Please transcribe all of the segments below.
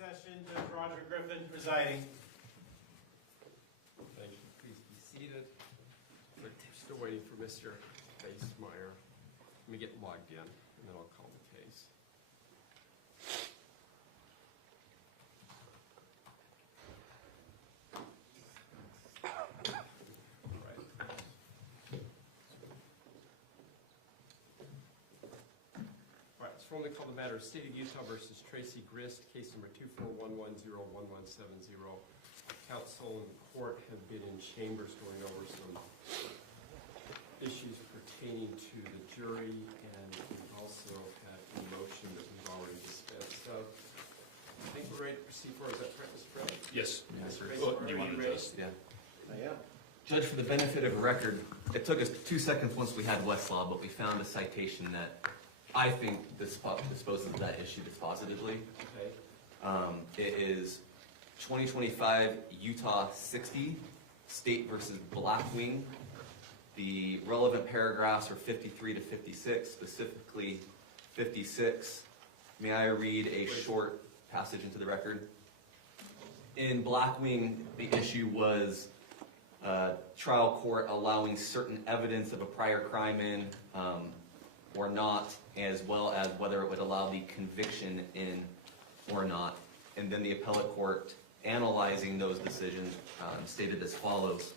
session. Judge Roger Griffin presiding. Thank you. Please be seated. We're still waiting for Mr. Basemeyer. Let me get logged in, and then I'll call the case. All right, it's formally called the matter of State of Utah versus Tracey Grist, case number 241101170. Counsel and the court have been in chambers going over some issues pertaining to the jury, and we've also had a motion that we've already dispensed of. I think we're ready to proceed forward. Is that correct, Mr. Fred? Yes. Mr. Do you want to just? Yeah. I am. Judge, for the benefit of record, it took us 2 seconds once we had Westlaw, but we found a citation that I think disposes of that issue dispositively. Okay. It is 2025 Utah 60, State versus Blackwing. The relevant paragraphs are 53 to 56, specifically 56. May I read a short passage into the record? In Blackwing, the issue was trial court allowing certain evidence of a prior crime in or not, as well as whether it would allow the conviction in or not. And then the appellate court, analyzing those decisions, stated as follows.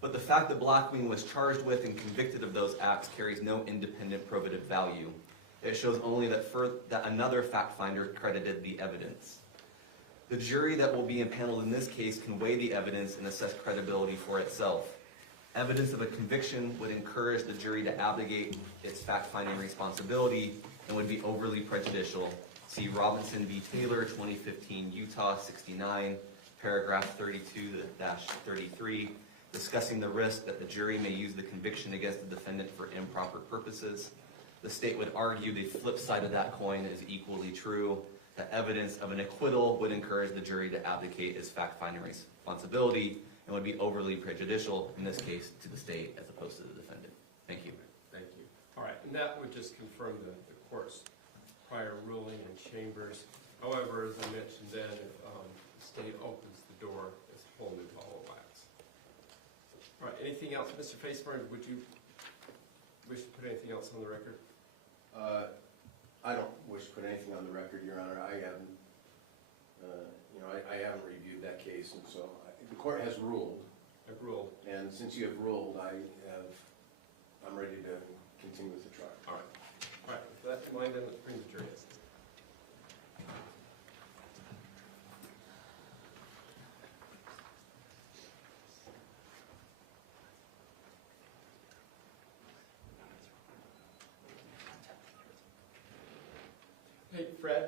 But the fact that Blackwing was charged with and convicted of those acts carries no independent probative value. It shows only that another fact finder credited the evidence. The jury that will be impaneled in this case can weigh the evidence and assess credibility for itself. Evidence of a conviction would encourage the jury to abdicate its fact-finding responsibility and would be overly prejudicial. See Robinson v. Taylor, 2015, Utah 69, paragraph 32-33, discussing the risk that the jury may use the conviction against the defendant for improper purposes. The state would argue the flip side of that coin is equally true, that evidence of an acquittal would encourage the jury to abdicate its fact-finding responsibility and would be overly prejudicial, in this case, to the state as opposed to the defendant. Thank you. Thank you. All right, and that would just confirm the court's prior ruling in chambers. However, as I mentioned then, if the state opens the door, it's a whole new ball of wax. All right, anything else? Mr. Faceburn, would you wish to put anything else on the record? I don't wish to put anything on the record, Your Honor. I haven't, I haven't reviewed that case, and so the court has ruled. I've ruled. And since you have ruled, I'm ready to continue with the trial. All right. All right. With that in mind, then let's bring the jury in. Hey, Fred.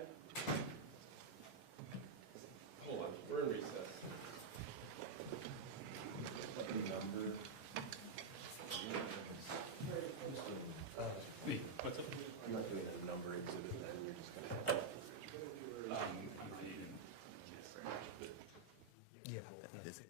Hold on, we're in recess. What number? Me. What's up? I'm not doing a number exhibit then, you're just going to have Yeah, this is.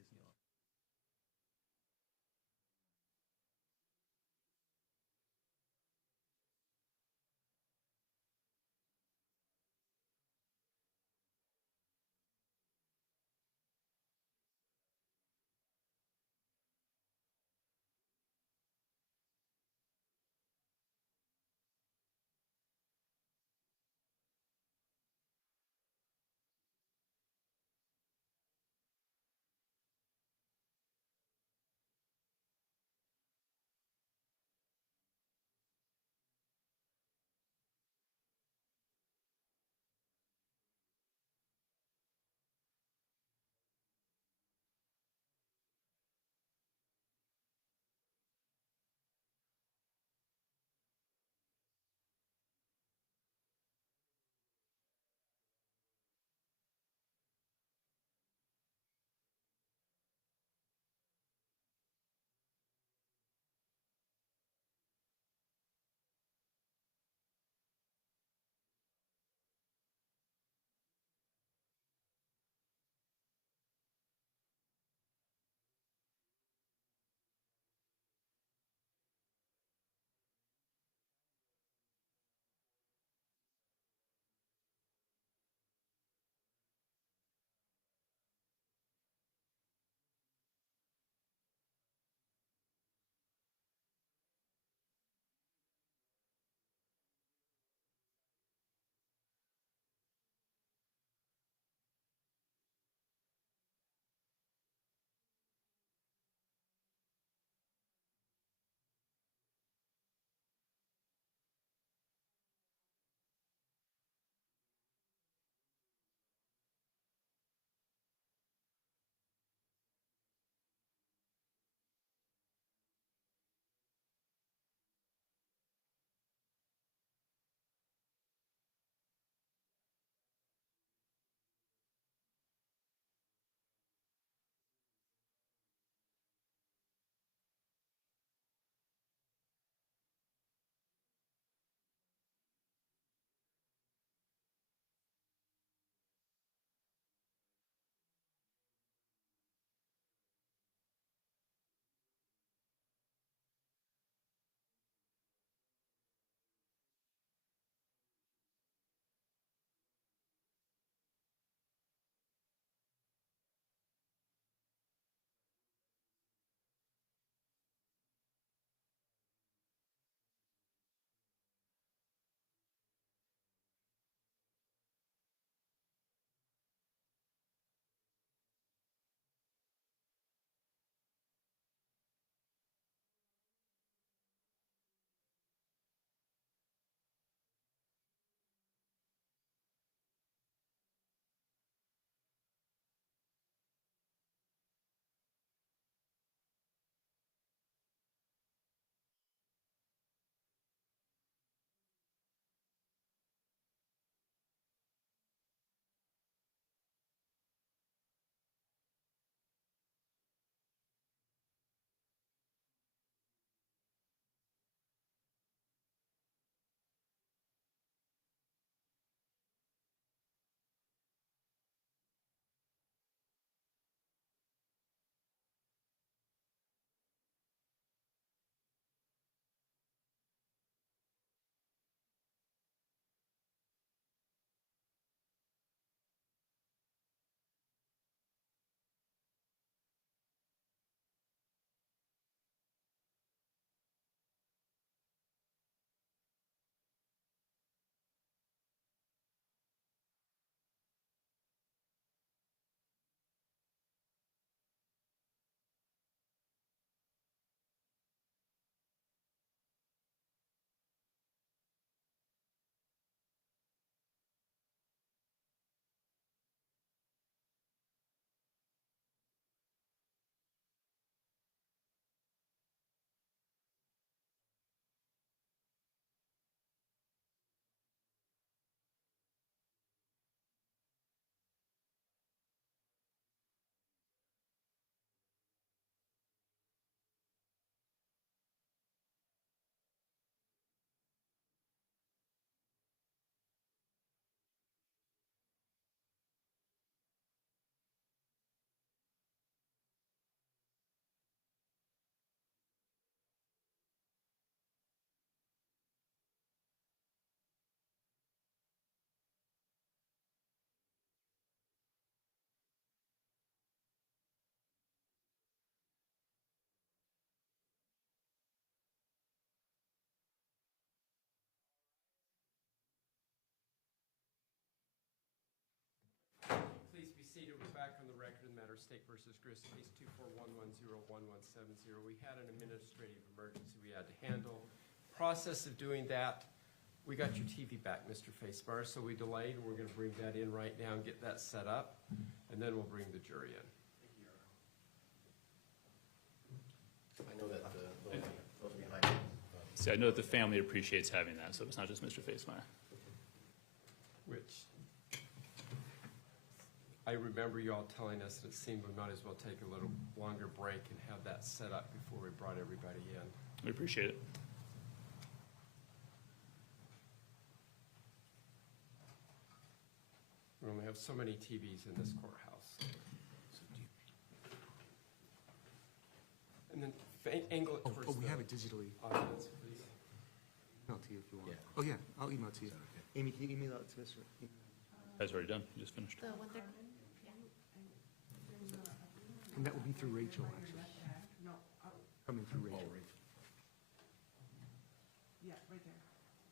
matter, State versus Grist, case 241101170. We had an administrative emergency we had to handle. Process of doing that, we got your TV back, Mr. Facebar, so we delayed. We're going to bring that in right now and get that set up, and then we'll bring the jury in. I know that those behind me. See, I know that the family appreciates having that, so it's not just Mr. Facemeyer. Which I remember you all telling us that it seemed we might as well take a little longer break and have that set up before we brought everybody in. We appreciate it. We only have so many TVs in this courthouse. And then angle it towards Oh, we the have it digitally. audience, please. Email to you if you want. Yeah. Oh, yeah, I'll email it to you. Amy, can you email that to us? That's already done. You just finished. The 130. And that will be through Rachel, actually. Coming through Rachel. Yeah, right there.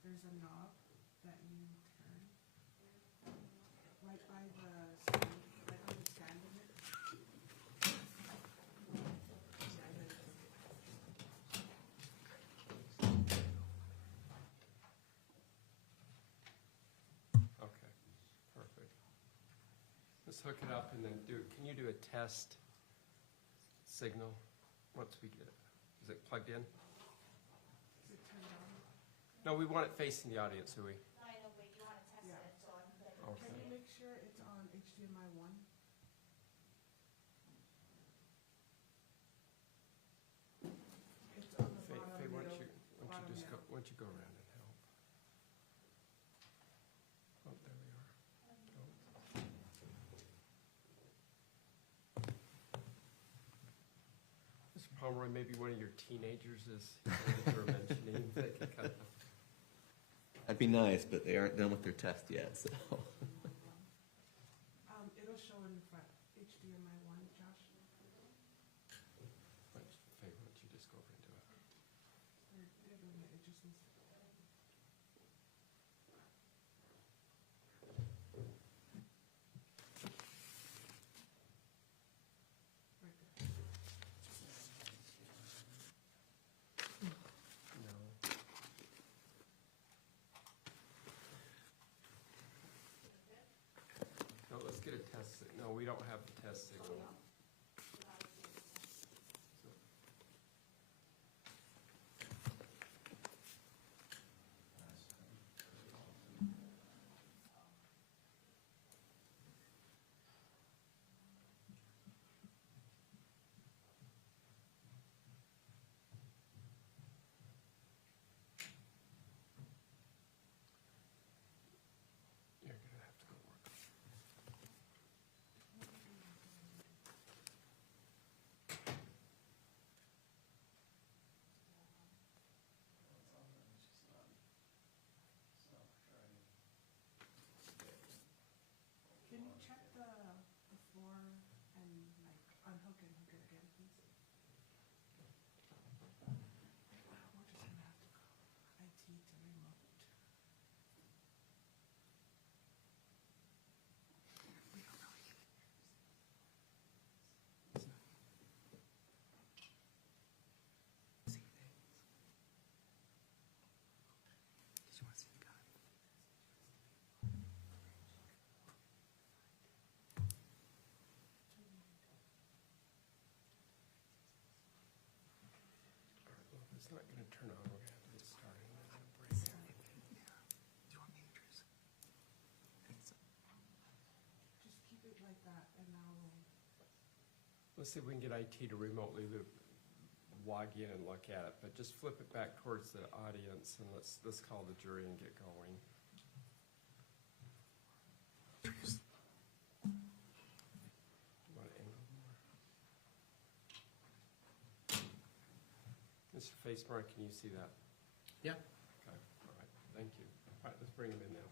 There's a knob that you turn right by the stand, right on the stand of it. Okay, perfect. Let's hook it up and then can you do a test signal once we get it? Is it plugged in? Is it turned on? No, we want it facing the audience, Hui. I know, but you want to test Yeah. it, so I'm good. Okay. Can you make sure it's on HDMI 1? It's on the Faye, bottom Faye, why don't middle. you bottom just go, middle. why don't you go around and help? Oh, there we are. Mr. Pomeroy, maybe one of your teenagers is, you were mentioning, they can kind of, That'd be nice, but they aren't done with their test yet, so. It'll show in the front, HDMI 1, Josh. Faye, why don't you just go over and do it? They're doing it, it just needs to. Right there. No. No, let's get a test, no, we don't have the test signal. So- You're gonna have to go work. Can you check the floor and like unhook and hook it again, please? We're just gonna have to call IT to remote. See things. Did you want to see the guy? All right, well, if it's not gonna turn on, we're gonna have to get started and then break it. Yeah. Do you want me to introduce? Just keep it like that and now we'll. Let's see if we can get IT to remotely log in and look at it, but just flip it back towards the audience and let's call the jury and get going. You want to angle more? Mr. Facemark, can you see that? Yeah. Okay, all right, thank you. All right, let's bring him in now.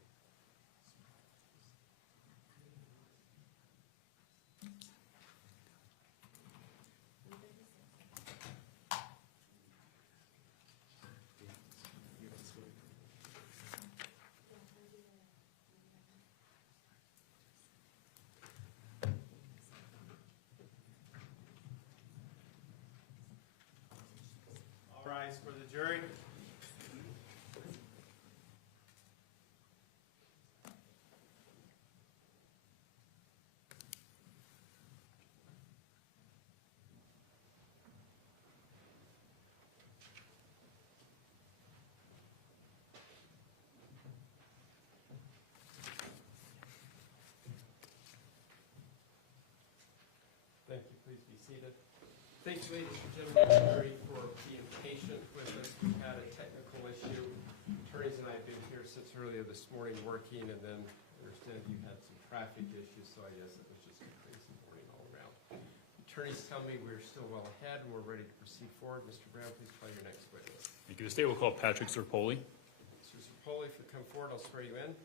Jury. Thank you. Please be seated. Thank you, ladies and gentlemen, of the jury, for being patient with us. We had a technical issue. Attorneys and I have been here since earlier this morning working, and then I understand you had some traffic issues, so I guess it was just a crazy morning all around. Attorneys tell me we're still well ahead and we're ready to proceed forward. Mr. Brown, please call your next witness. Thank you. The state will call Patrick Zerpoli. Mr. Zerpoli, if you come forward, I'll swear you in.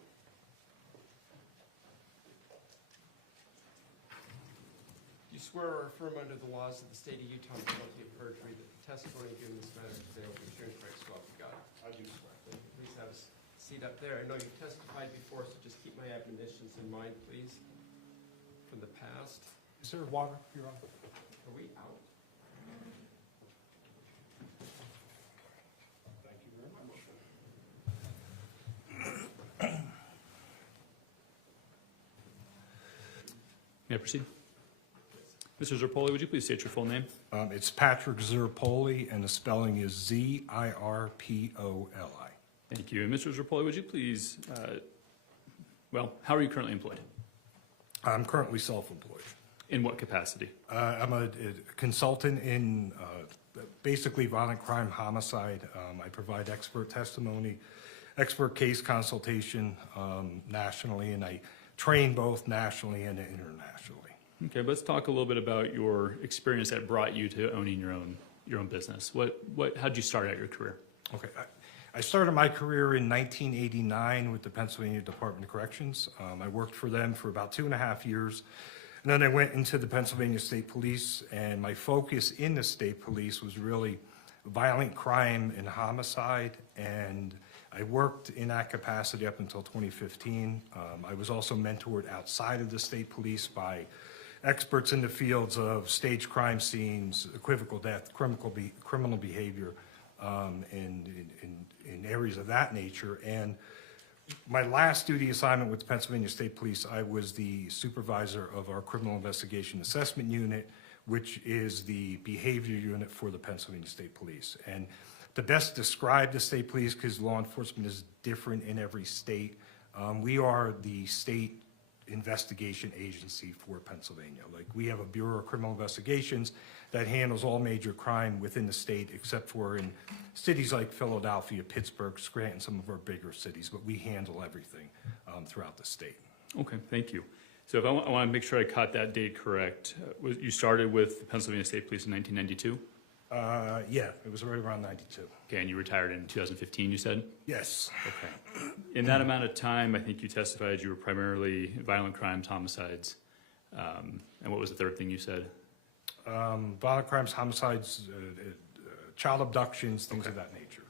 You swear or affirm under the laws of the state of Utah, guilty of perjury, that the testimony given in this matter today will be true and correct, so help you God. I do swear. Thank you. Please have a seat up there. I know you've testified before, so just keep my admonitions in mind, please, from the past. Is there water, Your Honor? Are we out? Thank you very much. May I proceed? Mr. Zerpoli, would you please state your full name? It's Patrick Zerpoli, and the spelling is Z-I-R-P-O-L-I. Thank you. And Mr. Zerpoli, would you please, how are you currently employed? I'm currently self-employed. In what capacity? I'm a consultant in basically violent crime homicide. I provide expert testimony, expert case consultation nationally, and I train both nationally and internationally. Okay, let's talk a little bit about your experience that brought you to owning your own business. How'd you start out your career? Okay, I started my career in 1989 with the Pennsylvania Department of Corrections. I worked for them for about 2.5 years. And then I went into the Pennsylvania State Police, and my focus in the state police was really violent crime and homicide. And I worked in that capacity up until 2015. I was also mentored outside of the state police by experts in the fields of staged crime scenes, equivocal death, criminal behavior, and in areas of that nature. And my last duty assignment with the Pennsylvania State Police, I was the supervisor of our Criminal Investigation Assessment Unit, which is the behavior unit for the Pennsylvania State Police. And to best describe the state police, because law enforcement is different in every state, we are the state investigation agency for Pennsylvania. Like, we have a Bureau of Criminal Investigations that handles all major crime within the state, except for in cities like Philadelphia, Pittsburgh, Scranton, some of our bigger cities, but we handle everything throughout the state. Okay, thank you. So if I want to make sure I caught that date correct, you started with the Pennsylvania State Police in 1992? Yeah, it was right around 92. Okay, and you retired in 2015, you said? Yes. Okay. In that amount of time, I think you testified you were primarily violent crimes, homicides, and what was the third thing you said? Violent crimes, homicides, child abductions, things of that nature.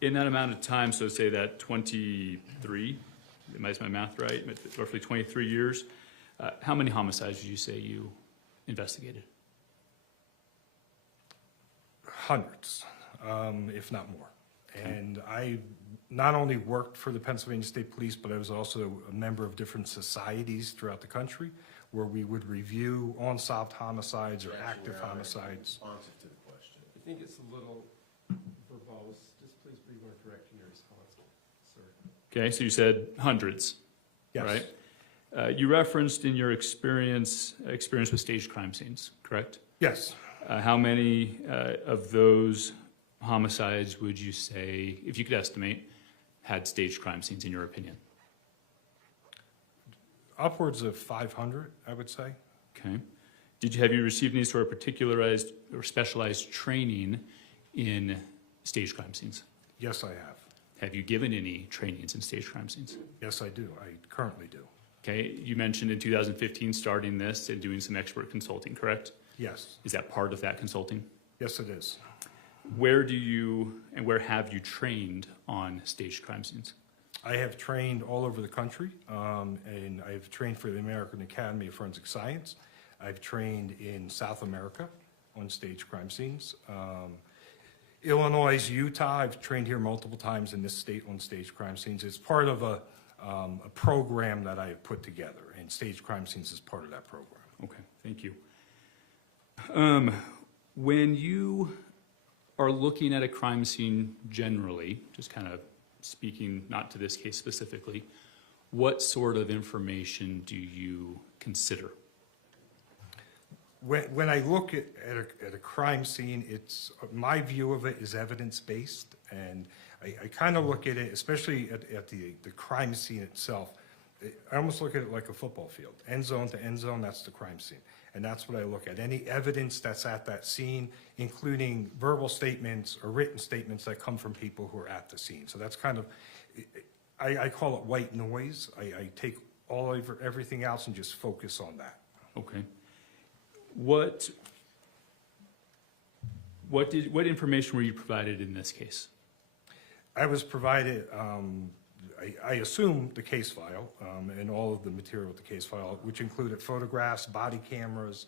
In that amount of time, so say that 23, is my math right? Roughly 23 years, how many homicides did you say you investigated? Hundreds, if not more. And I not only worked for the Pennsylvania State Police, but I was also a member of different societies throughout the country where we would review unsolved homicides or active homicides. Responsive to the question. I think it's a little verbose. Just please be more direct in your response, sir. Okay, so you said hundreds, Yes. right? You referenced in your experience with staged crime scenes, correct? Yes. How many of those homicides would you say, if you could estimate, had staged crime scenes in your opinion? Upwards of 500, I would say. Okay. Have you received any sort of particularized or specialized training in staged crime scenes? Yes, I have. Have you given any trainings in staged crime scenes? Yes, I do. I currently do. Okay. You mentioned in 2015 starting this and doing some expert consulting, correct? Yes. Is that part of that consulting? Yes, it is. Where have you trained on staged crime scenes? I have trained all over the country, and I've trained for the American Academy of Forensic Science. I've trained in South America on staged crime scenes. Illinois, Utah. I've trained here multiple times in this state on stage crime scenes. It's part of a program that I put together, and stage crime scenes is part of that program. Okay, thank you. When you are looking at a crime scene generally, just kind of speaking not to this case specifically, what sort of information do you consider? When I look at a crime scene, my view of it is evidence-based, and I kind of look at it, especially at the crime scene itself, I almost look at it like a football field. End zone to end zone, that's the crime scene. And that's what I look at. Any evidence that's at that scene, including verbal statements or written statements that come from people who are at the scene. So that's kind of, I call it white noise. I take everything else and just focus on that. Okay. What information were you provided in this case? I was provided, I assume the case file and all of the material with the case file, which included photographs, body cameras,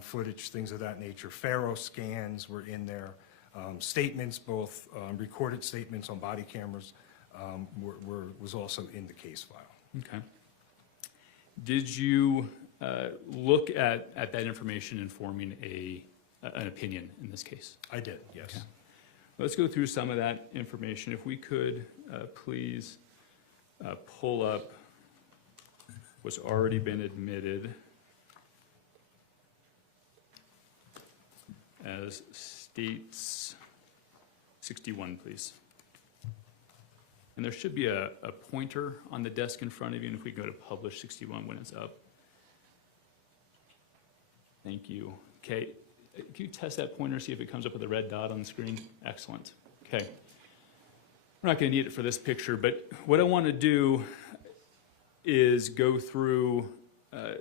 footage, things of that nature. Faro scans were in there. Statements, both recorded statements on body cameras, was also in the case file. Okay. Did you look at that information in forming an opinion in this case? I did, yes. Okay. Let's go through some of that information. If we could please pull up what's already been admitted as States 61, please. And there should be a pointer on the desk in front of you, and if we go to publish 61 when it's up. Thank you. Okay, can you test that pointer, see if it comes up with a red dot on the screen? Excellent. Okay. We're not going to need it for this picture, but what I want to do is go through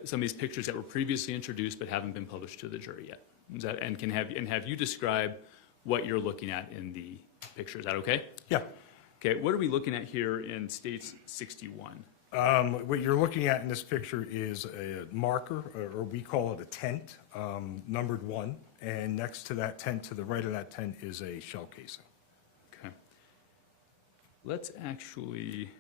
some of these pictures that were previously introduced but haven't been published to the jury yet. And have you describe what you're looking at in the picture. Is that okay? Yeah. Okay, what are we looking at here in States 61? What you're looking at in this picture is a marker, or we call it a tent, numbered 1, and next to that tent, to the right of that tent, is a shell casing. Okay. Let's actually...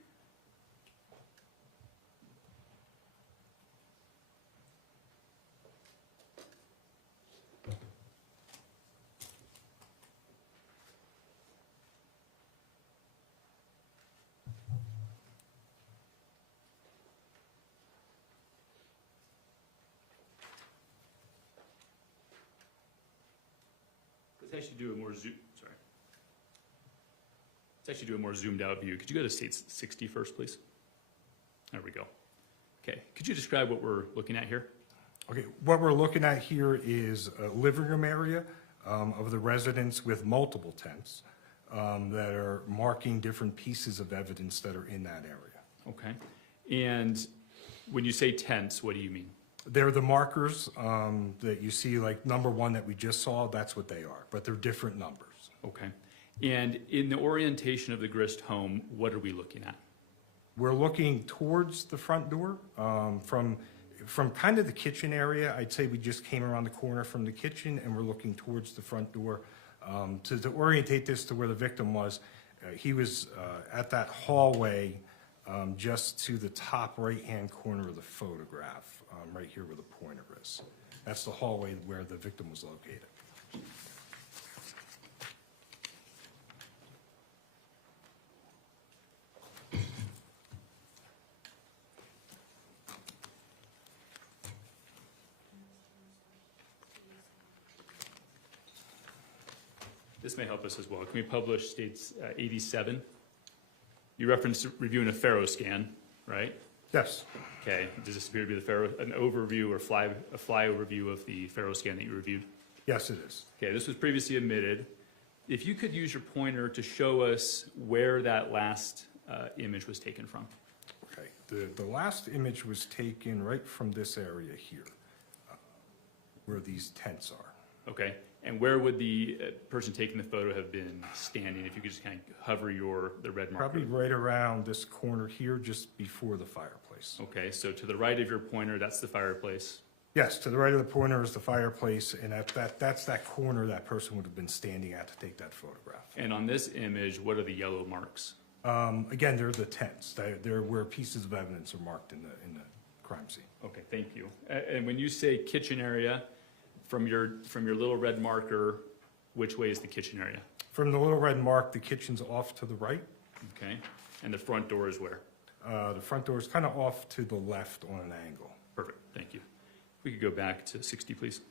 Let's actually do a more zoomed out view. Could you go to States 60 first, please? There we go. Okay, could you describe what we're looking at here? Okay, what we're looking at here is a living room area of the residence with multiple tents that are marking different pieces of evidence that are in that area. Okay, and when you say tents, what do you mean? They're the markers that you see, like number 1 that we just saw, that's what they are, but they're different numbers. Okay, and in the orientation of the Grist home, what are we looking at? We're looking towards the front door from kind of the kitchen area. I'd say we just came around the corner from the kitchen and we're looking towards the front door. To orientate this to where the victim was, he was at that hallway just to the top right-hand corner of the photograph, right here where the pointer is. That's the hallway where the victim was located. This may help us as well. Can we publish States 87? You referenced reviewing a Faro scan, right? Yes. Okay, does this appear to be the Faro, an overview or a fly overview of the Faro scan that you reviewed? Yes, it is. Okay, this was previously admitted. If you could use your pointer to show us where that last image was taken from. Okay, the last image was taken right from this area here, where these tents are. Okay, and where would the person taking the photo have been standing? If you could just kind of hover the red marker. Probably right around this corner here, just before the fireplace. Okay, so to the right of your pointer, that's the fireplace. Yes, to the right of the pointer is the fireplace, and that's that corner that person would have been standing at to take that photograph. And on this image, what are the yellow marks? Again, they're the tents. They're where pieces of evidence are marked in the crime scene. Okay, thank you. And when you say kitchen area, from your little red marker, which way is the kitchen area? From the little red mark, the kitchen's off to the right. Okay, and the front door is where? The front door is kind of off to the left on an angle. Perfect, thank you. If we could go back to 60, please.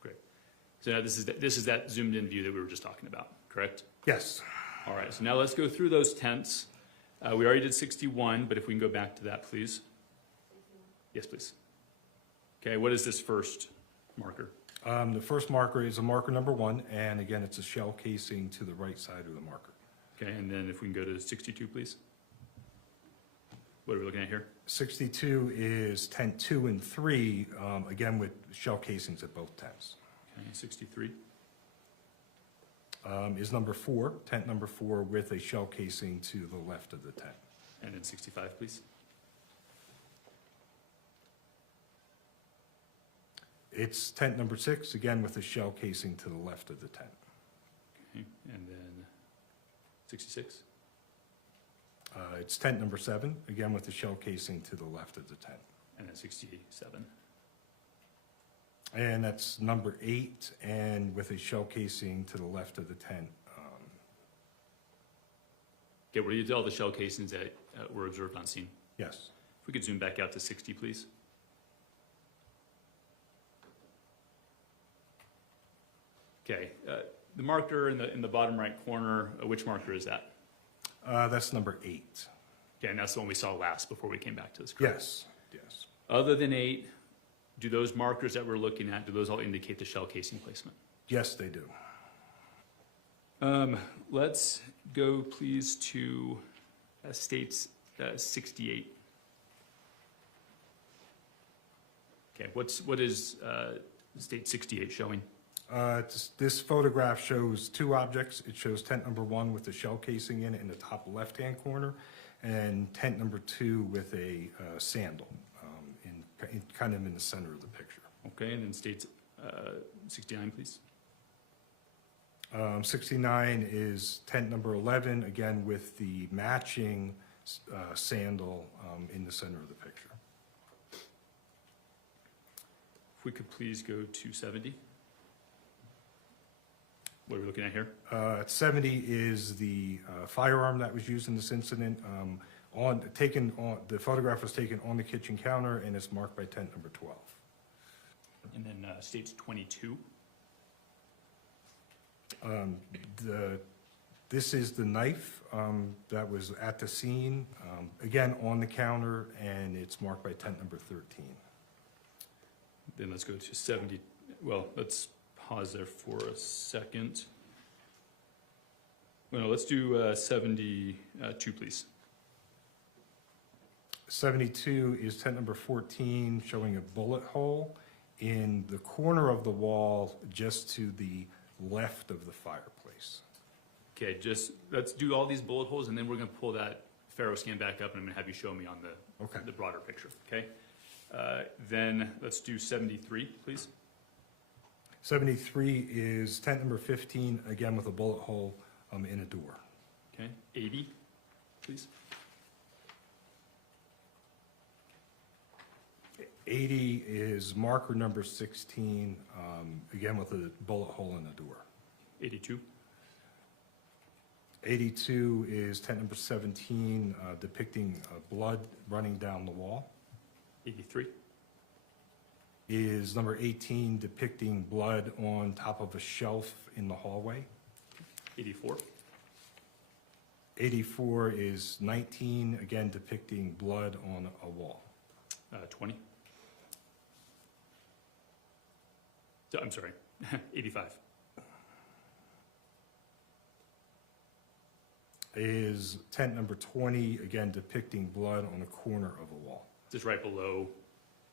Great. So now this is that zoomed in view that we were just talking about, correct? Yes. All right, so now let's go through those tents. We already did 61, but if we can go back to that, please. Yes, please. Okay, what is this first marker? The first marker is a marker number 1, and again, it's a shell casing to the right side of the marker. Okay, and then if we can go to 62, please. What are we looking at here? 62 is tent 2 and 3, again with shell casings at both tents. Okay, 63. Is number 4, tent number 4 with a shell casing to the left of the tent. And then 65, please. It's tent number 6, again with a shell casing to the left of the tent. Okay, and then 66. It's tent number 7, again with a shell casing to the left of the tent. And then 67. And that's number 8, and with a shell casing to the left of the tent. Okay, what do you tell the shell casings that were observed on scene? Yes. If we could zoom back out to 60, please. Okay, the marker in the bottom right corner, which marker is that? That's number 8. Okay, and that's the one we saw last before we came back to this, correct? Yes, yes. Other than 8, do those markers that we're looking at, do those all indicate the shell casing placement? Yes, they do. Let's go please to states 68. Okay, what is state 68 showing? This photograph shows 2 objects. It shows tent number 1 with the shell casing in it in the top left-hand corner, and tent number 2 with a sandal kind of in the center of the picture. Okay, and then states 69, please. 69 is tent number 11, again with the matching sandal in the center of the picture. If we could please go to 70. What are we looking at here? 70 is the firearm that was used in this incident. The photograph was taken on the kitchen counter, and it's marked by tent number 12. And then states 22. This is the knife that was at the scene, again on the counter, and it's marked by tent number 13. Then let's go to 70. Well, let's pause there for a second. Well, no, let's do 72, please. 72 is tent number 14, showing a bullet hole in the corner of the wall just to the left of the fireplace. Okay, just let's do all these bullet holes, and then we're going to pull that Faro scan back up, and I'm going to have you show me on the broader picture. Okay. Then let's do 73, please. 73 is tent number 15, again with a bullet hole in a door. Okay. 80, please. 80 is marker number 16, again with a bullet hole in the door. 82. 82 is tent number 17, depicting blood running down the wall. 83. Is number 18, depicting blood on top of a shelf in the hallway. 84. 84 is 19, again depicting blood on a wall. 20. So, I'm sorry, 85. Is tent number 20, again depicting blood on the corner of a wall. Just right below.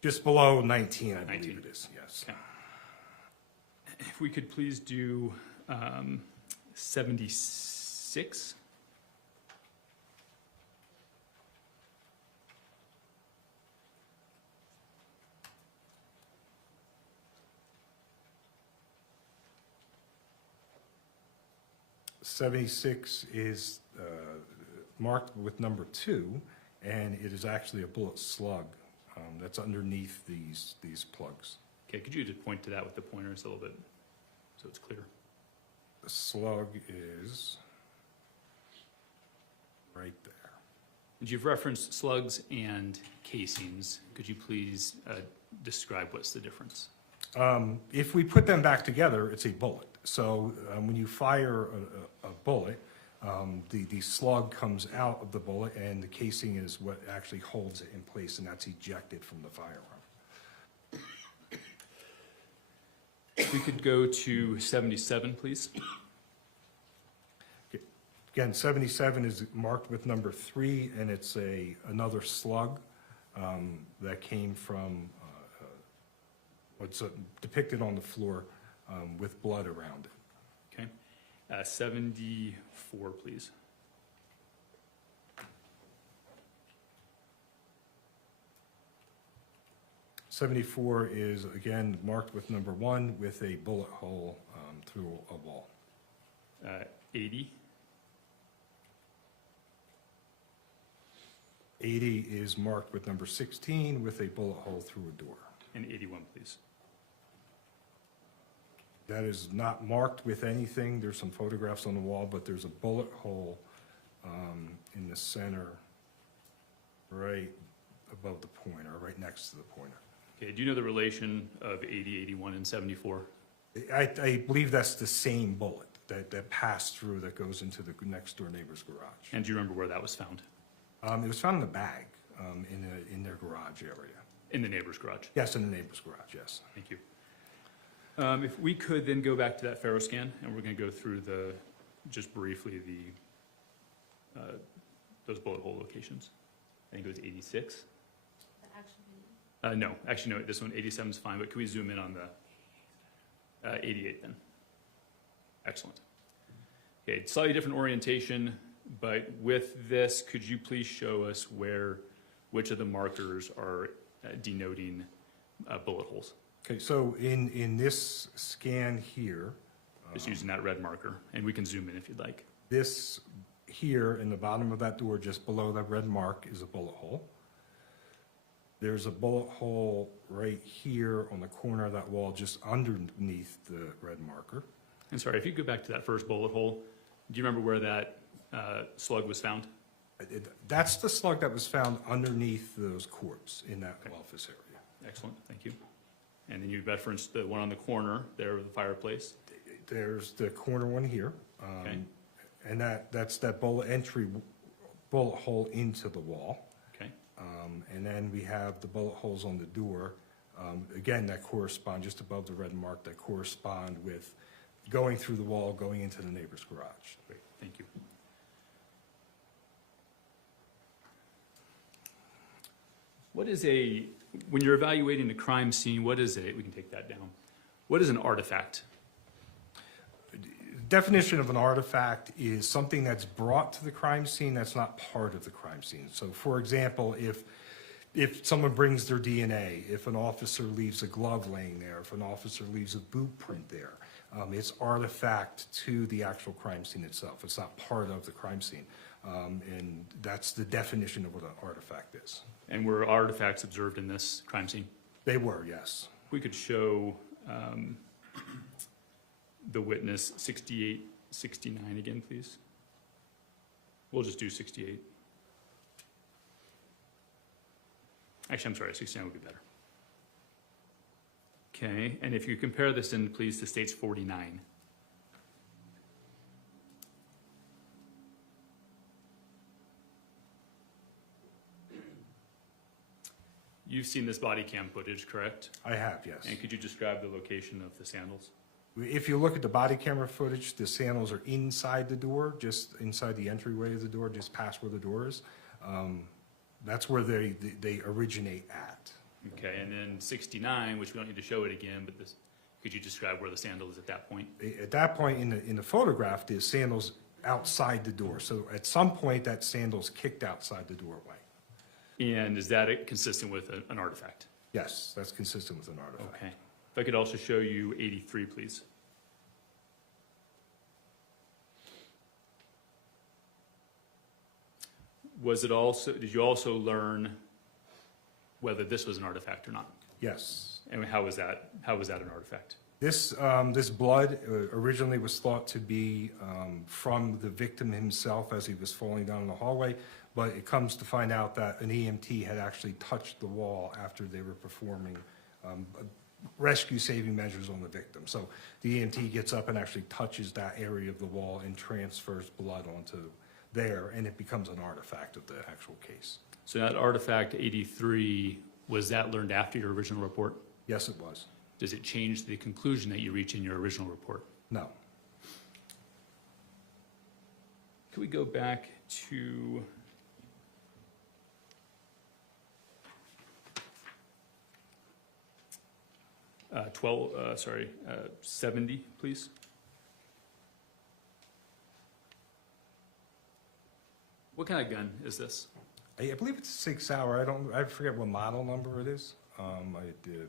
Just below 19, I 19. believe it is, yes. Okay. If we could please do 76. 76. .76 is marked with number 2, and it is actually a bullet slug that's underneath these plugs. Okay, could you just point to that with the pointers a little bit so it's clear? The slug is right there. And you've referenced slugs and casings. Could you please describe what's the difference? If we put them back together, it's a bullet. So when you fire a bullet, the slug comes out of the bullet, and the casing is what actually holds it in place, and that's ejected from the firearm. If we could go to 77, please. Again, 77 is marked with number 3, and it's another slug that came from what's depicted on the floor with blood around it. Okay. 74, please. .74 is, again, marked with number 1 with a bullet hole through a wall. 80. 80 is marked with number 16 with a bullet hole through a door. And 81, please. That is not marked with anything. There's some photographs on the wall, but there's a bullet hole in the center right above the pointer, right next to the pointer. Okay, do you know the relation of 80, 81, and 74? I believe that's the same bullet that passed through that goes into the next door neighbor's garage. And do you remember where that was found? It was found in a bag in their garage area. In the neighbor's garage. Yes, in the neighbor's garage, yes. Thank you. If we could then go back to that Faro scan, and we're going to go through just briefly those bullet hole locations. I think it was 86. No, actually no, this one, 87 is fine, but can we zoom in on the 88 then? Excellent. Okay, slightly different orientation, but with this, could you please show us which of the markers are denoting bullet holes? Okay, so in this scan here, Just using that red marker, and we can zoom in if you'd like. this here in the bottom of that door, just below that red mark, is a bullet hole. There's a bullet hole right here on the corner of that wall, just underneath the red marker. And sorry, if you go back to that first bullet hole, do you remember where that slug was found? That's the slug that was found underneath those cords in that office area. Excellent, thank you. And then you referenced the one on the corner there of the fireplace. There's the corner one here. Okay. And that's that bullet hole into the wall. Okay, And then we have the bullet holes on the door, again, that correspond just above the red mark, that correspond with going through the wall, going into the neighbor's garage. great, thank you. When you're evaluating a crime scene, we can take that down. What is an artifact? Definition of an artifact is something that's brought to the crime scene that's not part of the crime scene. So for example, if someone brings their DNA, if an officer leaves a glove laying there, if an officer leaves a boot print there, it's artifact to the actual crime scene itself. It's not part of the crime scene. And that's the definition of what an artifact is. And were artifacts observed in this crime scene? They were, yes. We could show the witness 68, 69 again, please. We'll just do 68. Actually, I'm sorry, 69 would be better. Okay, and if you compare this in, please, to state's 49. You've seen this body cam footage, correct? I have, yes. And could you describe the location of the sandals? If you look at the body camera footage, the sandals are inside the door, just inside the entryway of the door, just past where the door is. That's where they originate at. Okay, and then 69, which we don't need to show it again, but could you describe where the sandal is at that point? At that point in the photograph, the sandals outside the door. So at some point, that sandal's kicked outside the doorway. And is that consistent with an artifact? Yes, that's consistent with an artifact. Okay. If I could also show you 83, please. Was it also, did you also learn whether this was an artifact or not? Yes. And how was that an artifact? This blood originally was thought to be from the victim himself as he was falling down the hallway, but it comes to find out that an EMT had actually touched the wall after they were performing rescue saving measures on the victim. So the EMT gets up and actually touches that area of the wall and transfers blood onto there, and it becomes an artifact of the actual case. So that artifact 83, was that learned after your original report? Yes, it was. Does it change the conclusion that you reach in your original report? No. Can we go back to – 70, please? What kind of gun is this? I believe it's a 6 hour. I forget what model number it is.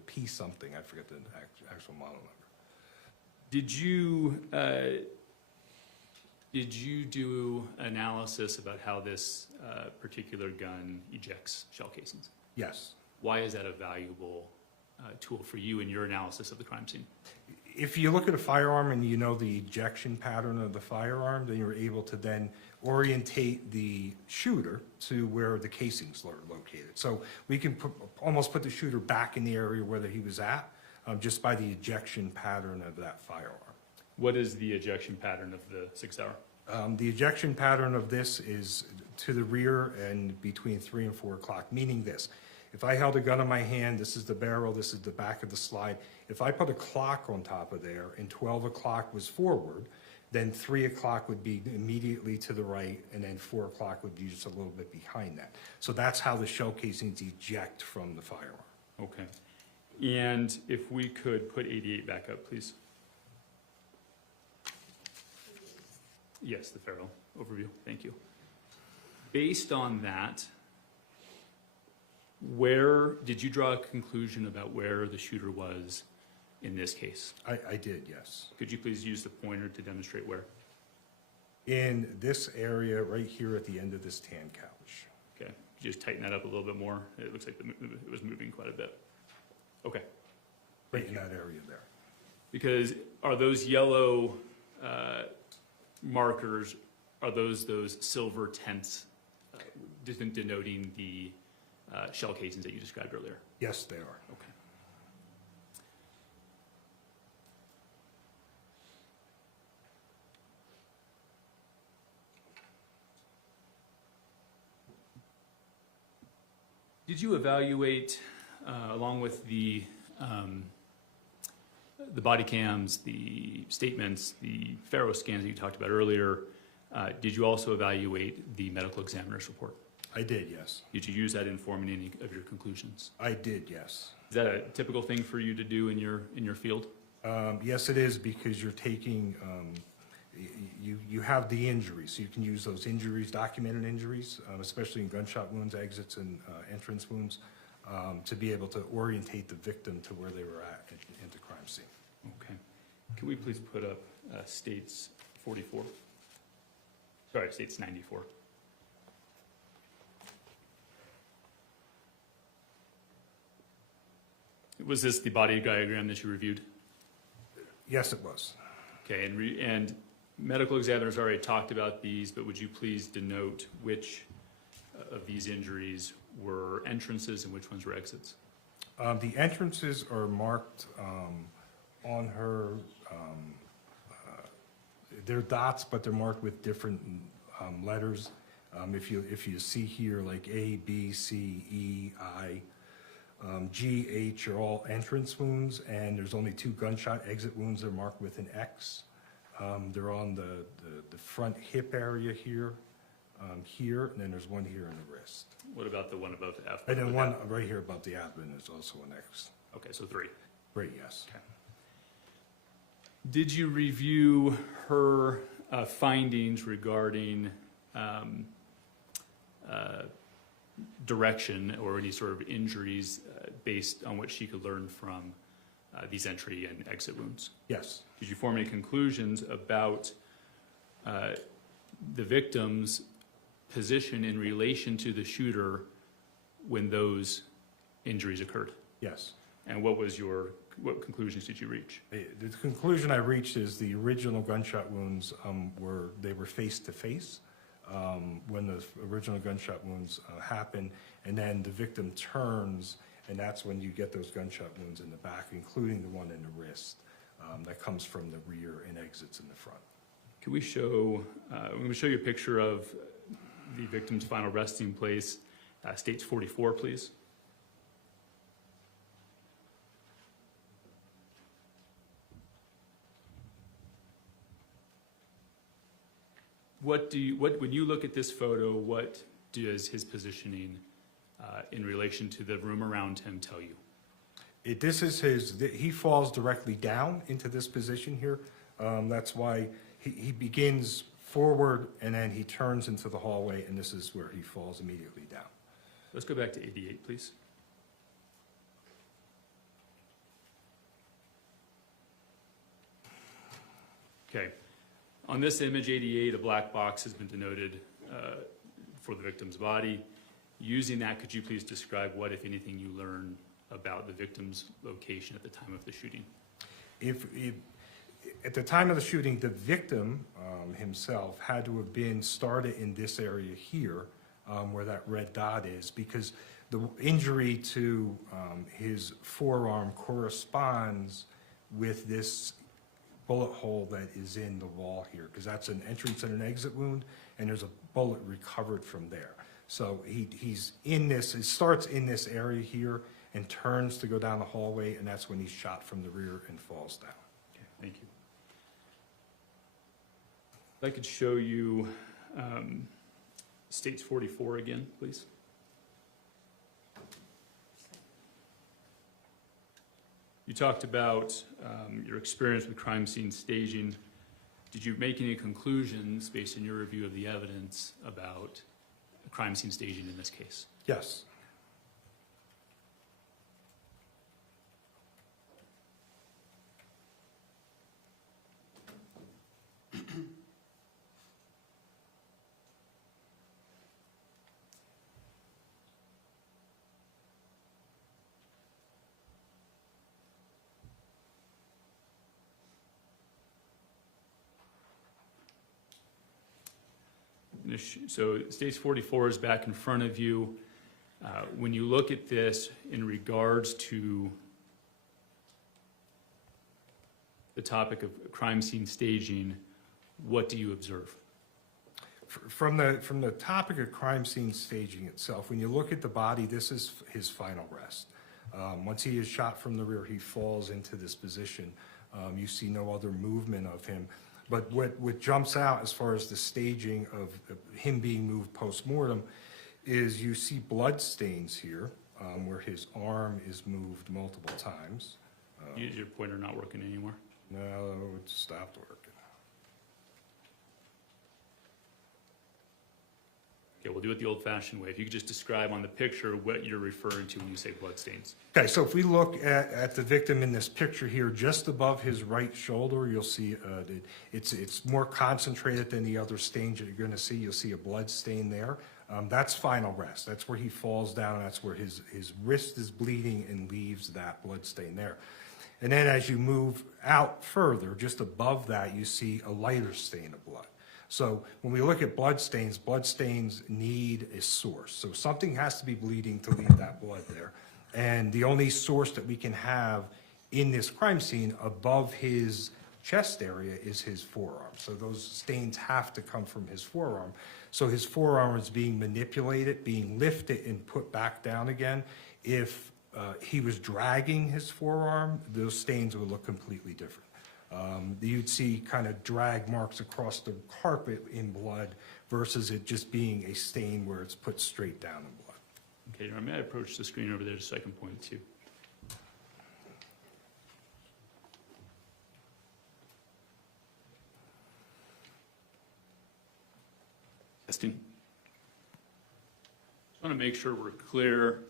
P something. I forget the actual model number. Did you do analysis about how this particular gun ejects shell casings? Yes. Why is that a valuable tool for you in your analysis of the crime scene? If you look at a firearm and you know the ejection pattern of the firearm, then you're able to then orientate the shooter to where the casings are located. So we can almost put the shooter back in the area where he was at just by the ejection pattern of that firearm. What is the ejection pattern of the 6 hour? The ejection pattern of this is to the rear and between 3 and 4 o'clock, meaning this. If I held a gun in my hand, this is the barrel, this is the back of the slide. If I put a clock on top of there and 12 o'clock was forward, then 3 o'clock would be immediately to the right, and then 4 o'clock would be just a little bit behind that. So that's how the shell casings eject from the firearm. Okay. And if we could put 88 back up, please. Yes, the Farrell overview. Thank you. Based on that, where did you draw a conclusion about where the shooter was in this case? I did, yes. Could you please use the pointer to demonstrate where? In this area right here at the end of this tan couch. Okay. Could you just tighten that up a little bit more? It looks like it was moving quite a bit. Okay. Right in that area there. Because are those yellow markers, are those silver tents denoting the shell casings that you described earlier? Yes, they are. Okay. Did you evaluate, along with the body cams, the statements, the Faro scans that you talked about earlier, did you also evaluate the medical examiner's report? I did, yes. Did you use that in forming any of your conclusions? I did, yes. Is that a typical thing for you to do in your field? Yes, it is, because you're taking, you have the injuries, so you can use those injuries, documented injuries, especially in gunshot wounds, exits, and entrance wounds, to be able to orientate the victim to where they were at in the crime scene. Okay. Can we please put up States 44? Sorry, States 94. Was this the body diagram that you reviewed? Yes, it was. Okay, and medical examiners already talked about these, but would you please denote which of these injuries were entrances and which ones were exits? The entrances are marked on her, they're dots, but they're marked with different letters. If you see here, like A, B, C, E, I, G, H are all entrance wounds, and there's only 2 gunshot exit wounds that are marked with an X. They're on the front hip area here, and then there's one here in the wrist. What about the one above the F? And then one right here above the abdomen is also an X. Okay, so 3. Right, yes. Okay. Did you review her findings regarding direction or any sort of injuries based on what she could learn from these entry and exit wounds? Yes, Did you form any conclusions about the victim's position in relation to the shooter when those injuries occurred? yes. And what conclusions did you reach? The conclusion I reached is the original gunshot wounds were face to face when the original gunshot wounds happened, and then the victim turns, and that's when you get those gunshot wounds in the back, including the one in the wrist that comes from the rear and exits in the front. Can we show, let me show you a picture of the victim's final resting place, states 44, please. When you look at this photo, what does his positioning in relation to the room around him tell you? He falls directly down into this position here. That's why he begins forward and then he turns into the hallway, and this is where he falls immediately down. Let's go back to 88, please. Okay. On this image, 88, a black box has been denoted for the victim's body. Using that, could you please describe what, if anything, you learned about the victim's location at the time of the shooting? At the time of the shooting, the victim himself had to have been started in this area here, where that red dot is, because the injury to his forearm corresponds with this bullet hole that is in the wall here, because that's an entrance and an exit wound, and there's a bullet recovered from there. So he's in this, it starts in this area here and turns to go down the hallway, and that's when he's shot from the rear and falls down. Okay, thank you. If I could show you states 44 again, please. You talked about your experience with crime scene staging. Did you make any conclusions based on your review of the evidence about crime scene staging in this case? Yes. So stage 44 is back in front of you. When you look at this in regards to the topic of crime scene staging, what do you observe? From the topic of crime scene staging itself, when you look at the body, this is his final rest. Once he is shot from the rear, he falls into this position. You see no other movement of him. But what jumps out as far as the staging of him being moved post-mortem is you see blood stains here where his arm is moved multiple times. Is your pointer not working anymore? No, it stopped working. Okay, we'll do it the old-fashioned way. If you could just describe on the picture what you're referring to when you say blood stains. Okay, so if we look at the victim in this picture here, just above his right shoulder, you'll see it's more concentrated than the other stains that you're going to see. You'll see a blood stain there. That's final rest. That's where he falls down, and that's where his wrist is bleeding and leaves that blood stain there. And then as you move out further, just above that, you see a lighter stain of blood. So when we look at blood stains need a source. So something has to be bleeding to leave that blood there. And the only source that we can have in this crime scene above his chest area is his forearm. So those stains have to come from his forearm. So his forearm is being manipulated, being lifted and put back down again. If he was dragging his forearm, those stains would look completely different. You'd see kind of drag marks across the carpet in blood versus it just being a stain where it's put straight down in blood. Okay, may I approach the screen over there just so I can point it to you? Testing. Just want to make sure we're clear.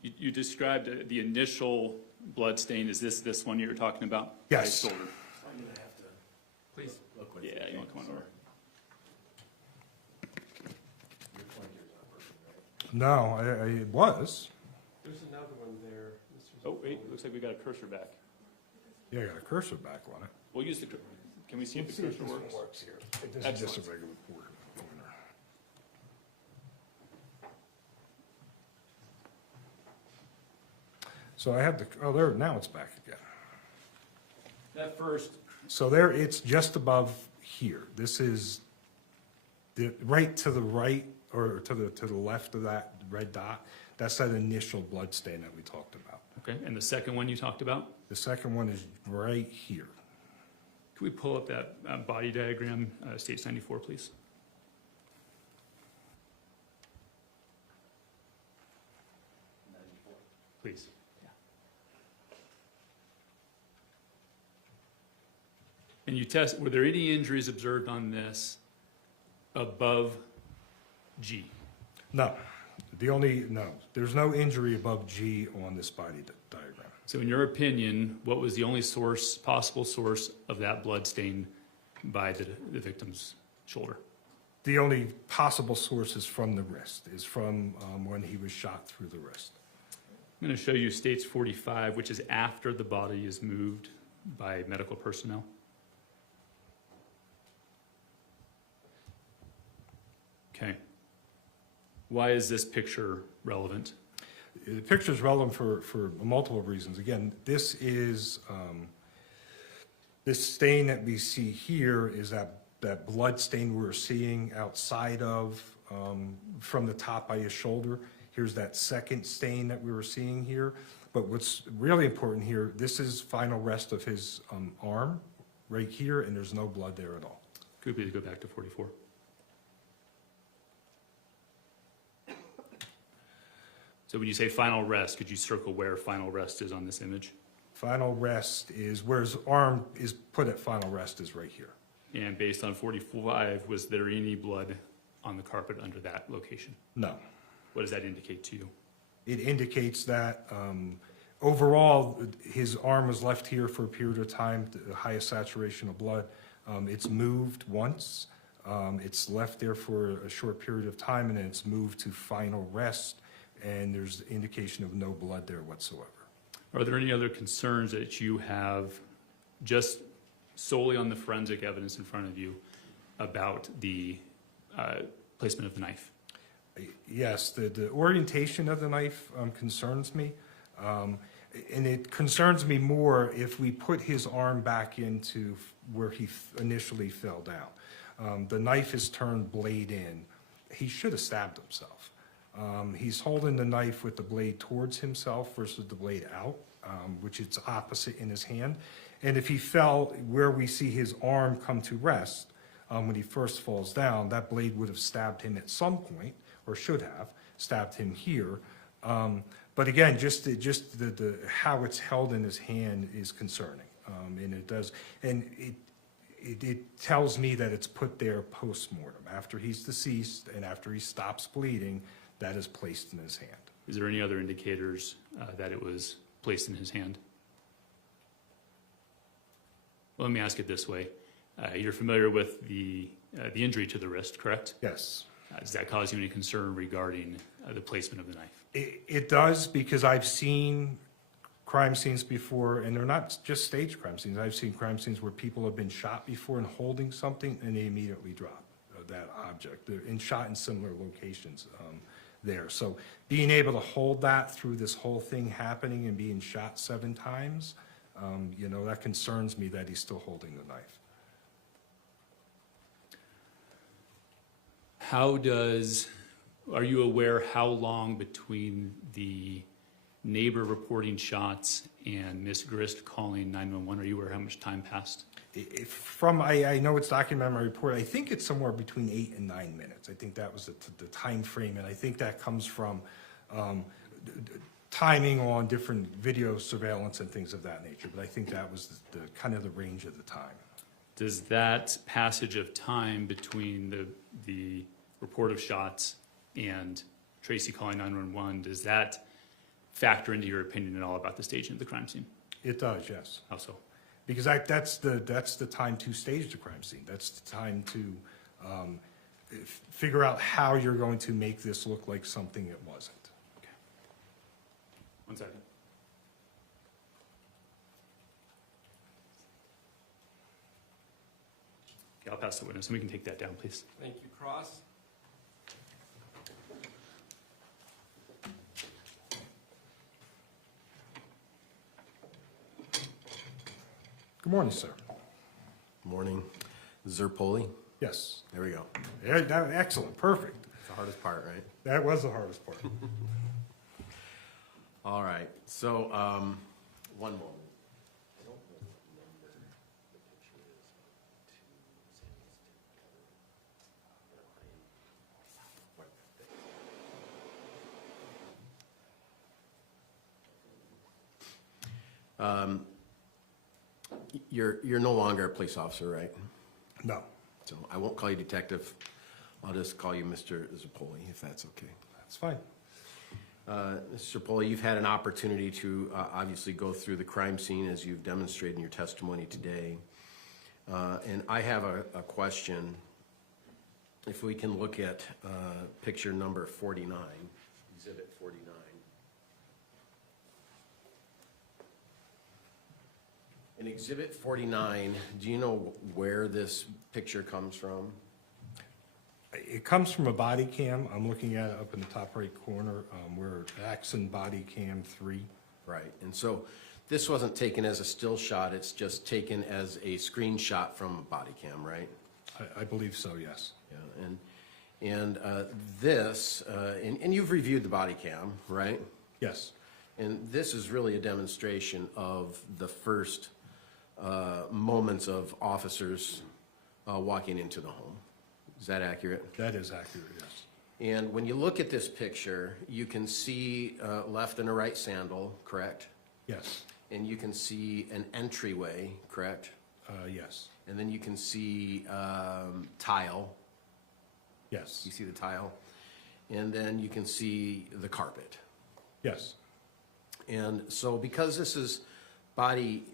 You described the initial blood stain. Is this one you're talking about? Yes. Right shoulder. I'm gonna have to Please. look with Yeah, you want to come on over? Your pointer's not working, right? No, it was. There's another one there. Mr. Oh, wait, Zapoli. looks like we got a cursor back. Yeah, I got a cursor back on it. We'll use the, can we see if the cursor works? Works here. This is just a regular pointer. So I have the, oh, there, now it's back again. That first, So there, it's just above here. This is right to the right, or to the left of that red dot. That's that initial blood stain that we talked about. okay, and the second one you talked about? The second one is right here. Can we pull up that body diagram, States 94, please? Please. And you test, were there any injuries observed on this above G? No, no, there's no injury above G on this body diagram. So in your opinion, what was the only source, possible source of that blood stain by the victim's shoulder? The only possible source is from the wrist, is from when he was shot through the wrist. I'm going to show you States 45, which is after the body is moved by medical personnel. Okay. Why is this picture relevant? The picture is relevant for multiple reasons. Again, this is, this stain that we see here is that blood stain we're seeing outside of, from the top by his shoulder. Here's that second stain that we were seeing here. But what's really important here, this is final rest of his arm right here, and there's no blood there at all. Could we go back to 44? So when you say final rest, could you circle where final rest is on this image? Final rest is, where his arm is put at final rest is right here. And based on 45, was there any blood on the carpet under that location? No. What does that indicate to you? It indicates that overall, his arm was left here for a period of time, the highest saturation of blood. It's moved once, it's left there for a short period of time, and then it's moved to final rest, and there's indication of no blood there whatsoever. Are there any other concerns that you have just solely on the forensic evidence in front of you about the placement of the knife? Yes, the orientation of the knife concerns me. And it concerns me more if we put his arm back into where he initially fell down. The knife is turned blade in. He should have stabbed himself. He's holding the knife with the blade towards himself versus the blade out, which is opposite in his hand. And if he fell where we see his arm come to rest, when he first falls down, that blade would have stabbed him at some point, or should have stabbed him here. But again, just the how it's held in his hand is concerning, and it does, and it tells me that it's put there post-mortem, after he's deceased and after he stops bleeding. That is placed in his hand. Is there any other indicators that it was placed in his hand? Well, let me ask it this way. You're familiar with the injury to the wrist, correct? Yes. Does that cause you any concern regarding the placement of the knife? It does, because I've seen crime scenes before, and they're not just staged crime scenes. I've seen crime scenes where people have been shot before and holding something, and they immediately drop that object. They're shot in similar locations there. So being able to hold that through this whole thing happening and being shot 7 times, that concerns me that he's still holding the knife. Are you aware how long between the neighbor reporting shots and Miss Grist calling 911? Are you aware how much time passed? I know it's documented in my report. I think it's somewhere between 8 and 9 minutes. I think that was the time frame, and I think that comes from timing on different video surveillance and things of that nature. But I think that was the kind of the range of the time. does that passage of time between the report of shots and Tracey calling 911, does that factor into your opinion at all about the staging of the crime scene? It does, yes. How so? Because that's the time to stage the crime scene. That's the time to figure out how you're going to make this look like something it wasn't. Okay. 1 second. Okay, I'll pass the witness, and we can take that down, please. Thank you, Cross. Good morning, sir. Morning. Zerpoli. Yes. There we go. Yeah, excellent, perfect. It's the hardest part, right? That was the hardest part. All right. So, one moment. I don't know what number the picture is. You're no longer a police officer, right? No, So I won't call you detective. I'll just call you Mr. Zerpoli, if that's okay. that's fine. Mr. Zerpoli, you've had an opportunity to obviously go through the crime scene as you've demonstrated in your testimony today. And I have a question. If we can look at picture number 49, exhibit 49. In exhibit 49, do you know where this picture comes from? It comes from a body cam. I'm looking at it up in the top right corner where Axon Body Cam 3. Right, and so this wasn't taken as a still shot, it's just taken as a screenshot from a body cam, right? I believe so, yes. Yeah, and this, and you've reviewed the body cam, right? Yes, And this is really a demonstration of the first moments of officers walking into the home. Is that accurate? that is accurate, yes. And when you look at this picture, you can see a left and a right sandal, correct? Yes, And you can see an entryway, correct? yes, And then you can see tile. yes, You see the tile? And then you can see the carpet. yes, And so because this is body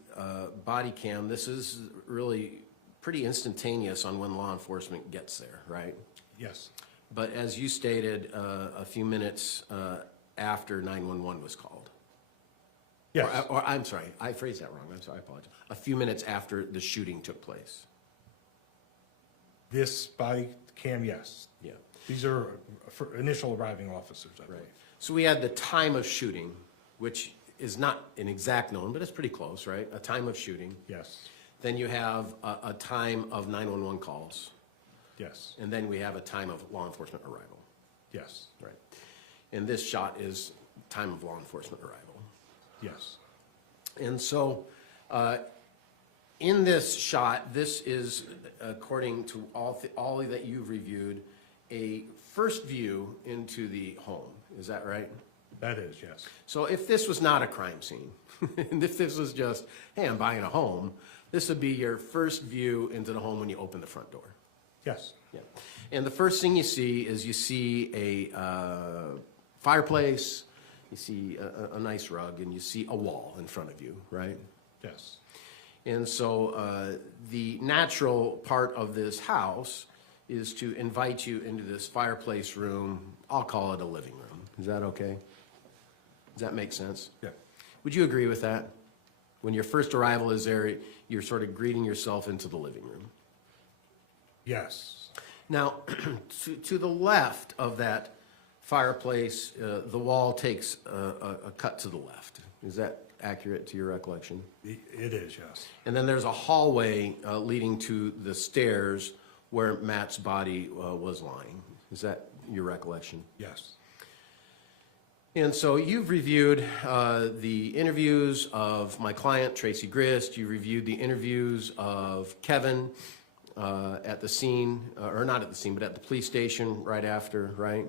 cam, this is really pretty instantaneous on when law enforcement gets there, right? yes, But as you stated, a few minutes after 911 was called. yes, Or I'm sorry, I phrased that wrong. I'm sorry, I apologize. A few minutes after the shooting took place. this body cam, yes. Yeah. These are for initial arriving officers, I believe. Right. So we had the time of shooting, which is not an exact known, but it's pretty close, right? A time of shooting. Yes, Then you have a time of 911 calls, yes, and then we have a time of law enforcement arrival. yes, Right. And this shot is time of law enforcement arrival. yes, And so, in this shot, this is, according to all that you've reviewed, a first view into the home. Is that right? that is, yes, So if this was not a crime scene, and if this was just, hey, I'm buying a home, this would be your first view into the home when you open the front door. yes, Yeah. And the first thing you see is you see a fireplace, you see a nice rug, and you see a wall in front of you, right? yes, And so the natural part of this house is to invite you into this fireplace room. I'll call it a living room. Is that okay? Does that make sense? yeah, Would you agree with that? When your first arrival is there, you're sort of greeting yourself into the living room. yes, Now, to the left of that fireplace, the wall takes a cut to the left. Is that accurate to your recollection? it is, yes, And then there's a hallway leading to the stairs where Matt's body was lying. Is that your recollection? yes, And so you've reviewed the interviews of my client, Tracey Grist. You reviewed the interviews of Kevin at the scene, or not at the scene, but at the police station right after, right?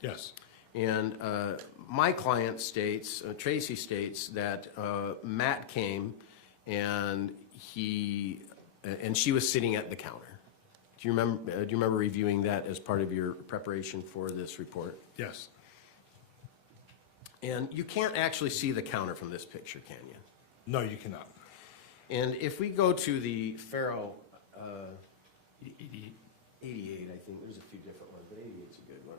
yes, And my client states, Tracey states, that Matt came and he and she was sitting at the counter. Do you remember reviewing that as part of your preparation for this report? Yes. And you can't actually see the counter from this picture, can you? No, you cannot. And if we go to the Faro 88, I think, there's a few different ones, but 88 is a good one.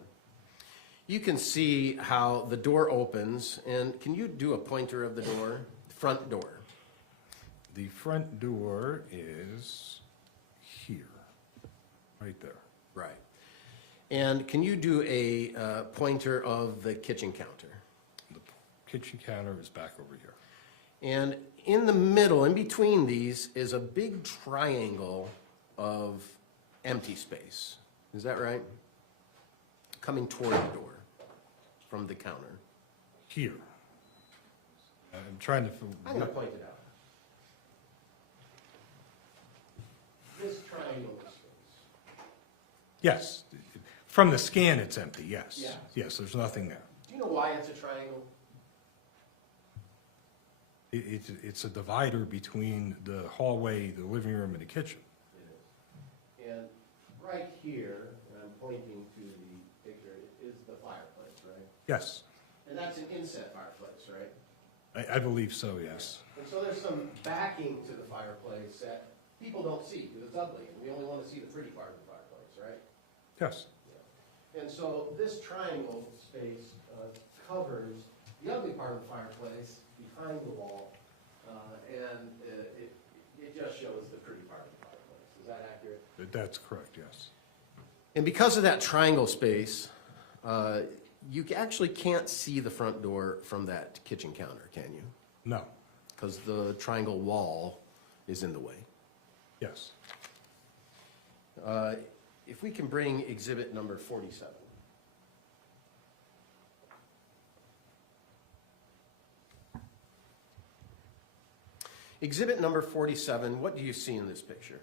You can see how the door opens, and can you do a pointer of the door? Front door. The front door is here, right there. Right. And can you do a pointer of the kitchen counter? The kitchen counter is back over here. And in the middle, in between these, is a big triangle of empty space. Is that right? Coming toward the door from the counter. Here. I'm trying to. I'm going to point it out. This triangle of space. Yes. From the scan, it's empty, yes. Yeah. Yes, there's nothing there. Do you know why it's a triangle? It's a divider between the hallway, the living room, and the kitchen. It is. And right here, and I'm pointing to the picture, is the fireplace, right? Yes, And that's an inset fireplace, right? I believe so, yes. And so there's some backing to the fireplace that people don't see because it's ugly, and we only want to see the pretty part of the fireplace, right? Yes, And so this triangle space covers the ugly part of the fireplace behind the wall, and it just shows the pretty part of the fireplace. Is that accurate? that's correct, yes. And because of that triangle space, you actually can't see the front door from that kitchen counter, can you? No, Because the triangle wall is in the way. yes. If we can bring exhibit number 47. Exhibit number 47, what do you see in this picture?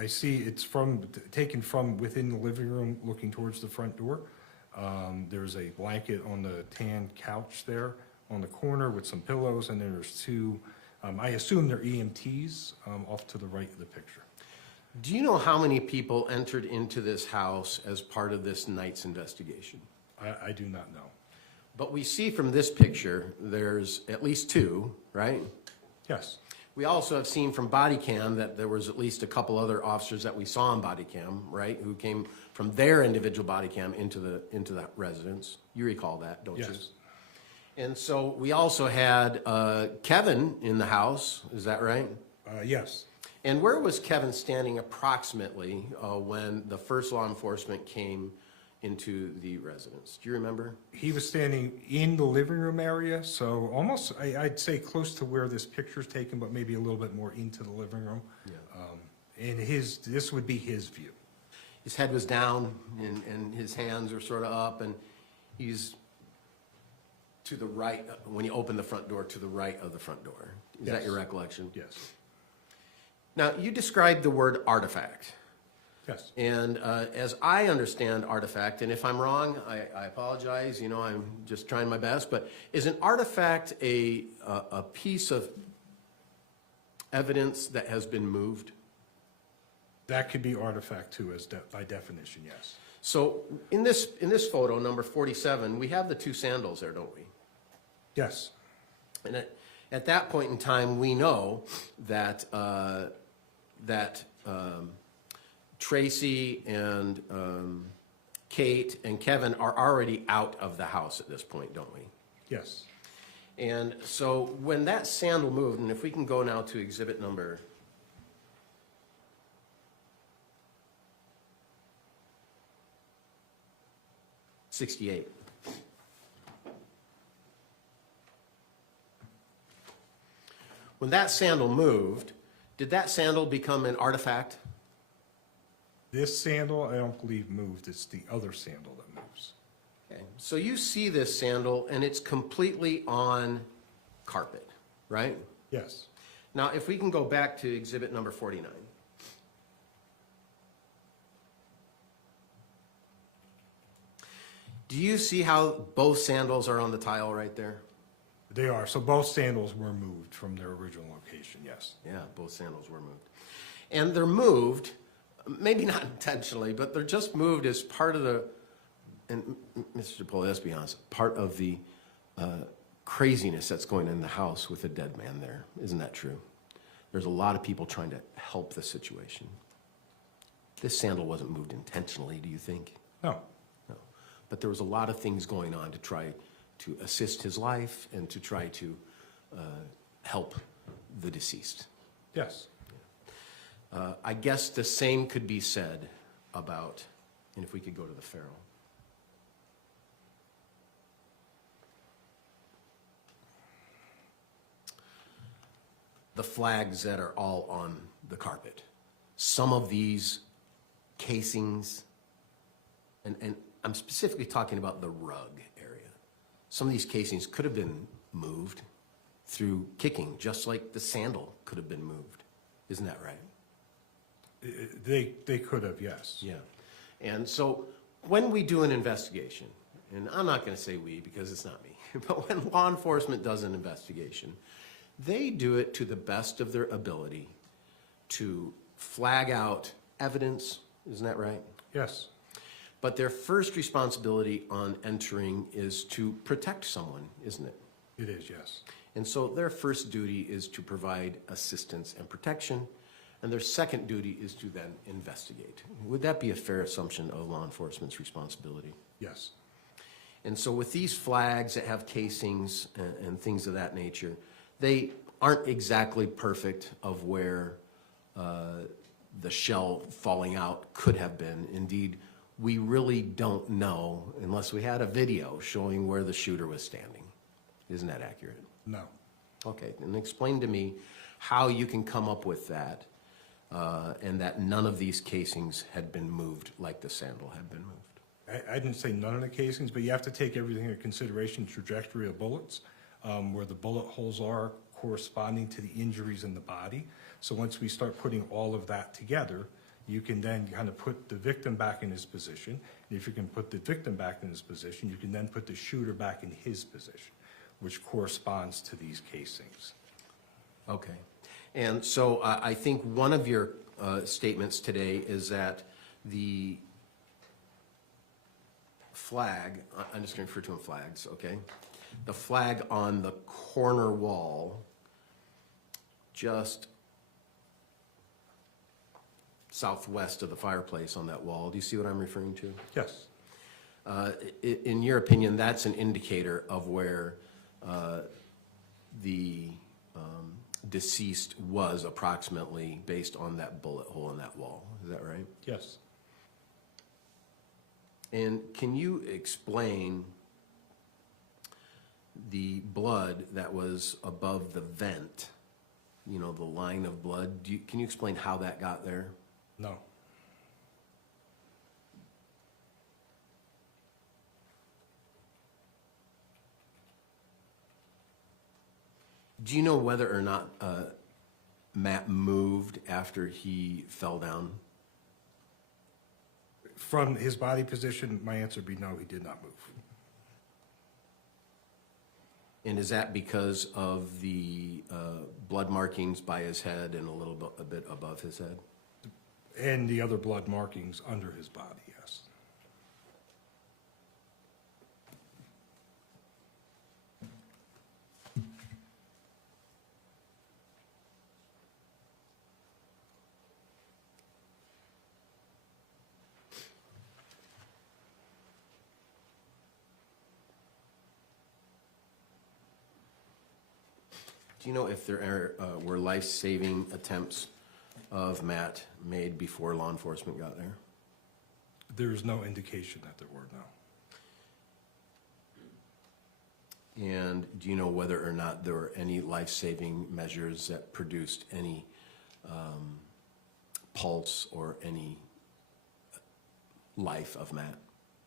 I see it's taken from within the living room, looking towards the front door. There's a blanket on the tan couch there on the corner with some pillows, and then there's two, I assume they're EMTs, off to the right of the picture. Do you know how many people entered into this house as part of this night's investigation? I do not know. But we see from this picture, there's at least two, right? Yes, We also have seen from body cam that there was at least a couple other officers that we saw on body cam, right? Who came from their individual body cam into that residence. You recall that, don't you? yes, And so we also had Kevin in the house, is that right? yes. And where was Kevin standing approximately when the first law enforcement came into the residence? Do you remember? He was standing in the living room area, so almost, I'd say close to where this picture's taken, but maybe a little bit more into the living room. Yeah. And this would be his view. His head was down and his hands were sort of up, and he's to the right, when you open the front door, to the right of the front door. Is that Yes. your recollection? Yes, Now, you described the word artifact. yes. And as I understand artifact, and if I'm wrong, I apologize, you know, I'm just trying my best, but is an artifact a piece of evidence that has been moved? That could be artifact too, by definition, yes. So in this photo, number 47, we have the two sandals there, don't we? Yes, And at that point in time, we know that Tracey and Kate and Kevin are already out of the house at this point, don't we? yes. And so when that sandal moved, and if we can go now to exhibit number 68. When that sandal moved, did that sandal become an artifact? This sandal, I don't believe moved, it's the other sandal that moves. Okay. So you see this sandal, and it's completely on carpet, right? Yes, Now, if we can go back to exhibit number 49. Do you see how both sandals are on the tile right there? They are. So both sandals were moved from their original location, yes. Yeah, both sandals were moved. And they're moved, maybe not intentionally, but they're just moved as part of the, and Mr. Paul, let's be honest, part of the craziness that's going on in the house with a dead man there. Isn't that true? There's a lot of people trying to help the situation. This sandal wasn't moved intentionally, do you think? No. No. But there was a lot of things going on to try to assist his life and to try to help the deceased. Yes. I guess the same could be said about, and if we could go to the ferrule. The flags that are all on the carpet. Some of these casings, and I'm specifically talking about the rug area. Some of these casings could have been moved through kicking, just like the sandal could have been moved. Isn't that right? They could have, yes. Yeah. And so when we do an investigation, and I'm not going to say we because it's not me, but when law enforcement does an investigation, they do it to the best of their ability to flag out evidence. Isn't that right? Yes. But their first responsibility on entering is to protect someone, isn't it? It is, yes. And so their first duty is to provide assistance and protection, and their second duty is to then investigate. Would that be a fair assumption of law enforcement's responsibility? Yes. And so with these flags that have casings and things of that nature, they aren't exactly perfect of where the shell falling out could have been. Indeed, we really don't know unless we had a video showing where the shooter was standing. Isn't that accurate? No. Okay, and explain to me how you can come up with that and that none of these casings had been moved like the sandal had been moved. I didn't say none of the casings, but you have to take everything into consideration, trajectory of bullets, where the bullet holes are corresponding to the injuries in the body. So once we start putting all of that together, you can then kind of put the victim back in his position. And if you can put the victim back in his position, you can then put the shooter back in his position, which corresponds to these casings. Okay. And so I think one of your statements today is that the flag, I'm just going to refer to them flags, okay? The flag on the corner wall, just southwest of the fireplace on that wall. Do you see what I'm referring to? Yes. In your opinion, that's an indicator of where the deceased was approximately based on that bullet hole in that wall. Is that right? Yes. And can you explain the blood that was above the vent, you know, the line of blood? Can you explain how that got there? No. Do you know whether or not Matt moved after he fell down? From his body position, my answer would be no, he did not move. And is that because of the blood markings by his head and a bit above his head? And the other blood markings under his body, yes. Do you know if there were life-saving attempts of Matt made before law enforcement got there? There's no indication that there were, no. And do you know whether or not there were any life-saving measures that produced any pulse or any life of Matt?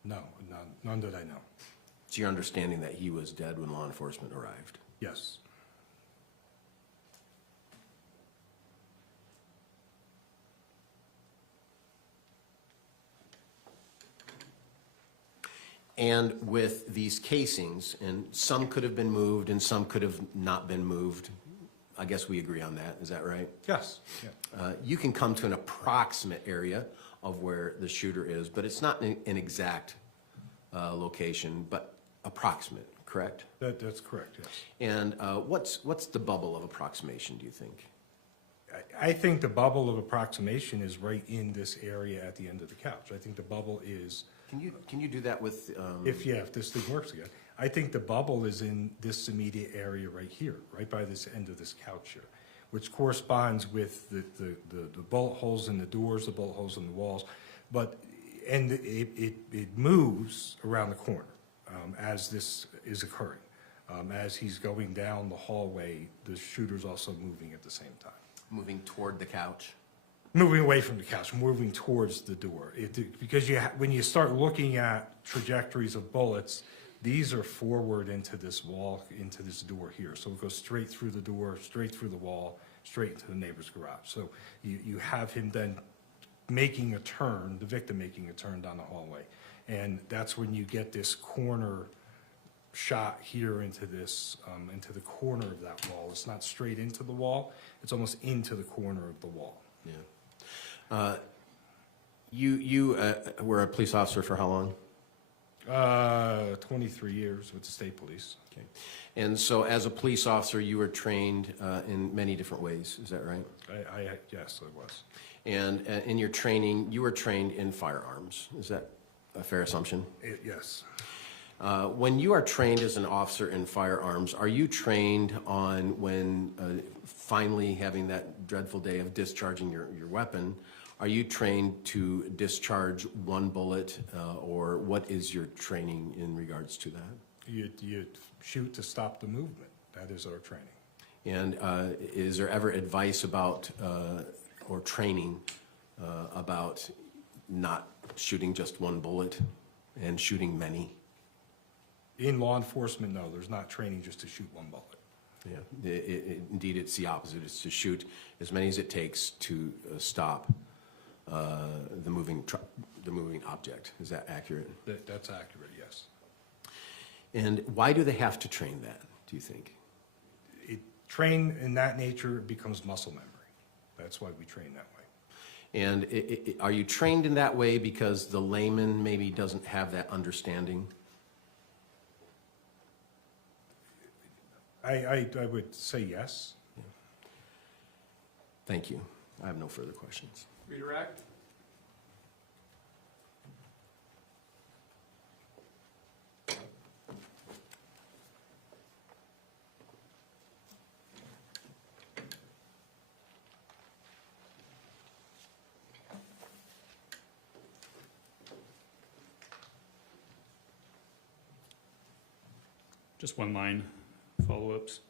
No, none that I know. It's your understanding that he was dead when law enforcement arrived? Yes. And with these casings, and some could have been moved and some could have not been moved. I guess we agree on that, is that right? Yes, yeah. You can come to an approximate area of where the shooter is, but it's not an exact location, but approximate, correct? That's correct, yes. And what's the bubble of approximation, do you think? I think the bubble of approximation is right in this area at the end of the couch. I think the bubble is, Can you do that with? if this thing works again, I think the bubble is in this immediate area right here, right by this end of this couch here, which corresponds with the bullet holes in the doors, the bullet holes in the walls, and it moves around the corner as this is occurring. As he's going down the hallway, the shooter's also moving at the same time. Moving toward the couch? Moving away from the couch, moving towards the door. Because when you start looking at trajectories of bullets, these are forward into this wall, into this door here. So it goes straight through the door, straight through the wall, straight into the neighbor's garage. So you have him then making a turn, the victim making a turn down the hallway. And that's when you get this corner shot here into this, into the corner of that wall. It's not straight into the wall, it's almost into the corner of the wall. Yeah. You were a police officer for how long? 23 years with the state police. Okay. And so as a police officer, you were trained in many different ways, is that right? Yes, I was. And in your training, you were trained in firearms, is that a fair assumption? Yes. When you are trained as an officer in firearms, are you trained on when finally having that dreadful day of discharging your weapon, are you trained to discharge one bullet, or what is your training in regards to that? You shoot to stop the movement. That is our training. And is there ever advice about, or training about not shooting just one bullet and shooting many? In law enforcement, no, there's not training just to shoot one bullet. Yeah, indeed, it's the opposite. It's to shoot as many as it takes to stop the moving object. Is that accurate? That's accurate, yes. And why do they have to train that, do you think? Train in that nature, it becomes muscle memory. That's why we train that way. And are you trained in that way because the layman maybe doesn't have that understanding? I would say yes. Yeah. Thank you. I have no further questions. Redirect? Just one line follow-ups.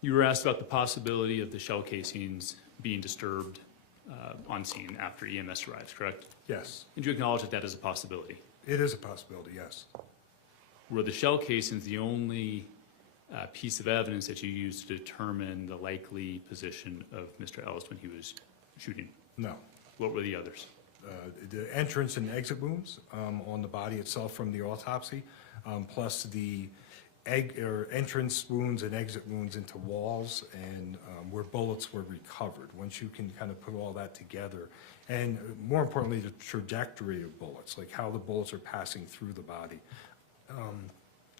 You were asked about the possibility of the shell casings being disturbed on scene after EMS arrives, correct? Yes, And you acknowledge that that is a possibility. it is a possibility, yes. Were the shell casings the only piece of evidence that you used to determine the likely position of Mr. Ellis when he was shooting? No. What were the others? The entrance and exit wounds on the body itself from the autopsy, plus the entrance wounds and exit wounds into walls and where bullets were recovered. Once you can kind of put all that together, and more importantly, the trajectory of bullets, like how the bullets are passing through the body,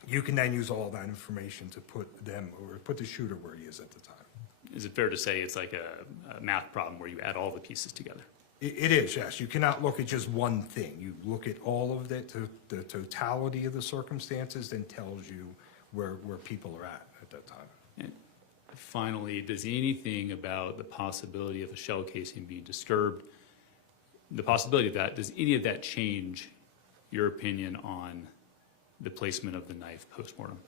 you can then use all that information to put them, or put the shooter where he is at the time. Is it fair to say it's like a math problem where you add all the pieces together? It is, yes. You cannot look at just one thing. You look at all of it, the totality of the circumstances, then tells you where people are at that time. And finally, does anything about the possibility of a shell casing being disturbed, the possibility of that, does any of that change your opinion on the placement of the knife post-mortem?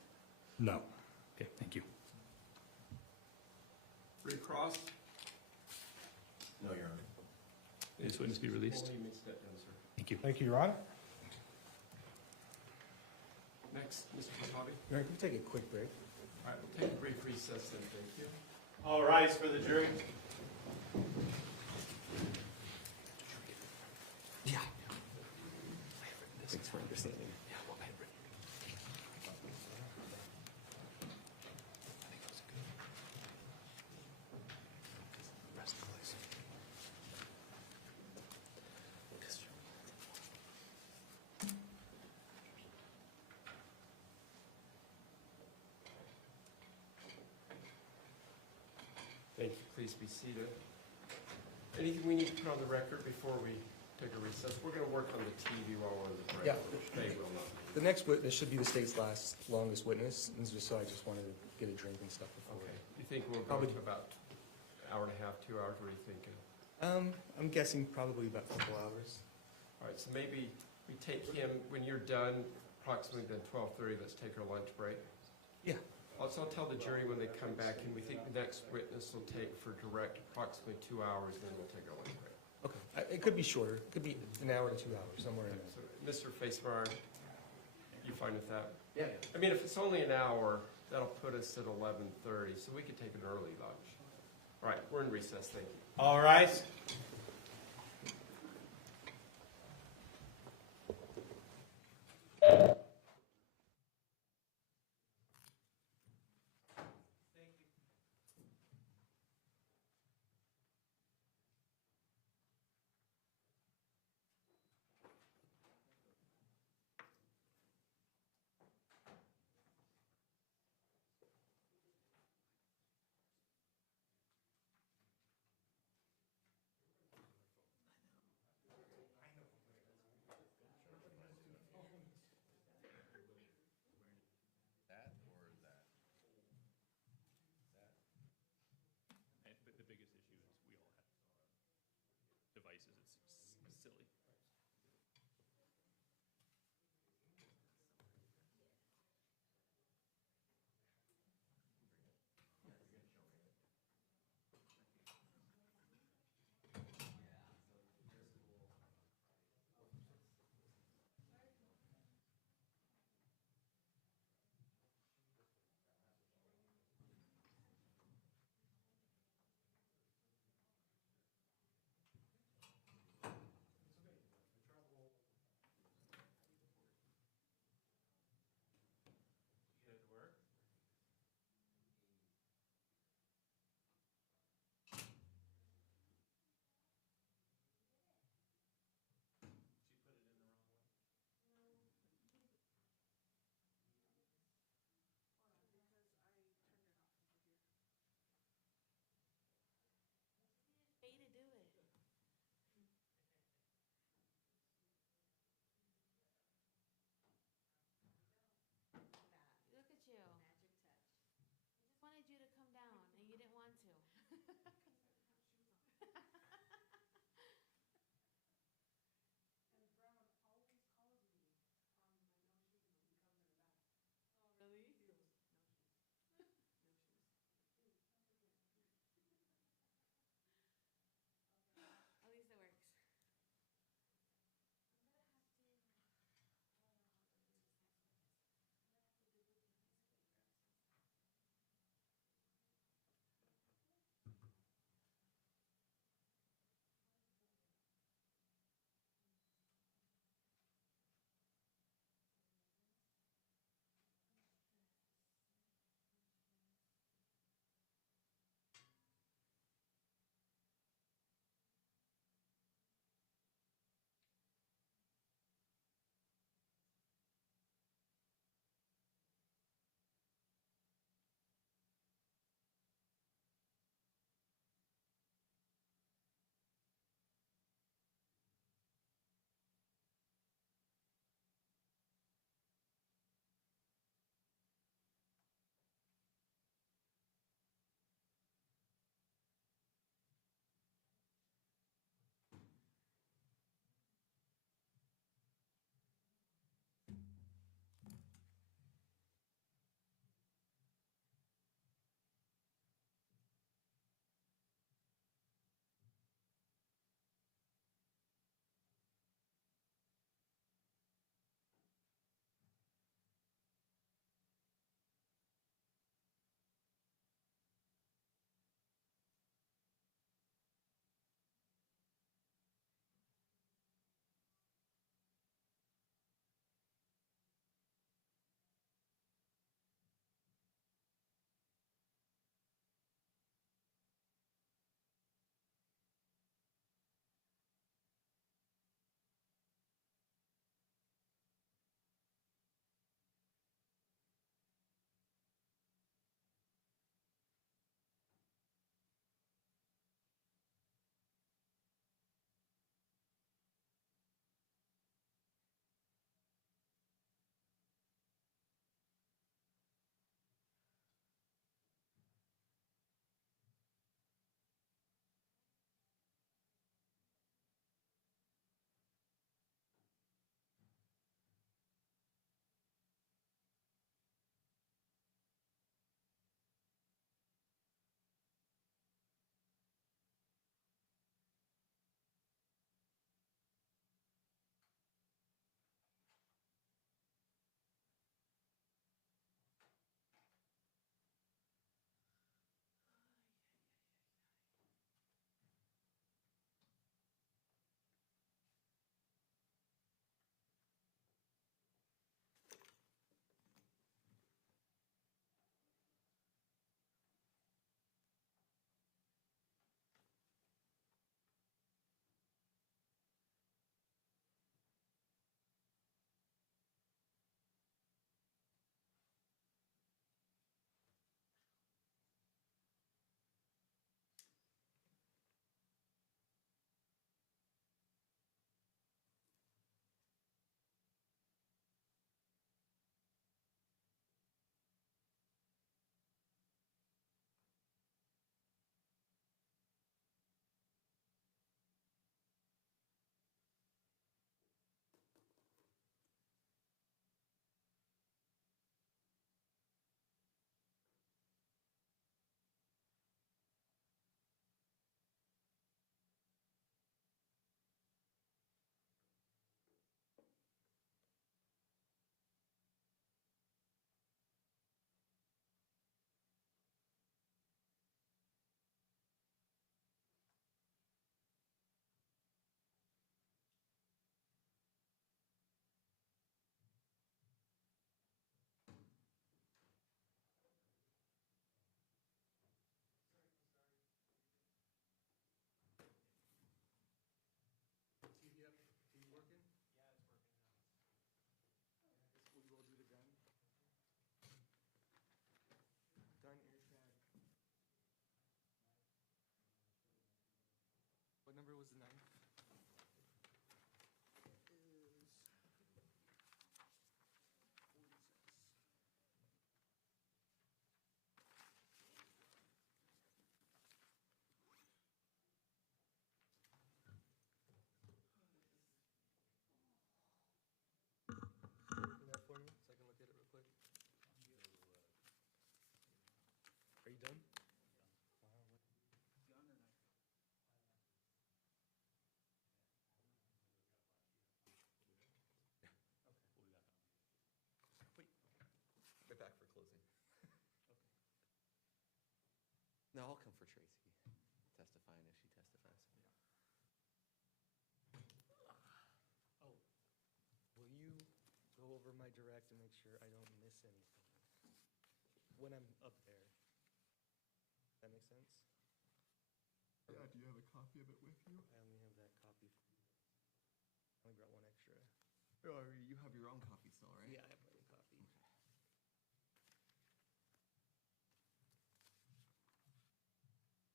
No. Okay, thank you. Recross? No, Your Honor. This witness be released. Only you may step down, sir. Thank you. Thank you, Your Honor. Next, Mr. Bobby. Can we take a quick break? All right, we'll take a brief recess then, thank you. All rise for the jury. Yeah. Thanks for for standing. Thank you. Please be seated. Anything we need to put on the record before we take a recess? We're going to work on the TV while we're on the break. Yeah. Which they will not. The next witness should be the state's longest witness, and just so I just wanted to get a drink and stuff before. Okay. You think we'll go Probably- to about hour and a half, 2 hours? What are you thinking? I'm guessing probably about a couple hours. All right, so maybe we take him, when you're done, approximately then 12:30, let's take our lunch break. Yeah. Also, I'll tell the jury when they come back, and we think the next witness will take for direct approximately 2 hours, and then we'll take our lunch break. Okay. It could be shorter. It could be an hour to 2 hours, somewhere in there. So, Mr. Facemeyer, you fine with that? Yeah. I mean, if it's only an hour, that'll put us at 11:30, so we could take an early lunch. All right, we're in recess, thank you. All rise. over my direct and make sure I don't miss anything when I'm up there. That makes sense? Yeah, do you have a copy of it with you? I only have that copy. I only brought one extra. Oh, you have your own copy still, right? Yeah, I have my own copy. So cricket. No, not with this witness. There might be one.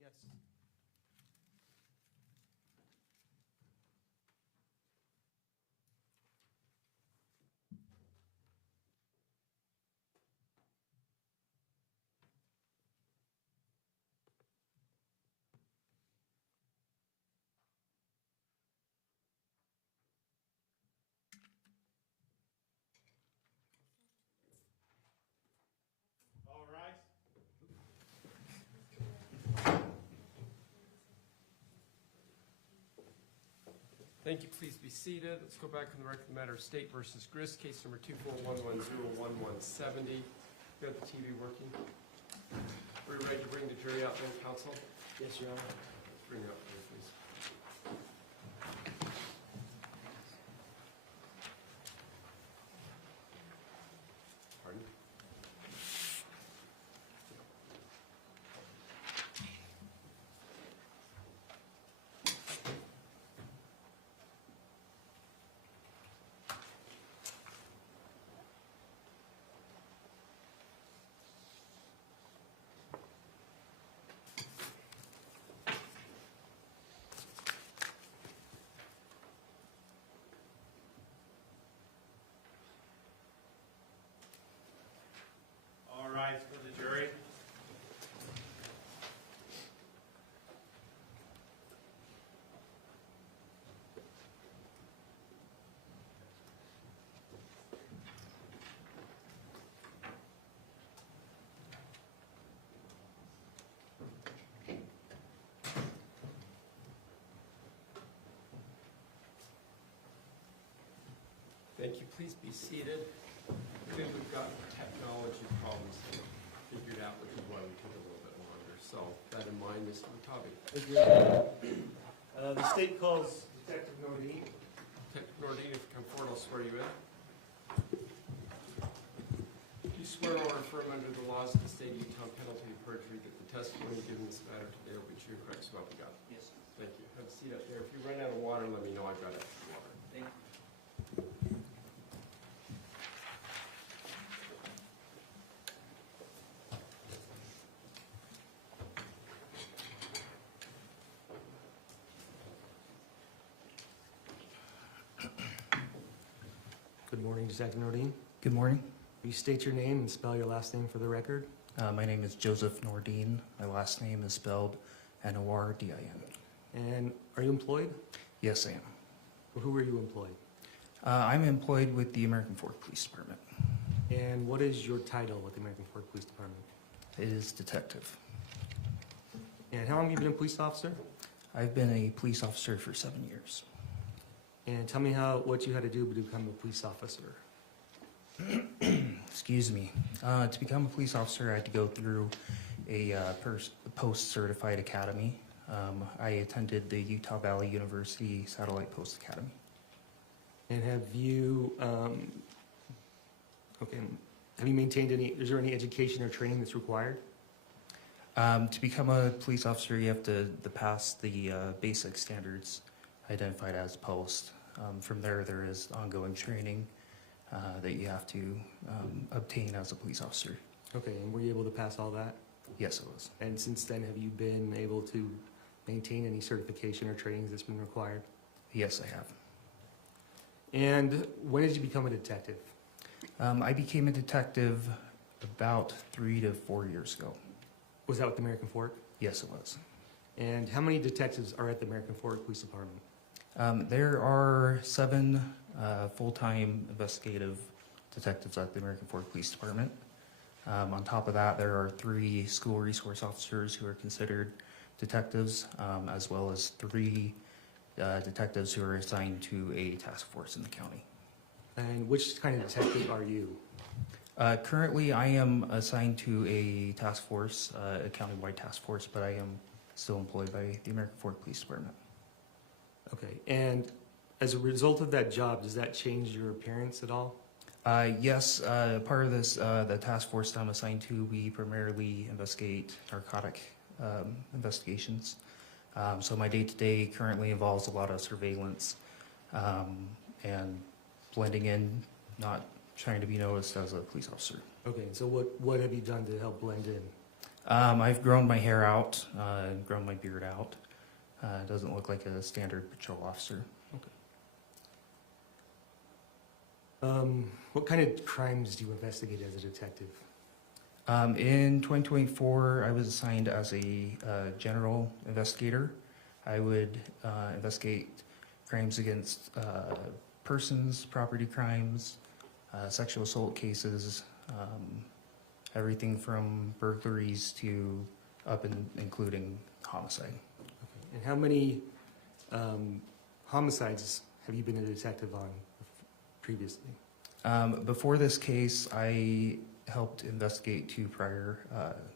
Yes. All rise. Thank you. Please be seated. Let's go back on the record of the matter of State versus Grist, case number 241101170. You got the TV working? Are we ready to bring the jury out then, counsel? Yes, Your Honor. Let's bring it up here, please. Pardon? All rise for the jury. Thank you. Please be seated. I think we've got technology problems figured out, which is why we took a little bit longer. So, that in mind, Mr. Mutabi. The state calls Detective Nordine. Detective Nordine, if you come forward, I'll swear you in. Do you swear or affirm under the laws of the state of Utah, penalty of perjury, that the testimony given in this matter today will be true, correct, so help you God? Yes. Thank you. Have a seat up there. If you run out of water, let me know. I've got extra water. Thank you. Good morning, Detective Nordine. Good morning. Will you state your name and spell your last name for the record? My name is Joseph Nordine. My last name is spelled Nordin. And are you employed? Yes, I am. Or who are you employed? I'm employed with the American Fork Police Department. And what is your title with the American Fork Police Department? It is detective. And how long have you been a police officer? I've been a police officer for 7 years. And tell me what you had to do to become a police officer. Excuse me. To become a police officer, I had to go through a post-certified academy. I attended the Utah Valley University Satellite Post Academy. And have you maintained is there any education or training that's required? To become a police officer, you have to pass the basic standards identified as post. From there is ongoing training that you have to obtain as a police officer. Okay, and were you able to pass all that? Yes, it was. And since then, have you been able to maintain any certification or trainings that's been required? Yes, I have. And when did you become a detective? I became a detective about 3 to 4 years ago. Was that with the American Fork? Yes, it was. And how many detectives are at the American Fork Police Department? There are 7 full-time investigative detectives at the American Fork Police Department. On top of that, there are 3 school resource officers who are considered detectives, as well as 3 detectives who are assigned to a task force in the county. And which kind of detective are you? Currently, I am assigned to a task force, a countywide task force, but I am still employed by the American Fork Police Department. Okay, and as a result of that job, does that change your appearance at all? Yes, part of this, the task force that I'm assigned to, we primarily investigate narcotic investigations. So my day-to-day currently involves a lot of surveillance and blending in, not trying to be noticed as a police officer. Okay, so what have you done to help blend in? I've grown my hair out, grown my beard out. It doesn't look like a standard patrol officer. What kind of crimes do you investigate as a detective? In 2024, I was assigned as a general investigator. I would investigate crimes against persons, property crimes, sexual assault cases, everything from burglaries to up and including homicide. Okay. And how many homicides have you been a detective on previously? Before this case, I helped investigate 2 prior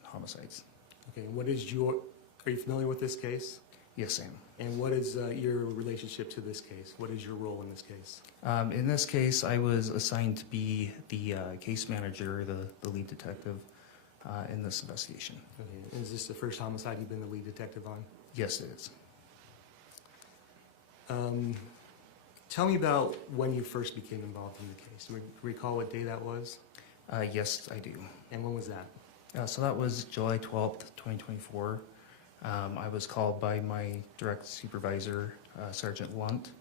homicides. Okay, are you familiar with this case? Yes, Sam. And what is your relationship to this case? What is your role in this case? In this case, I was assigned to be the case manager, the lead detective in this investigation. Okay, is this the first homicide you've been the lead detective on? Yes, it is. Tell me about when you first became involved in the case. Do you recall what day that was? Yes, I do. And when was that? So that was July 12th, 2024. I was called by my direct supervisor, Sergeant Lunt,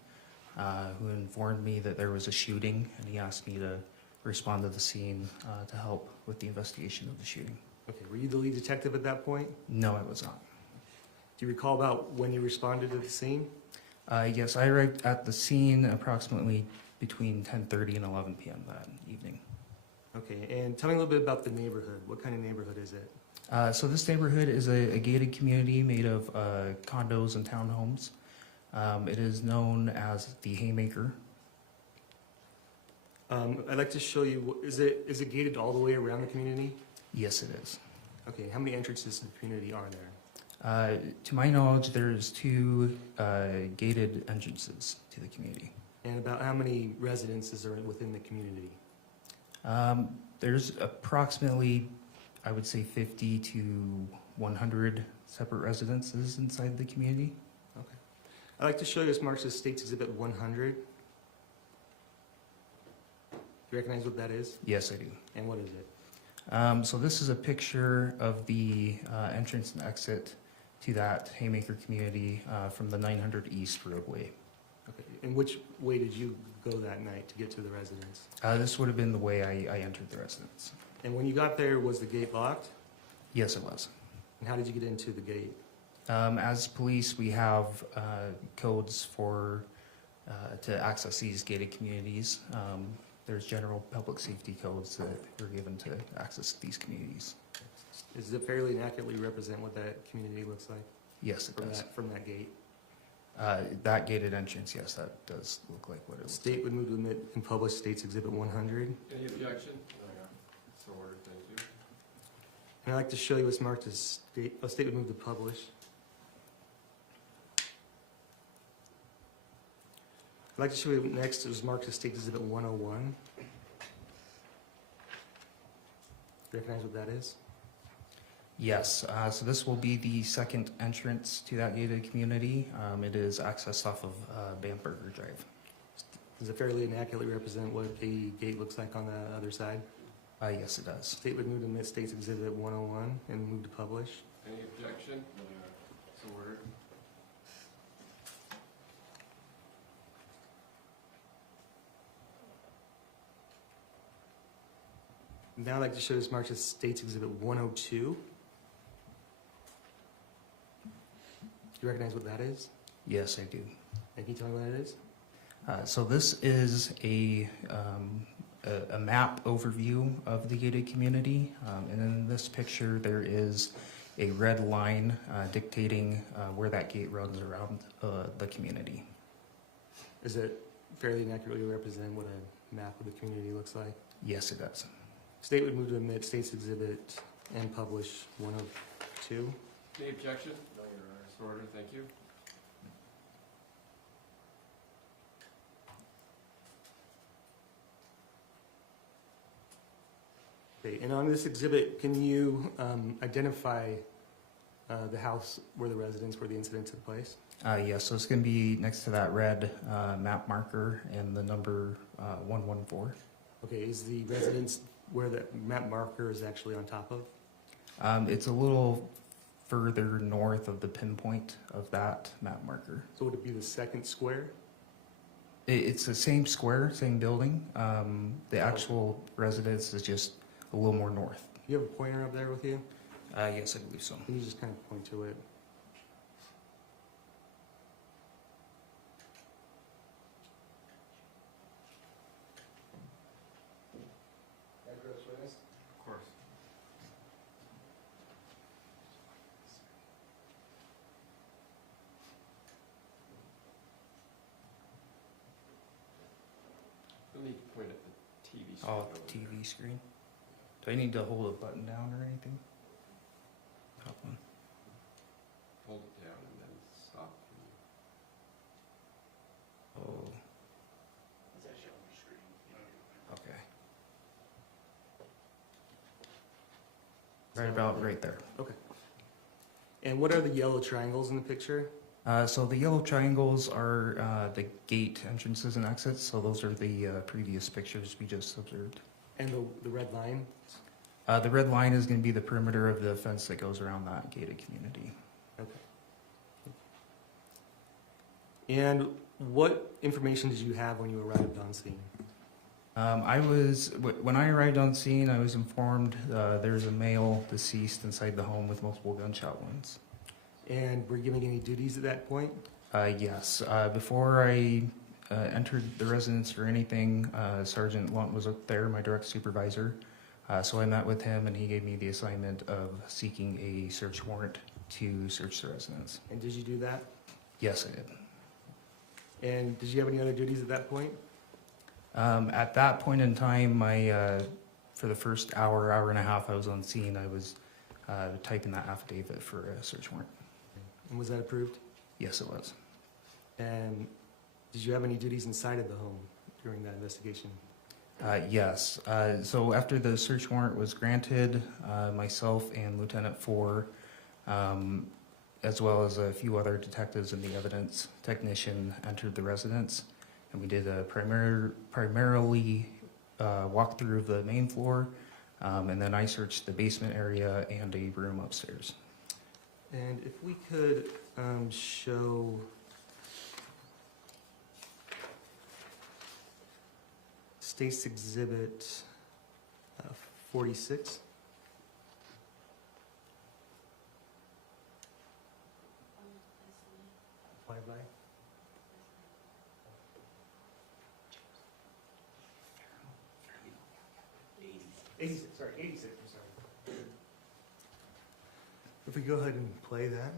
who informed me that there was a shooting, and he asked me to respond to the scene to help with the investigation of the shooting. Okay, were you the lead detective at that point? No, I was not. Do you recall about when you responded to the scene? Yes, I arrived at the scene approximately between 10:30 and 11 p.m. that evening. Okay, and tell me a little bit about the neighborhood. What kind of neighborhood is it? So this neighborhood is a gated community made of condos and townhomes. It is known as the Haymaker. I'd like to show you, is it gated all the way around the community? Yes, it is. Okay, how many entrances to the community are there? To my knowledge, there's 2 gated entrances to the community. And about how many residences are within the community? There's approximately, I would say, 50 to 100 separate residences inside the community. Okay. I'd like to show you this marks as States Exhibit 100. Do you recognize what that is? Yes, I do. And what is it? So this is a picture of the entrance and exit to that Haymaker community from the 900 East roadway. Okay. And which way did you go that night to get to the residence? This would have been the way I entered the residence. And when you got there, was the gate locked? Yes, it was. And how did you get into the gate? As police, we have codes for to access these gated communities. There's general public safety codes that are given to access these communities. Does it fairly and accurately represent what that community looks like Yes, it does. from that gate? That gated entrance, yes, that does look like what it looks like. State would move to admit and publish State's Exhibit 100. Any objection? So ordered, thank you. And I'd like to show you what's marked as state would move to publish. I'd like to show you next is marked as State Exhibit 101. Recognize what that is? Yes, so this will be the second entrance to that gated community. It is accessed off of Bamberger Drive. Does it fairly and accurately represent what the gate looks like on the other side? Yes, it does. State would move to admit State's Exhibit 101 and move to publish. Any objection? So ordered. Now I'd like to show this marked as State's Exhibit 102. Do you recognize what that is? Yes, I do. And can you tell me what it is? So this is a map overview of the gated community. And in this picture, there is a red line dictating where that gate runs around the community. Does it fairly and accurately represent what a map of the community looks like? Yes, it does. State would move to admit State's Exhibit and publish 102. Any objection? No, Your Honor. So ordered, thank you. Okay, and on this exhibit, can you identify the house where the incident took place? Yes, so it's going to be next to that red map marker and the number 114. Okay, is the residence where the map marker is actually on top of? It's a little further north of the pinpoint of that map marker. So would it be the second square? It's the same square, same building. The actual residence is just a little more north. Do you have a pointer up there with you? Yes, I believe so. Can you just kind of point to it? Of course. You'll need to point at the TV screen. Oh, over there. TV screen. Do I need to hold a button down or anything? Top one. Hold it down and then stop. Oh. Okay. Right about right there. Okay. And what are the yellow triangles in the picture? So the yellow triangles are the gate entrances and exits. So those are the previous pictures we just observed. And the red line? The red line is going to be the perimeter of the fence that goes around that gated community. Okay. And what information did you have when you arrived on scene? When I arrived on scene, I was informed there's a male deceased inside the home with multiple gunshot wounds. And were you giving any duties at that point? Yes. Before I entered the residence or anything, Sergeant Lunt was up there, my direct supervisor. So I met with him and he gave me the assignment of seeking a search warrant to search the residence. And did you do that? Yes, I did. And did you have any other duties at that point? At that point in time, for the first hour and a half I was on scene, I was typing that affidavit for a search warrant. And was that approved? Yes, it was. And did you have any duties inside of the home during that investigation? Yes. So after the search warrant was granted, myself and Lieutenant Four, as well as a few other detectives and the evidence technician, entered the residence, and we did a primarily walkthrough of the main floor, and then I searched the basement area and a room upstairs. And if we could show State's Exhibit 46. Applied by? 86, sorry, 86, I'm sorry. If we go ahead and play that.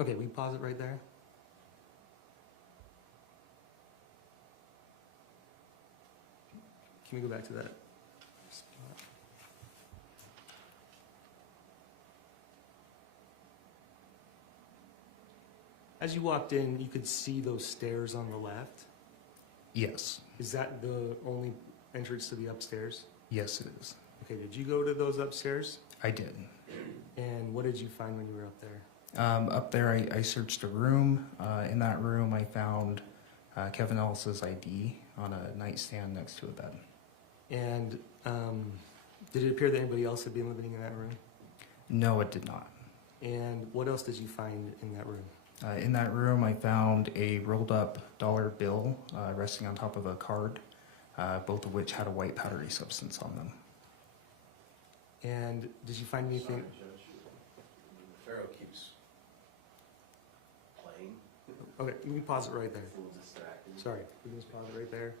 Okay, we pause it right there. Can we go back to that spot? As you walked in, you could see those stairs on the left. Yes. Is that the only entrance to the upstairs? Yes, it is. Okay, did you go to those upstairs? I did. And what did you find when you were up there? Up there, I searched a room. In that room, I found Kevin Ellis's ID on a nightstand next to a bed. And did it appear that anybody else had been living in that room? No, it did not. And what else did you find in that room? In that room, I found a rolled up dollar bill resting on top of a card, both of which had a white powdery substance on them. And did you find anything? Sorry, Judge. The Pharaoh keeps playing. Okay, we can pause it right there. It's a little distracting. Sorry, we can just pause it right there.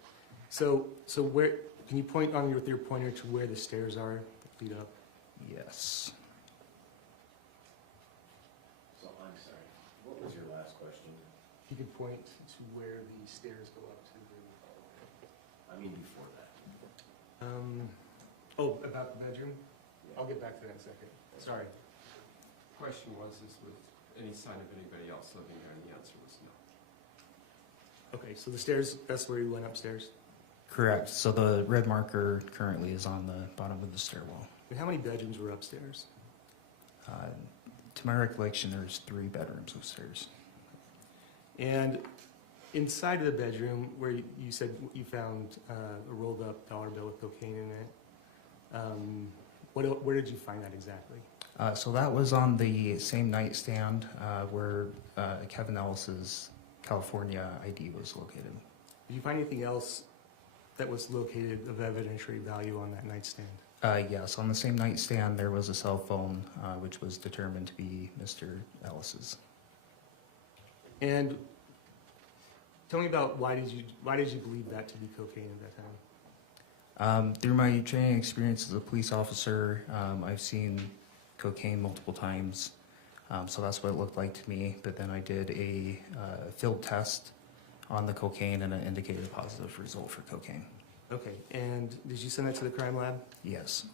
So where, can you point on with your pointer to where the stairs are that lead up? Yes. So I'm sorry. What was your last question? If you could point to where the stairs go up to the... I mean before that. Oh, about the bedroom? I'll get back to that in a second. Sorry. Question was, is with any sign of anybody else living there, and the answer was no. Okay, so the stairs, that's where you went upstairs? Correct. So the red marker currently is on the bottom of the stairwell. And how many bedrooms were upstairs? To my recollection, there's 3 bedrooms upstairs. And inside of the bedroom, where you said you found a rolled up dollar bill with cocaine in it, where did you find that exactly? So that was on the same nightstand where Kevin Ellis's California ID was located. Did you find anything else that was located of evidentiary value on that nightstand? Yes, on the same nightstand there was a cell phone which was determined to be Mr. Ellis's. And tell me about why did you believe that to be cocaine at that time? Through my training experience as a police officer, I've seen cocaine multiple times, so that's what it looked like to me. But then I did a field test on the cocaine, and it indicated a positive result for cocaine. Okay, and did you send that to the crime lab? Yes.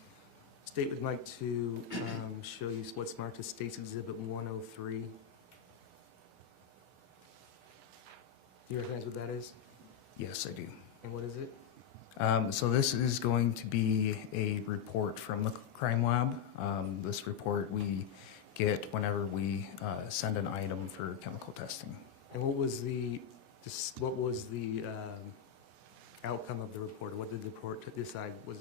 State would like to show you what's marked as State's Exhibit 103. Do you recognize what that is? Yes, I do. And what is it? So this is going to be a report from the crime lab. This report we get whenever we send an item for chemical testing. And what was the outcome of the report? Or what did the report decide was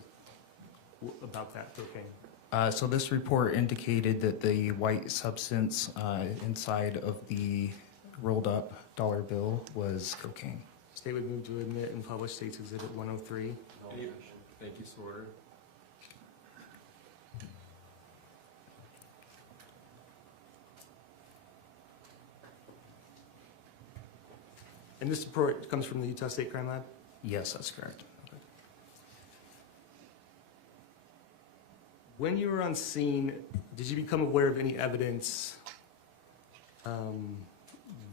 about that cocaine? So this report indicated that the white substance inside of the rolled up dollar bill was cocaine. State would move to admit and publish State's Exhibit 103. Thank you, so ordered. And this report comes from the Utah State Crime Lab? Yes, that's correct. When you were on scene, did you become aware of any evidence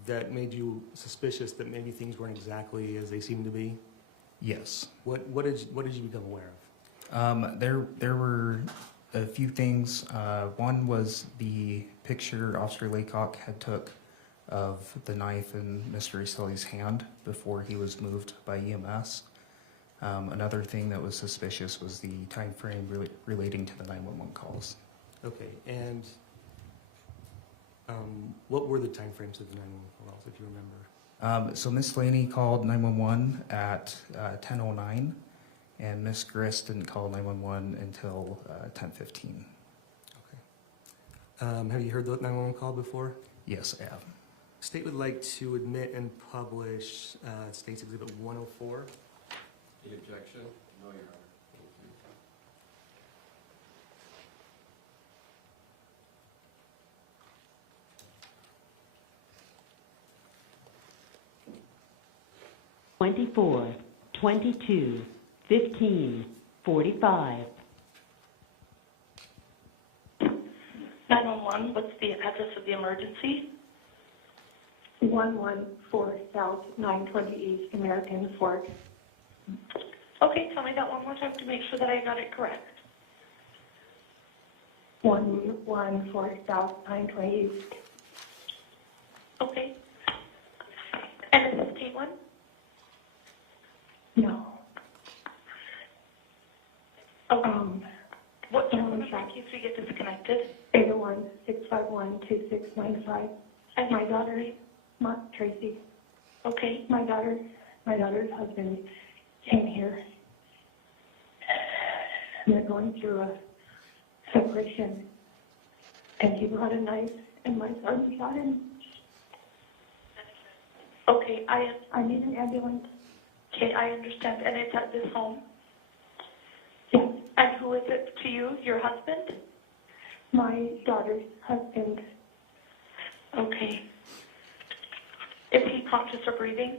that made you suspicious that maybe things weren't exactly as they seemed to be? Yes. What did you become aware of? There were a few things. One was the picture Officer Laycock had took of the knife in Mr. Restelli's hand before he was moved by EMS. Another thing that was suspicious was the time frame relating to the 911 calls. Okay, and what were the time frames of the 911 calls, if you remember? So Miss Laney called 911 at 10:09, and Miss Grist didn't call 911 until 10:15. Okay. Have you heard the 911 call before? Yes, I have. State would like to admit and publish State's Exhibit 104. Any objection? No, Your Honor. 24, 22, 15, 45. 911, what's the address of the emergency? 114 South 920 East American Fork. Okay, tell me that one more time to make sure that I got it correct. 114 South 920 East. Okay. And is this Caitlin? No. Okay. What's your phone number Shop. in case we get disconnected? 801-651-2695. And My daughter, Tracey. Okay. My daughter's husband came here. They're going through a separation, and he brought a knife, and my son shot him. Okay, I need an ambulance. okay, I understand. And it's at this home? Yes, And who is it to you? Your husband? my daughter's husband. Okay. Is he conscious or breathing?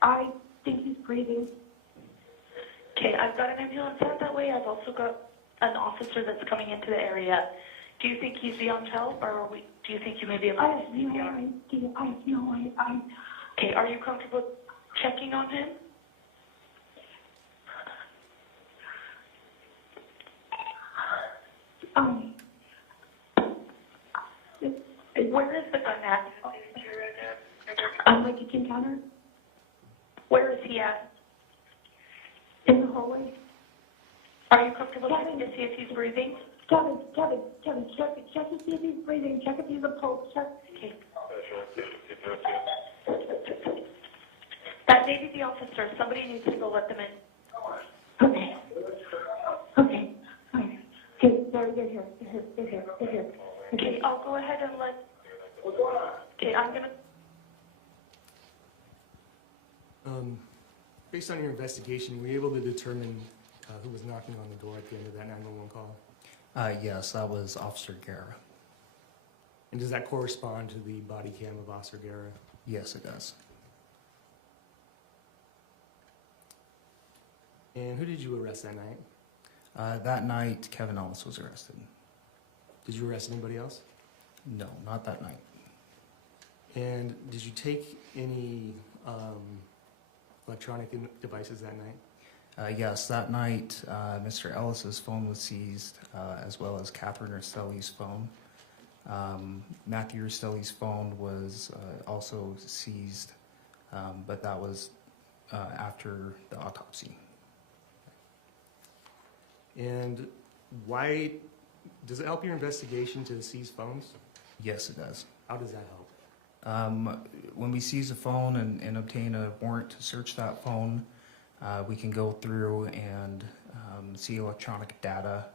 I think he's breathing. Okay, I've got an ambulance out that way. I've also got an officer that's coming into the area. Do you think he's beyond help, or do you think you may be able to I have CPR? no idea. I have no idea. Okay, are you comfortable checking on him? Where is the gun at? On my kitchen counter, Where is he at? in the hallway. Are you comfortable checking to see if he's breathing? Kevin, check to see if he's breathing. Check if he's a pulse. Check. Okay. That may be the officer. Somebody needs to go let them in. Okay. Okay. Fine. Okay, they're here. They're here. Okay, I'll go ahead and let... Okay, I'm going to... Based on your investigation, were you able to determine who was knocking on the door at the end of that 911 call? Yes, that was Officer Guerra. And does that correspond to the body cam of Officer Guerra? Yes, it does. And who did you arrest that night? That night, Kevin Ellis was arrested. Did you arrest anybody else? No, not that night. And did you take any electronic devices that night? Yes, that night, Mr. Ellis's phone was seized, as well as Kathryn Restelli's phone. Matthew Restelli's phone was also seized, but that was after the autopsy. And why does it help your investigation to seize phones? Yes, it does. How does that help? When we seize a phone and obtain a warrant to search that phone, we can go through and see electronic data,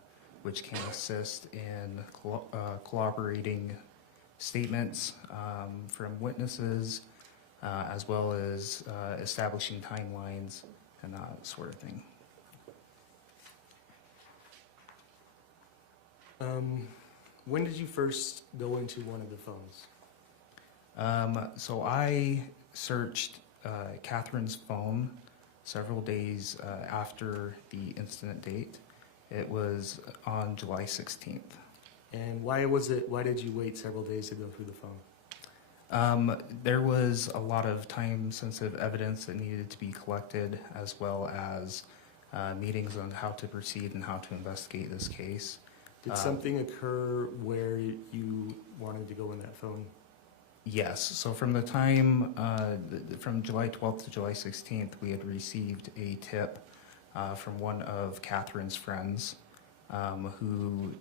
which can assist in corroborating statements from witnesses, as well as establishing timelines and that sort of thing. When did you first go into one of the phones? So I searched Kathryn's phone several days after the incident date. It was on July 16th. And why did you wait several days to go through the phone? There was a lot of time-sensitive evidence that needed to be collected, as well as meetings on how to proceed and how to investigate this case. Did something occur where you wanted to go in that phone? Yes. So from the time, from July 12th to July 16th, we had received a tip from one of Kathryn's friends who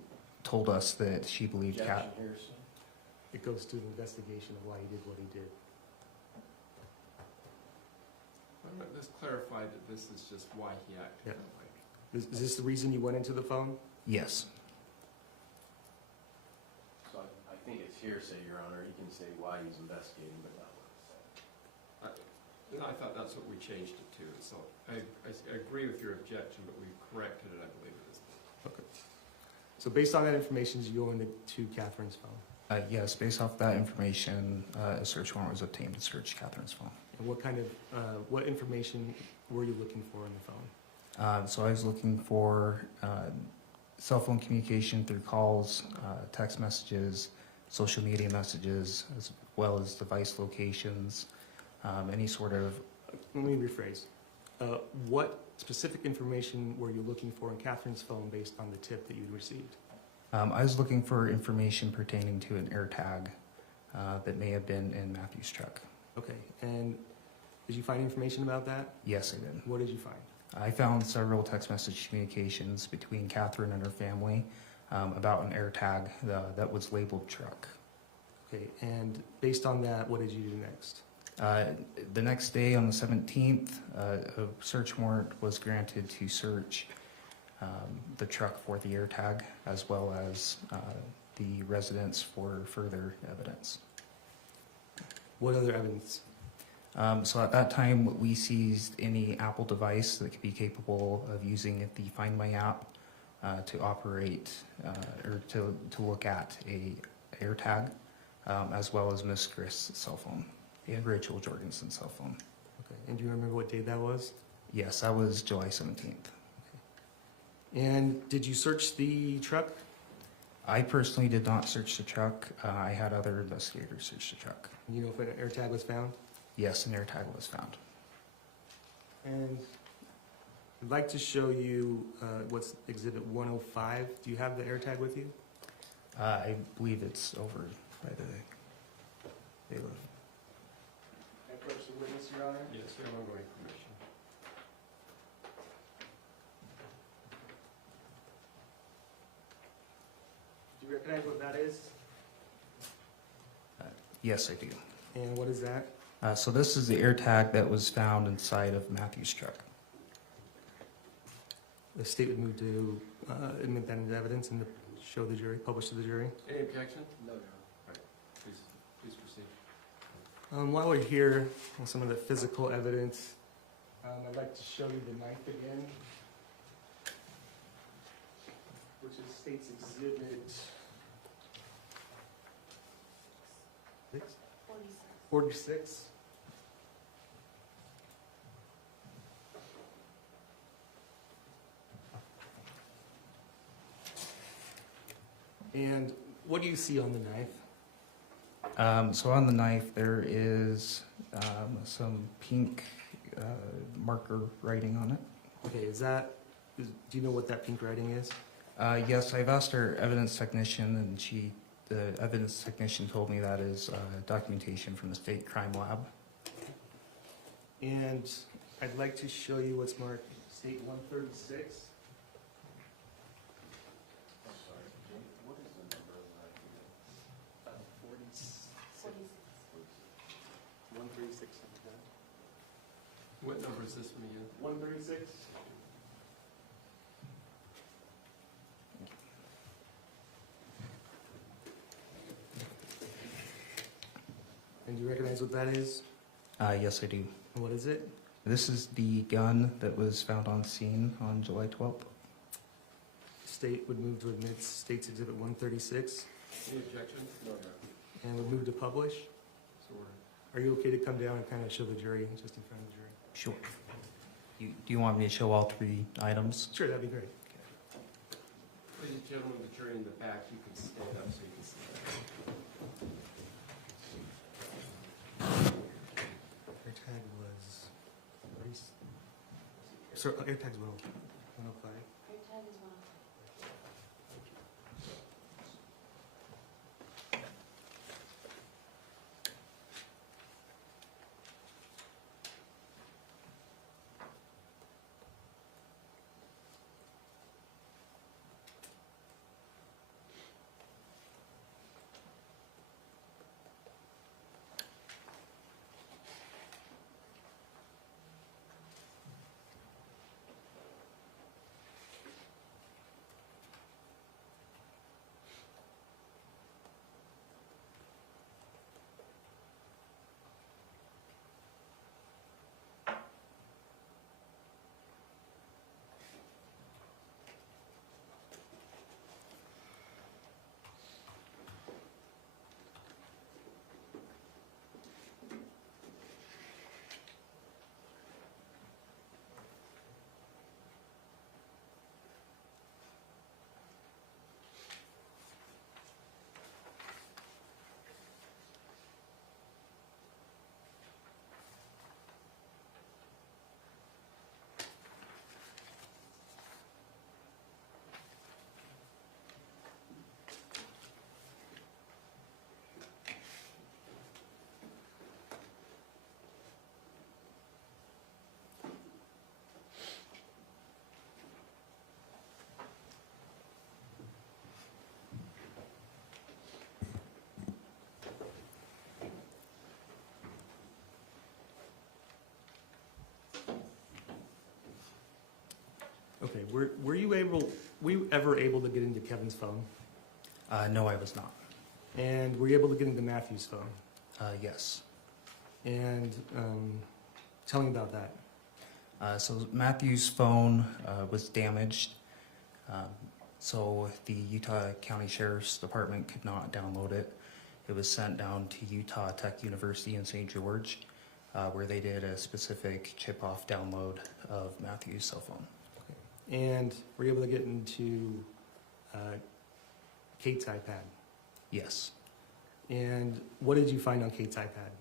told us that she believed It goes to the investigation of why he did what he did. Let's clarify that this is just why he acted that way. Is this the reason you went into the phone? Yes. So I think it's hearsay, Your Honor. He can say why he's investigating, but not what he said. I thought that's what we changed it to. So I agree with your objection, but we corrected it, I believe it is. Okay. So based on that information, did you go into Kathryn's phone? Yes, based off that information, a search warrant was obtained to search Kathryn's phone. And what kind of, what information were you looking for on the phone? So I was looking for cell phone communication through calls, text messages, social media messages, as well as device locations, any sort of. Let me rephrase. What specific information were you looking for on Kathryn's phone based on the tip that you'd received? I was looking for information pertaining to an AirTag that may have been in Matthew's truck. Okay, and did you find information about that? Yes, I did. What did you find? I found several text message communications between Kathryn and her family about an AirTag that was labeled truck. Okay, and based on that, what did you do next? The next day, on the 17th, a search warrant was granted to search the truck for the AirTag, as well as the residence for further evidence. What other evidence? So at that time, we seized any Apple device that could be capable of using the Find My app to operate or to look at a AirTag, as well as Miss Grist's cell phone and Rachel Jorgensen's cell phone. Okay, and do you remember what day that was? Yes, that was July 17th. And did you search the truck? I personally did not search the truck. I had other investigators search the truck. You know if an AirTag was found? Yes, an AirTag was found. And I'd like to show you what's Exhibit 105. Do you have the AirTag with you? I believe it's over by the bailiff. Can I approach the witness, Your Honor? Yes, you have ongoing permission. Do you recognize what that is? Yes, I do. And what is that? So this is the AirTag that was found inside of Matthew's truck. The state would move to admit that into evidence and to show the jury, publish to the jury. Any objection? No, Your Honor. All right, please proceed. While we're here on some of the physical evidence, I'd like to show you the knife again, which is State's Exhibit 46. And what do you see on the knife? So on the knife, there is some pink marker writing on it. Okay, do you know what that pink writing is? Yes, I've asked our evidence technician, and the evidence technician told me that is documentation from the state crime lab. And I'd like to show you what's marked State 136. What is the number of the knife? 136. What number is this one again? 136. And do you recognize what that is? Yes, I do. And what is it? This is the gun that was found on scene on July 12th. State would move to admit State's Exhibit 136 Any objections? No, Your Honor. and would move to publish. So ordered. Are you okay to come down and kind of show the jury, just in front of the jury? Sure. Do you want me to show all three items? Sure, that'd be great. Ladies and gentlemen, the jury in the back, you can stand up so you can see that. AirTag was... So, AirTag's 105. Okay, were you ever able to get into Kevin's phone? No, I was not. And were you able to get into Matthew's phone? Yes. And tell me about that. So Matthew's phone was damaged, so the Utah County Sheriff's Department could not download it. It was sent down to Utah Tech University in St. George, where they did a specific chip-off download of Matthew's cell phone. And were you able to get into Kate's iPad? Yes. And what did you find on Kate's iPad?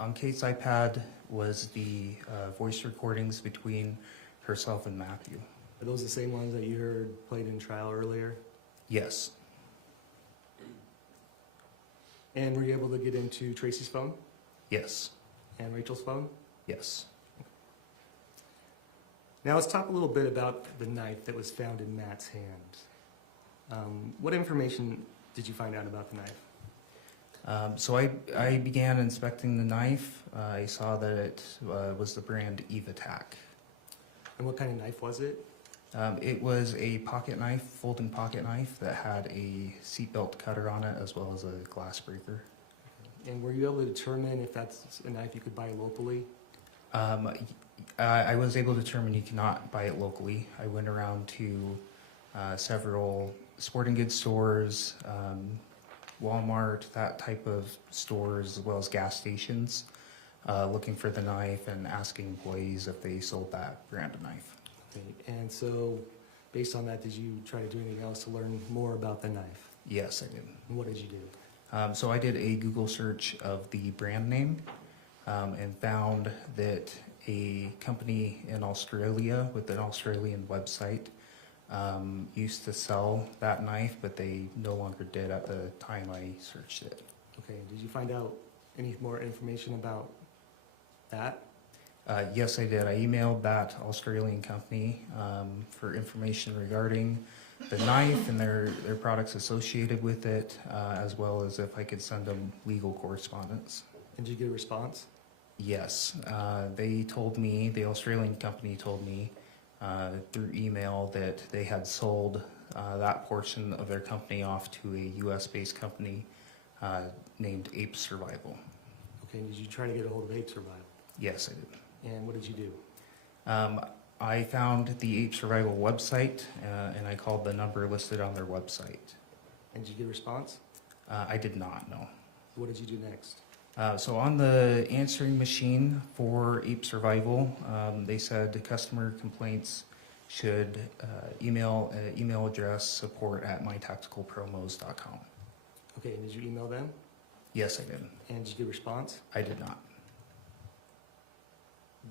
On Kate's iPad was the voice recordings between herself and Matthew. Are those the same ones that you heard played in trial earlier? Yes. And were you able to get into Tracy's phone? Yes. And Rachel's phone? Yes. Now let's talk a little bit about the knife that was found in Matt's hand. What information did you find out about the knife? So I began inspecting the knife. I saw that it was the brand Eve Attack. And what kind of knife was it? It was a pocket knife, folding pocket knife that had a seatbelt cutter on it as well as a glass breaker. And were you able to determine if that's a knife you could buy locally? I was able to determine you cannot buy it locally. I went around to several sporting goods stores, Walmart, that type of stores, as well as gas stations, looking for the knife and asking employees if they sold that brand of knife. Okay. And so, based on that, did you try to do anything else to learn more about the knife? Yes, I did. And what did you do? So I did a Google search of the brand name and found that a company in Australia with an Australian website used to sell that knife, but they no longer did at the time I searched it. Okay. Did you find out any more information about that? Yes, I did. I emailed that Australian company for information regarding the knife and their products associated with it, as well as if I could send them legal correspondence. And did you get a response? Yes. They told me, the Australian company told me through email that they had sold that portion of their company off to a US-based company named Ape Survival. Okay. And did you try to get a hold of Ape Survival? Yes, I did. And what did you do? I found the Ape Survival website, and I called the number listed on their website. And did you get a response? I did not, no. What did you do next? So on the answering machine for Ape Survival, they said the customer complaints should email address support@mytacticalpromos.com. Okay, and did you email them? Yes, I did. And did you get a response? I did not.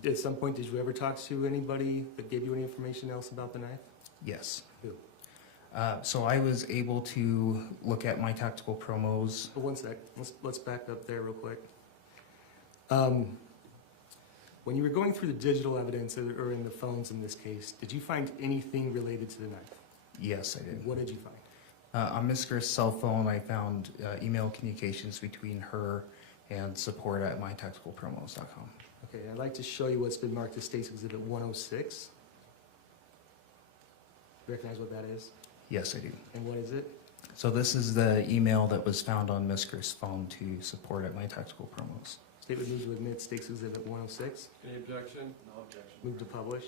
At some point, did you ever talk to anybody that gave you any information else about the knife? Yes. Who? So I was able to look at My Tactical Promos. Oh, one sec. Let's back up there real quick. When you were going through the digital evidence, or in the phones in this case, did you find anything related to the knife? Yes, I did. What did you find? On Ms. Grist's cell phone, I found email communications between her and support@mytacticalpromos.com. Okay, I'd like to show you what's been marked as State's Exhibit 106. Recognize what that is? Yes, I do. And what is it? So this is the email that was found on Ms. Grist's phone to support@mytacticalpromos. State would move to admit State's Exhibit 106. Any objection? No objection. Move to publish.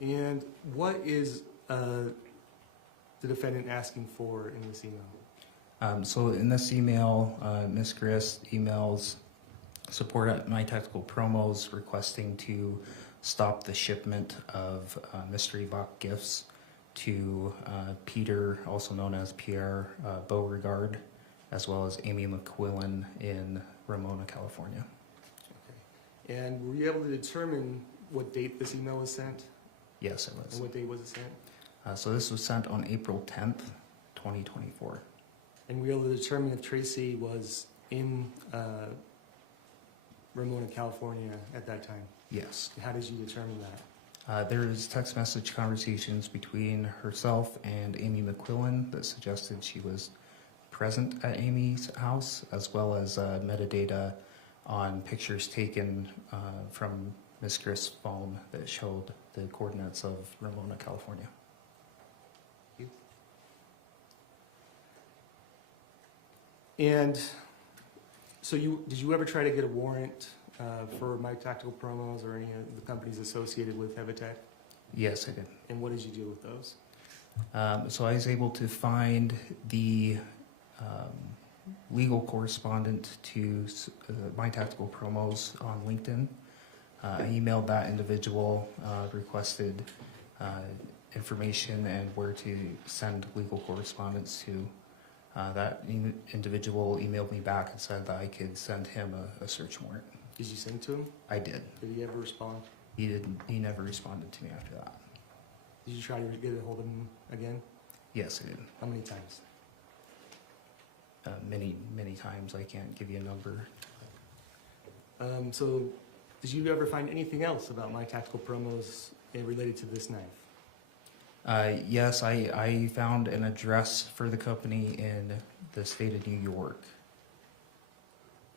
And what is the defendant asking for in this email? So in this email, Ms. Grist emails support@mytacticalpromos requesting to stop the shipment of mystery box gifts to Peter, also known as Pierre Beauregard, as well as Amy McQuillan in Ramona, California. Okay. And were you able to determine what date this email was sent? Yes, I was. And what date was it sent? So this was sent on April 10th, 2024. And were you able to determine if Tracy was in Ramona, California at that time? Yes. How did you determine that? There was text message conversations between herself and Amy McQuillan that suggested she was present at Amy's house, as well as metadata on pictures taken from Ms. Grist's phone that showed the coordinates of Ramona, California. And so did you ever try to get a warrant for My Tactical Promos or any of the companies associated with Hevitech? Yes, I did. And what did you do with those? So I was able to find the legal correspondent to My Tactical Promos on LinkedIn. I emailed that individual, requested information and where to send legal correspondence to. That individual emailed me back and said that I could send him a search warrant. Did you send it to him? I did. Did he ever respond? He didn't. He never responded to me after that. Did you try to get a hold of him again? Yes, I did. How many times? Many times. I can't give you a number. So did you ever find anything else about My Tactical Promos related to this knife? Yes, I found an address for the company in the state of New York.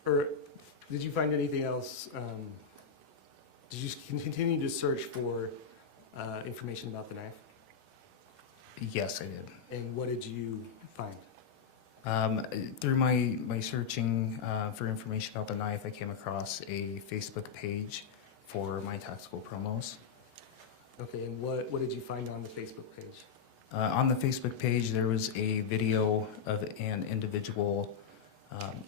Or did you find anything else? Did you continue to search for information about the knife? Yes, I did. And what did you find? Through my searching for information about the knife, I came across a Facebook page for My Tactical Promos. Okay, and what did you find on the Facebook page? On the Facebook page, there was a video of an individual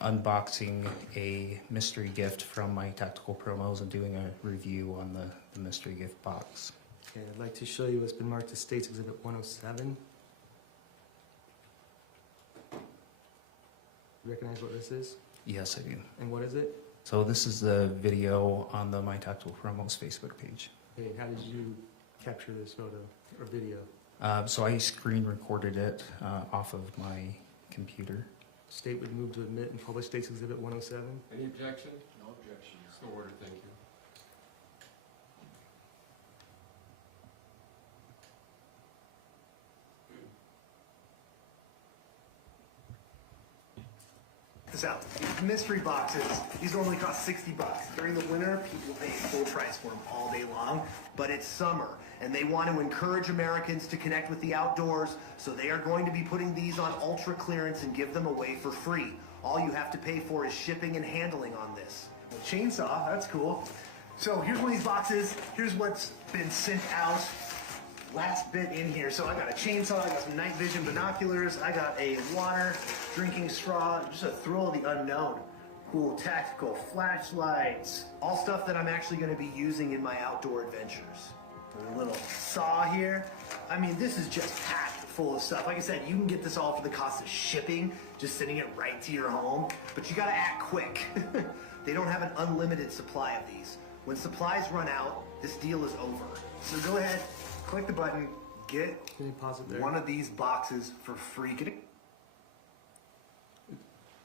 unboxing a mystery gift from My Tactical Promos and doing a review on the mystery gift box. Okay, I'd like to show you what's been marked as State's Exhibit 107. You recognize what this is? Yes, I do. And what is it? So this is the video on the My Tactical Promos Facebook page. Okay, how did you capture this photo or video? So I screen recorded it off of my computer. State would move to admit and publish State's Exhibit 107. Any objection? No objection. So ordered, thank you. This out. These mystery boxes, these normally cost $60. During the winter, people pay full price for them all day long, but it's summer, and they want to encourage Americans to connect with the outdoors, so they are going to be putting these on ultra clearance and give them away for free. All you have to pay for is shipping and handling on this. A chainsaw, that's cool. So here's one of these boxes. Here's what's been sent out. Last bit in here. So I got a chainsaw, I got some night vision binoculars, I got a water drinking straw, just a thrill of the unknown. Cool tactical flashlights, all stuff that I'm actually going to be using in my outdoor adventures. A little saw here. I mean, this is just packed full of stuff. Like I said, you can get this all for the cost of shipping, just sending it right to your home, but you got to act quick. They don't have an unlimited supply of these. When supplies run out, this deal is over. So go ahead, click the button, get one of these boxes for free.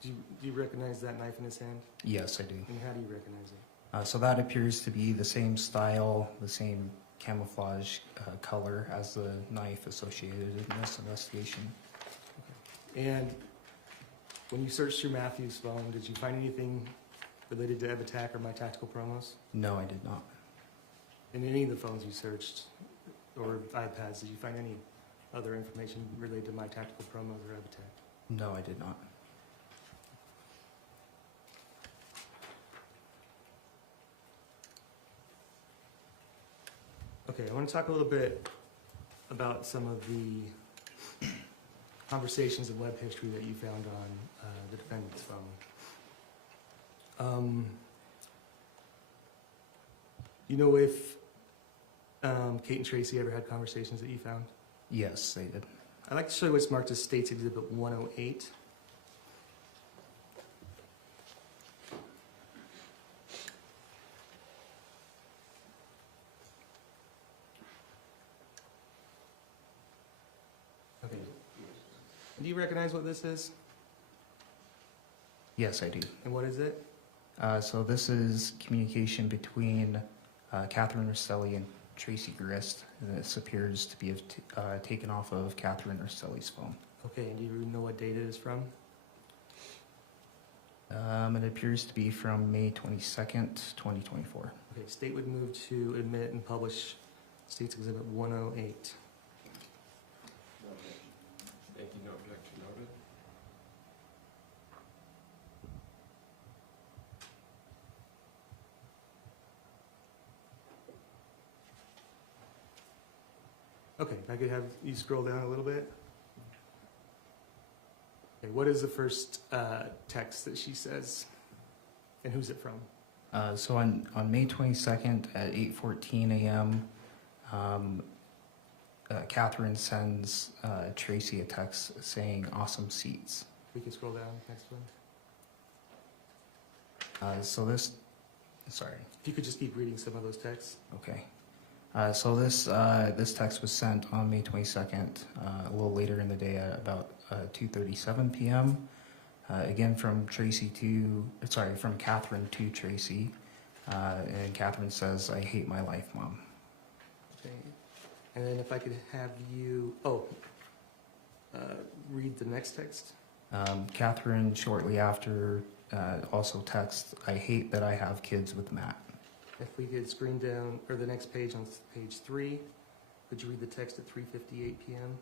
Do you recognize that knife in his hand? Yes, I do. And how do you recognize it? So that appears to be the same style, the same camouflage color as the knife associated in this investigation. Okay. And when you searched through Matthew's phone, did you find anything related to Evatak or My Tactical Promos? No, I did not. In any of the phones you searched, or iPads, did you find any other information related to My Tactical Promos or Evatak? No, I did not. Okay, I want to talk a little bit about some of the conversations and web history that you found on the defendant's phone. You know if Kate and Tracey ever had conversations that you found? Yes, they did. I'd like to show you what's marked as State's Exhibit 108. Okay. Do you recognize what this is? Yes, I do. And what is it? So this is communication between Kathryn Restelli and Tracey Grist. And this appears to be taken off of Kathryn Restelli's phone. Okay, and do you know what date it is from? It appears to be from May 22nd, 2024. Okay, state would move to admit and publish State's Exhibit 108. Thank you, no objection noted. Okay, if I could have you scroll down a little bit. Okay, what is the first text that she says? And who's it from? So on May 22nd at 8:14 a.m., Kathryn sends Tracey a text saying, "Awesome seats." We can scroll down, next one. Sorry. If you could just keep reading some of those texts. Okay. So this text was sent on May 22nd, a little later in the day at about 2:37 p.m. Again from Kathryn to Tracey, and Kathryn says, "I hate my life, Mom." Okay. And then if I could have you, read the next text. Kathryn shortly after also texts, "I hate that I have kids with Matt." If we could screen down, or the next page on page 3, could you read the text at 3:58 p.m.?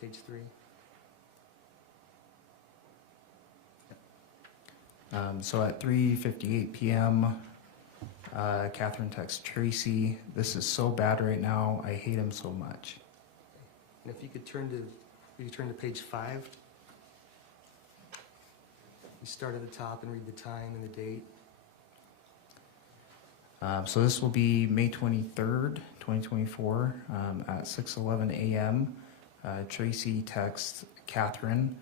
Page 3. So at 3:58 p.m., Kathryn texts Tracey, "This is so bad right now. I hate him so much." And if you could turn to page 5. You start at the top and read the time and the date. So this will be May 23rd, 2024, at 6:11 a.m. Tracey texts Kathryn,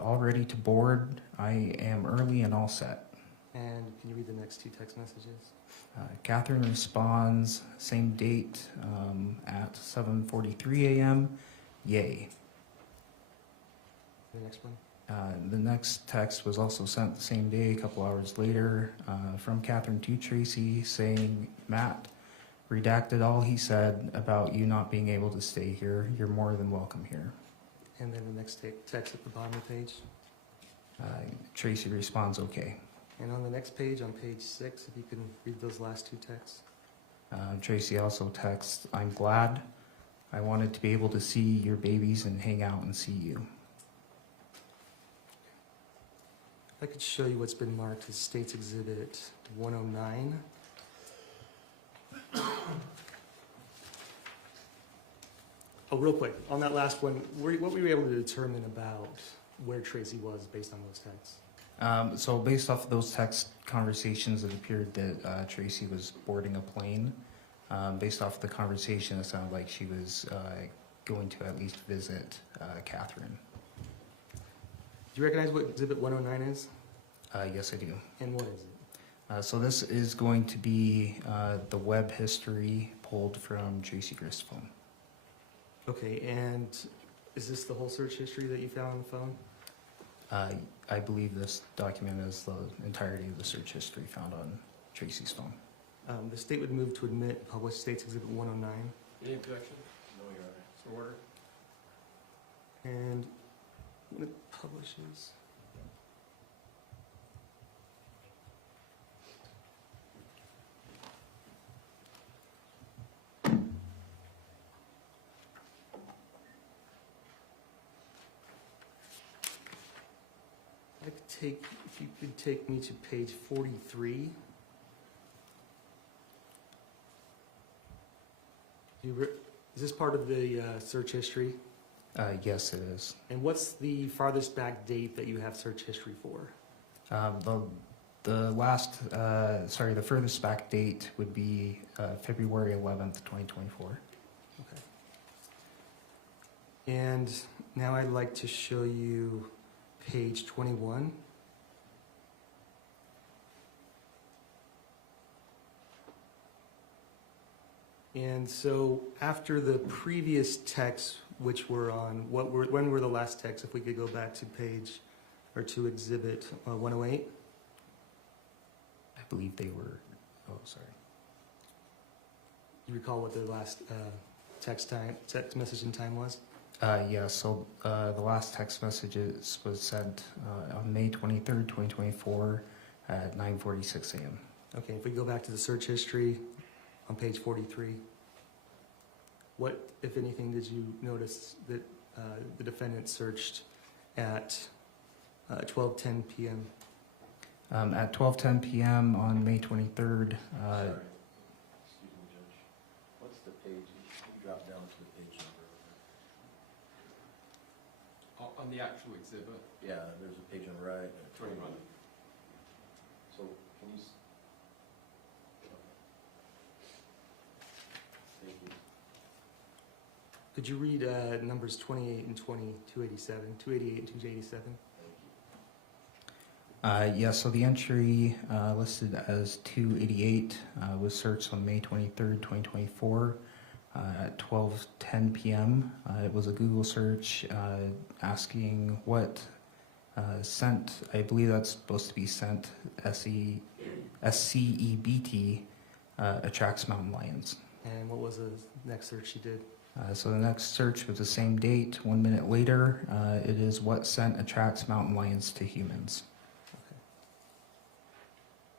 "All ready to board. I am early and all set." And can you read the next 2 text messages? Kathryn responds, same date, at 7:43 a.m. Yay. The next one. The next text was also sent the same day, a couple hours later, from Kathryn to Tracey saying, "Matt redacted all he said about you not being able to stay here. You're more than welcome here." And then the next text at the bottom of the page. Tracey responds, "Okay." And on the next page, on page 6, if you can read those last 2 texts. Tracey also texts, "I'm glad. I wanted to be able to see your babies and hang out and see you." If I could show you what's been marked as State's Exhibit 109. Oh, real quick, on that last one, what were you able to determine about where Tracey was based on those texts? So based off of those text conversations, it appeared that Tracey was boarding a plane. Based off of the conversation, it sounded like she was going to at least visit Kathryn. Do you recognize what Exhibit 109 is? Yes, I do. And what is it? So this is going to be the web history pulled from Tracey Grist's phone. Okay, and is this the whole search history that you found on the phone? I believe this document is the entirety of the search history found on Tracey's phone. The state would move to admit and publish State's Exhibit 109. Any objection? No, Your Honor. So order. And when it publishes. If you could take me to page 43. Is this part of the search history? Yes, it is. And what's the farthest back date that you have search history for? The furthest back date would be February 11th, 2024. Okay. And now I'd like to show you page 21. And so after the previous texts, which were on, when were the last texts? If we could go back to page, or to Exhibit 108. I believe they were, sorry. Do you recall what the last text message in time was? So the last text messages was sent on May 23rd, 2024 at 9:46 a.m. Okay, if we go back to the search history on page 43, what, if anything, did you notice that the defendant searched at 12:10 p.m.? At 12:10 p.m. on May 23rd, Sorry. Excuse me, Judge. What's the page? You drop down to the page number. On the actual exhibit, Yeah, there's a page on the right. 21. So, can you? Thank you. Could you read numbers 28 and 20, 287, 288 and 287? So the entry listed as 288 was searched on May 23rd, 2024 at 12:10 p.m. It was a Google search asking what scent, I believe that's supposed to be scent, SCEBT, attracts mountain lions. And what was the next search you did? So the next search was the same date, 1 minute later. It is what scent attracts mountain lions to humans.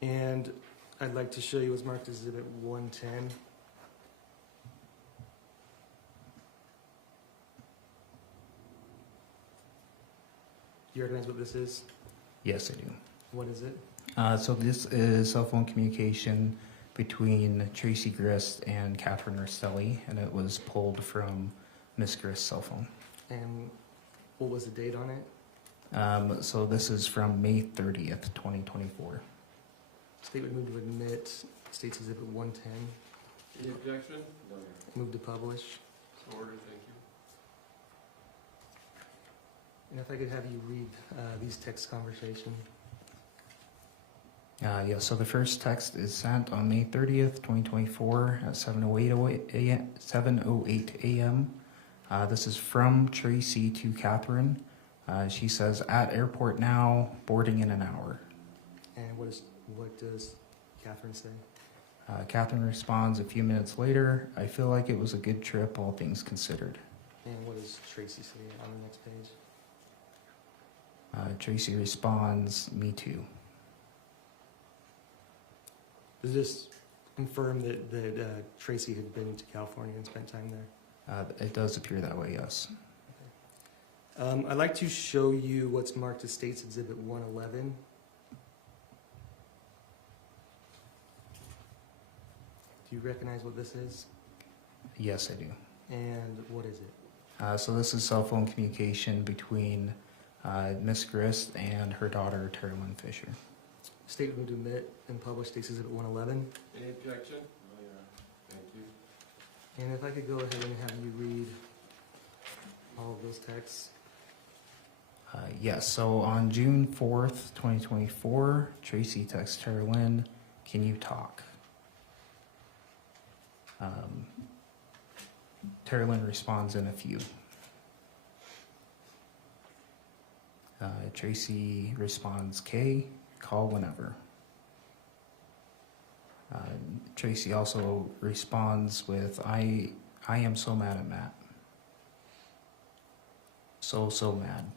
And I'd like to show you what's marked as Exhibit 110. Do you recognize what this is? Yes, I do. What is it? So this is cell phone communication between Tracey Grist and Kathryn Restelli, and it was pulled from Miss Grist's cell phone. And what was the date on it? So this is from May 30th, 2024. State would move to admit State's Exhibit 110. Any objection? No. Move to publish. So ordered, thank you. And if I could have you read these text conversations. So the first text is sent on May 30th, 2024 at 7:08 a.m. This is from Tracey to Kathryn. She says, "At airport now, boarding in an hour." And what does Kathryn say? Kathryn responds a few minutes later, "I feel like it was a good trip, all things considered." And what does Tracey say on the next page? Tracey responds, "Me too." Does this confirm that Tracey had been to California and spent time there? It does appear that way, yes. I'd like to show you what's marked as State's Exhibit 111. Do you recognize what this is? Yes, I do. And what is it? So this is cell phone communication between Miss Grist and her daughter, Terralyn Fisher. State would admit and publish State's Exhibit 111. Any objection? No, Your Honor. Thank you. And if I could go ahead and have you read all of those texts. Yes, so on June 4th, 2024, Tracey texts Terralyn, "Can you talk?" Terralyn responds in a few. Tracey responds, "K, call whenever." Tracey also responds with, I am so mad at Matt. So mad."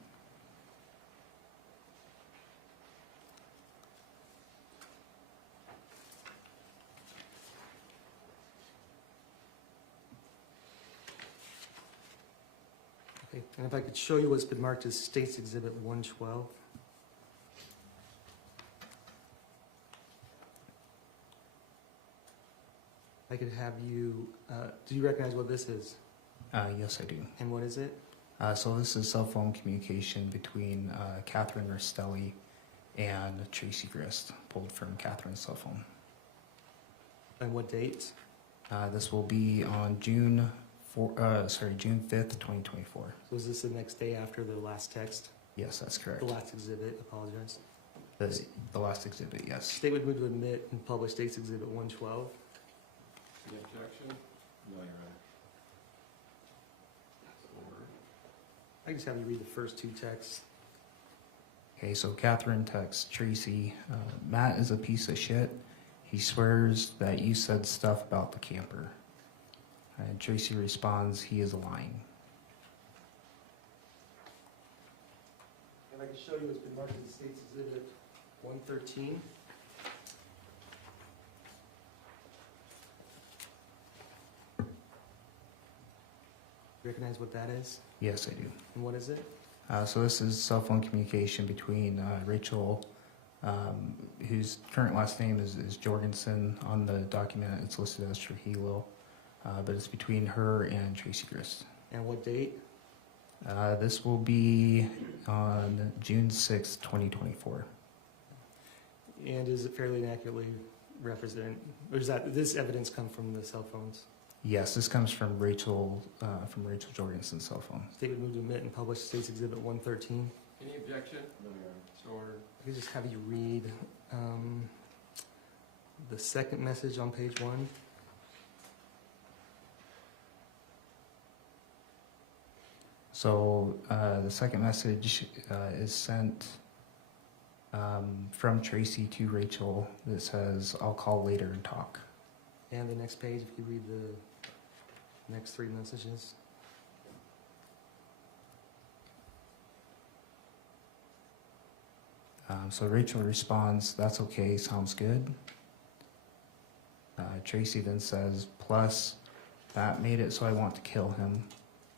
Okay, and if I could show you what's been marked as State's Exhibit 112. I could have you, do you recognize what this is? Yes, I do. And what is it? So this is cell phone communication between Kathryn Restelli and Tracey Grist, pulled from Kathryn's cell phone. And what date? This will be on June 5th, 2024. So is this the next day after the last text? Yes, that's correct. The last exhibit, apologize. The last exhibit, yes. State would move to admit and publish State's Exhibit 112. Any objection? No, Your Honor. I can just have you read the first two texts. Okay, so Kathryn texts Tracey, "Matt is a piece of shit. He swears that you said stuff about the camper." And Tracey responds, "He is lying." I can show you what's been marked as State's Exhibit 113. Recognize what that is? Yes, I do. And what is it? So this is cell phone communication between Rachel, whose current last name is Jorgensen. On the document, it's listed as Trujillo, but it's between her and Tracey Grist. And what date? This will be on June 6th, 2024. And is it fairly accurately represent, or does this evidence come from the cell phones? Yes, this comes from Rachel Jorgensen's cell phone. State would move to admit and publish State's Exhibit 113. Any objection? No, Your Honor. So ordered. I could just have you read the second message on page 1. So the second message is sent from Tracey to Rachel that says, "I'll call later and talk." And the next page, if you read the next 3 messages. So Rachel responds, "That's okay, sounds good." Tracey then says, "Plus, that made it so I want to kill him.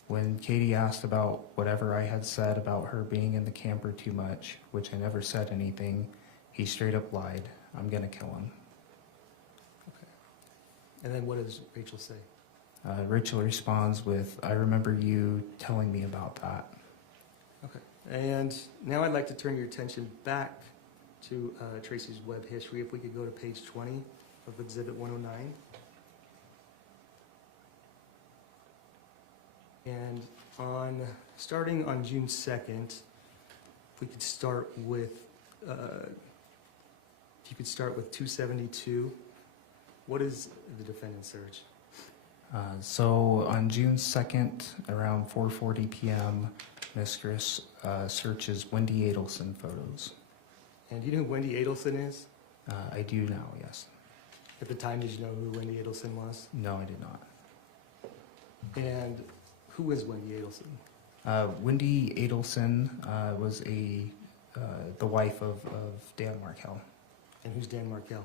When Katie asked about whatever I had said about her being in the camper too much, which I never said anything, he straight up lied. I'm gonna kill him." And then what does Rachel say? Rachel responds with, "I remember you telling me about that." Okay. And now I'd like to turn your attention back to Tracey's web history. If we could go to page 20 of Exhibit 109. And starting on June 2nd, if we could start with, if you could start with 272, what is the defendant's search? So on June 2nd, around 4:40 p.m., Ms. Grist searches Wendy Adelson photos. And do you know who Wendy Adelson is? I do now, yes. At the time, did you know who Wendy Adelson was? No, I did not. And who is Wendy Adelson? Wendy Adelson was the wife of Dan Markell. And who's Dan Markell?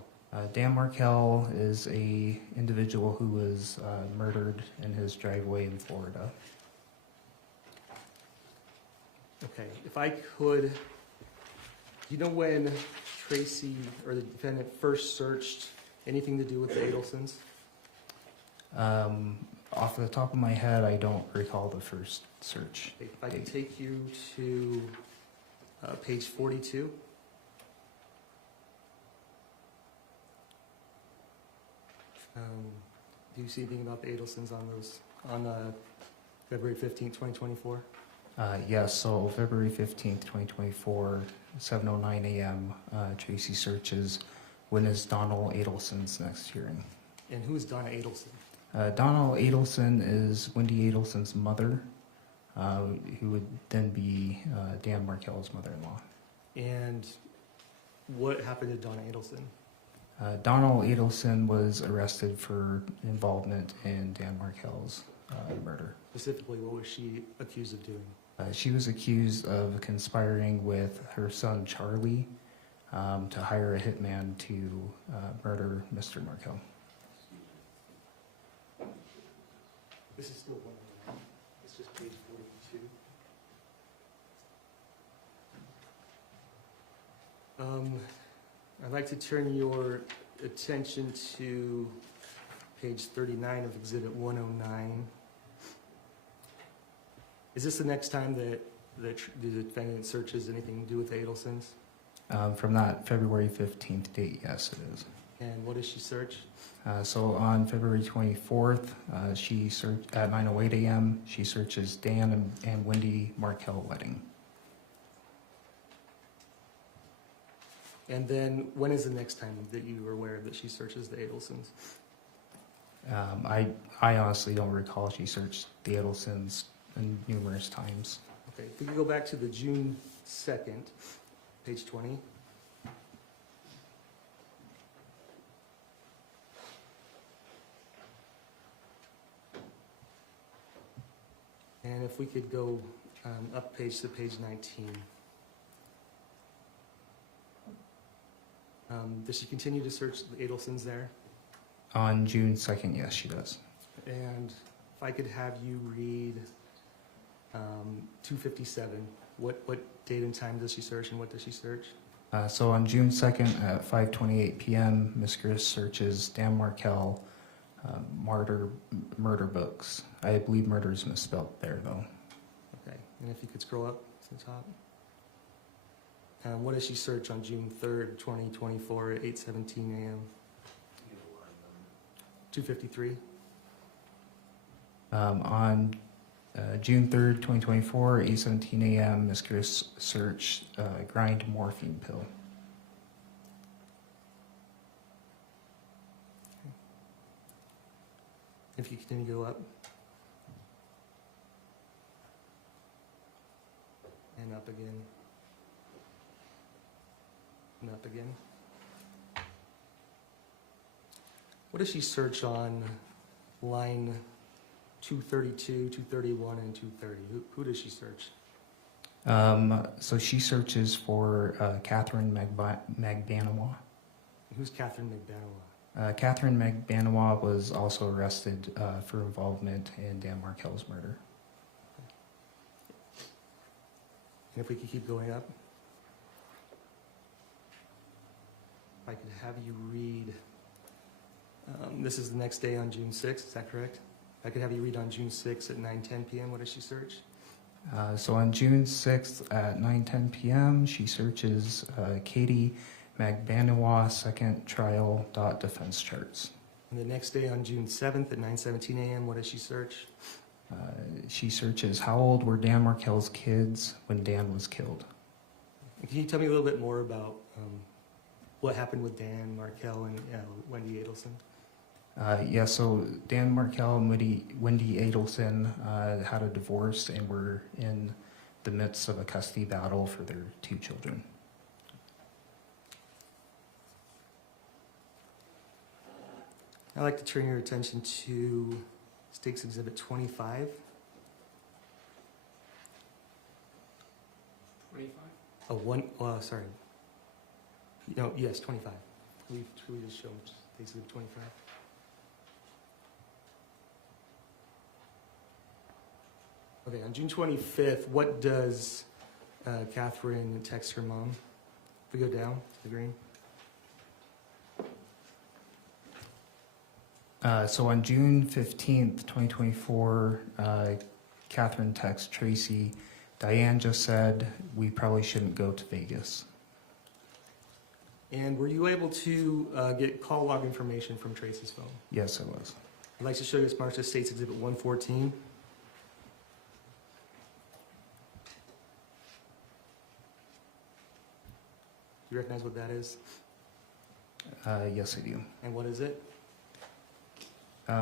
Dan Markell is a individual who was murdered in his driveway in Florida. Okay, if I could, you know when Tracey or the defendant first searched anything to do with the Adelsons? Off the top of my head, I don't recall the first search. If I could take you to page 42. Do you see anything about the Adelsons on February 15th, 2024? Yes, so February 15th, 2024, 7:09 a.m., Tracey searches when is Donald Adelson's next hearing. And who is Donna Adelson? Donald Adelson is Wendy Adelson's mother, who would then be Dan Markell's mother-in-law. And what happened to Donna Adelson? Donald Adelson was arrested for involvement in Dan Markell's murder. Specifically, what was she accused of doing? She was accused of conspiring with her son Charlie to hire a hitman to murder Mr. Markell. This is still 109. It's just page 42. I'd like to turn your attention to page 39 of Exhibit 109. Is this the next time that the defendant searches anything to do with the Adelsons? From that February 15th date, yes, it is. And what does she search? So on February 24th, she searched at 9:08 a.m. She searches Dan and Wendy Markell wedding. And then when is the next time that you were aware that she searches the Adelsons? I honestly don't recall. She searched the Adelsons numerous times. Okay, if we could go back to the June 2nd, page 20. And if we could go up page to page 19. Does she continue to search the Adelsons there? On June 2nd, yes, she does. And if I could have you read 257, what date and time does she search and what does she search? So on June 2nd at 5:28 p.m., Ms. Grist searches Dan Markel murder books. I believe murder is misspelled there, though. Okay, and if you could scroll up to the top. What does she search on June 3rd, 2024 at 8:17 a.m.? 253. On June 3rd, 2024, 8:17 a.m., Ms. Grist searched grind morphine pill. If you continue to go up. And up again. And up again. What does she search on line 232, 231, and 230? Who does she search? So she searches for Kathryn Magbanawa. Who's Kathryn Magbanawa? Kathryn Magbanawa was also arrested for involvement in Dan Markel's murder. And if we could keep going up. If I could have you read, this is the next day on June 6th, is that correct? If I could have you read on June 6th at 9:10 p.m., what does she search? So on June 6th at 9:10 p.m., she searches Katie Magbanawa second trial defense charts. And the next day on June 7th at 9:17 a.m., what does she search? She searches how old were Dan Markel's kids when Dan was killed. Can you tell me a little bit more about what happened with Dan Markel and Wendy Adelson? So Dan Markel and Wendy Adelson had a divorce and were in the midst of a custody battle for their 2 children. I'd like to turn your attention to State's Exhibit 25. 25? Sorry. No, yes, 25. We just showed State's Exhibit 25. Okay, on June 25th, what does Kathryn text her mom? If we go down to the green. So on June 15th, 2024, Kathryn texts Tracey, Diane just said we probably shouldn't go to Vegas. And were you able to get call log information from Tracey's phone? Yes, I was. I'd like to show you this marked as State's Exhibit 114. Do you recognize what that is? Yes, I do. And what is it?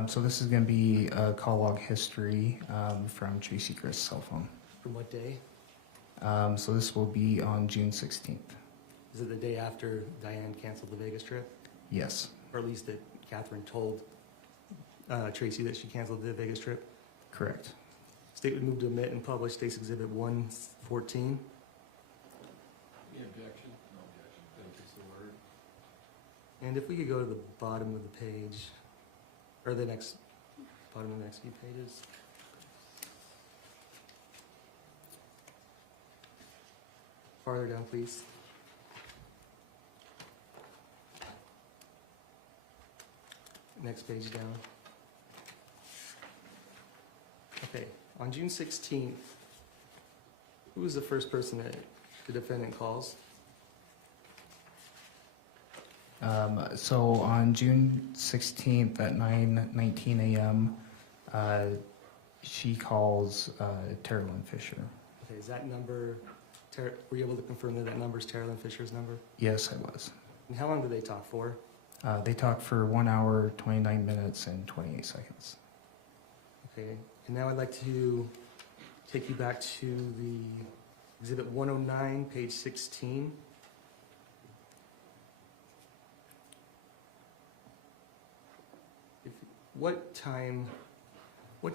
So this is going to be a call log history from Tracey Grist's cell phone. From what day? So this will be on June 16th. Is it the day after Diane canceled the Vegas trip? Yes. Or at least that Kathryn told Tracey that she canceled the Vegas trip? Correct. State would move to omit and publish State's Exhibit 114. Any objection? No objection. Thank you, so ordered. And if we could go to the bottom of the page, or the next, bottom of the next few pages. Farther down, please. Next page down. Okay, on June 16th, who was the first person that the defendant calls? So on June 16th at 9:19 a.m., she calls Terrelyn Fisher. Okay, is that number, were you able to confirm that that number is Terrelyn Fisher's number? Yes, I was. And how long did they talk for? They talked for 1 hour, 29 minutes, and 28 seconds. Okay, and now I'd like to take you back to the Exhibit 109, page 16. What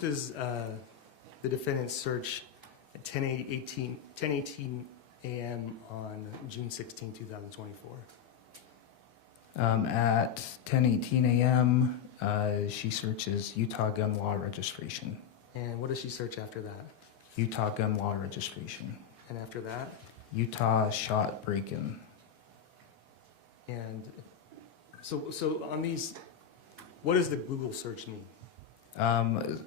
does the defendant search at 10:18 a.m. on June 16, 2024? At 10:18 a.m., she searches Utah gun law registration. And what does she search after that? Utah gun law registration. And after that? Utah shot break-in. And so on these, what does the Google search mean?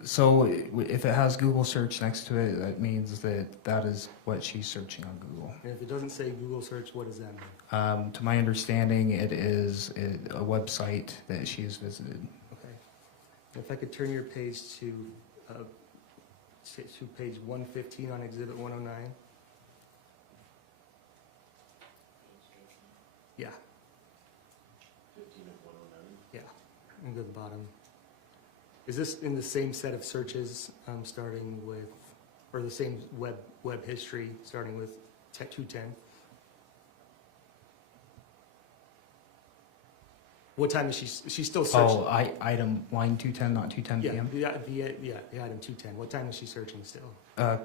So if it has Google search next to it, that means that is what she's searching on Google. And if it doesn't say Google search, what does that mean? To my understanding, it is a website that she has visited. Okay. If I could turn your page to page 115 on Exhibit 109. Yeah. 15 of 109. Yeah, and go to the bottom. Is this in the same set of searches, starting with, or the same web history, starting with 210? What time is she still searching? Oh, item line 210, not 210 p.m.? The item 210. What time is she searching still?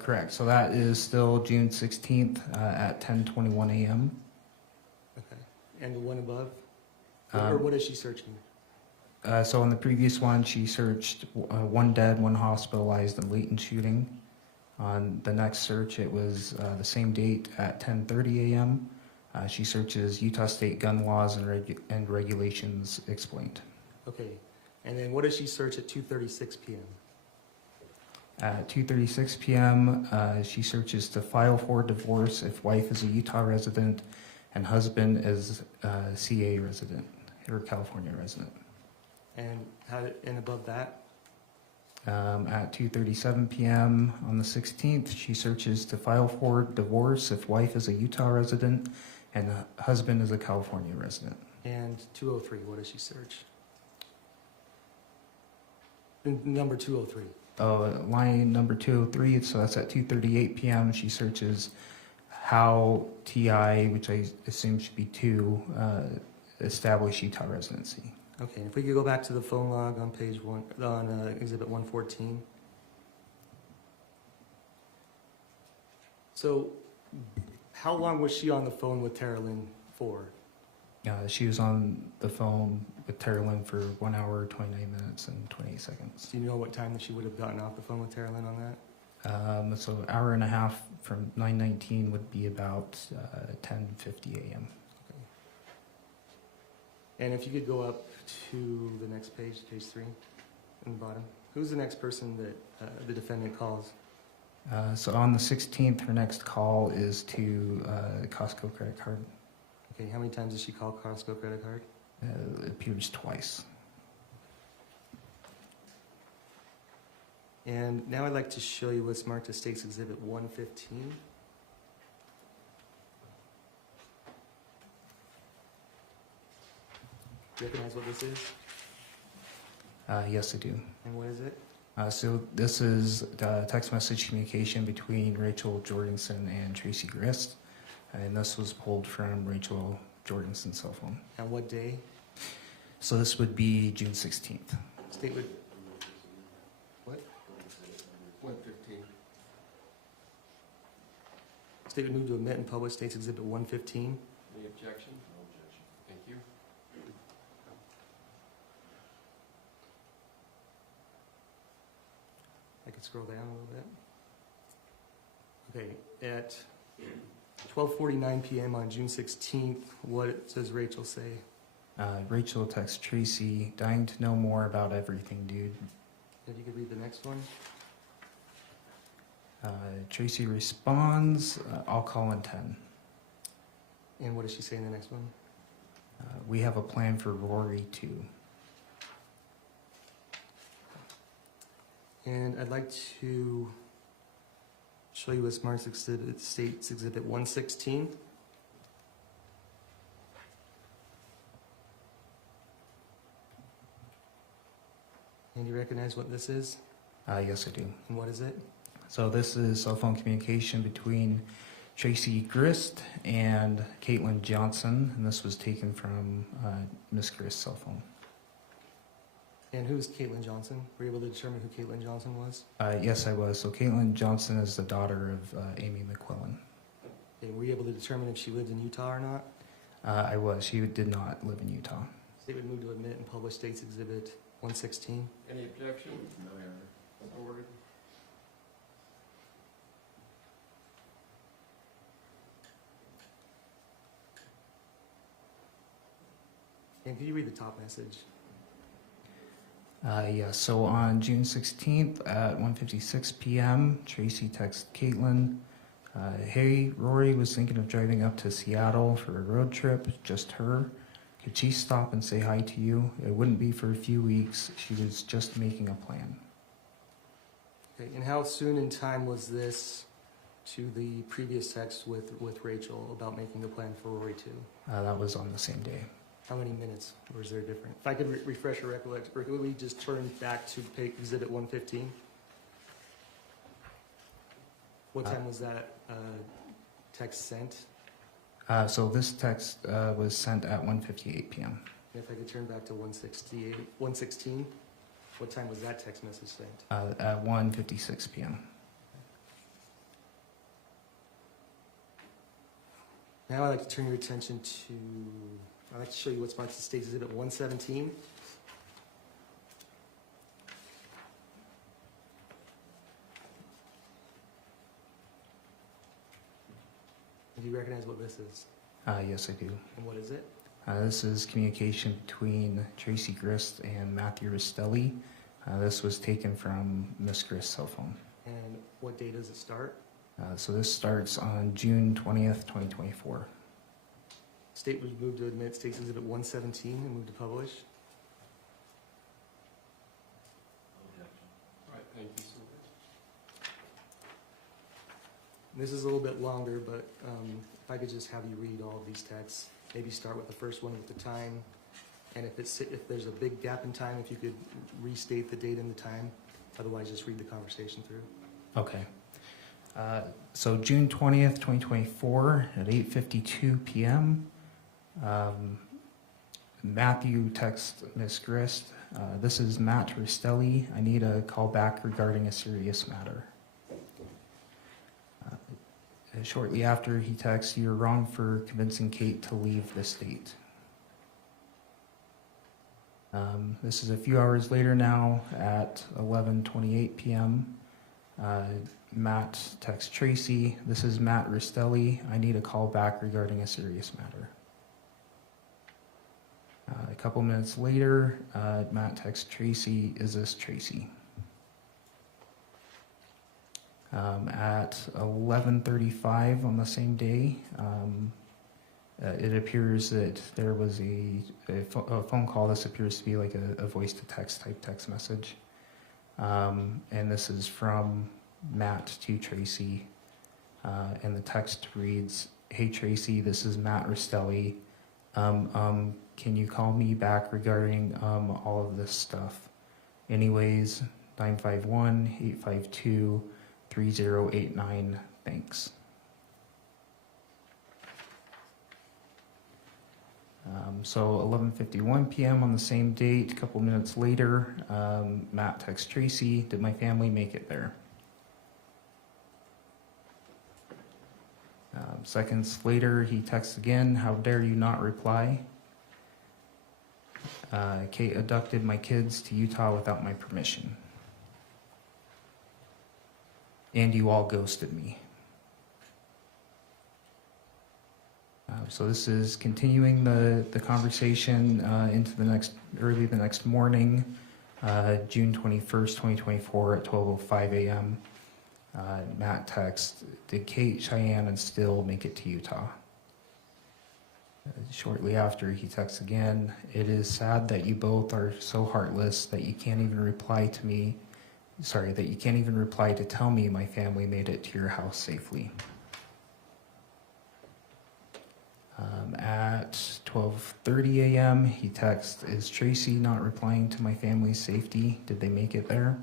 Correct. So that is still June 16th at 10:21 a.m. Okay. And the one above? Or what is she searching? So in the previous one, she searched one dead, one hospitalized in Layton shooting. On the next search, it was the same date at 10:30 a.m. She searches Utah state gun laws and regulations explained. Okay. And then what does she search at 2:36 p.m.? At 2:36 p.m., she searches to file for divorce if wife is a Utah resident and husband is a CA resident or California resident. And above that? At 2:37 p.m. on the 16th, she searches to file for divorce if wife is a Utah resident and husband is a California resident. And 203, what does she search? Number 203. Line number 203, so that's at 2:38 p.m. She searches how TI, which I assume should be 2, establish Utah residency. Okay, if we could go back to the phone log on page 1, on Exhibit 114. So, how long was she on the phone with Tara Lynn for? She was on the phone with Tara Lynn for 1 hour, 29 minutes, and 28 seconds. Do you know what time that she would have gotten off the phone with Tara Lynn on that? So an hour and a half from 9:19 would be about 10:50 a.m. And if you could go up to the next page, page 3, in the bottom. Who's the next person that the defendant calls? So on the 16th, her next call is to Costco credit card. Okay, how many times does she call Costco credit card? It appears twice. And now I'd like to show you what's marked as State's Exhibit 115. Do you recognize what this is? Yes, I do. And what is it? So this is text message communication between Rachel Jorgensen and Tracey Grist, and this was pulled from Rachel Jorgensen's cell phone. And what day? So this would be June 16th. State would... What? 115. State would move to admit and publish State's Exhibit 115. Any objection? No objection. Thank you. I could scroll down a little bit. Okay, at 12:49 p.m. on June 16th, what does Rachel say? Rachel texts Tracey, dying to know more about everything, dude. If you could read the next one. Tracey responds, I'll call in 10. And what does she say in the next one? We have a plan for Rory too. And I'd like to show you what's marked State's Exhibit 116. And you recognize what this is? Yes, I do. And what is it? So this is cell phone communication between Tracey Grist and Caitlin Johnson, and this was taken from Miss Grist's cell phone. And who's Caitlin Johnson? Were you able to determine who Caitlin Johnson was? Yes, I was. So Caitlin Johnson is the daughter of Amy McQuillan. Okay, were you able to determine if she lived in Utah or not? I was. She did not live in Utah. State would move to admit and publish State's Exhibit 116. Any objection? No, Your Honor. So ordered. And can you read the top message? Yeah, so on June 16th at 1:56 p.m., Tracey texted Caitlin, hey, Rory was thinking of driving up to Seattle for a road trip, just her. Could she stop and say hi to you? It wouldn't be for a few weeks. She was just making a plan. Okay, and how soon in time was this to the previous text with Rachel about making the plan for Rory too? That was on the same day. How many minutes, or is there different? If I could refresh your recollection, or could we just turn back to Exhibit 115? What time was that text sent? So this text was sent at 1:58 p.m. And if I could turn back to 116, what time was that text message sent? At 1:56 p.m. Now I'd like to turn your attention to, I'd like to show you what's marked as State's Exhibit 117. Do you recognize what this is? Yes, I do. And what is it? This is communication between Tracey Grist and Matthew Restelli. This was taken from Miss Grist's cell phone. And what day does it start? So this starts on June 20th, 2024. State was moved to admit State's Exhibit 117 and moved to publish. All right, thank you so much. This is a little bit longer, but if I could just have you read all of these texts, maybe start with the first one with the time, and if there's a big gap in time, if you could restate the date and the time, otherwise just read the conversation through. Okay. So June 20th, 2024 at 8:52 p.m. Matthew texts Miss Grist, this is Matt Restelli. I need a call back regarding a serious matter. Shortly after, he texts, you're wrong for convincing Kate to leave the state. This is a few hours later now at 11:28 p.m. Matt texts Tracey, this is Matt Restelli. I need a call back regarding a serious matter. A couple minutes later, Matt texts Tracey, is this Tracey? At 11:35 on the same day, it appears that there was a phone call. This appears to be like a voice-to-text type text message. And this is from Matt to Tracey. And the text reads, hey Tracey, this is Matt Restelli. Can you call me back regarding all of this stuff? Anyways, 951-852-3089, thanks. So 11:51 p.m. on the same date, a couple minutes later, Matt texts Tracey, did my family make it there? Seconds later, he texts again, how dare you not reply? Kate abducted my kids to Utah without my permission. And you all ghosted me. So this is continuing the conversation into early the next morning, June 21st, 2024 at 12:05 a.m. Matt texts, did Kate, Cheyenne, and Still make it to Utah? Shortly after, he texts again, it is sad that you both are so heartless that you can't even reply to me. Sorry, that you can't even reply to tell me my family made it to your house safely. At 12:30 a.m., he texts, is Tracey not replying to my family's safety? Did they make it there?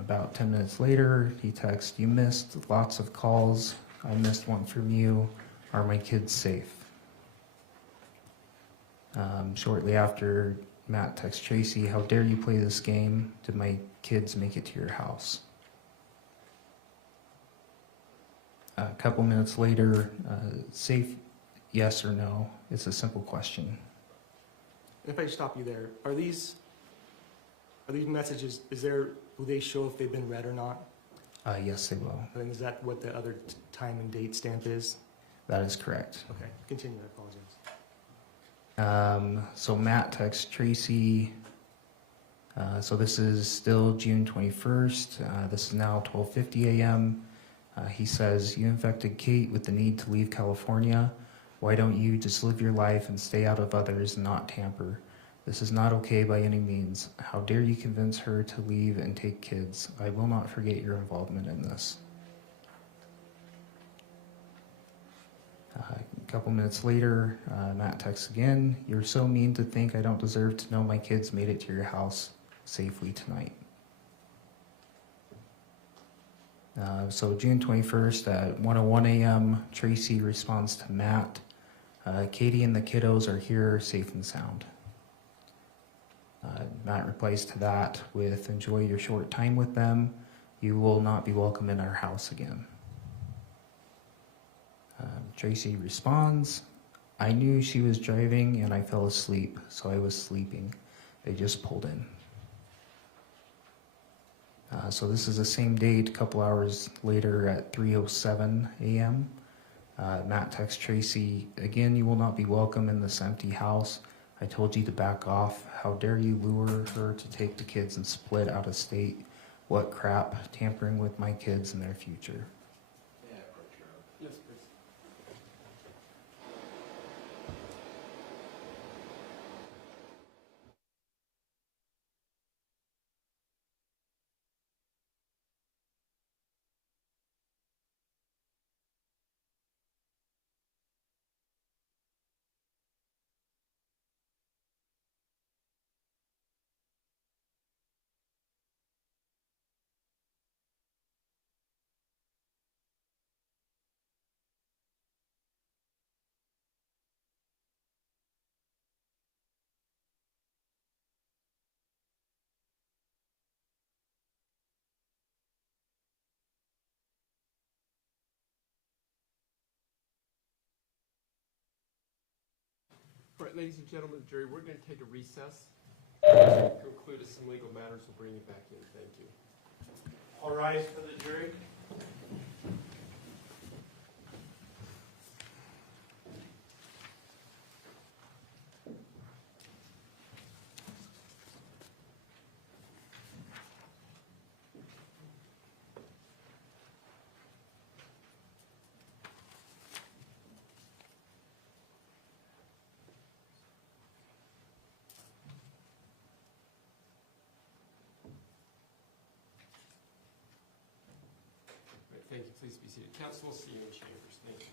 About 10 minutes later, he texts, you missed lots of calls. I missed one from you. Are my kids safe? Shortly after, Matt texts Tracey, how dare you play this game? Did my kids make it to your house? A couple minutes later, yes or no. It's a simple question. If I stop you there, are these messages, will they show if they've been read or not? Yes, they will. And is that what the other time and date stamp is? That is correct. Okay, continue, I apologize. So Matt texts Tracy. So this is still June 21st. This is now 12:50 a.m. He says, "You infected Kate with the need to leave California. Why don't you just live your life and stay out of others and not tamper? This is not okay by any means. How dare you convince her to leave and take kids? I will not forget your involvement in this." A couple minutes later, Matt texts again, "You're so mean to think I don't deserve to know my kids made it to your house safely tonight." So June 21st at 1:01 a.m., Tracy responds to Matt, "Katie and the kiddos are here safe and sound." Matt replies to that with, "Enjoy your short time with them. You will not be welcome in our house again." Tracy responds, "I knew she was driving and I fell asleep, so I was sleeping. They just pulled in." So this is the same date, a couple hours later at 3:07 a.m. Matt texts Tracy, "Again, you will not be welcome in this empty house. I told you to back off. How dare you lure her to take the kids and split out of state? What crap, tampering with my kids and their future." Yes, please. All right, ladies and gentlemen of the jury, we're going to take a recess. Conclude some legal matters. We'll bring you back in. Thank you. All rise for the jury. All right, thank you. Please be seated. Counsel will see you in chambers. Thank you.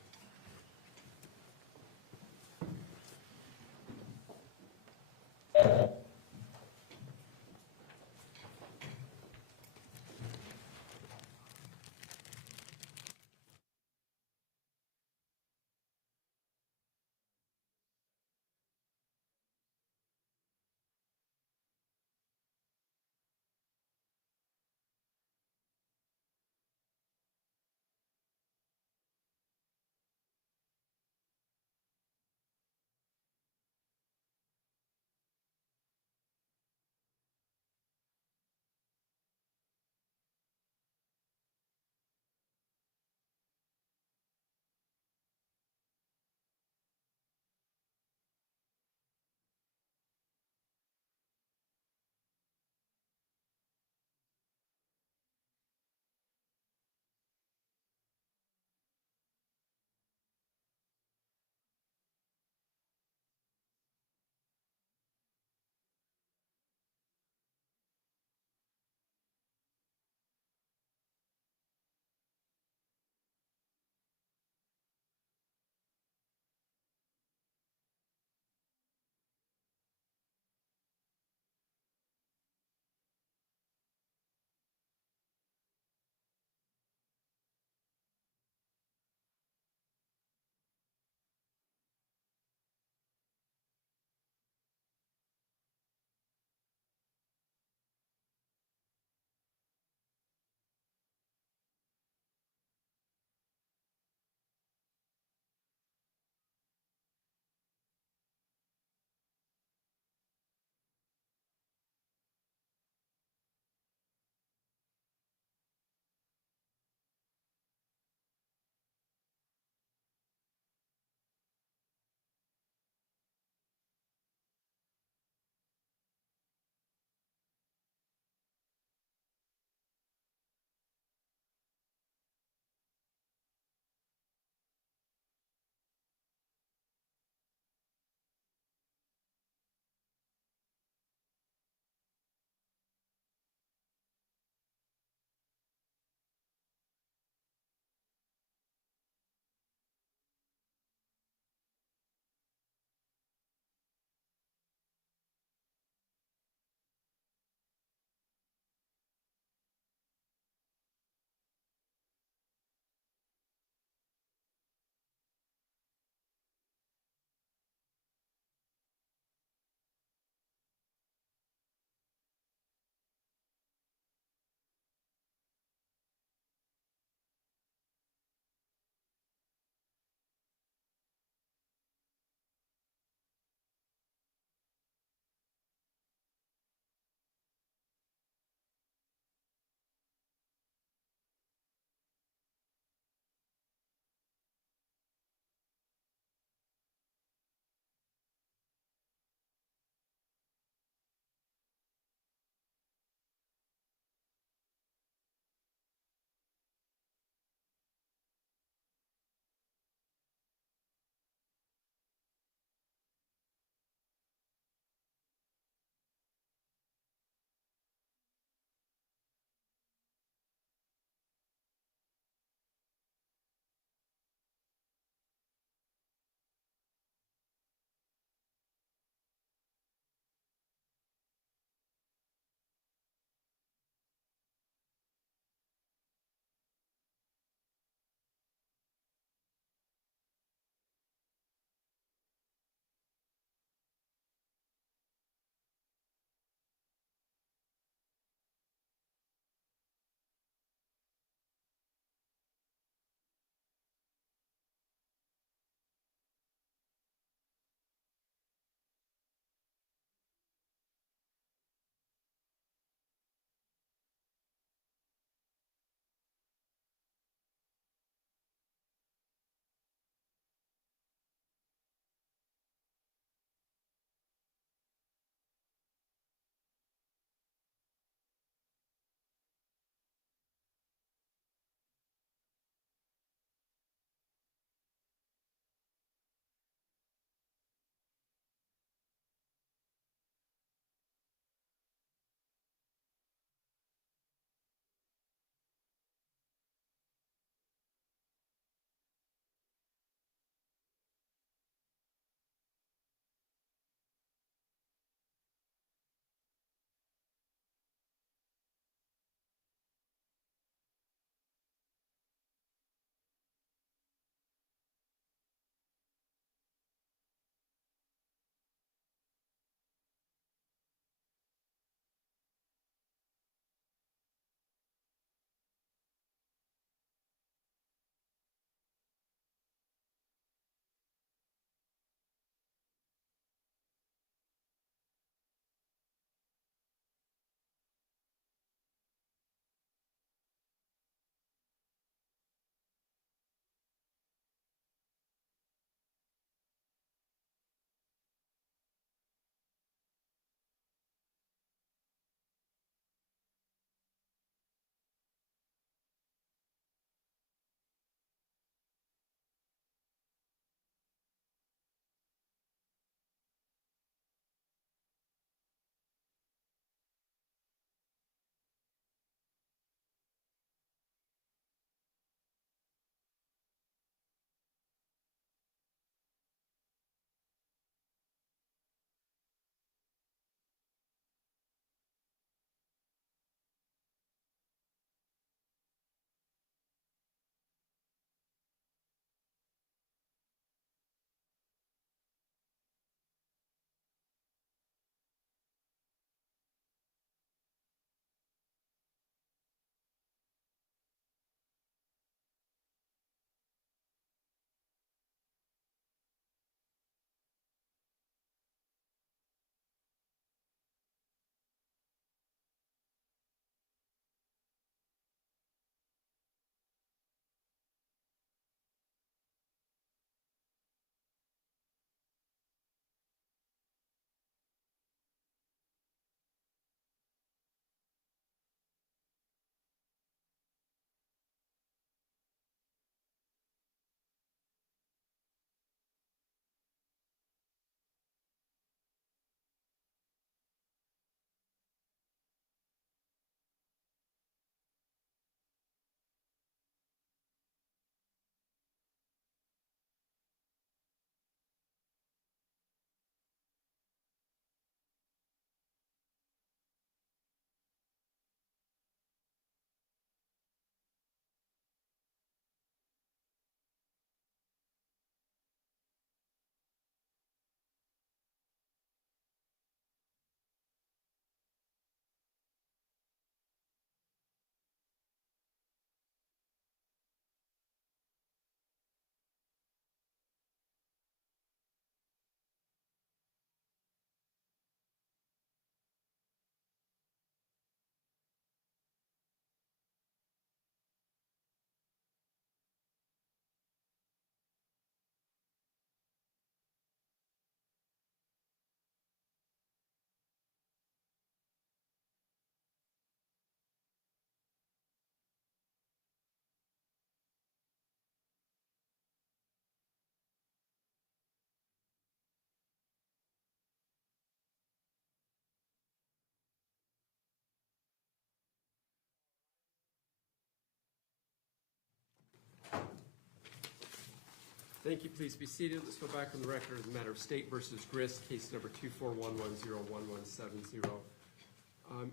Thank you. Please be seated. Let's go back on the record of the matter of State versus Grist, case number 241101170.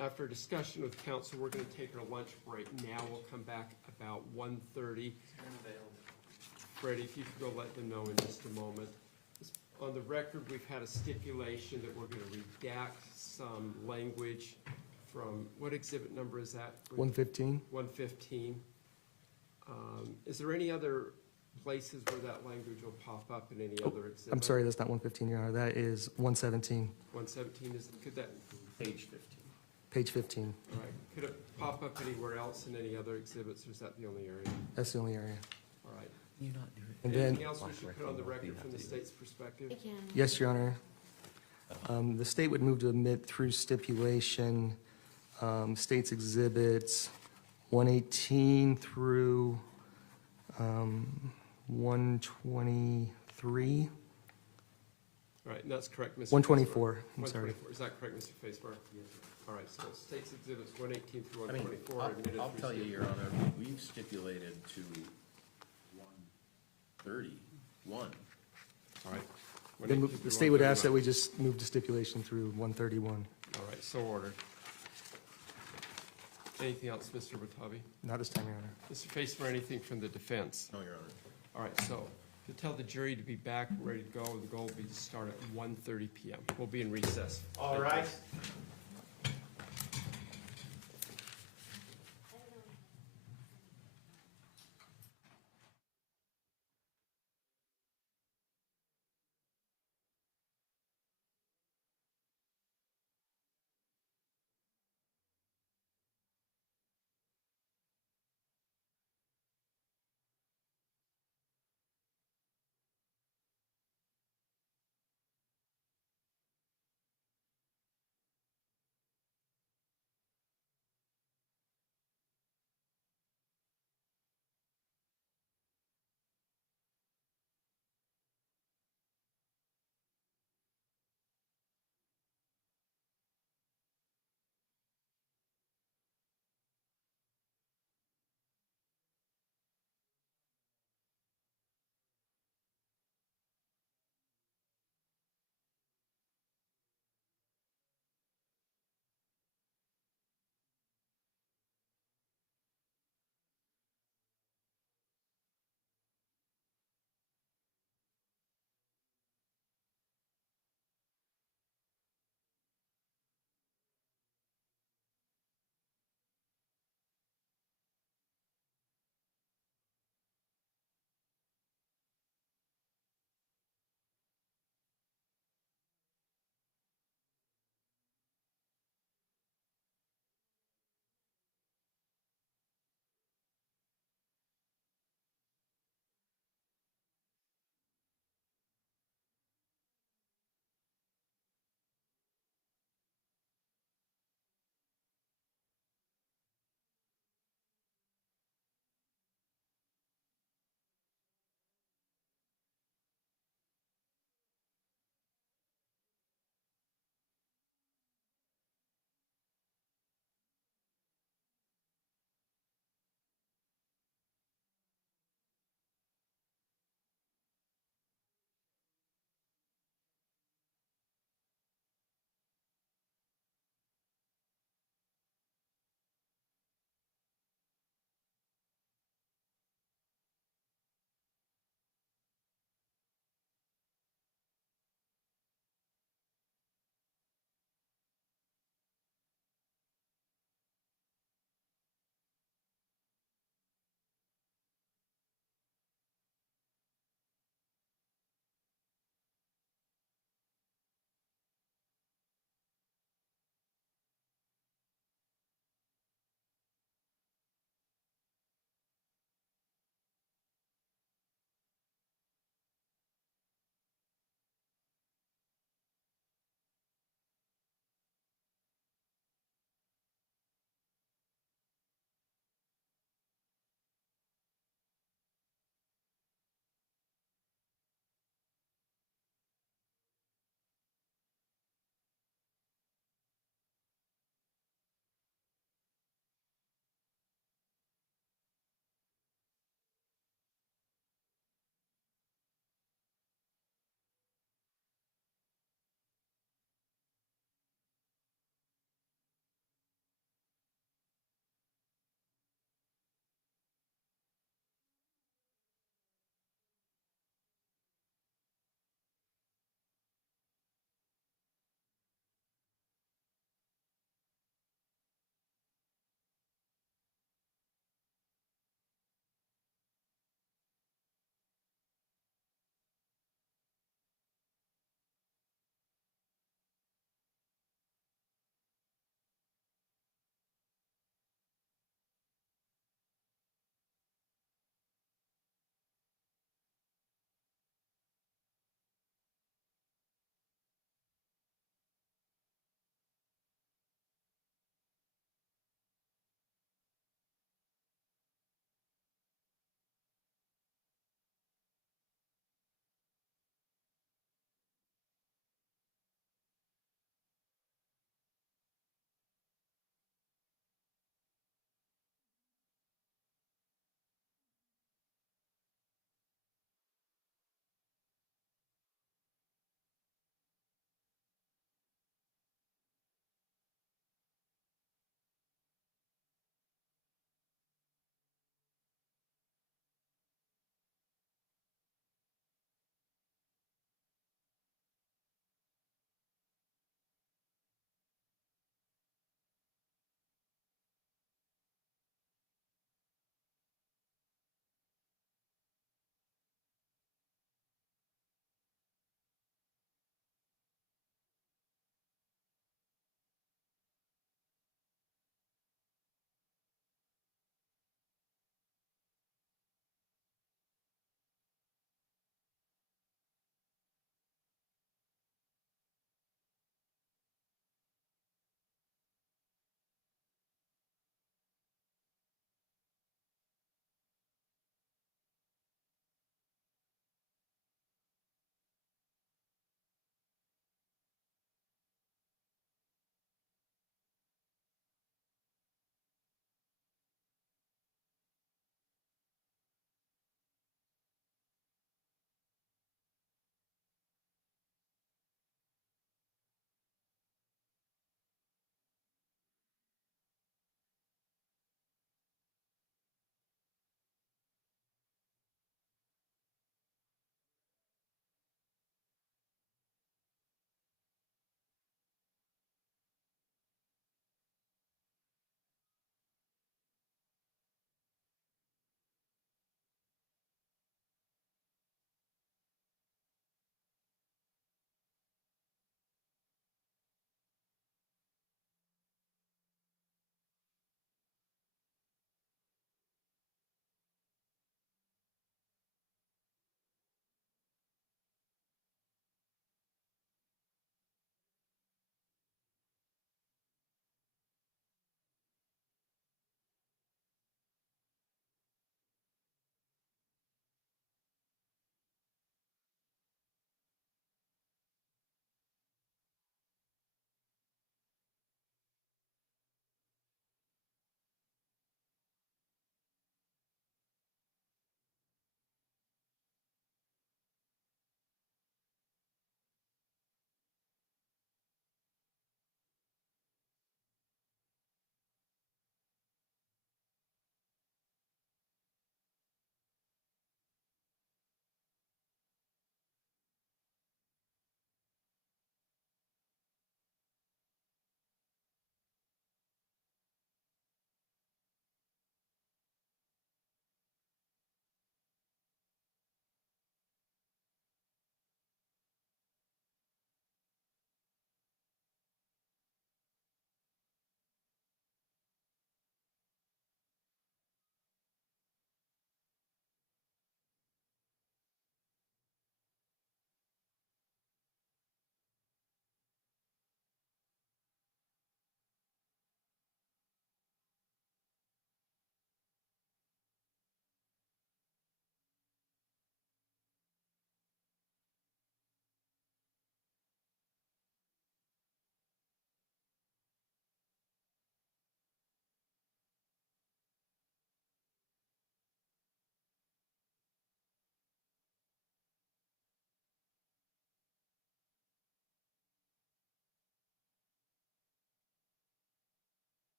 After a discussion with counsel, we're going to take our lunch break now. We'll come back about 1:30. Freddie, if you could go let them know in just a moment. On the record, we've had a stipulation that we're going to redact some language from, what exhibit number is that? 115. 115. Is there any other places where that language will pop up in any other exhibit? I'm sorry, that's not 115, Your Honor. That is 117. 117 is, could that? Page 15. Page 15. All right. Could it pop up anywhere else in any other exhibits, or is that the only area? That's the only area. All right. You not do it. And then, Anything else we should put on the record from the state's perspective? yes, Your Honor. The state would move to admit through stipulation state's exhibits 118 through 123. All right, and that's correct, Mr. 124, I'm sorry. 124, is that correct, Mr. Facebar? All right, so state's exhibits 118 through I mean, 124 are admitted I'll through tell you, state. Your Honor, we've stipulated to 131. All right. Then 118 the through state would ask that 131. we just move to stipulation through 131. All right, so ordered. Anything else, Mr. Watabe? Not this time, Your Honor. Mr. Facebar, anything from the defense? No, Your Honor. All right, so to tell the jury to be back, ready to go, the goal will be to start at 1:30 p.m. We'll be in recess. All Thank you. right.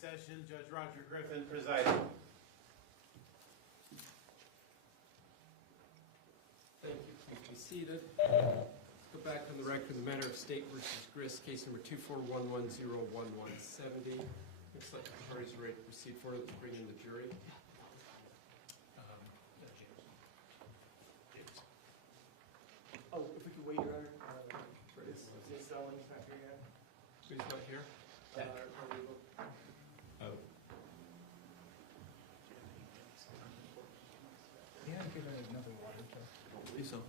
session. Judge Roger Griffin presiding. Thank you. Please be seated. Let's go back on the record. The matter of State versus Grist, case number 241101170. Looks like the parties are ready to proceed forward. Let's bring in the jury. Oh, if we could wait, Your Honor, is Owens not here yet? Who's not here? Oh. Yeah, give her another water, Joe. I don't believe so.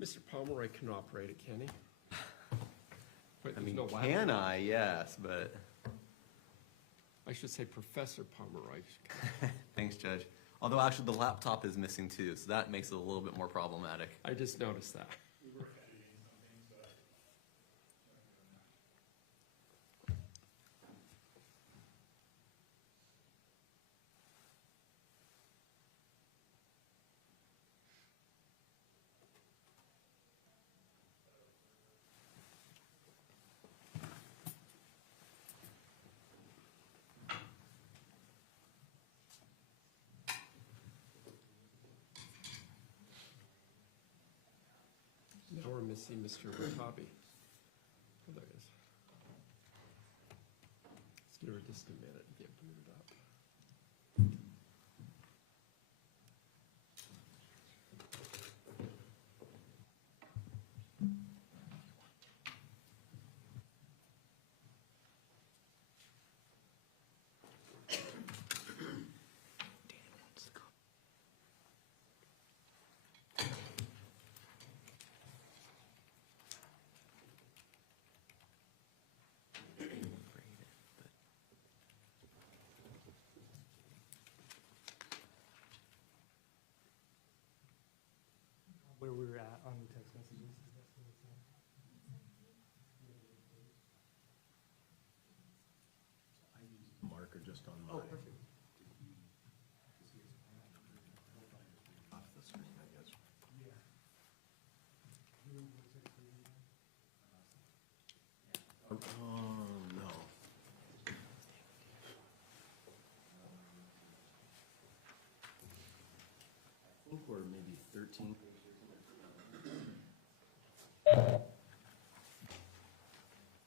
Mr. Pomeroy can operate it, can he? Wait, I there's mean, no laptop. can I? Yes, but I should say Professor Pomeroy. thanks, Judge. Although actually the laptop is missing too, so that makes it a little bit more problematic. I just noticed that. Now we're missing Mr. Watabe. Oh, there he is. Let's give her just a minute to get booted up. Where we were at on the text messages, is that what it's on? I used the marker just on mine. Oh, perfect. Off the screen, I guess. Yeah. No. I think we're maybe 13.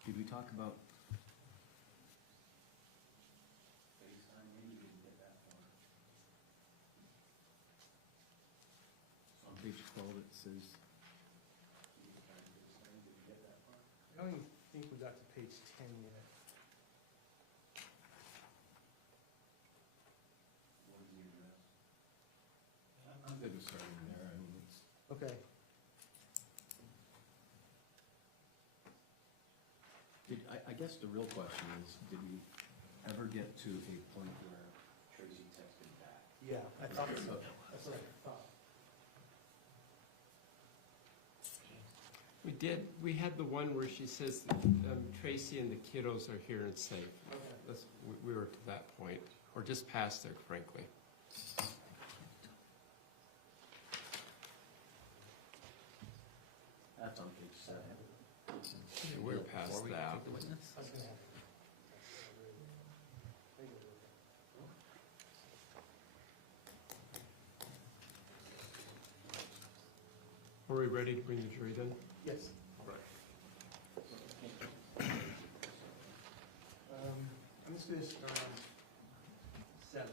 Did we talk about? On page 12 it says. I don't even think we got to page 10 yet. I'm good with starting there. I mean, it's. Okay. I guess the real question is, did we ever get to a point where Tracy texted back? Yeah, I thought so. Okay. That's what I thought. We did. We had the one where she says Tracy and the kiddos are here and safe. Okay. We were to that point, or just past there, frankly. That's on page 7. Yeah, we're past that. I was gonna have Are we ready to bring the jury in? Yes. Right. I'm just gonna start on 7.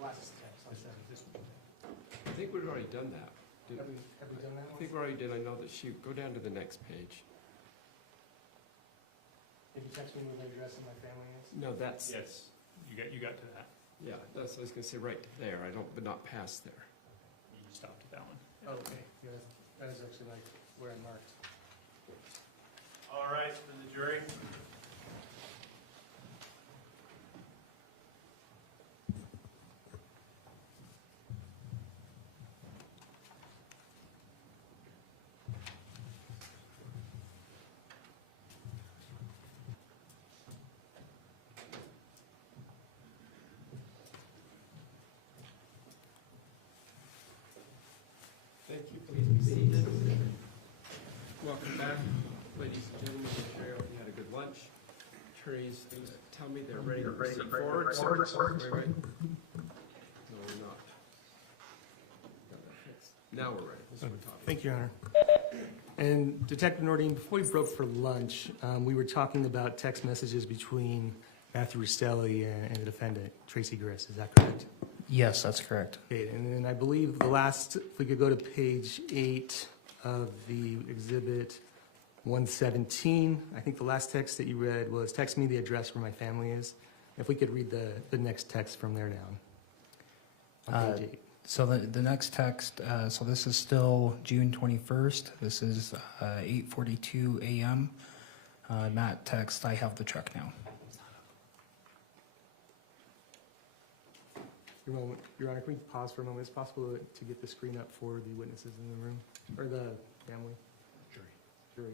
Last text on 7. I think we've already done that. Have we done that I one? think we already did. I know that she, go down to the next page. Did you text me with the address of my family is? No, that's, Yes, you got to that. yeah, that's, I was gonna say right there. I don't, but not past there. You stopped at that one. Oh, okay. Yeah, that is actually like where I marked. All rise for the jury. Thank you. Please be seated. Welcome back, ladies and gentlemen. I hope you had a good lunch. Attorneys tell me they're ready to proceed forward. Wait. No, we're not. Now we're ready. This is what we're talking Thank you, Your Honor. And Detective Nordine, before we broke for lunch, we were talking about text messages between Matthew Restelli and the defendant, Tracey Grist. Is that correct? Yes, that's correct. Okay, and then I believe the last, if we could go to page 8 of the exhibit 117, I think the last text that you read was, text me the address where my family is. If we could read the next text from there down. On page 8. So the next text, so this is still June 21st. This is 8:42 a.m. Matt text, I have the truck now. Your Honor, can we pause for a moment? Is it possible to get the screen up for the witnesses in the room, or the family? Jury.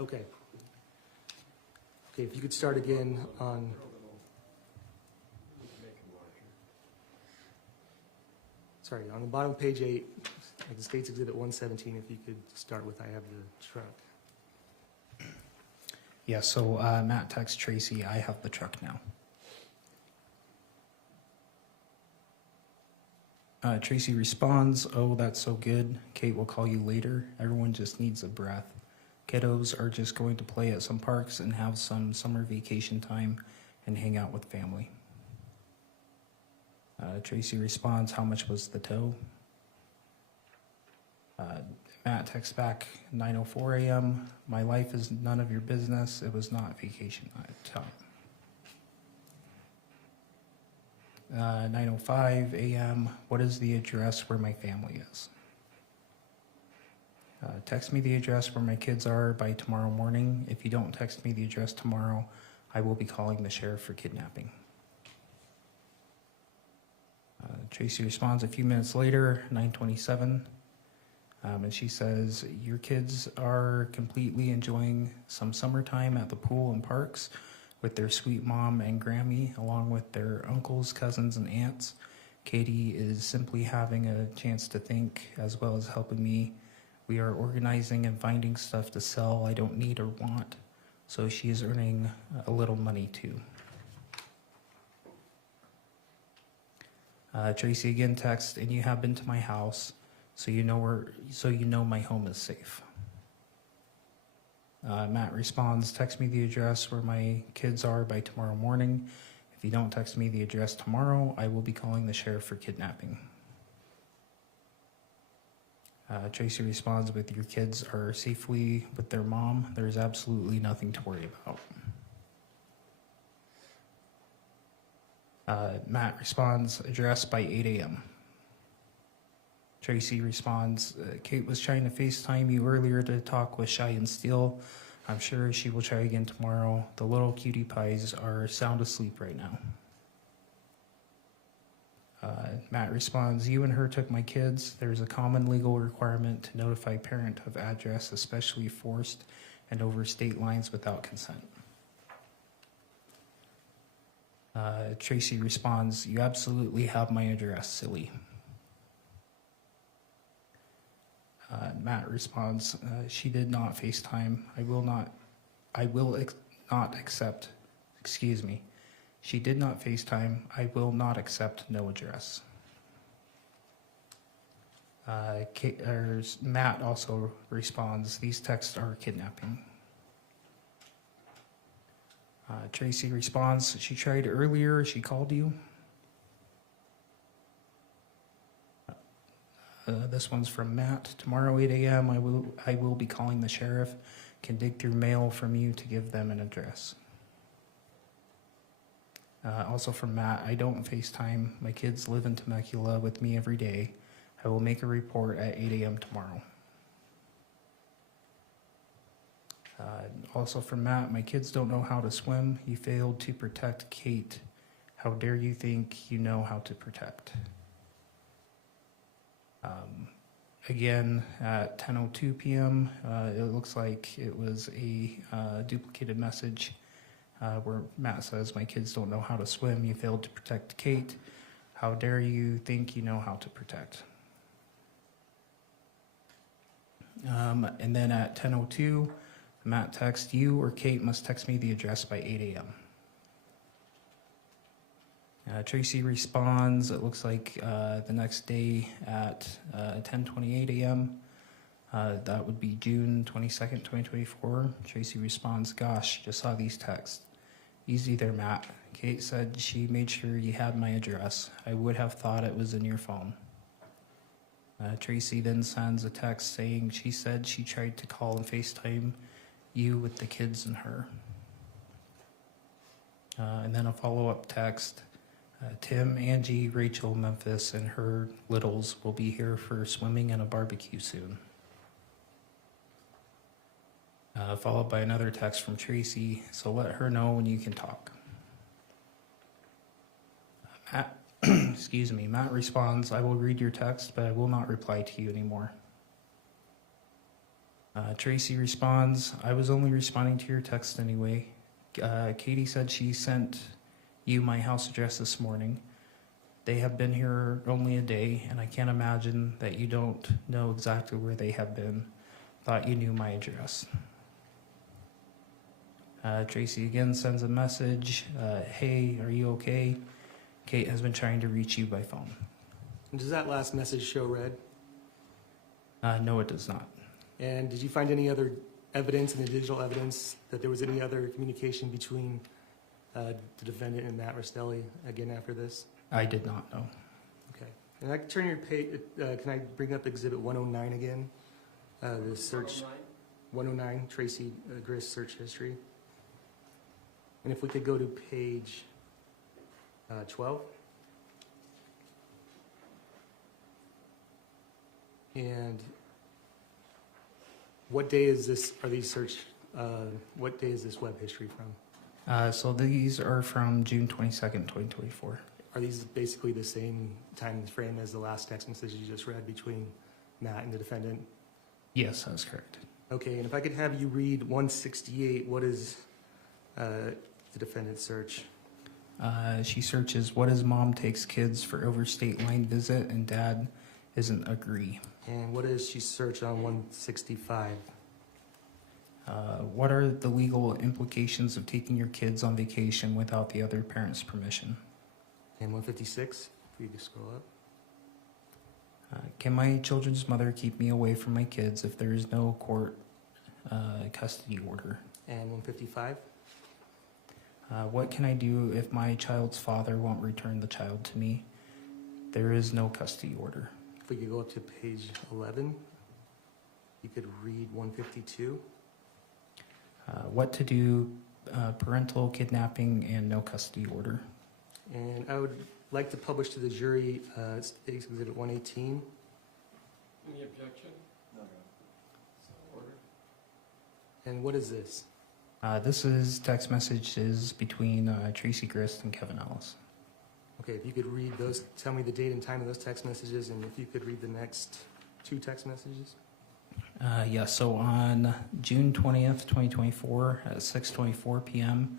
Okay. Okay, if you could start again on... Sorry, on the bottom of page 8, like the State's Exhibit 117, if you could start with, I have the truck. Yeah, so Matt texts Tracey, I have the truck now. Tracey responds, oh, that's so good. Kate will call you later. Everyone just needs a breath. Kiddos are just going to play at some parks and have some summer vacation time and hang out with family. Tracey responds, how much was the tow? Matt texts back, 9:04 a.m. My life is none of your business. It was not vacation time. 9:05 a.m. What is the address where my family is? Text me the address where my kids are by tomorrow morning. If you don't text me the address tomorrow, I will be calling the sheriff for kidnapping. Tracey responds a few minutes later, 9:27, and she says, your kids are completely enjoying some summertime at the pool and parks with their sweet mom and Grammy, along with their uncles, cousins, and aunts. Katie is simply having a chance to think, as well as helping me. We are organizing and finding stuff to sell I don't need or want, so she is earning a little money too. Tracey again texts, and you have been to my house, so you know my home is safe. Matt responds, text me the address where my kids are by tomorrow morning. If you don't text me the address tomorrow, I will be calling the sheriff for kidnapping. Tracey responds with, your kids are safely with their mom. There's absolutely nothing to worry about. Matt responds, address by 8 a.m. Tracey responds, Kate was trying to FaceTime you earlier to talk with Shy and Steele. I'm sure she will try again tomorrow. The little cutie pies are sound asleep right now. Matt responds, you and her took my kids. There's a common legal requirement to notify parent of address, especially forced and over state lines without consent. Tracey responds, you absolutely have my address, silly. Matt responds, she did not FaceTime. She did not FaceTime. I will not accept no address. Matt also responds, these texts are kidnapping. Tracey responds, she tried earlier, she called you. This one's from Matt. Tomorrow 8 a.m. I will be calling the sheriff. Can dig through mail from you to give them an address. Also from Matt, I don't FaceTime. My kids live in Temecula with me every day. I will make a report at 8 a.m. tomorrow. Also from Matt, my kids don't know how to swim. You failed to protect Kate. How dare you think you know how to protect? Again, at 10:02 p.m., it looks like it was a duplicated message. where Matt says, "My kids don't know how to swim. You failed to protect Kate. How dare you think you know how to protect?" And then at 10:02, Matt texts, "You or Kate must text me the address by 8 a.m. Tracey responds, it looks like the next day at 10:28 a.m. That would be June 22nd, 2024. Tracey responds, "Gosh, just saw these texts. Easy there, Matt. Kate said she made sure you had my address. I would have thought it was in your phone." Tracey then sends a text saying she said she tried to call and FaceTime you with the kids and her. And then a follow-up text. Tim, Angie, Rachel, Memphis, and her littles will be here for swimming and a barbecue soon. Followed by another text from Tracey, so let her know when you can talk. Matt, excuse me, Matt responds, "I will read your text, but I will not reply to you anymore." Tracey responds, "I was only responding to your text anyway. Katie said she sent you my house address this morning. They have been here only a day, and I can't imagine that you don't know exactly where they have been. Thought you knew my address." Tracey again sends a message, "Hey, are you okay? Kate has been trying to reach you by phone." Does that last message show red? No, it does not. And did you find any other evidence in the digital evidence that there was any other communication between the defendant and Matt Restelli again after this? I did not know. Okay. And I can turn your page, can I bring up Exhibit 109 again? The search. 109, Tracey Grist search history. And if we could go to page 12. And what day is this, what day is this web history from? So these are from June 22nd, 2024. Are these basically the same time frame as the last text message you just read between Matt and the defendant? Yes, that's correct. Okay, and if I could have you read 168, what is the defendant's search? She searches, "What is mom takes kids for overstate line visit and dad isn't agree?" And what does she search on 165? What are the legal implications of taking your kids on vacation without the other parent's permission? And 156, if you just scroll up. Can my children's mother keep me away from my kids if there is no court custody order? And 155? What can I do if my child's father won't return the child to me? There is no custody order. If we could go up to page 11, you could read 152. What to do, parental kidnapping and no custody order. And I would like to publish to the jury Exhibit 118. Any objection? No. So order. And what is this? This is text messages between Tracey Grist and Kevin Ellis. Okay, if you could read those, tell me the date and time of those text messages, and if you could read the next two text messages. Yeah, so on June 20th, 2024 at 6:24 p.m.,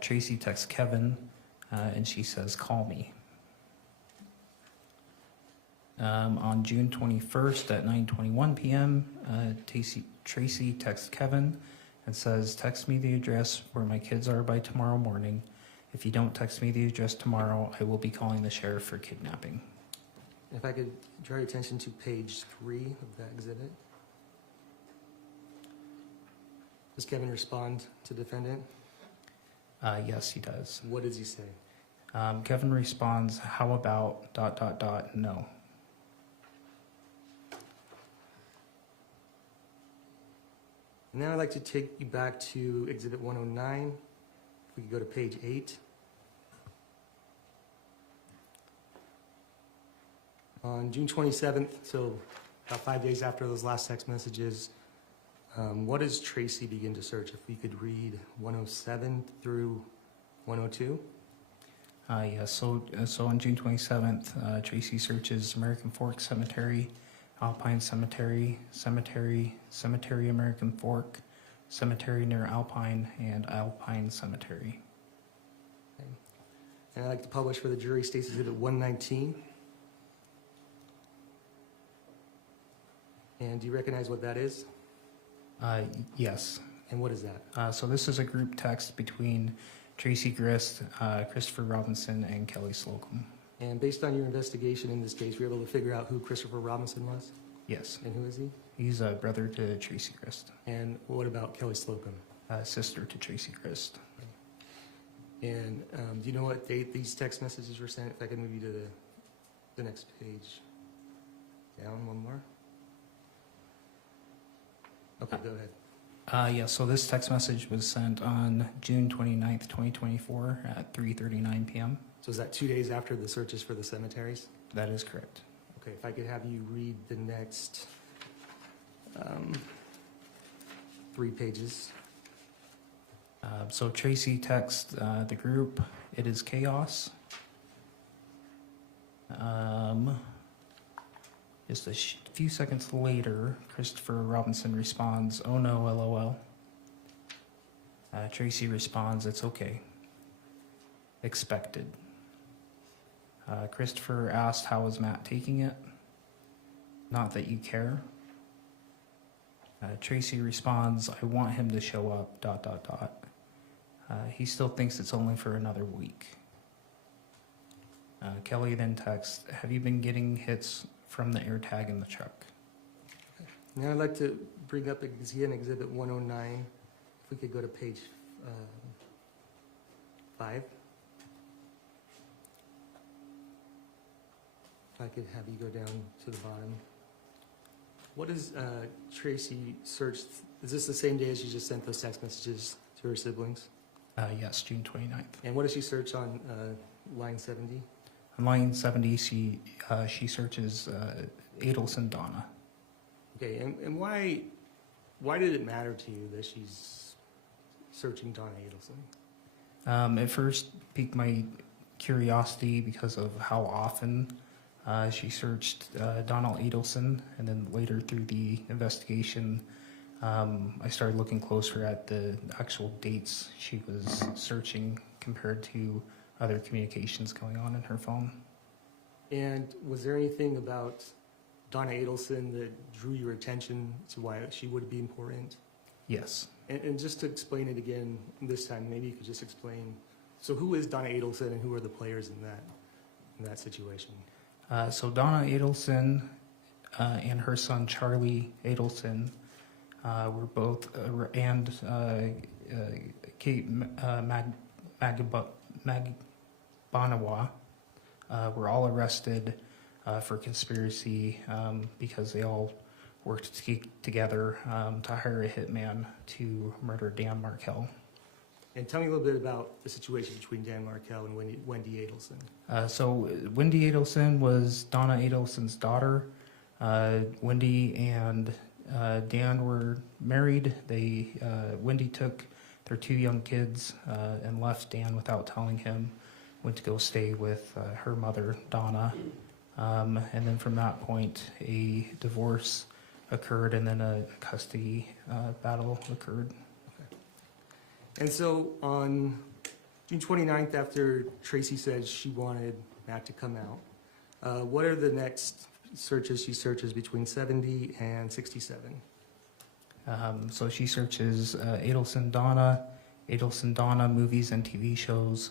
Tracey texts Kevin, and she says, "Call me." On June 21st at 9:21 p.m., Tracey texts Kevin and says, "Text me the address where my kids are by tomorrow morning. If you don't text me the address tomorrow, I will be calling the sheriff for kidnapping." If I could draw your attention to page 3 of that exhibit. Does Kevin respond to defendant? Yes, he does. What does he say? Kevin responds, "How about ... no." Now I'd like to take you back to Exhibit 109. If we could go to page 8. On June 27th, so about 5 days after those last text messages, what does Tracey begin to search? If we could read 107 through 102. Yes, so on June 27th, Tracey searches American Fork Cemetery, Alpine Cemetery, Cemetery American Fork, cemetery near Alpine, and Alpine Cemetery. And I'd like to publish for the jury State's Exhibit 119. And do you recognize what that is? Yes. And what is that? So this is a group text between Tracey Grist, Christopher Robinson, and Kelly Slocum. And based on your investigation in this case, were you able to figure out who Christopher Robinson was? Yes. And who is he? He's a brother to Tracey Grist. And what about Kelly Slocum? Sister to Tracey Grist. And do you know what date these text messages were sent? If I can move you to the next page. Down one more. Okay, go ahead. Yeah, so this text message was sent on June 29th, 2024 at 3:39 p.m. So is that 2 days after the searches for the cemeteries? That is correct. Okay, if I could have you read the next 3 pages. So Tracey texts the group, "It is chaos." Just a few seconds later, Christopher Robinson responds, "Oh no, LOL." Tracey responds, "It's okay." Expected. Christopher asked, "How is Matt taking it?" "Not that you care." Tracey responds, "I want him to show up, ... He still thinks it's only for another week." Kelly then texts, "Have you been getting hits from the air tag in the truck?" Now I'd like to bring up again Exhibit 109. If we could go to page 5. If I could have you go down to the bottom. What is Tracey searched? Is this the same day as she just sent those text messages to her siblings? Yes, June 29th. And what does she search on line 70? On line 70, she searches Adelson Donna. Okay, and why did it matter to you that she's searching Donna Adelson? It first piqued my curiosity because of how often she searched Donald Adelson, and then later through the investigation, I started looking closer at the actual dates she was searching compared to other communications going on in her phone. And was there anything about Donna Adelson that drew your attention to why she would be important? Yes. And just to explain it again this time, maybe you could just explain, so who is Donna Adelson and who are the players in that situation? So Donna Adelson and her son Charlie Adelson were both, and Kate Magbanawa were all arrested for conspiracy because they all worked together to hire a hitman to murder Dan Markell. And tell me a little bit about the situation between Dan Markell and Wendy Adelson. So Wendy Adelson was Donna Adelson's daughter. Wendy and Dan were married. Wendy took their 2 young kids and left Dan without telling him, went to go stay with her mother, Donna. And then from that point, a divorce occurred and then a custody battle occurred. And so on June 29th, after Tracey said she wanted Matt to come out, what are the next searches she searches between 70 and 67? So she searches Adelson Donna movies and TV shows.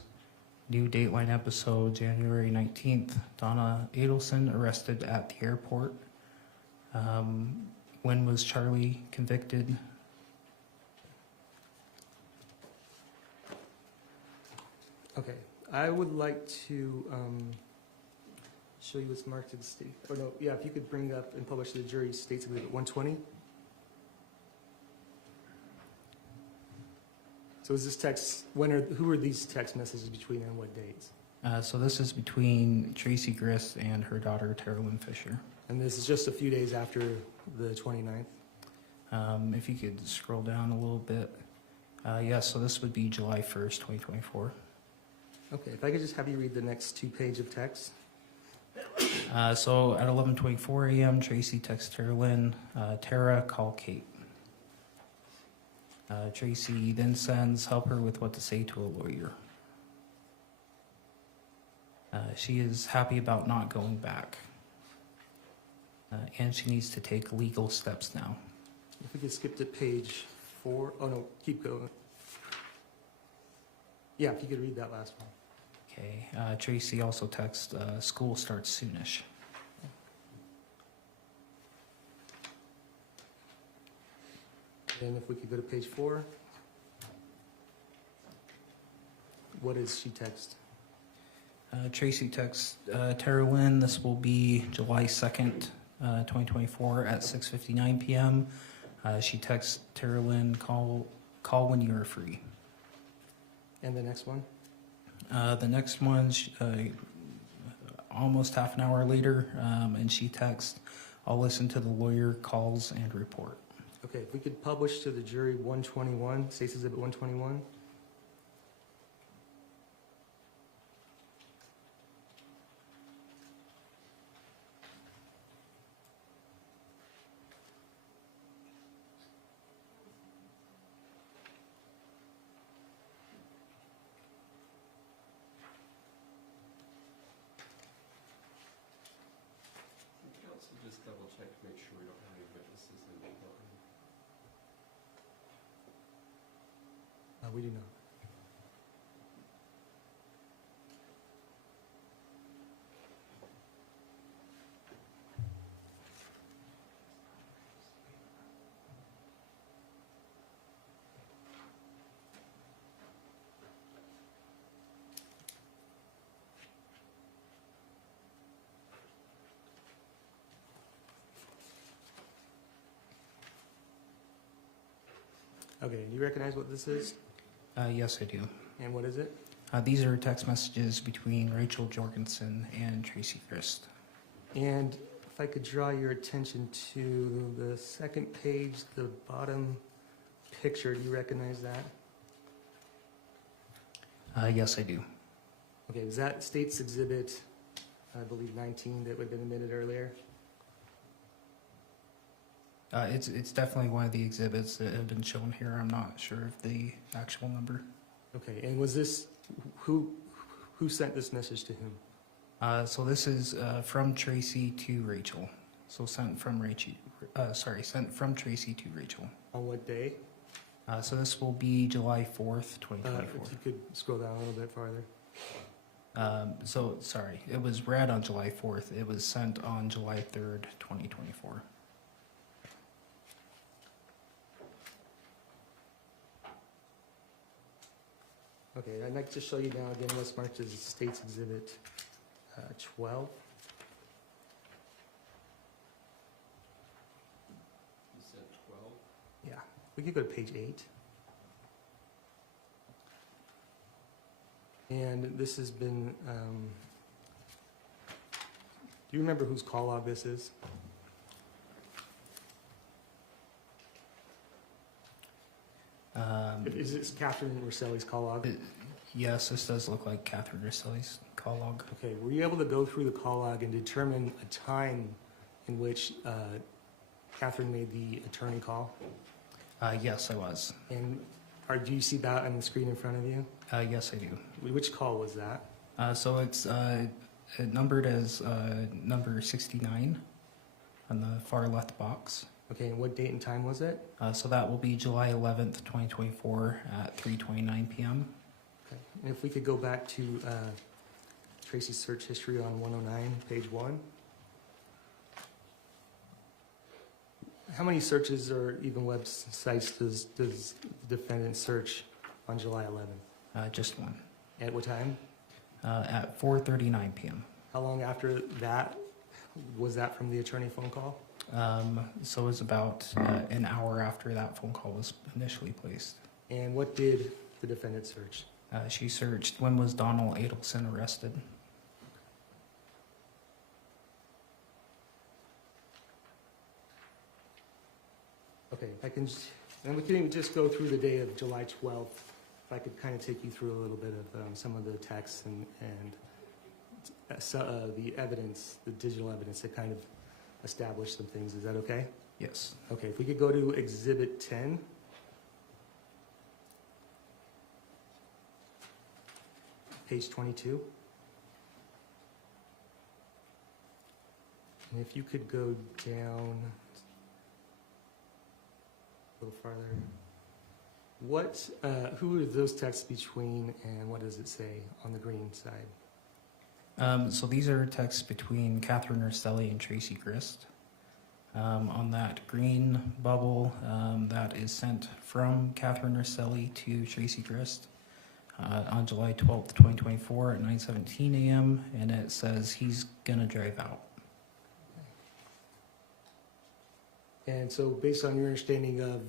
New Dateline episode, January 19th. Donna Adelson arrested at the airport. When was Charlie convicted? Okay, I would like to show you what's marked to the state. Or no, yeah, if you could bring up and publish to the jury State's Exhibit 120. So is this text, who are these text messages between and what dates? So this is between Tracey Grist and her daughter, Terrell Fisher. And this is just a few days after the 29th? If you could scroll down a little bit. Yes, so this would be July 1st, 2024. Okay, if I could just have you read the next 2 pages of text. So at 11:24 a.m., Tracey texts Tara, call Kate. Tracey then sends help her with what to say to a lawyer. She is happy about not going back. And she needs to take legal steps now. If we could skip to page 4. Oh, no, keep going. Yeah, if you could read that last one. Okay. Tracey also texts, school starts soonish. And if we could go to page 4. What does she text? Tracey texts Tara Lynn, this will be July 2nd, 2024 at 6:59 p.m. She texts Tara Lynn, call when you are free. And the next one? The next one, almost half an hour later, and she texts, I'll listen to the lawyer calls and report. Okay, if we could publish to the jury 121, State's Exhibit 121. Counsel, just double check to make sure we don't have any witnesses in the courtroom. We do not. Okay, do you recognize what this is? Yes, I do. And what is it? These are text messages between Rachel Jorgensen and Tracey Grist. And if I could draw your attention to the second page, the bottom picture, do you recognize that? Yes, I do. Okay, was that State's Exhibit, I believe 19, that would have been admitted earlier? It's definitely one of the exhibits that have been shown here. I'm not sure of the actual number. Okay, and was this, who sent this message to whom? So this is from Tracey to Rachel. So sent from sent from Tracey to Rachel. On what day? So this will be July 4th, 2024. If you could scroll down a little bit farther. So sorry, it was read on July 4th. It was sent on July 3rd, 2024. Okay, I'd like to show you now again what's marked as State's Exhibit 12. You said 12? Yeah, we could go to page 8. And this has been, do you remember whose call log this is? Is this Kathryn Restelli's call log? Yes, this does look like Kathryn Restelli's call log. Okay, were you able to go through the call log and determine a time in which Kathryn made the attorney call? Yes, I was. And do you see that on the screen in front of you? Yes, I do. Which call was that? So it's numbered as number 69 on the far left box. Okay, and what date and time was it? So that will be July 11th, 2024 at 3:29 p.m. Okay. And if we could go back to Tracey's search history on 109, page 1. How many searches or even websites does the defendant search on July 11th? Just one. At what time? At 4:39 p.m. How long after that was that from the attorney phone call? So it was about an hour after that phone call was initially placed. And what did the defendant search? She searched, when was Donald Adelson arrested? Okay, if I can, and we can just go through the day of July 12th. If I could kind of take you through a little bit of some of the texts and the evidence, the digital evidence that kind of established some things. Is that okay? Yes. Okay, if we could go to Exhibit 10. page 22. And if you could go down a little farther. What, who are those texts between, and what does it say on the green side? So these are texts between Kathryn Restelli and Tracey Grist. On that green bubble, that is sent from Kathryn Restelli to Tracey Grist on July 12th, 2024 at 9:17 a.m. and it says he's gonna drive out. And so based on your understanding of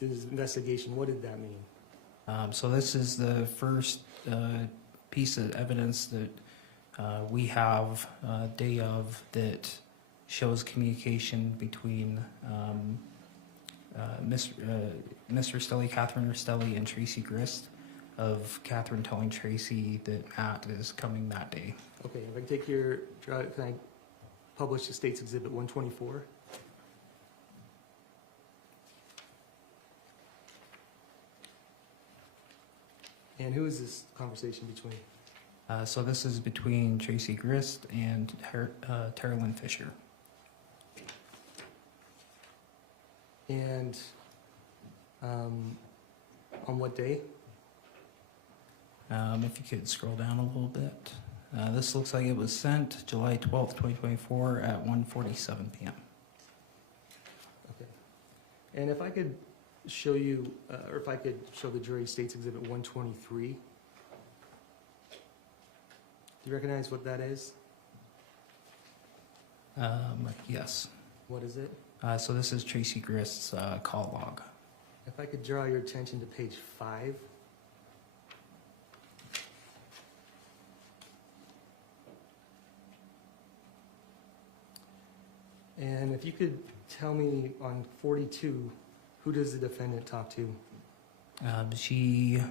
this investigation, what did that mean? So this is the first piece of evidence that we have day of that shows communication between Miss Restelli, Kathryn Restelli, and Tracey Grist, of Kathryn telling Tracey that Matt is coming that day. Okay, if I can take your, can I publish the State's Exhibit 124? And who is this conversation between? So this is between Tracey Grist and Terrelyn Fisher. And on what day? If you could scroll down a little bit. This looks like it was sent July 12th, 2024 at 1:47 p.m. Okay. And if I could show you, or if I could show the jury State's Exhibit 123. Do you recognize what that is? Yes. What is it? So this is Tracey Grist's call log. If I could draw your attention to page 5. And if you could tell me on 42, who does the defendant talk to? She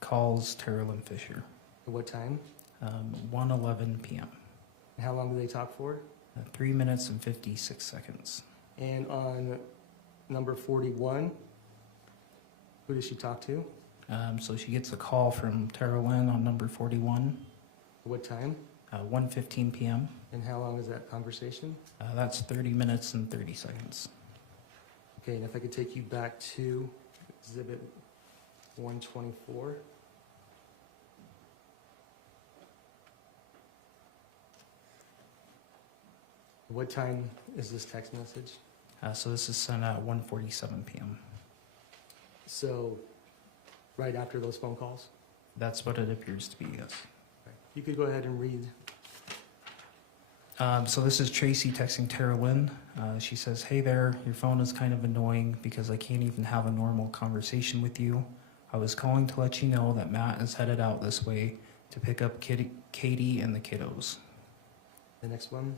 calls Terrelyn Fisher. At what time? 1:11 p.m. And how long do they talk for? 3 minutes and 56 seconds. And on number 41, who does she talk to? So she gets a call from Terrelyn on number 41. What time? 1:15 p.m. And how long is that conversation? That's 30 minutes and 30 seconds. Okay, and if I could take you back to Exhibit 124. What time is this text message? So this is sent at 1:47 p.m. So, right after those phone calls? That's what it appears to be, yes. Right. You could go ahead and read. So this is Tracey texting Terrelyn. She says, "Hey there, your phone is kind of annoying because I can't even have a normal conversation with you. I was calling to let you know that Matt is headed out this way to pick up Katie and the kiddos." The next one?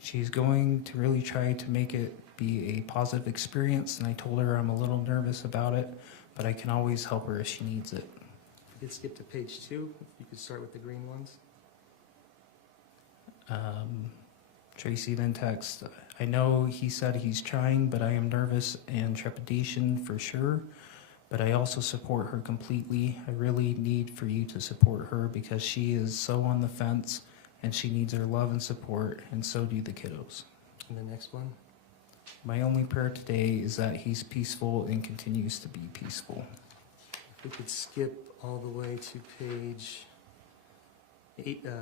She's going to really try to make it be a positive experience, and I told her I'm a little nervous about it, but I can always help her if she needs it. If you could skip to page 2, you could start with the green ones. Tracey then texts, "I know he said he's trying, but I am nervous and trepidation for sure, but I also support her completely. I really need for you to support her because she is so on the fence and she needs our love and support, and so do the kiddos. And the next one? My only prayer today is that he's peaceful and continues to be peaceful." If we could skip all the way to page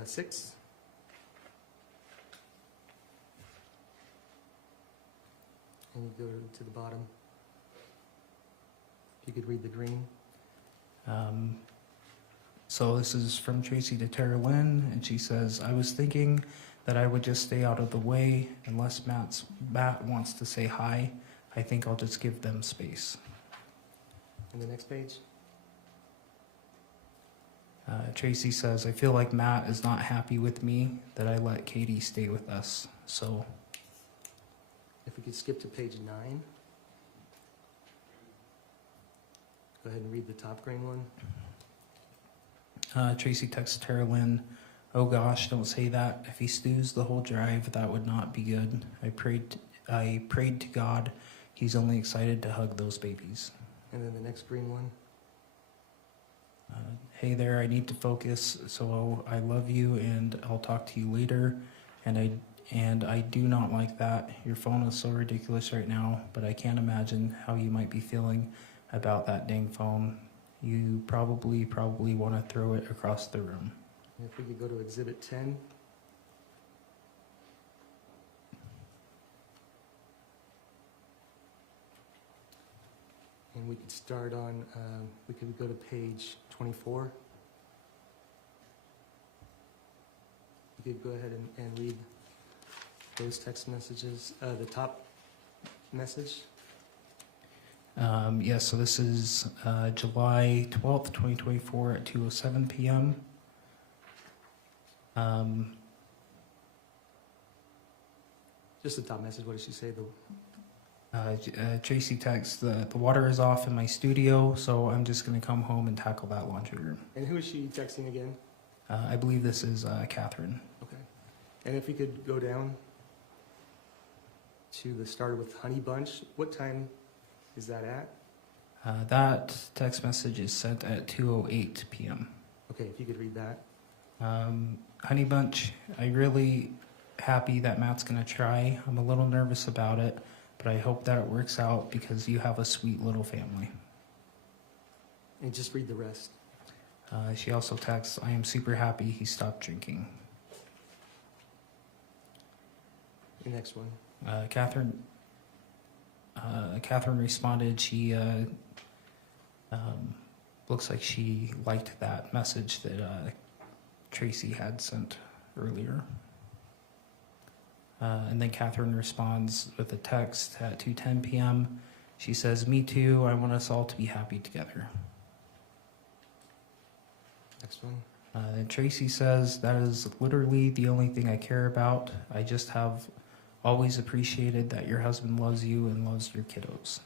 6. And you go to the bottom. If you could read the green. So this is from Tracey to Terrelyn, and she says, "I was thinking that I would just stay out of the way unless Matt wants to say hi. I think I'll just give them space." And the next page. Tracey says, "I feel like Matt is not happy with me that I let Katie stay with us, so..." If we could skip to page 9. Go ahead and read the top green one. Tracey texts Terrelyn, "Oh gosh, don't say that. If he stews the whole drive, that would not be good. I prayed to God. He's only excited to hug those babies." And then the next green one. Hey there, I need to focus, so I love you and I'll talk to you later. And I do not like that. Your phone is so ridiculous right now, but I can't imagine how you might be feeling about that dang phone. You probably want to throw it across the room. And if we could go to Exhibit 10. And we could start on, we could go to page 24. You could go ahead and read those text messages. The top message. Yes, so this is July 12th, 2024 at 2:07 p.m. Just the top message. What did she say? Tracy texts, the water is off in my studio, so I'm just going to come home and tackle that laundry room. And who is she texting again? I believe this is Kathryn. Okay. And if we could go down to the start with Honey Bunch, what time is that at? That text message is sent at 2:08 p.m. Okay, if you could read that. Honey Bunch, I'm really happy that Matt's going to try. I'm a little nervous about it, but I hope that it works out because you have a sweet little family. And just read the rest. She also texts, I am super happy he stopped drinking. The next one. Kathryn responded, she looks like she liked that message that Tracy had sent earlier. And then Kathryn responds with a text at 2:10 p.m. She says, me too, I want us all to be happy together. Next one. And Tracy says, that is literally the only thing I care about. I just have always appreciated that your husband loves you and loves your kiddos.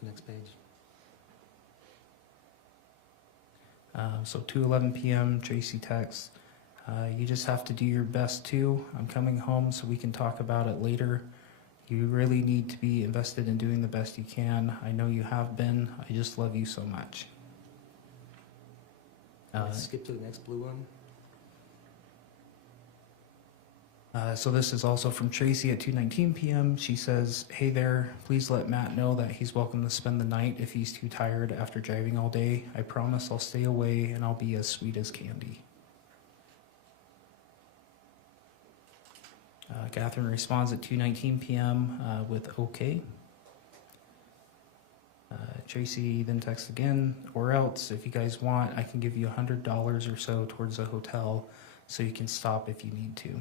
Next page. So 2:11 p.m. Tracy texts, you just have to do your best too. I'm coming home so we can talk about it later. You really need to be invested in doing the best you can. I know you have been. I just love you so much. Let's skip to the next blue one. So this is also from Tracy at 2:19 p.m. She says, hey there, please let Matt know that he's welcome to spend the night if he's too tired after driving all day. I promise I'll stay away and I'll be as sweet as candy. Kathryn responds at 2:19 p.m. With okay. Tracy then texts again, or else if you guys want, I can give you $100 or so towards a hotel so you can stop if you need to.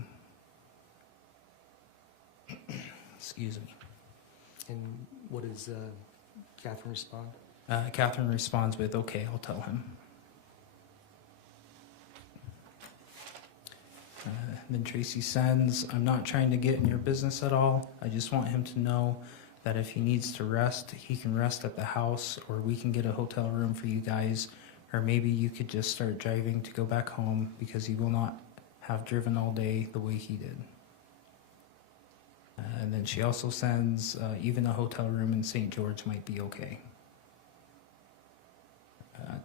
Excuse me. And what does Kathryn respond? Kathryn responds with, okay, I'll tell him. Then Tracy sends, I'm not trying to get in your business at all. I just want him to know that if he needs to rest, he can rest at the house, or we can get a hotel room for you guys, or maybe you could just start driving to go back home because he will not have driven all day the way he did. And then she also sends, even a hotel room in St. George might be okay.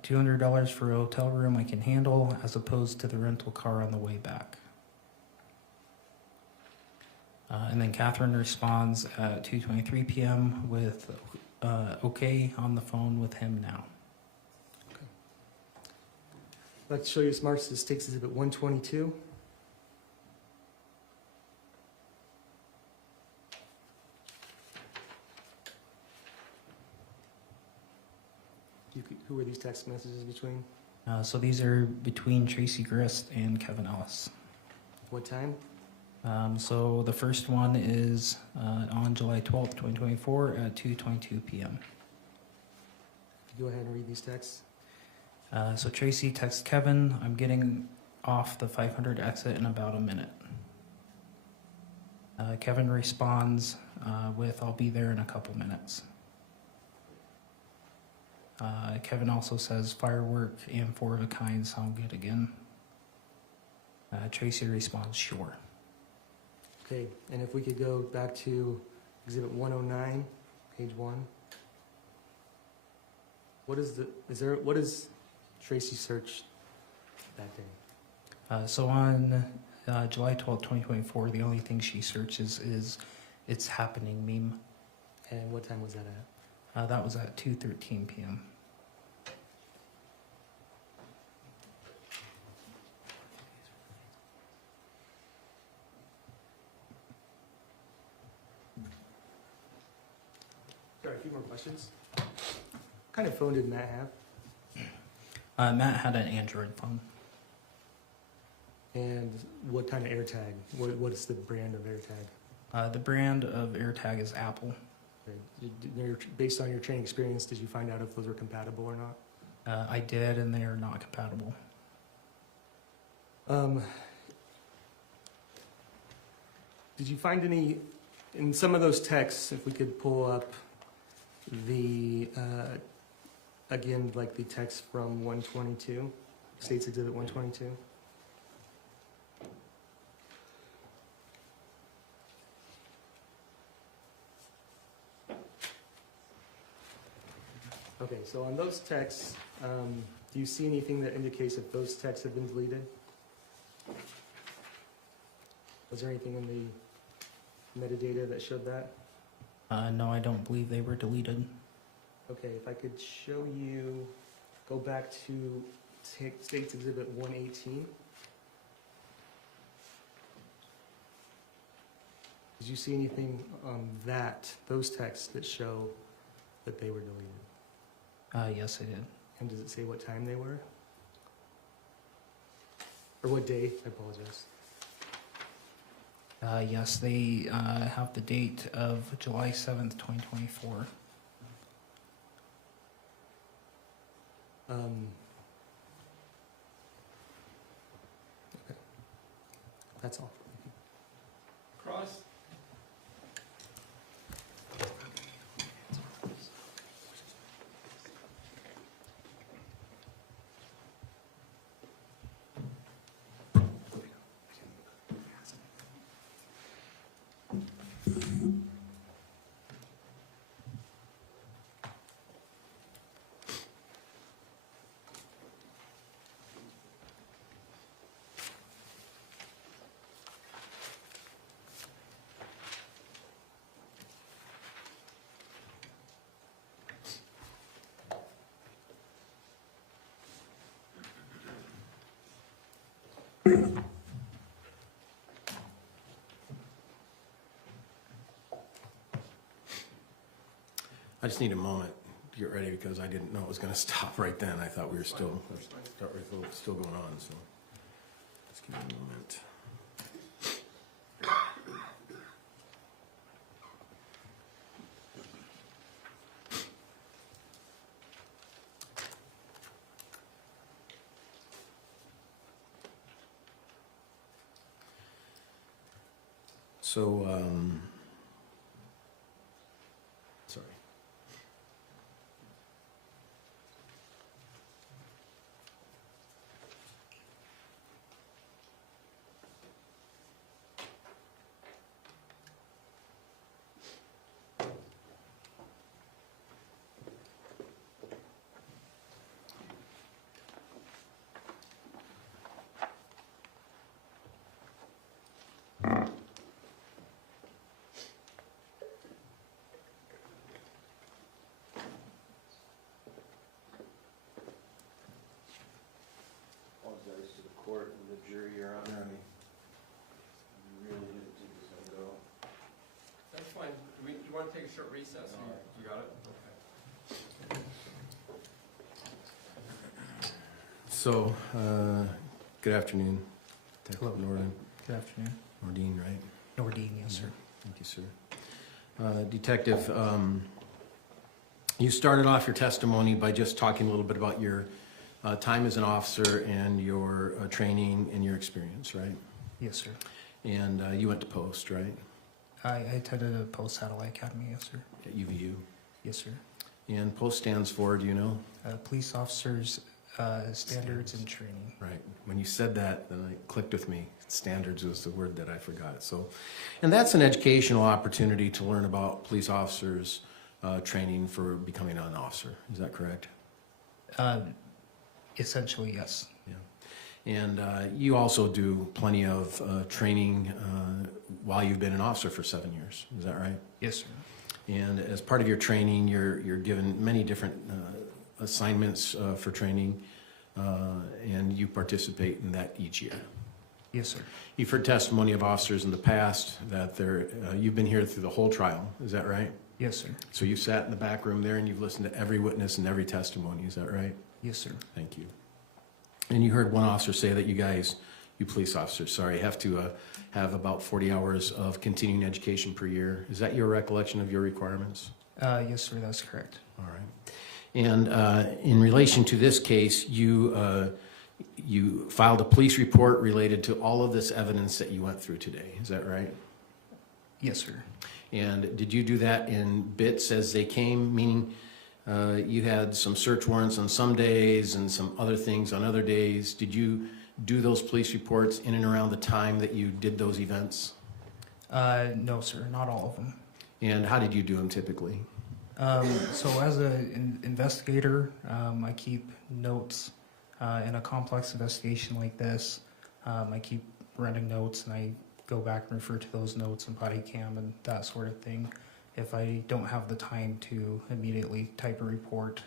$200 for a hotel room I can handle, as opposed to the rental car on the way back. And then Kathryn responds at 2:23 p.m. with, okay, on the phone with him now. Okay. I'd like to show you Smart Statistics Exhibit 122. Who are these text messages between? So these are between Tracey Grist and Kevin Ellis. What time? So the first one is on July 12th, 2024 at 2:22 p.m. Go ahead and read these texts. So Tracy texts Kevin, I'm getting off the 500 exit in about a minute. Kevin responds with, I'll be there in a couple minutes. Kevin also says, firework and four of a kind sound good again. Tracy responds, sure. Okay, and if we could go back to Exhibit 109, page 1. What is Tracey searched that day? So on July 12th, 2024, the only thing she searches is "It's Happening" meme. And what time was that at? That was at 2:13 p.m. Sorry, a few more questions. What kind of phone did Matt have? Matt had an Android phone. And what kind of AirTag? What is the brand of AirTag? The brand of AirTag is Apple. Based on your training experience, did you find out if those were compatible or not? I did, and they are not compatible. Did you find any, in some of those texts, if we could pull up the, again, like the text from 122, States Exhibit 122? Okay, so on those texts, do you see anything that indicates if those texts have been deleted? Was there anything in the metadata that showed that? No, I don't believe they were deleted. Okay, if I could show you, go back to States Exhibit 118. Did you see anything on those texts that show that they were deleted? Yes, I did. And does it say what time they were? Or what day? I apologize. Yes, they have the date of July 7th, 2024. Okay. That's all. Cross. I just need a moment to get ready because I didn't know it was going to stop right then. I thought we were still going on, so just give me a moment. So, sorry. Apologize to the court and the jury, Your Honor. I mean, we really didn't think this was going to go. That's fine. Do you want to take a short recess? You got it? Okay. So, good afternoon. Hello. Nordin. Good afternoon. Nordine, right? Nordine, yes, sir. Thank you, sir. Detective, you started off your testimony by just talking a little bit about your time as an officer and your training and your experience, right? Yes, sir. And you went to Post, right? I attended a Post Satellite Academy, yes, sir. At UVU? Yes, sir. And Post stands for, do you know? Police Officers Standards and Training. Right. When you said that, then it clicked with me. Standards was the word that I forgot. So, and that's an educational opportunity to learn about police officers training for becoming an officer. Is that correct? Essentially, yes. And you also do plenty of training while you've been an officer for 7 years. Is that right? Yes, sir. And as part of your training, you're given many different assignments for training, and you participate in that each year. Yes, sir. You've heard testimony of officers in the past that you've been here through the whole trial. Is that right? Yes, sir. So you've sat in the back room there and you've listened to every witness and every testimony. Is that right? Yes, sir. Thank you. And you heard one officer say that you police officers, sorry, have to have about 40 hours of continuing education per year. Is that your recollection of your requirements? Yes, sir, that's correct. All right. And in relation to this case, you filed a police report related to all of this evidence that you went through today. Is that right? Yes, sir. And did you do that in bits as they came, meaning you had some search warrants on some days and some other things on other days? Did you do those police reports in and around the time that you did those events? No, sir, not all of them. And how did you do them typically? So as an investigator, I keep notes in a complex investigation like this. I keep running notes and I go back and refer to those notes and body cam and that sort of thing. If I don't have the time to immediately type a report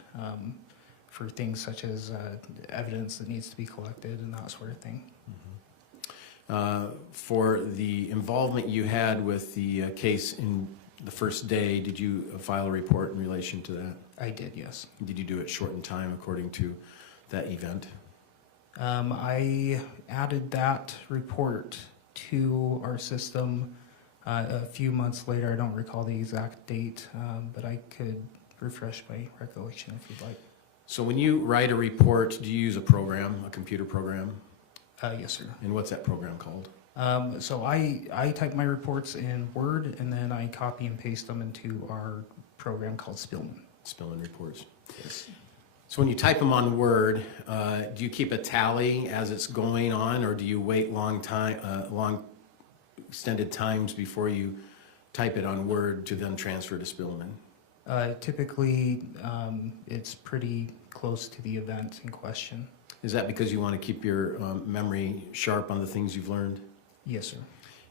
for things such as evidence that needs to be collected and that sort of thing. For the involvement you had with the case in the first day, did you file a report in relation to that? I did, yes. Did you do it short in time according to that event? I added that report to our system a few months later. I don't recall the exact date, but I could refresh my recollection if you'd like. So when you write a report, do you use a program, a computer program? Yes, sir. And what's that program called? So I type my reports in Word and then I copy and paste them into our program called Spillman. Spillman reports. Yes. So when you type them on Word, do you keep a tally as it's going on, or do you wait long extended times before you type it on Word to then transfer to Spillman? Typically, it's pretty close to the event in question. Is that because you want to keep your memory sharp on the things you've learned? Yes, sir.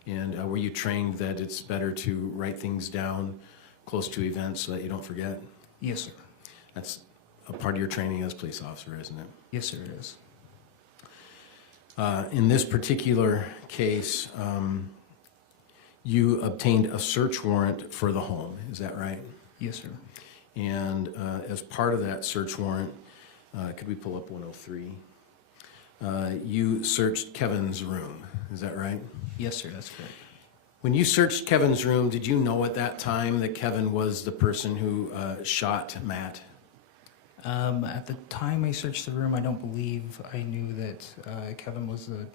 And were you trained that it's better to write things down close to events so that you don't forget? Yes, sir. That's a part of your training as a police officer, isn't it? Yes, sir, it is. In this particular case, you obtained a search warrant for the home, is that right? Yes, sir. And as part of that search warrant, could we pull up 103? You searched Kevin's room, is that right? Yes, sir, that's correct. When you searched Kevin's room, did you know at that time that Kevin was the person who shot Matt? At the time I searched the room, I don't believe I knew that Kevin was the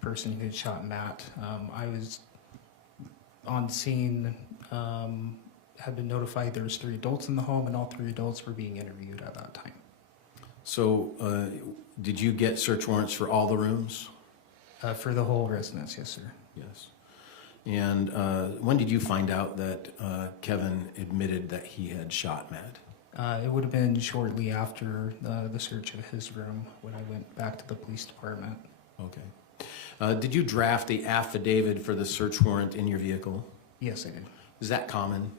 person who had shot Matt. I was on scene, had been notified there was 3 adults in the home, and all 3 adults were being interviewed at that time. So did you get search warrants for all the rooms? For the whole residence, yes, sir. Yes. And when did you find out that Kevin admitted that he had shot Matt? It would have been shortly after the search of his room when I went back to the police department. Okay. Did you draft the affidavit for the search warrant in your vehicle? Yes, I did. Is that common?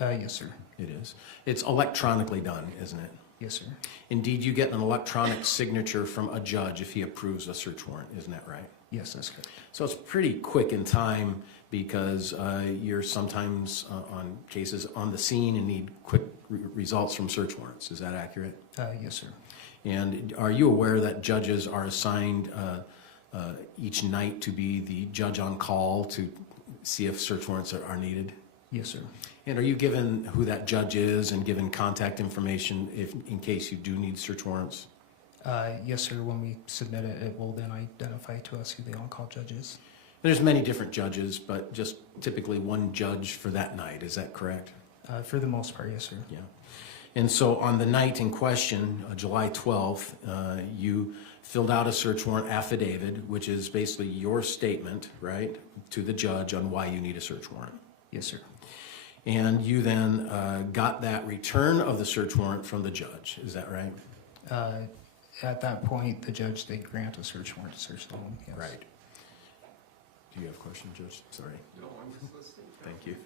Yes, sir. It is. It's electronically done, isn't it? Yes, sir. Indeed, you get an electronic signature from a judge if he approves a search warrant, isn't that right? Yes, that's correct. So it's pretty quick in time because you're sometimes on cases on the scene and need quick results from search warrants. Is that accurate? Yes, sir. And are you aware that judges are assigned each night to be the judge on call to see if search warrants are needed? Yes, sir. And are you given who that judge is and given contact information in case you do need search warrants? Yes, sir. When we submit it, it will then identify to us who the on-call judge is. There's many different judges, but just typically one judge for that night. Is that correct? For the most part, yes, sir. Yeah. And so on the night in question, July 12th, you filled out a search warrant affidavit, which is basically your statement, right, to the judge on why you need a search warrant. Yes, sir. And you then got that return of the search warrant from the judge. Is that right? At that point, the judge did grant a search warrant to search the home, yes. Right. Do you have a question, Judge? Sorry. No, I'm just listening. Thank you.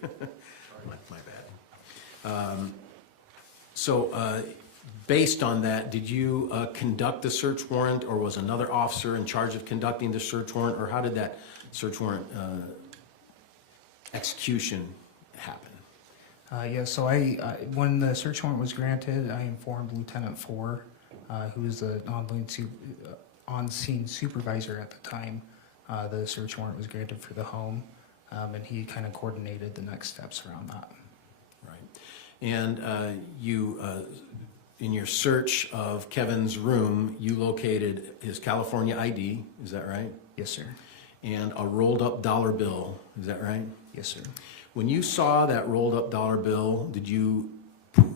My bad. So, based on that, did you conduct the search warrant, or was another officer in charge of conducting the search warrant, or how did that search warrant execution happen? Yeah, so when the search warrant was granted, I informed Lieutenant 4, who was the on-scene supervisor at the time. The search warrant was granted for the home, and he kind of coordinated the next steps around that. Right. And you, in your search of Kevin's room, you located his California ID, is that right? Yes, sir. And a rolled up dollar bill, is that right? Yes, sir. When you saw that rolled up dollar bill, did you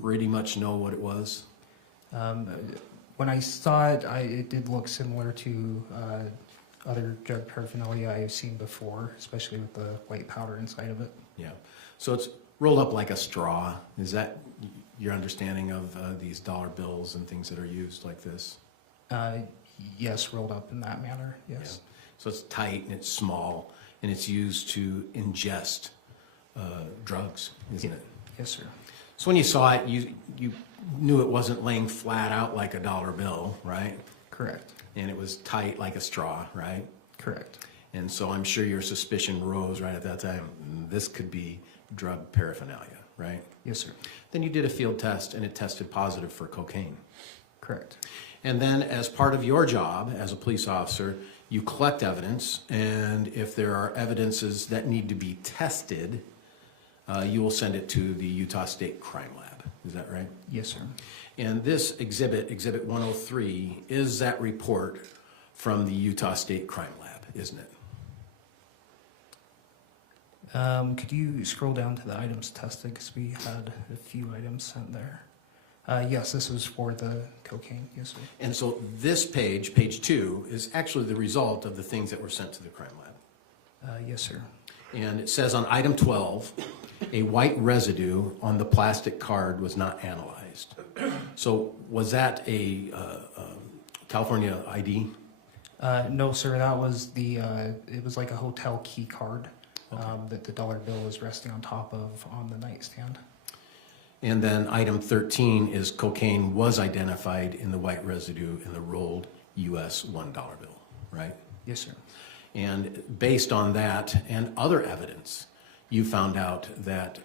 pretty much know what it was? When I saw it, it did look similar to other drug paraphernalia I've seen before, especially with the white powder inside of it. Yeah. So it's rolled up like a straw. Is that your understanding of these dollar bills and things that are used like this? Yes, rolled up in that manner, yes. Yeah. So it's tight and it's small and it's used to ingest drugs, isn't it? Yes, sir. So when you saw it, you knew it wasn't laying flat out like a dollar bill, right? Correct. And it was tight like a straw, right? Correct. And so I'm sure your suspicion rose right at that time. This could be drug paraphernalia, right? Yes, sir. Then you did a field test and it tested positive for cocaine. Correct. And then as part of your job as a police officer, you collect evidence, and if there are evidences that need to be tested, you will send it to the Utah State Crime Lab. Is that right? Yes, sir. And this exhibit, Exhibit 103, is that report from the Utah State Crime Lab, isn't it? Could you scroll down to the items tested, because we had a few items sent there. Yes, this was for the cocaine, yes, sir. And so this page, page 2, is actually the result of the things that were sent to the crime lab. Yes, sir. And it says on item 12, a white residue on the plastic card was not analyzed. So was that a California ID? No, sir, that was it was like a hotel key card that the dollar bill was resting on top of on the nightstand. And then item 13 is cocaine was identified in the white residue in the rolled US $1 bill, right? Yes, sir. And based on that and other evidence, you found out that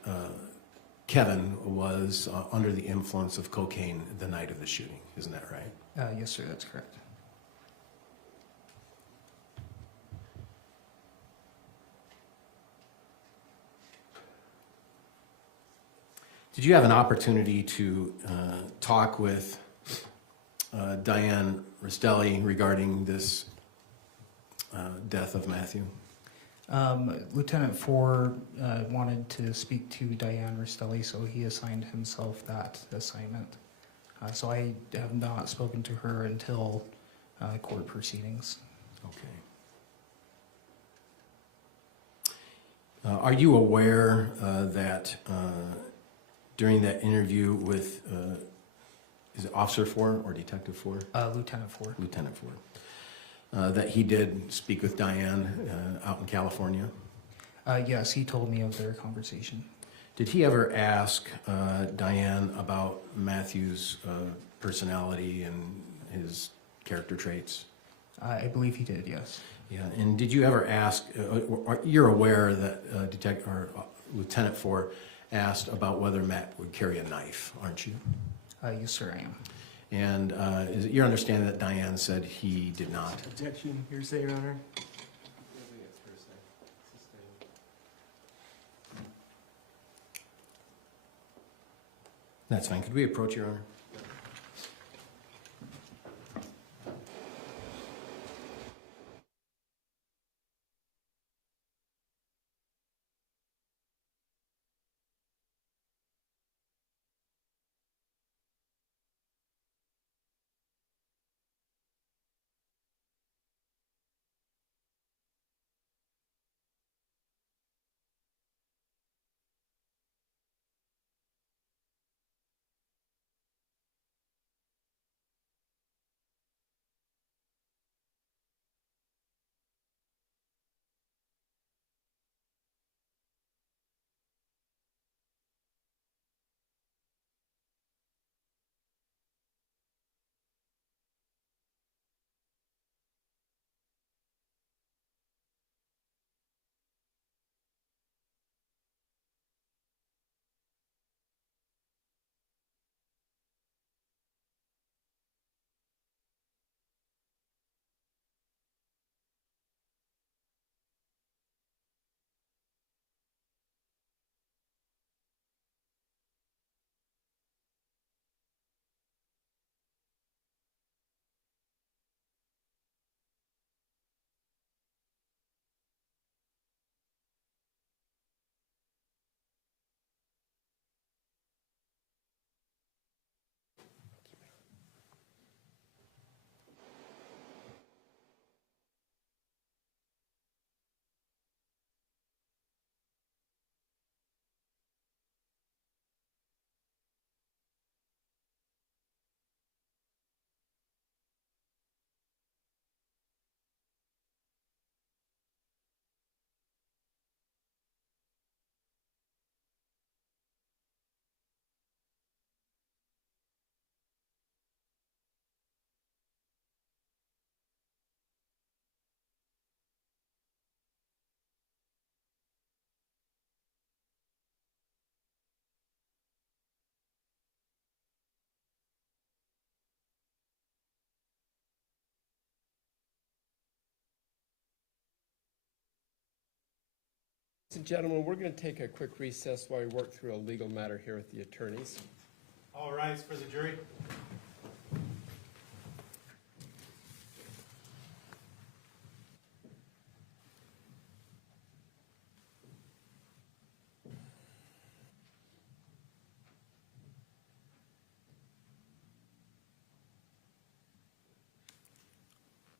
Kevin was under the influence of cocaine the night of the shooting. Isn't that right? Yes, sir, that's correct. Did you have an opportunity to talk with Diane Restelli regarding this death of Matthew? Lieutenant 4 wanted to speak to Diane Restelli, so he assigned himself that assignment. So I have not spoken to her until court proceedings. Okay. Are you aware that during that interview with, is it Officer 4 or Detective 4? Lieutenant 4. Lieutenant 4. That he did speak with Diane out in California? Yes, he told me of their conversation. Did he ever ask Diane about Matthew's personality and his character traits? I believe he did, yes. Yeah, and did you ever ask, you're aware that Lieutenant 4 asked about whether Matt would carry a knife, aren't you? Yes, sir, I am. And is it your understanding that Diane said he did not? Objection, hearsay, Your Honor. That's fine. Could we approach, Your Honor? Ladies and gentlemen, we're going to take a quick recess while we work through a legal matter here with the attorneys. All rise for the jury.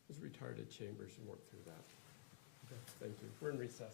Let's retire to chambers and work through that. Okay, thank you. We're in recess.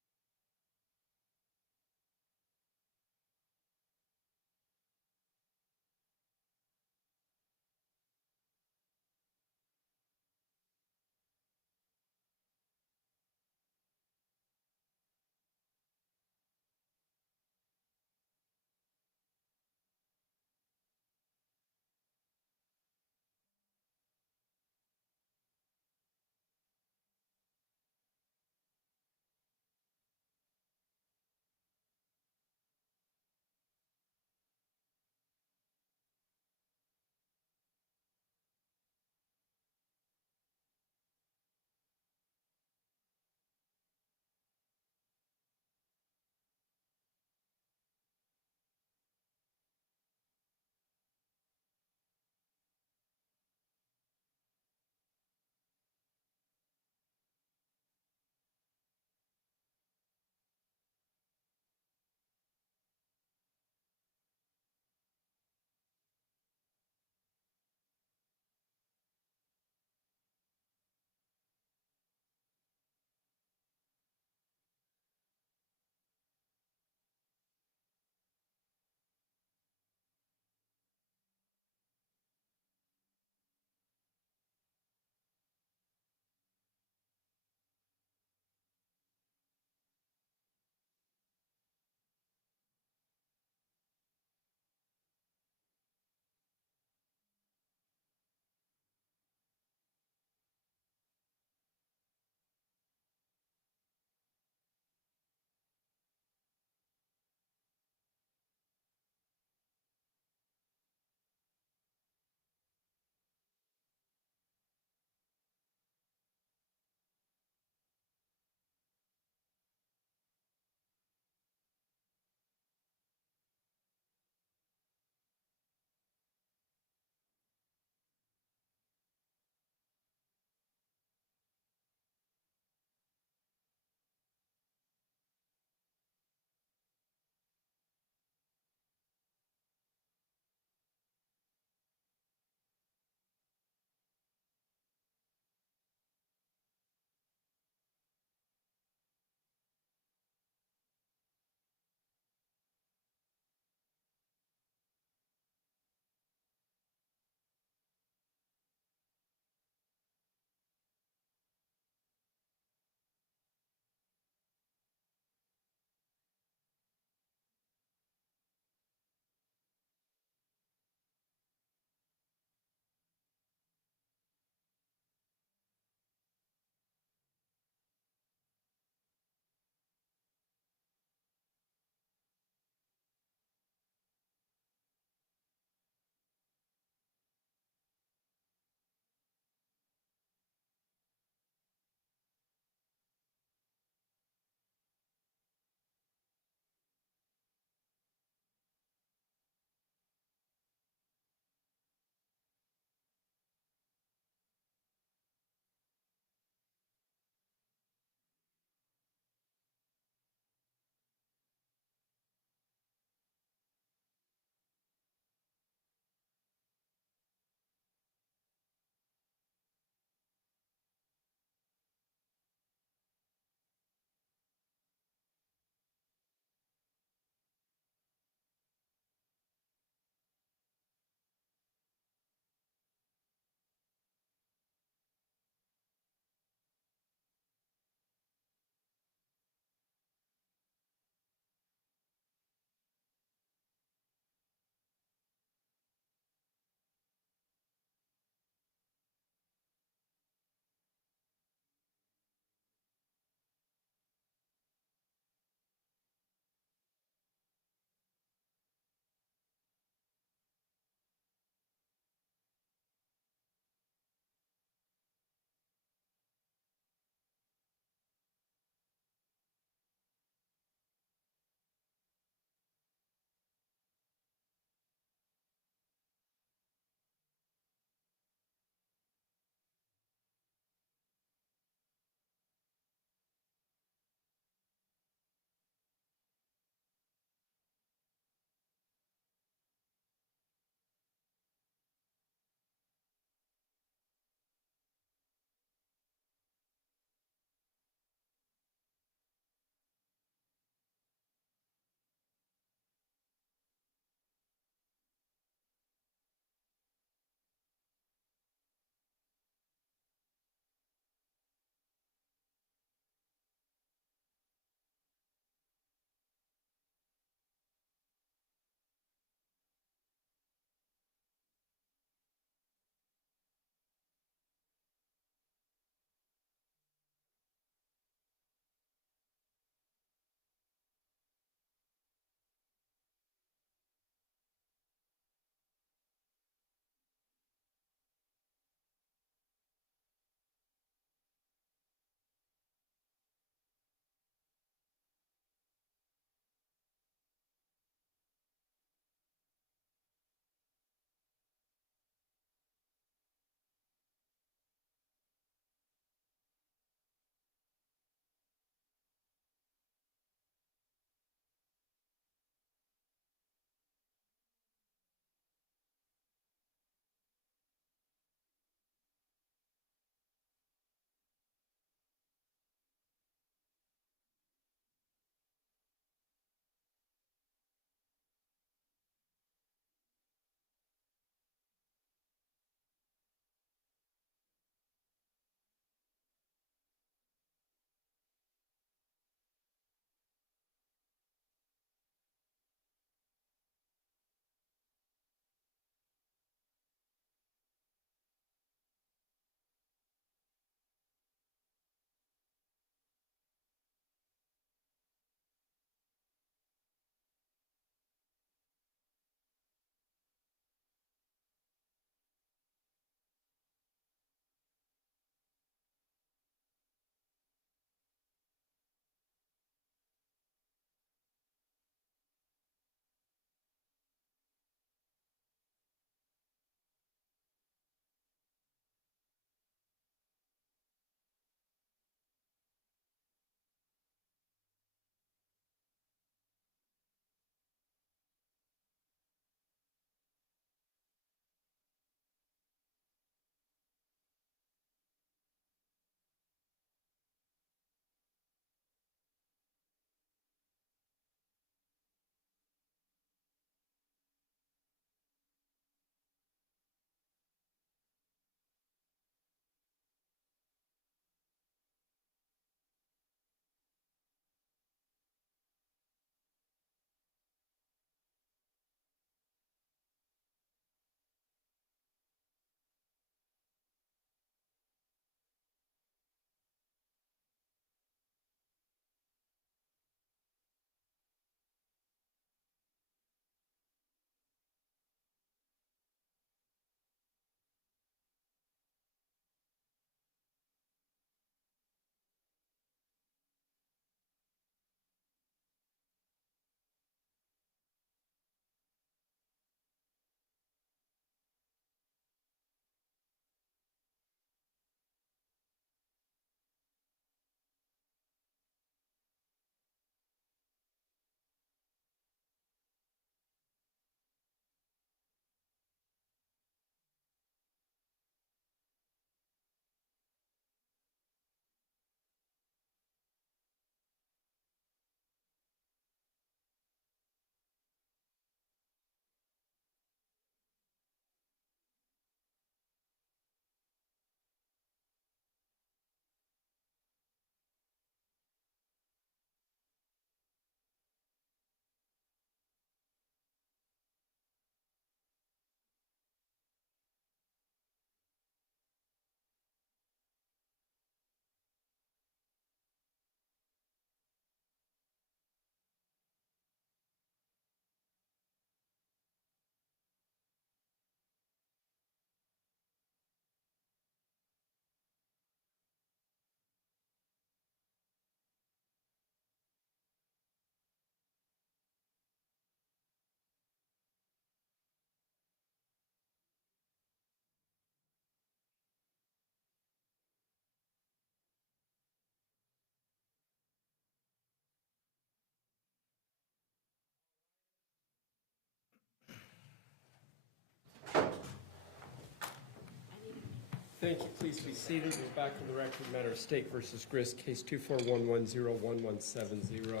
Thank you. Please be seated. We're back on the record matter of State versus Grist, case 241101170.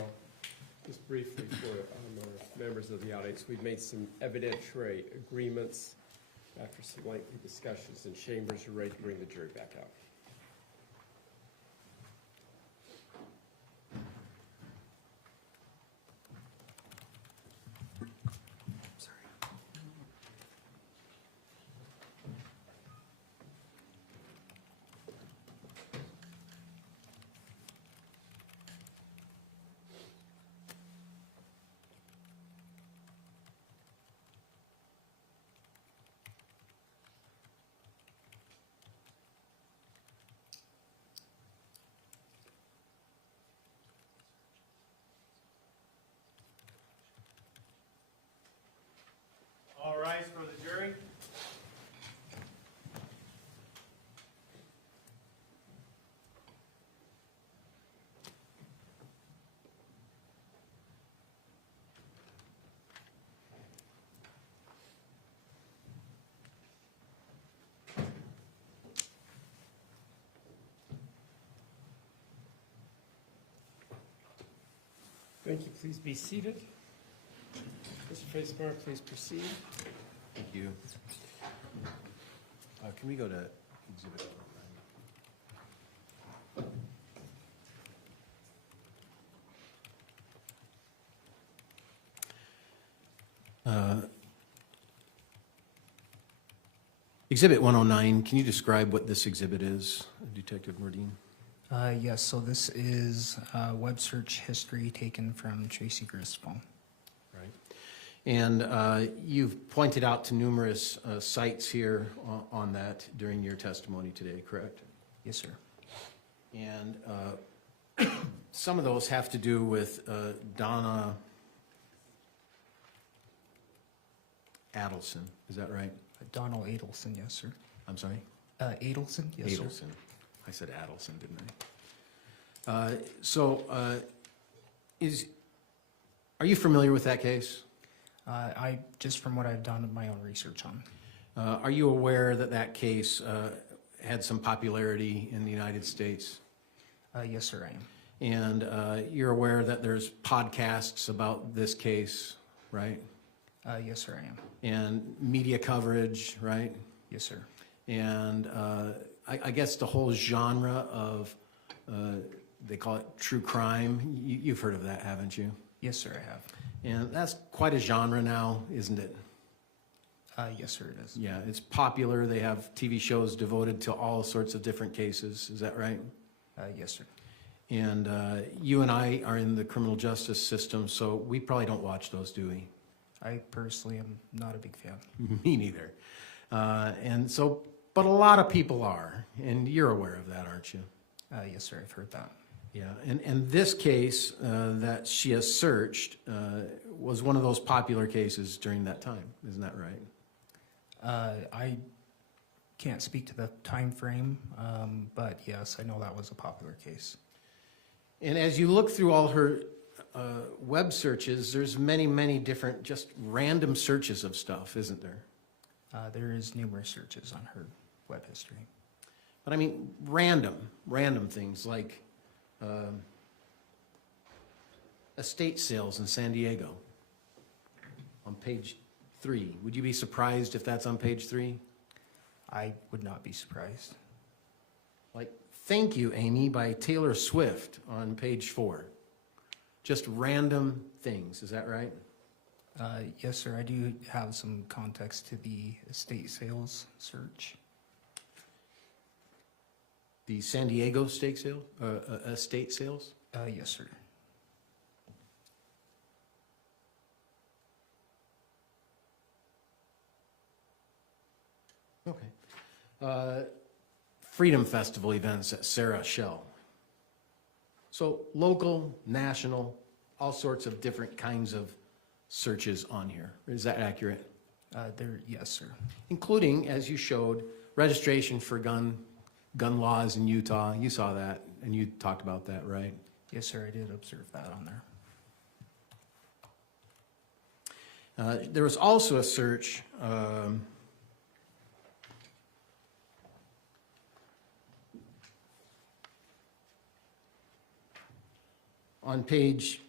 Just briefly for our members of the audience, we've made some evidentiary agreements after some lengthy discussions in chambers. We're ready to bring the jury back out. All rise for the jury. Thank you. Please be seated. Mr. Facebar, please proceed. Thank you. Can we go to exhibit 109? Exhibit 109, can you describe what this exhibit is, Detective Mordine? Yes, so this is web search history taken from Tracey Grist's phone. Right. And you've pointed out to numerous sites here on that during your testimony today, correct? Yes, sir. And some of those have to do with Donna Adelson, is that right? Donald Adelson, yes, sir. I'm sorry? Adelson, yes, Adelson. sir. I said Adelson, didn't I? Are you familiar with that case? I just from what I've done my own research on. Are you aware that that case had some popularity in the United States? Yes, sir, I am. And you're aware that there's podcasts about this case, right? Yes, sir, I am. And media coverage, right? Yes, sir. And I guess the whole genre of, they call it true crime. You've heard of that, haven't you? Yes, sir, I have. And that's quite a genre now, isn't it? Yes, sir, it is. Yeah, it's popular. They have TV shows devoted to all sorts of different cases. Is that right? Yes, sir. And you and I are in the criminal justice system, so we probably don't watch those, do we? I personally am not a big fan. Me neither. And so, but a lot of people are, and you're aware of that, aren't you? Yes, sir, I've heard that. Yeah, and this case that she has searched was one of those popular cases during that time. Isn't that right? I can't speak to the time frame, but yes, I know that was a popular case. And as you look through all her web searches, there's many, many different just random searches of stuff, isn't there? There is numerous searches on her web history. But I mean, random things like estate sales in San Diego on page 3. Would you be surprised if that's on page 3? I would not be surprised. Like, Thank You, Amy by Taylor Swift on page 4. Just random things, is that right? Yes, sir. I do have some context to the estate sales search. The San Diego estate sales? Yes, sir. Okay. Freedom Festival events at Sarah Shell. So local, national, all sorts of different kinds of searches on here. Is that accurate? Yes, sir. Including, as you showed, registration for gun laws in Utah. You saw that, and you talked about that, right? Yes, sir. I did observe that on there. There was also a search On page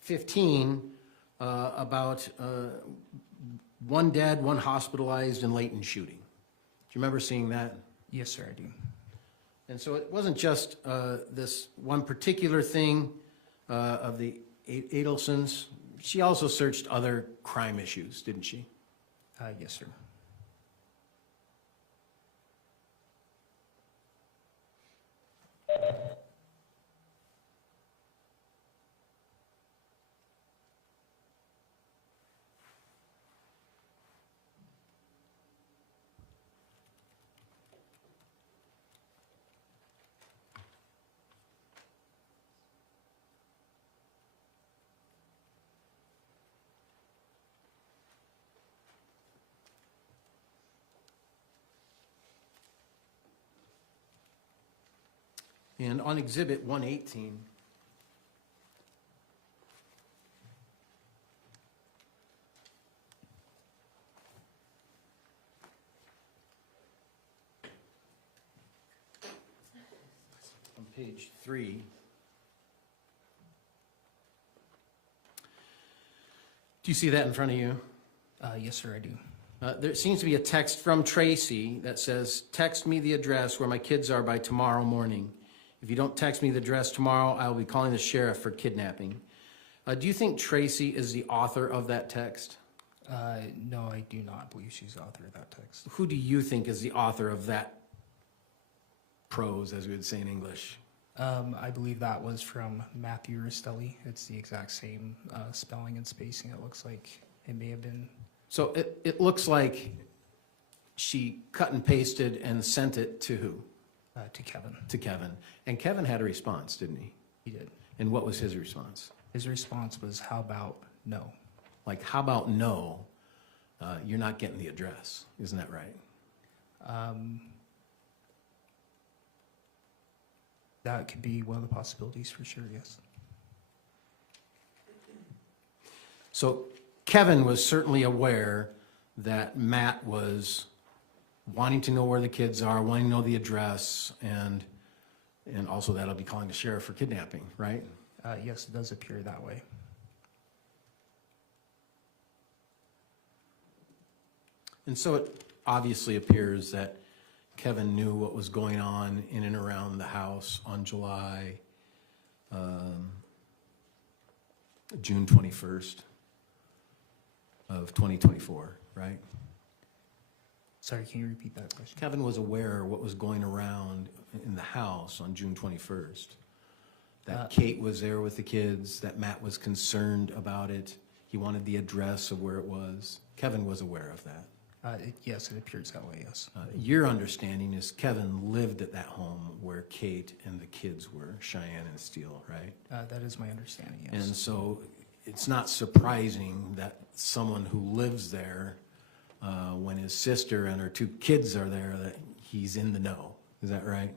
15, about one dead, one hospitalized in Layton shooting. Do you remember seeing that? Yes, sir, I do. And so it wasn't just this one particular thing of the Adelsons. She also searched other crime issues, didn't she? Yes, sir. And on Exhibit 118, on page 3, do you see that in front of you? Yes, sir, I do. There seems to be a text from Tracy that says, text me the address where my kids are by tomorrow morning. If you don't text me the address tomorrow, I will be calling the sheriff for kidnapping. Do you think Tracy is the author of that text? No, I do not believe she's the author of that text. Who do you think is the author of that prose, as we would say in English? I believe that was from Matthew Restelli. It's the exact same spelling and spacing. It looks like it may have been. So it looks like she cut and pasted and sent it to who? To Kevin. To Kevin. And Kevin had a response, didn't he? He did. And what was his response? His response was, how about no? Like, how about no? You're not getting the address. Isn't that right? That could be one of the possibilities for sure, yes. So Kevin was certainly aware that Matt was wanting to know where the kids are, wanting to know the address, and also that I'll be calling the sheriff for kidnapping, right? Yes, it does appear that way. And so it obviously appears that Kevin knew what was going on in and around the house on June 21st of 2024, right? Sorry, can you repeat that question? Kevin was aware what was going around in the house on June 21st. That Kate was there with the kids, that Matt was concerned about it. He wanted the address of where it was. Kevin was aware of that. Yes, it appears that way, yes. Your understanding is Kevin lived at that home where Kate and the kids were, Cheyenne and Steele, right? That is my understanding, yes. And so it's not surprising that someone who lives there, when his sister and her 2 kids are there, that he's in the know. Is that right?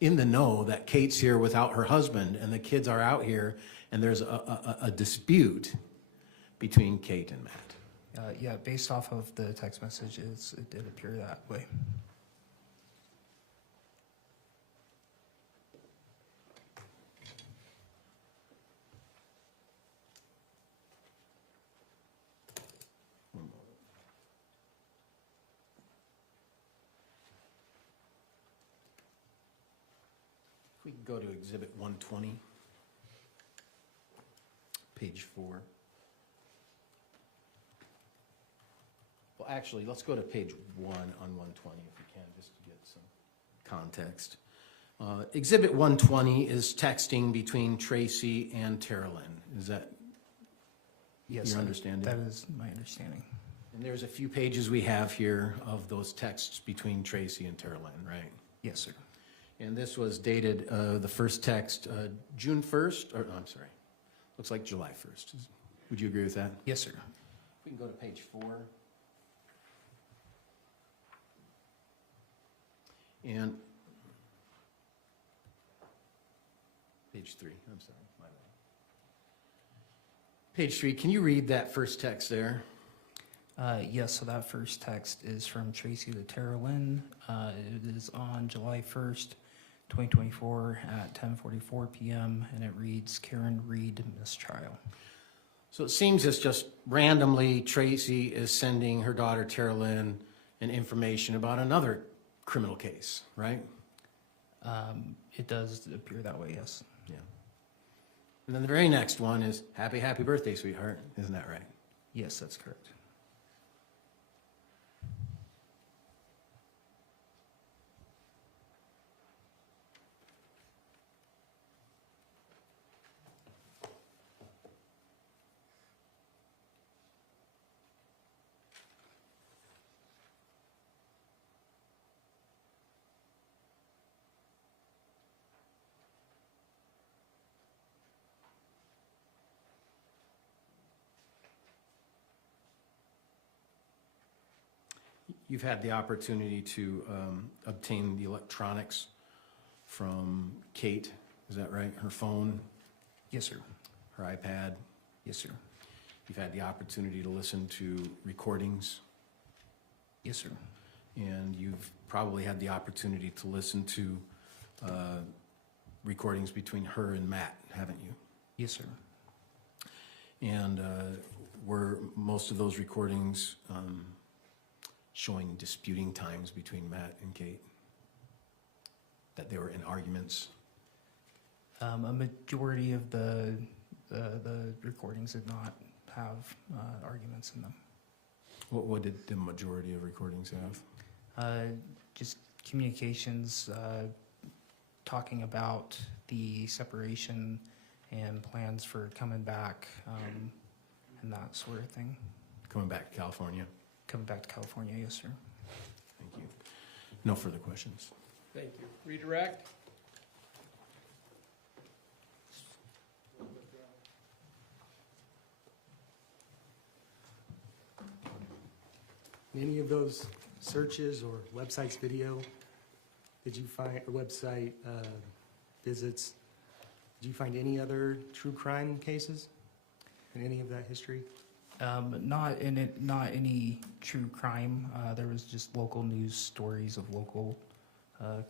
In the know that Kate's here without her husband and the kids are out here and there's a dispute between Kate and Matt. Yeah, based off of the text messages, it did appear that way. If we could go to Exhibit 120, page 4. Well, actually, let's go to page 1 on 120 if we can, just to get some context. Exhibit 120 is texting between Tracy and Terralyn. Is that your understanding? That is my understanding. And there's a few pages we have here of those texts between Tracy and Terralyn, right? Yes, sir. And this was dated, the first text, June 1st, or I'm sorry, looks like July 1st. Would you agree with that? Yes, sir. We can go to page 4. And page 3, I'm sorry, my bad. Page 3, can you read that first text there? Yes, so that first text is from Tracy to Tara Lynn. It is on July 1st, 2024 at 10:44 p.m. and it reads, Karen Reed mistrial. So it seems it's just randomly Tracy is sending her daughter Tara Lynn an information about another criminal case, right? It does appear that way, yes. Yeah. And then the very next one is happy birthday, sweetheart. Isn't that right? Yes, that's correct. You've had the opportunity to obtain the electronics from Kate, is that right? Her phone, Yes, sir. her iPad. Yes, sir. You've had the opportunity to listen to recordings, Yes, sir. and you've probably had the opportunity to listen to recordings between her and Matt, haven't you? Yes, sir. And were most of those recordings showing disputing times between Matt and Kate? That they were in arguments? A majority of the recordings did not have arguments in them. What did the majority of recordings have? Just communications, talking about the separation and plans for coming back, and that sort of thing. Coming back to California? Coming back to California, yes, sir. Thank you. No further questions. Thank you. Redirect. Any of those searches or websites video, did you find, or website visits, did you find any other true crime cases in any of that history? Not any true crime. There was just local news stories of local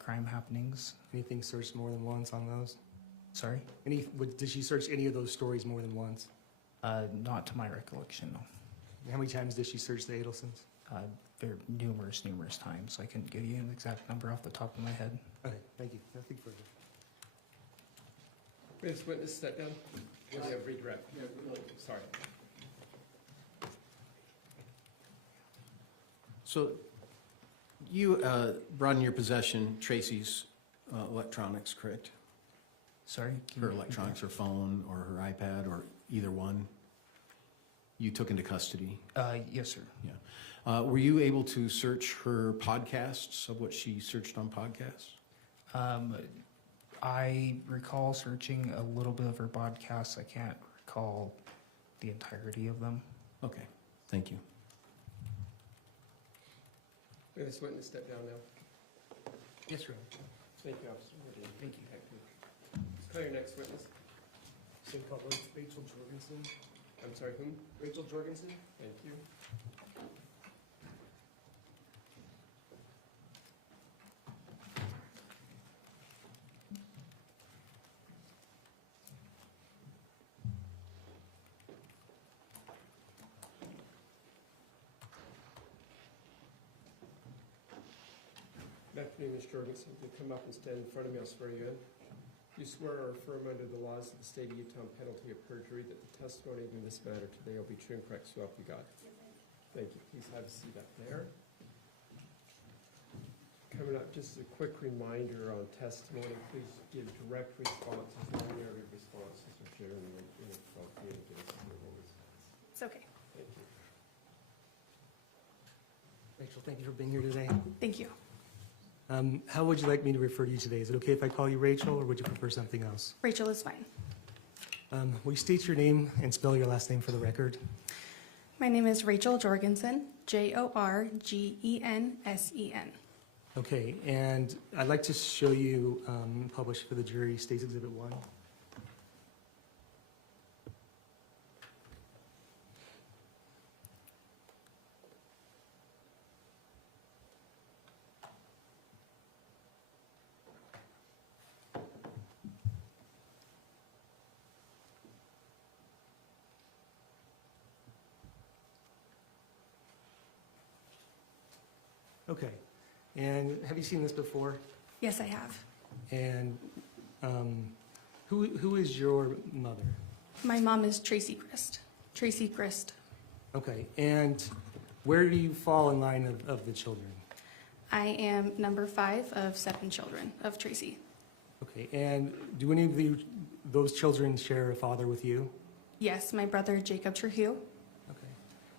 crime happenings. Anything searched more than once on those? Sorry? Did she search any of those stories more than once? Not to my recollection, no. How many times did she search the Adelsons? There numerous times. I couldn't give you an exact number off the top of my head. Okay, thank you. Nothing further. This witness, step down. Or do you have redirect? Sorry. So you brought in your possession Tracy's electronics, correct? Sorry? Her electronics, her phone, or her iPad, or either one? You took into custody? Yes, sir. Yeah. Were you able to search her podcasts, of what she searched on podcasts? I recall searching a little bit of her podcasts. I can't recall the entirety of them. Okay, thank you. This witness, step down now. Yes, sir. Thank you, officer. Thank you. Let's call your next witness. Same called Rachel Jorgensen. I'm sorry, whom? Rachel Jorgensen? Thank you. Good afternoon, Ms. Jorgensen. If you come up and stand in front of me, I'll swear you in. You swear or affirm under the laws of the state of Utah on penalty of perjury that the testimony in this matter today will be true and correct, so help you God. Thank you. Please have a seat up there. Coming up, just a quick reminder on testimony. Please give direct responses, non-narrative responses, or share in the inappropriate give us a verbal response. It's okay. Thank you. Rachel, thank you for being here today. Thank you. How would you like me to refer to you today? Is it okay if I call you Rachel, or would you prefer something else? Rachel is fine. Will you state your name and spell your last name for the record? My name is Rachel Jorgensen, Jorgensen. Okay, and I'd like to show you, published for the jury, State's Exhibit 1. Okay. And have you seen this before? Yes, I have. And who is your mother? My mom is Tracey Grist. Tracey Grist. Okay. And where do you fall in line of the children? I am number 5 of 7 children of Tracey. Okay. And do any of those children share a father with you? Yes, my brother Jacob Trujillo. Okay.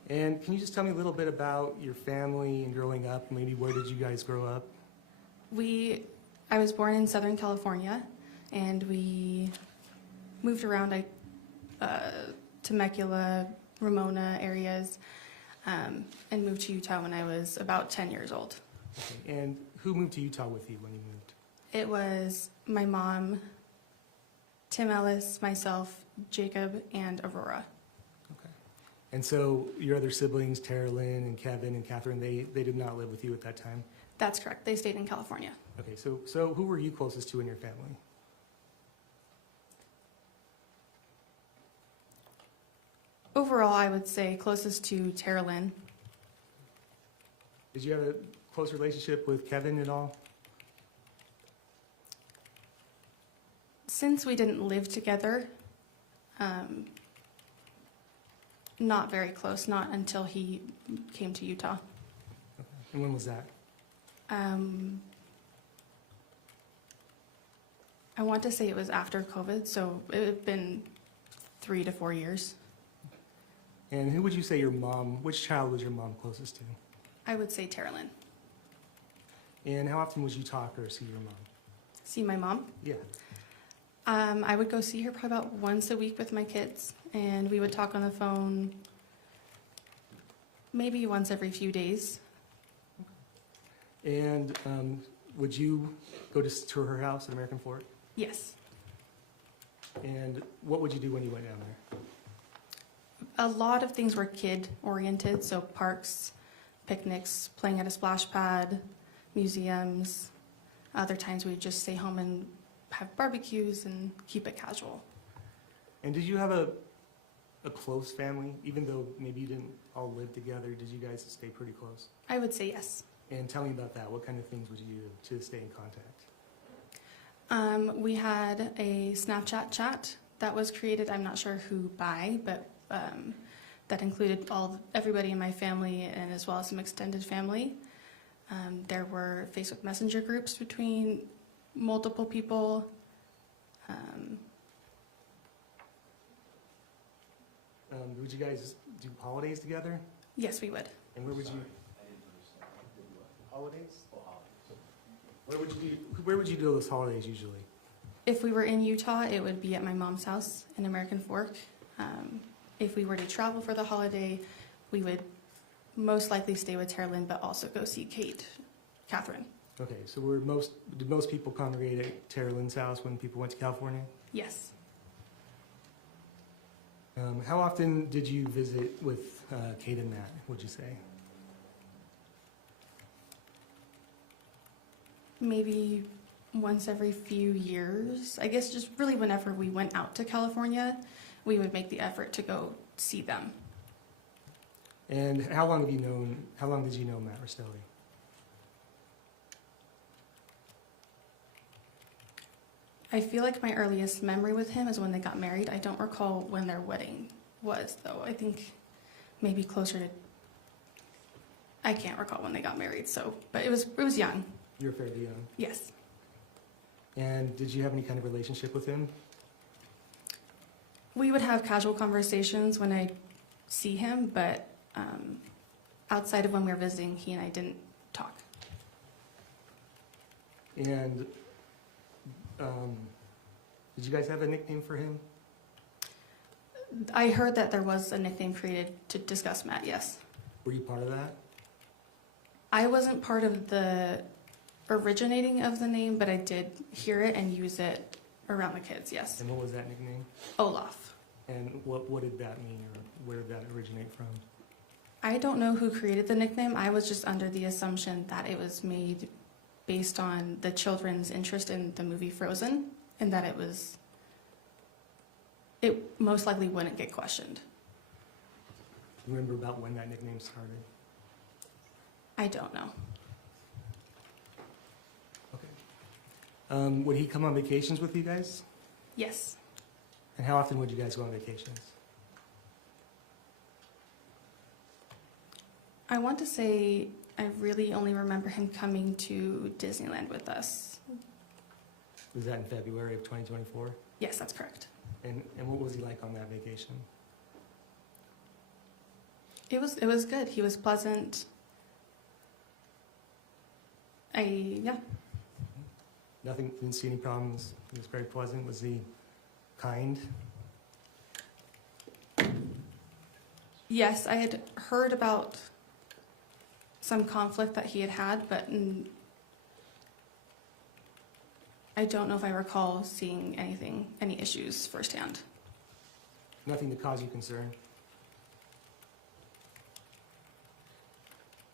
And can you just tell me a little bit about your family and growing up? Maybe where did you guys grow up? I was born in Southern California, and we moved around Temecula, Ramona areas, and moved to Utah when I was about 10 years old. Okay. And who moved to Utah with you when you moved? It was my mom, Tim Ellis, myself, Jacob, and Aurora. Okay. And so your other siblings, Tara Lynn and Kevin and Kathryn, they did not live with you at that time? That's correct. They stayed in California. Okay, so who were you closest to in your family? Overall, I would say closest to Tara Lynn. Did you have a close relationship with Kevin at all? Since we didn't live together, not very close, not until he came to Utah. Okay. And when was that? I want to say it was after COVID, so it had been 3 to 4 years. And who would you say which child was your mom closest to? I would say Tara Lynn. And how often would you talk or see your mom? See my mom? Yeah. I would go see her probably about once a week with my kids, and we would talk on the phone maybe once every few days. And would you go to her house at American Fork? Yes. And what would you do when you went down there? A lot of things were kid-oriented, so parks, picnics, playing at a splash pad, museums. Other times we'd just stay home and have barbecues and keep it casual. And did you have a close family? Even though maybe you didn't all live together, did you guys stay pretty close? I would say yes. And tell me about that. What kind of things would you do to stay in contact? We had a Snapchat chat that was created, I'm not sure who by, but that included everybody in my family and as well as some extended family. There were Facebook Messenger groups between multiple people. Would you guys do holidays together? Yes, we would. And where would you? Holidays? Where would you do those holidays usually? If we were in Utah, it would be at my mom's house in American Fork. If we were to travel for the holiday, we would most likely stay with Tara Lynn, but also go see Kathryn. Okay, so did most people congregate at Tara Lynn's house when people went to California? Yes. How often did you visit with Kate and Matt, would you say? Maybe once every few years. I guess just really whenever we went out to California, we would make the effort to go see them. And how long did you know Matt Restelli? I feel like my earliest memory with him is when they got married. I don't recall when their wedding was, though. I think maybe closer to, I can't recall when they got married, but it was young. You were fairly young. Yes. And did you have any kind of relationship with him? We would have casual conversations when I see him, but outside of when we were visiting, he and I didn't talk. And did you guys have a nickname for him? I heard that there was a nickname created to discuss Matt, yes. Were you part of that? I wasn't part of the originating of the name, but I did hear it and use it around the kids, yes. And what was that nickname? Olaf. And what did that mean, or where did that originate from? I don't know who created the nickname. I was just under the assumption that it was made based on the children's interest in the movie Frozen, and that it most likely wouldn't get questioned. Do you remember about when that nickname started? I don't know. Would he come on vacations with you guys? Yes. And how often would you guys go on vacations? I want to say I really only remember him coming to Disneyland with us. Was that in February of 2024? Yes, that's correct. And what was he like on that vacation? It was good. He was pleasant. Yeah. Nothing, didn't see any problems. He was very pleasant. Was he kind? Yes, I had heard about some conflict that he had had, but I don't know if I recall seeing any issues firsthand. Nothing to cause you concern?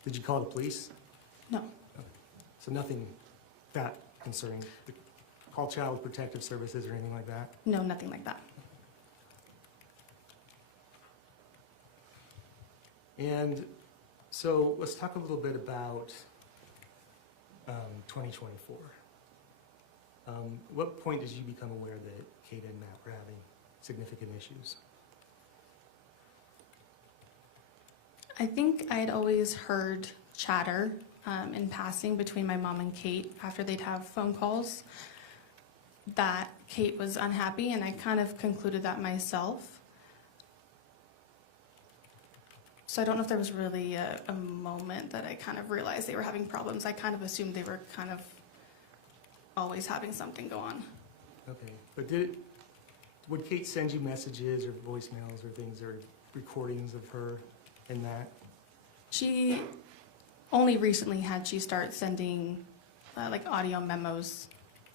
Did you call the police? No. So nothing that concerning? Call Child Protective Services or anything like that? No, nothing like that. And so let's talk a little bit about 2024. What point did you become aware that Kate and Matt were having significant issues? I think I had always heard chatter in passing between my mom and Kate after they'd have phone calls that Kate was unhappy, and I kind of concluded that myself. So I don't know if there was really a moment that I kind of realized they were having problems. I kind of assumed they were kind of always having something go on. Okay, but would Kate send you messages or voicemails or things or recordings of her and that? She only recently had she start sending like audio memos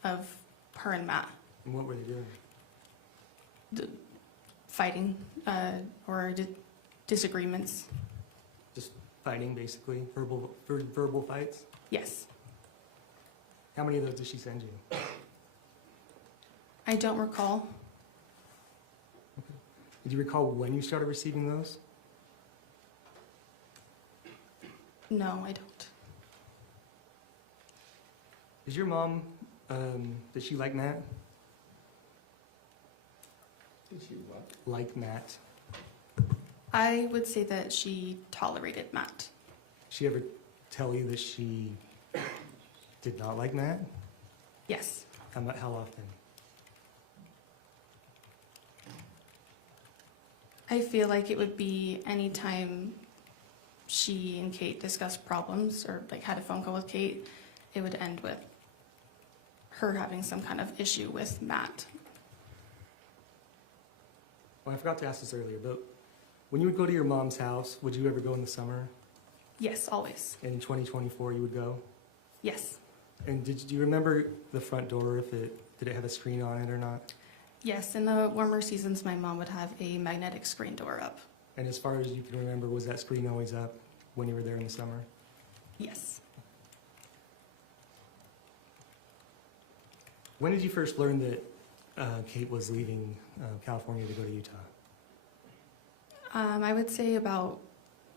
of her and Matt. And what were they doing? Fighting or disagreements. Just fighting, basically? Verbal fights? Yes. How many of those did she send you? I don't recall. Okay. Did you recall when you started receiving those? No, I don't. Is your mom, does she like Matt? Did she what? Like Matt? I would say that she tolerated Matt. She ever tell you that she did not like Matt? Yes. How often? I feel like it would be anytime she and Kate discussed problems or like had a phone call with Kate, it would end with her having some kind of issue with Matt. Well, I forgot to ask this earlier, but when you would go to your mom's house, would you ever go in the summer? Yes, always. In 2024 you would go? Yes. And do you remember the front door, did it have a screen on it or not? Yes, in the warmer seasons, my mom would have a magnetic screen door up. And as far as you can remember, was that screen always up when you were there in the summer? Yes. When did you first learn that Kate was leaving California to go to Utah? I would say about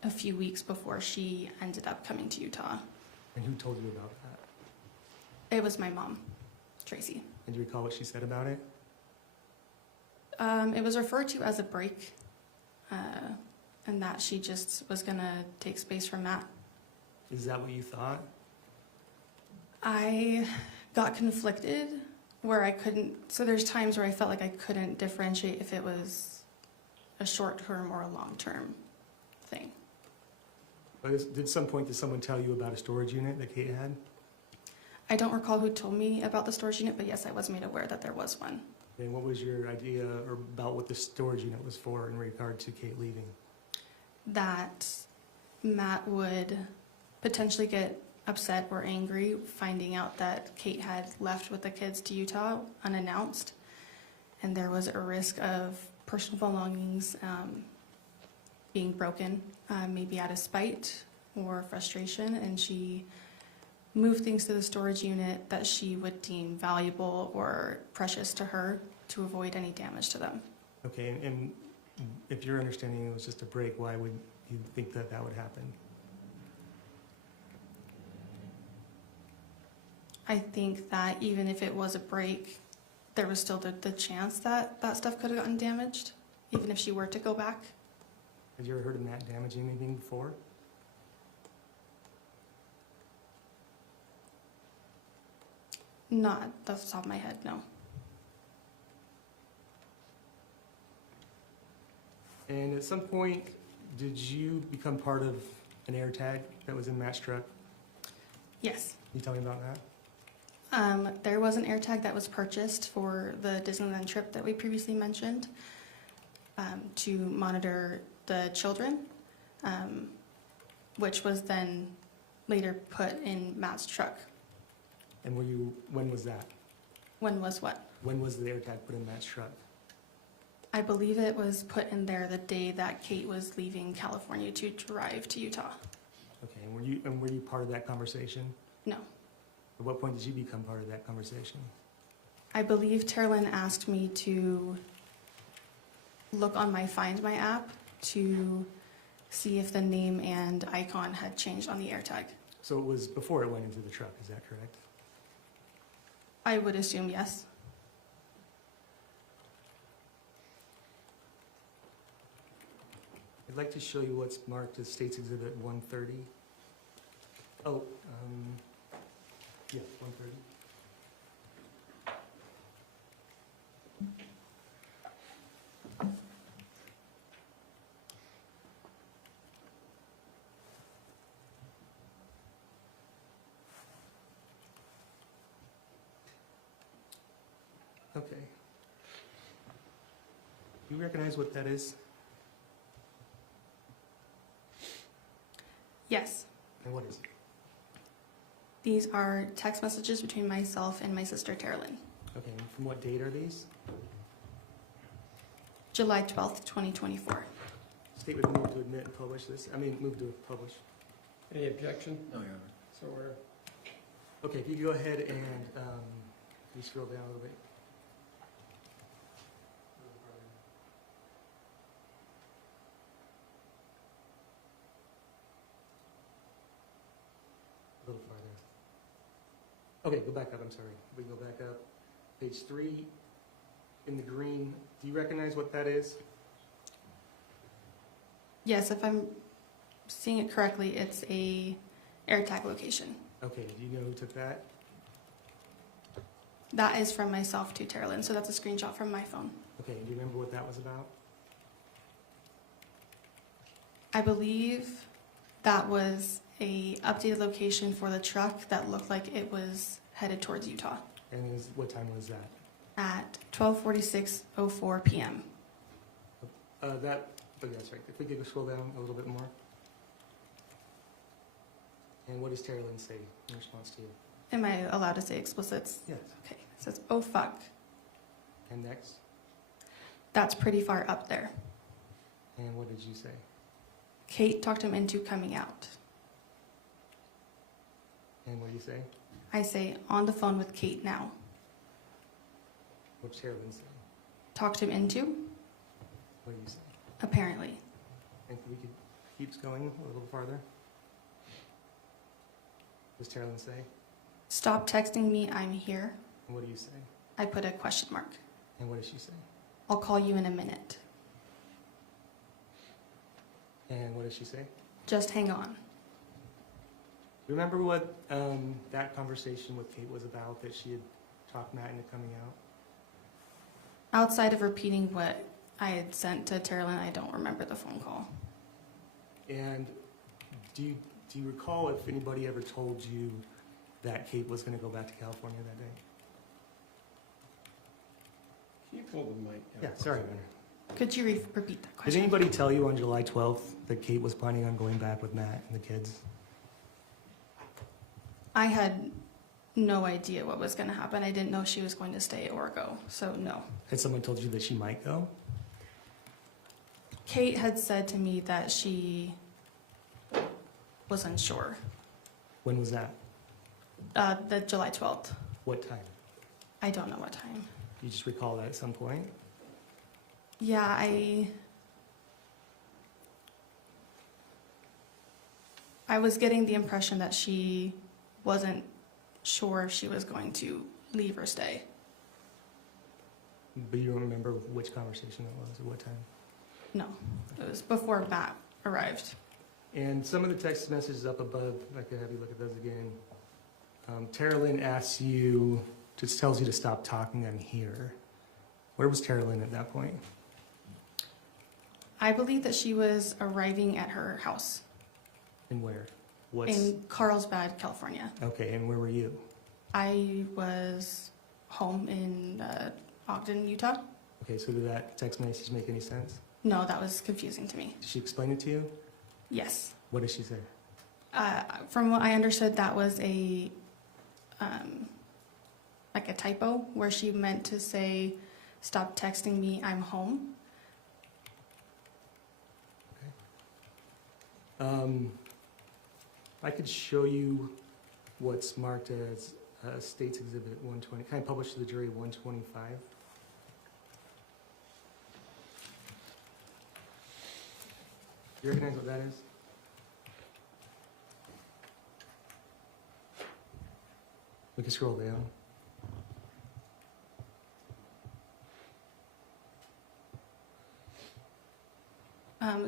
a few weeks before she ended up coming to Utah. And who told you about that? It was my mom, Tracey. And do you recall what she said about it? It was referred to as a break, and that she just was going to take space from Matt. Is that what you thought? I got conflicted where I couldn't, so there's times where I felt like I couldn't differentiate if it was a short-term or a long-term thing. But at some point, did someone tell you about a storage unit that Kate had? I don't recall who told me about the storage unit, but yes, I was made aware that there was one. And what was your idea or about what the storage unit was for in regard to Kate leaving? That Matt would potentially get upset or angry finding out that Kate had left with the kids to Utah unannounced, and there was a risk of personal belongings being broken, maybe out of spite or frustration, and she moved things to the storage unit that she would deem valuable or precious to her to avoid any damage to them. Okay, and if your understanding it was just a break, why would you think that would happen? I think that even if it was a break, there was still the chance that that stuff could have gotten damaged, even if she were to go back. Have you ever heard of Matt damaging anything before? Not off the top of my head, no. And at some point, did you become part of an air tag that was in Matt's truck? Yes. Can you tell me about that? There was an air tag that was purchased for the Disneyland trip that we previously mentioned to monitor the children, which was then later put in Matt's truck. And when was that? When was what? When was the air tag put in Matt's truck? I believe it was put in there the day that Kate was leaving California to drive to Utah. Okay, and were you part of that conversation? No. At what point did you become part of that conversation? I believe Terlin asked me to look on my Find My app to see if the name and icon had changed on the AirTag. So it was before it went into the truck, is that correct? I would assume yes. I'd like to show you what's marked as State's Exhibit 130. Oh, yeah, 130. Okay. Do you recognize what that is? Yes. And what is it? These are text messages between myself and my sister Terlin. Okay, and from what date are these? July 12th, 2024. State would move to admit and publish this. Move to publish. Any objection? No, Your Honor. So we're, Okay, if you go ahead and you scroll down a little bit. A little farther. Okay, go back up, I'm sorry. We go back up. Page 3, in the green. Do you recognize what that is? Yes, if I'm seeing it correctly, it's a AirTag location. Okay, do you know who took that? That is from myself to Terlin, so that's a screenshot from my phone. Okay, do you remember what that was about? I believe that was a updated location for the truck that looked like it was headed towards Utah And what time was that? at 12:46:04 p.m. That's right. If we could scroll down a little bit more. And what does Terlin say in response to you? Am I allowed to say explicits? Yes. Okay. It says, "Oh fuck, And next? that's pretty far up there." And what did you say? Kate talked him into coming out. And what do you say? I say, "On the phone with Kate now." What's Terlin say? Talked him into? What do you say? Apparently. And we could keep going a little farther. What does Terlin say? "Stop texting me, I'm here." And what do you say? I put a question mark. And what does she say? "I'll call you in a minute. And what does she say? Just hang on." Remember what that conversation with Kate was about, that she had talked Matt into coming out? Outside of repeating what I had sent to Terlin, I don't remember the phone call. And do you recall if anybody ever told you that Kate was going to go back to California that day? can you pull the mic down? Yeah, sorry, Mayor. Could you repeat that Did question? anybody tell you on July 12th that Kate was planning on going back with Matt and the kids? I had no idea what was going to happen. I didn't know she was going to stay or go, so no. Had someone told you that she might go? Kate had said to me that she was unsure. When was that? The July 12th. What time? I don't know what time. You just recall that at some point? Yeah, I was getting the impression that she wasn't sure if she was going to leave or stay. But you don't remember which conversation that was, at what time? No, it was before Matt arrived. And some of the text messages up above, I could have you look at those again. Tara Lynn asks you, just tells you to stop talking, I'm here. Where was Tara Lynn at that point? I believe that she was arriving at her house And where? in Carlsbad, California. Okay, and where were you? I was home in Ogden, Utah. Okay, so did that text message make any sense? No, that was confusing to me. Did she explain it to you? Yes. What did she say? From what I understood, that was a like a typo where she meant to say, "Stop texting me, I'm home." I could show you what's marked as State's Exhibit 120, kind of published to the jury 125. You recognize what that is? We can scroll down.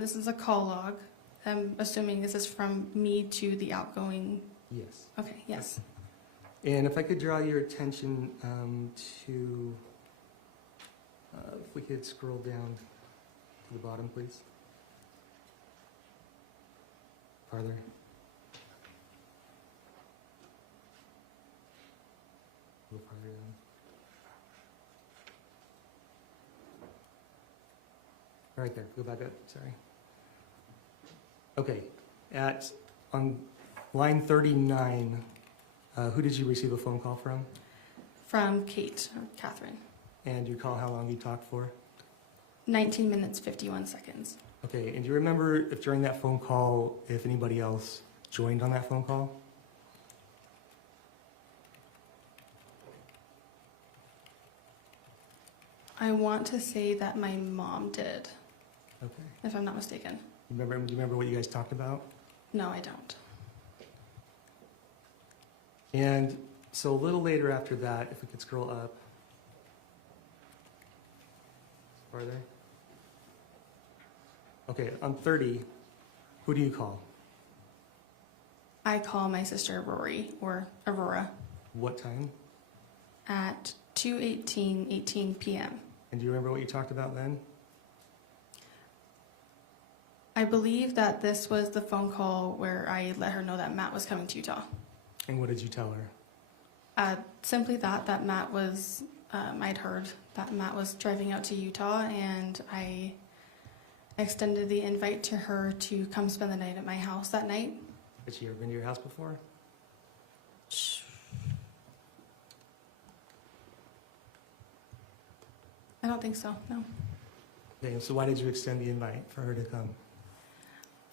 This is a call log. I'm assuming this is from me to the outgoing. Yes. Okay, yes. And if I could draw your attention to, if we could scroll down to the bottom, please. Farther. A little farther down. Right there, go back up, sorry. Okay, on line 39, who did you receive a phone call from? From Kate, or Catherine. And do you recall how long you talked for? 19 minutes, 51 seconds. Okay, and do you remember if during that phone call, if anybody else joined on that phone call? I want to say that my mom did, Okay. if I'm not mistaken. Do you remember what you guys talked about? No, I don't. And so a little later after that, if we could scroll up. Farther. Okay, on 30, who do you call? I call my sister Rory, or Aurora, What time? at 2:18 p.m. And do you remember what you talked about then? I believe that this was the phone call where I let her know that Matt was coming to Utah. And what did you tell her? Simply that Matt was, I'd heard that Matt was driving out to Utah, and I extended the invite to her to come spend the night at my house that night. Had she ever been to your house before? I don't think so, no. Okay, and so why did you extend the invite for her to come?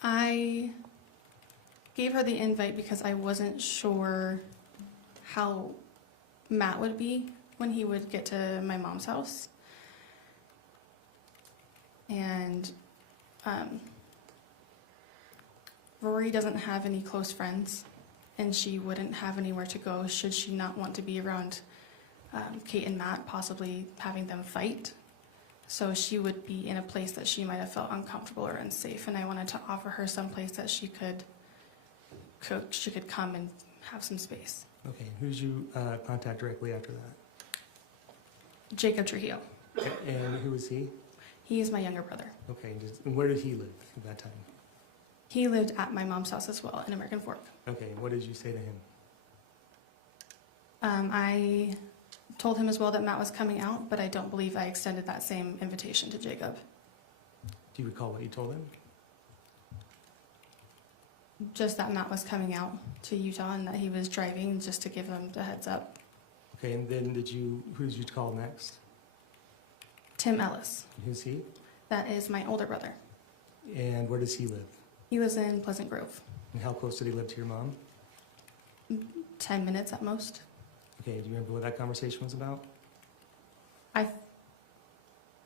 I gave her the invite because I wasn't sure how Matt would be when he would get to my mom's house. And Rory doesn't have any close friends, and she wouldn't have anywhere to go should she not want to be around Kate and Matt, possibly having them fight. So she would be in a place that she might have felt uncomfortable or unsafe, and I wanted to offer her some place that she could come and have some space. Okay, who did you contact directly after that? Jacob Trujillo. And who was he? He is my younger brother. Okay, and where did he live at that time? He lived at my mom's house as well in American Fork. Okay, and what did you say to him? I told him as well that Matt was coming out, but I don't believe I extended that same invitation to Jacob. Do you recall what you told him? Just that Matt was coming out to Utah and that he was driving, just to give him the heads up. Okay, and then who did you call next? Tim Ellis. Who's he? That is my older brother. And where does he live? He was in Pleasant Grove. And how close did he live to your mom? 10 minutes at most. Okay, do you remember what that conversation was about? I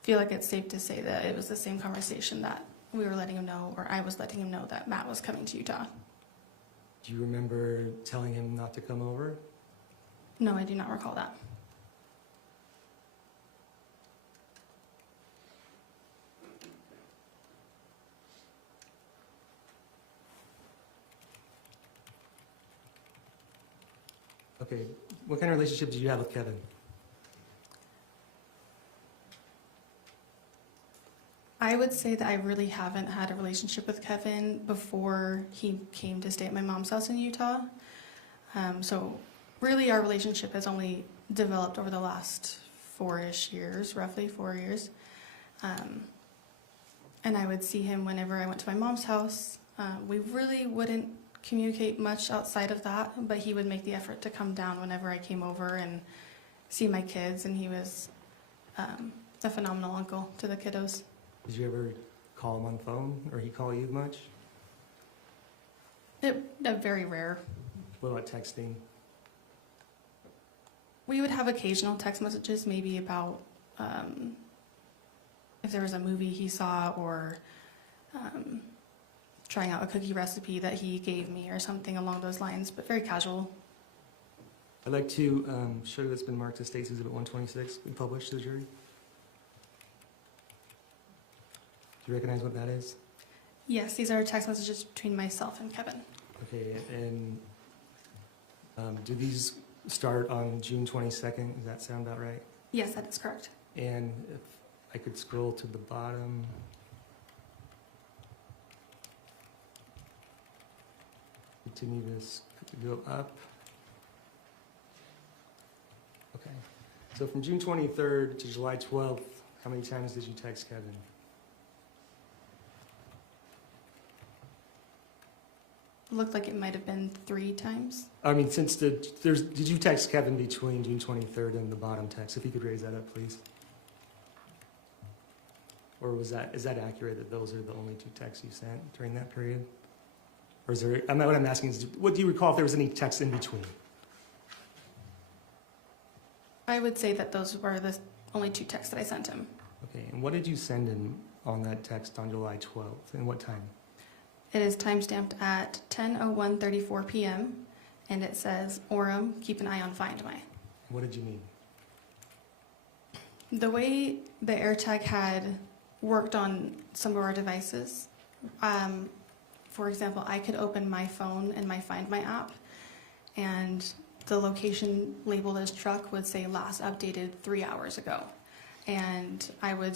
feel like it's safe to say that it was the same conversation that we were letting him know, or I was letting him know that Matt was coming to Utah. Do you remember telling him not to come over? No, I do not recall that. Okay, what kind of relationship did you have with Kevin? I would say that I really haven't had a relationship with Kevin before he came to stay at my mom's house in Utah. So really our relationship has only developed over the last 4-ish years, roughly 4 years. And I would see him whenever I went to my mom's house. We really wouldn't communicate much outside of that, but he would make the effort to come down whenever I came over and see my kids, and he was a phenomenal uncle to the kiddos. Did you ever call him on the phone, or he call you much? Very rare. What about texting? We would have occasional text messages, maybe about if there was a movie he saw, or trying out a cookie recipe that he gave me or something along those lines, but very casual. I'd like to show you what's been marked as State's Exhibit 126, we published to the jury. Do you recognize what that is? Yes, these are text messages between myself and Kevin. Okay, and do these start on June 22nd? Does that sound about right? Yes, that is correct. And if I could scroll to the bottom. Continue this to go up. Okay. So from June 23rd to July 12th, how many times did you text Kevin? Looked like it might have been 3 times. I mean, did you text Kevin between June 23rd and the bottom text? If you could raise that up, please. Or is that accurate that those are the only 2 texts you sent during that period? Or is there, what I'm asking is, what do you recall if there was any text in between? I would say that those were the only 2 texts that I sent him. Okay, and what did you send him on that text on July 12th, and what time? It is timestamped at 10:01:34 p.m. and it says, Orem, keep an eye on Find My. What did you mean? The way the AirTag had worked on some of our devices, for example, I could open my phone and my Find My app, and the location labeled as truck would say last updated 3 hours ago. And I would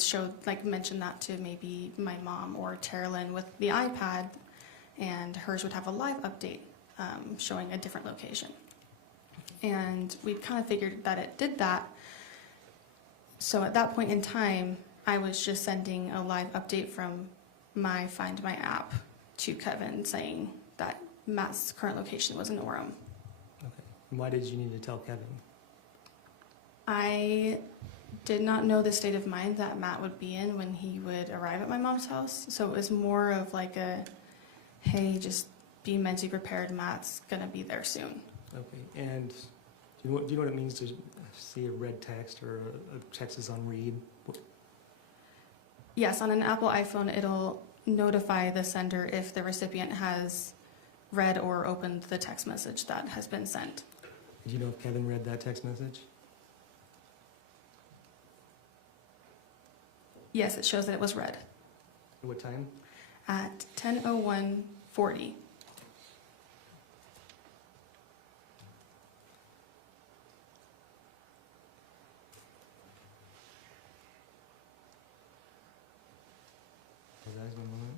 mention that to maybe my mom or Terralyn with the iPad, and hers would have a live update showing a different location. And we kind of figured that it did that. So at that point in time, I was just sending a live update from my Find My app to Kevin saying that Matt's current location was in Orem. Okay. And why did you need to tell Kevin? I did not know the state of mind that Matt would be in when he would arrive at my mom's house. So it was more of like a, hey, just be mentally prepared, Matt's gonna be there soon. Okay, and do you know what it means to see a red text or a text is on read? Yes, on an Apple iPhone, it'll notify the sender if the recipient has read or opened the text message that has been sent. Do you know if Kevin read that text message? Yes, it shows that it was read. At what time? At 10:01:40. Guys, one moment.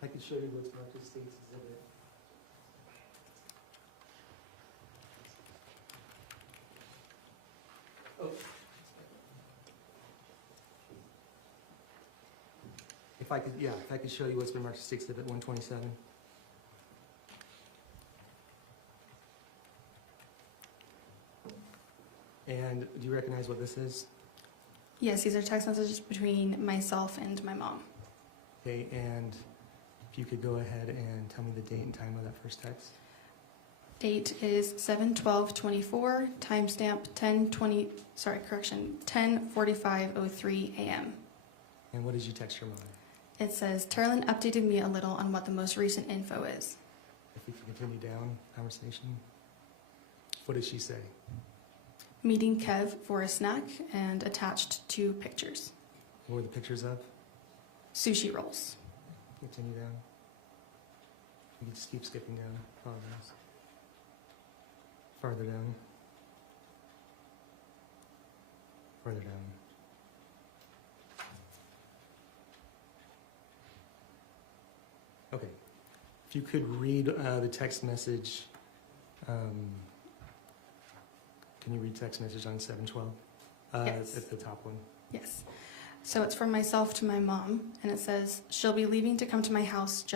I can show you what's marked as State's Exhibit. Oh. If I could show you what's been marked as State's Exhibit 127. And do you recognize what this is? Yes, these are text messages between myself and my mom. Okay, and if you could go ahead and tell me the date and time of that first text. Date is 7/12/24, timestamp 10:45:03 a.m. And what did you text your mom? It says, Terlin updated me a little on what the most recent info is. If we can continue down conversation. What did she say? Meeting Kev for a snack and attached 2 pictures. What were the pictures of? Sushi rolls. Continue down. You can just keep skipping down. Apologize. Farther down. Farther down. Okay. If you could read the text message. Can you read text message on 712? Yes. At the top one. Yes. So it's from myself to my mom, and it says, she'll be leaving to come to my house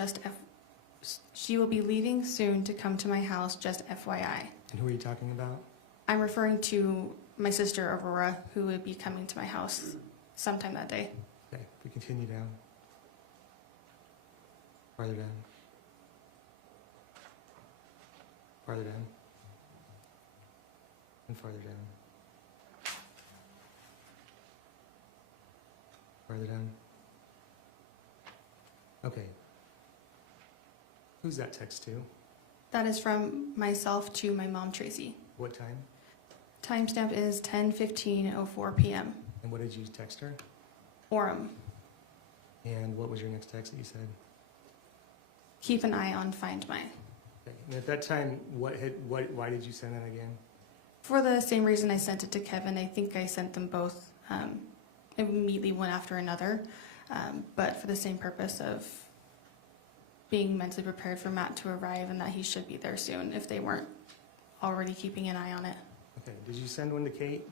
she will be leaving soon to come to my house, just FYI. And who are you talking about? I'm referring to my sister Aurora, who would be coming to my house sometime that day. Okay, we continue down. Farther down. Farther down. And farther down. Farther down. Okay. Who's that text to? That is from myself to my mom, Tracy. What time? Timestamp is 10:15:04 p.m. And what did you text her? Orem. And what was your next text that you said? Keep an eye on Find My. Okay. And at that time, why did you send that again? For the same reason I sent it to Kevin. I think I sent them both immediately one after another, but for the same purpose of being mentally prepared for Matt to arrive and that he should be there soon if they weren't already keeping an eye on it. Okay. Did you send one to Kate?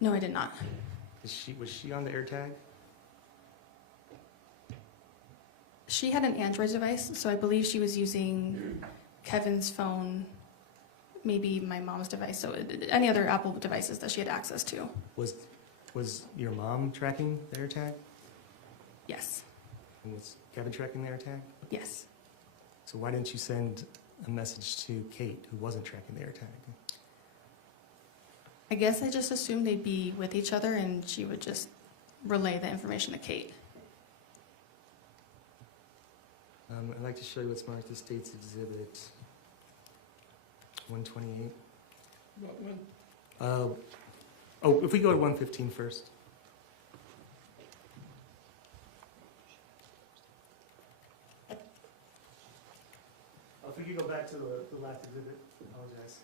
No, I did not. Was she on the AirTag? She had an Android device, so I believe she was using Kevin's phone, maybe my mom's device, so any other Apple devices that she had access to. Was your mom tracking the AirTag? Yes. And was Kevin tracking the AirTag? Yes. So why didn't you send a message to Kate, who wasn't tracking the AirTag? I guess I just assumed they'd be with each other and she would just relay the information to Kate. I'd like to show you what's marked as State's Exhibit 128. What one? If we go to 115 first. If we could go back to the last exhibit, I apologize.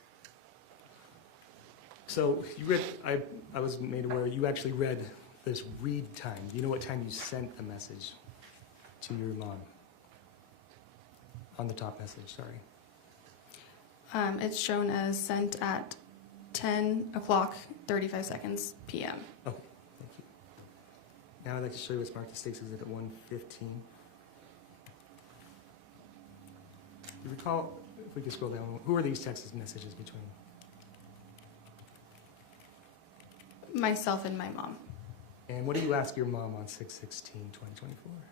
So you read, I was made aware, you actually read this read time. Do you know what time you sent the message to your mom? On the top message, sorry. It's shown as sent at 10 o'clock, 35 seconds p.m. Okay, thank you. Now I'd like to show you what's marked as State's Exhibit 115. You recall, if we could scroll down, who are these text messages between? Myself and my mom. And what do you ask your mom on 6/16/2024?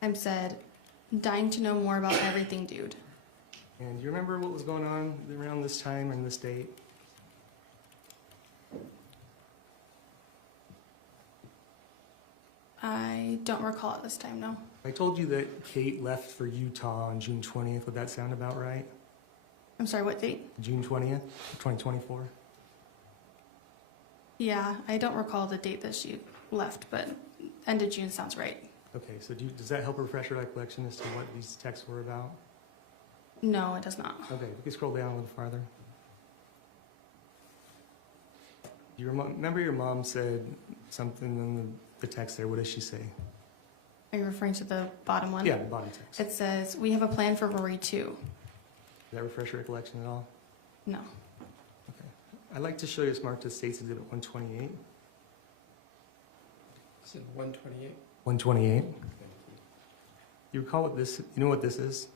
I said, dying to know more about everything, dude. And do you remember what was going on around this time and this date? I don't recall at this time, no. I told you that Kate left for Utah on June 20th. Would that sound about right? I'm sorry, what date? June 20th, 2024? Yeah, I don't recall the date that she left, but end of June sounds right. Okay, so does that help refresh your recollection as to what these texts were about? No, it does not. Okay, we can scroll down a little farther. You remember your mom said something in the text there. What does she say? Are you referring to the bottom one? Yeah, the bottom text. It says, we have a plan for Rory too. Does that refresh your recollection at all? No. Okay. I'd like to show you it's marked as State's Exhibit 128. Is it 128? 128. You recall what this, you know what this is?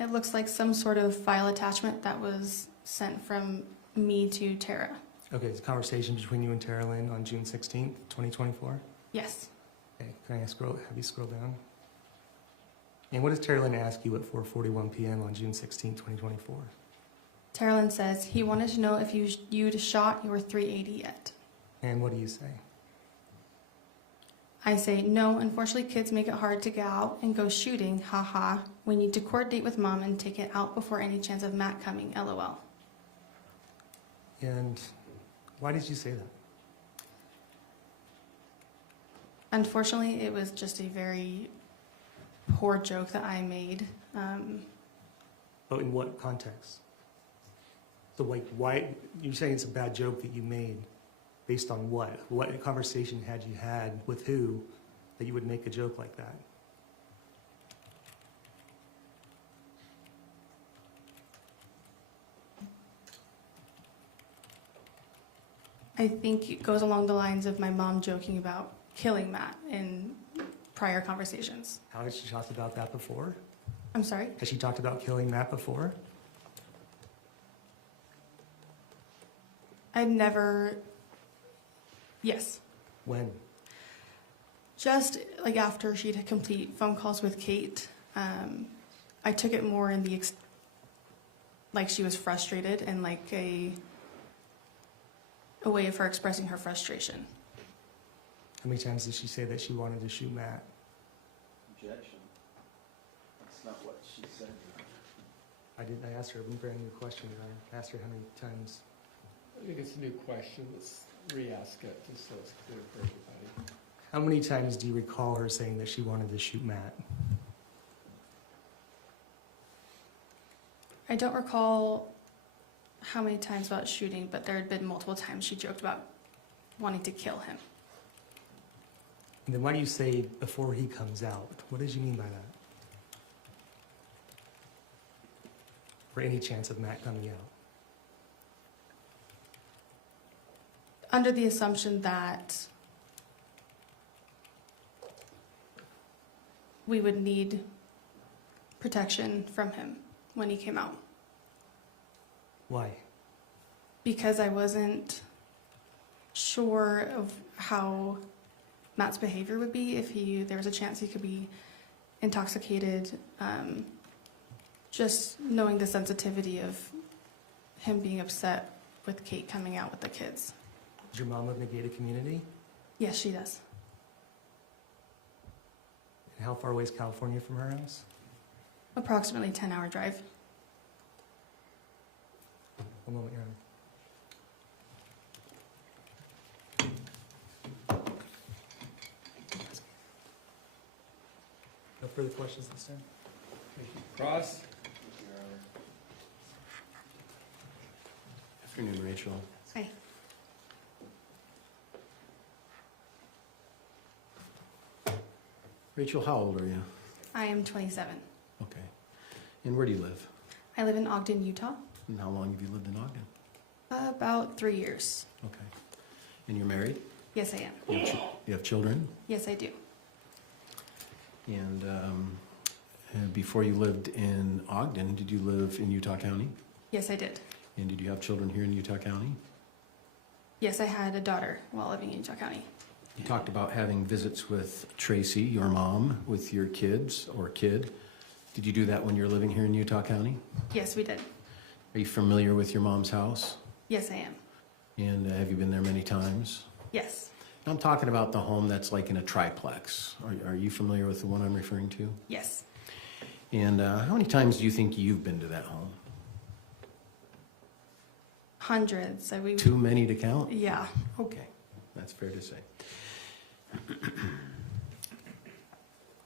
It looks like some sort of file attachment that was sent from me to Tara. Okay, it's a conversation between you and Tara Lynn on June 16th, 2024? Yes. Okay, can I have you scroll down? And what does Tara Lynn ask you at 4:41 p.m. on June 16th, 2024? Terrellin says he wanted to know if you'd shot your 380 yet. And what do you say? I say, no, unfortunately kids make it hard to get out and go shooting, haha. We need to coordinate with mom and take it out before any chance of Matt coming, lol. And why did you say that? Unfortunately, it was just a very poor joke that I made. But in what context? So like, why, you're saying it's a bad joke that you made based on what? What conversation had you had with who that you would make a joke like that? I think it goes along the lines of my mom joking about killing Matt in prior conversations. How has she talked about that before? I'm sorry? Has she talked about killing Matt before? I'd never... Yes. When? Just like after she'd had complete phone calls with Kate, I took it more in the... like she was frustrated and like a way of her expressing her frustration. How many times did she say that she wanted to shoot Matt? Objection. That's not what she said. I asked her a brand new question. I asked her how many times. I think it's a new question. Let's re-ask it just so it's clear for everybody. How many times do you recall her saying that she wanted to shoot Matt? I don't recall how many times about shooting, but there had been multiple times she joked about wanting to kill him. And then why do you say before he comes out? What did you mean by that? For any chance of Matt coming out? Under the assumption that we would need protection from him when he came out. Why? Because I wasn't sure of how Matt's behavior would be if there was a chance he could be intoxicated. Just knowing the sensitivity of him being upset with Kate coming out with the kids. Does your mom live in a gated community? Yes, she does. And how far away is California from her house? Approximately 10-hour drive. One moment, Your Honor. No further questions this time? Thank you. Cross? Afternoon, Rachel. Hi. Rachel, how old are you? I am 27. Okay. And where do you live? I live in Ogden, Utah. And how long have you lived in Ogden? About 3 years. Okay. And you're married? Yes, I am. You have children? Yes, I do. And before you lived in Ogden, did you live in Utah County? Yes, I did. And did you have children here in Utah County? Yes, I had a daughter while living in Utah County. You talked about having visits with Tracey, your mom, with your kids or kid. Did you do that when you were living here in Utah County? Yes, we did. Are you familiar with your mom's house? Yes, I am. And have you been there many times? Yes. I'm talking about the home that's like in a triplex. Are you familiar with the one I'm referring to? Yes. And how many times do you think you've been to that home? Hundreds. Too many to count? Yeah. Okay, that's fair to say.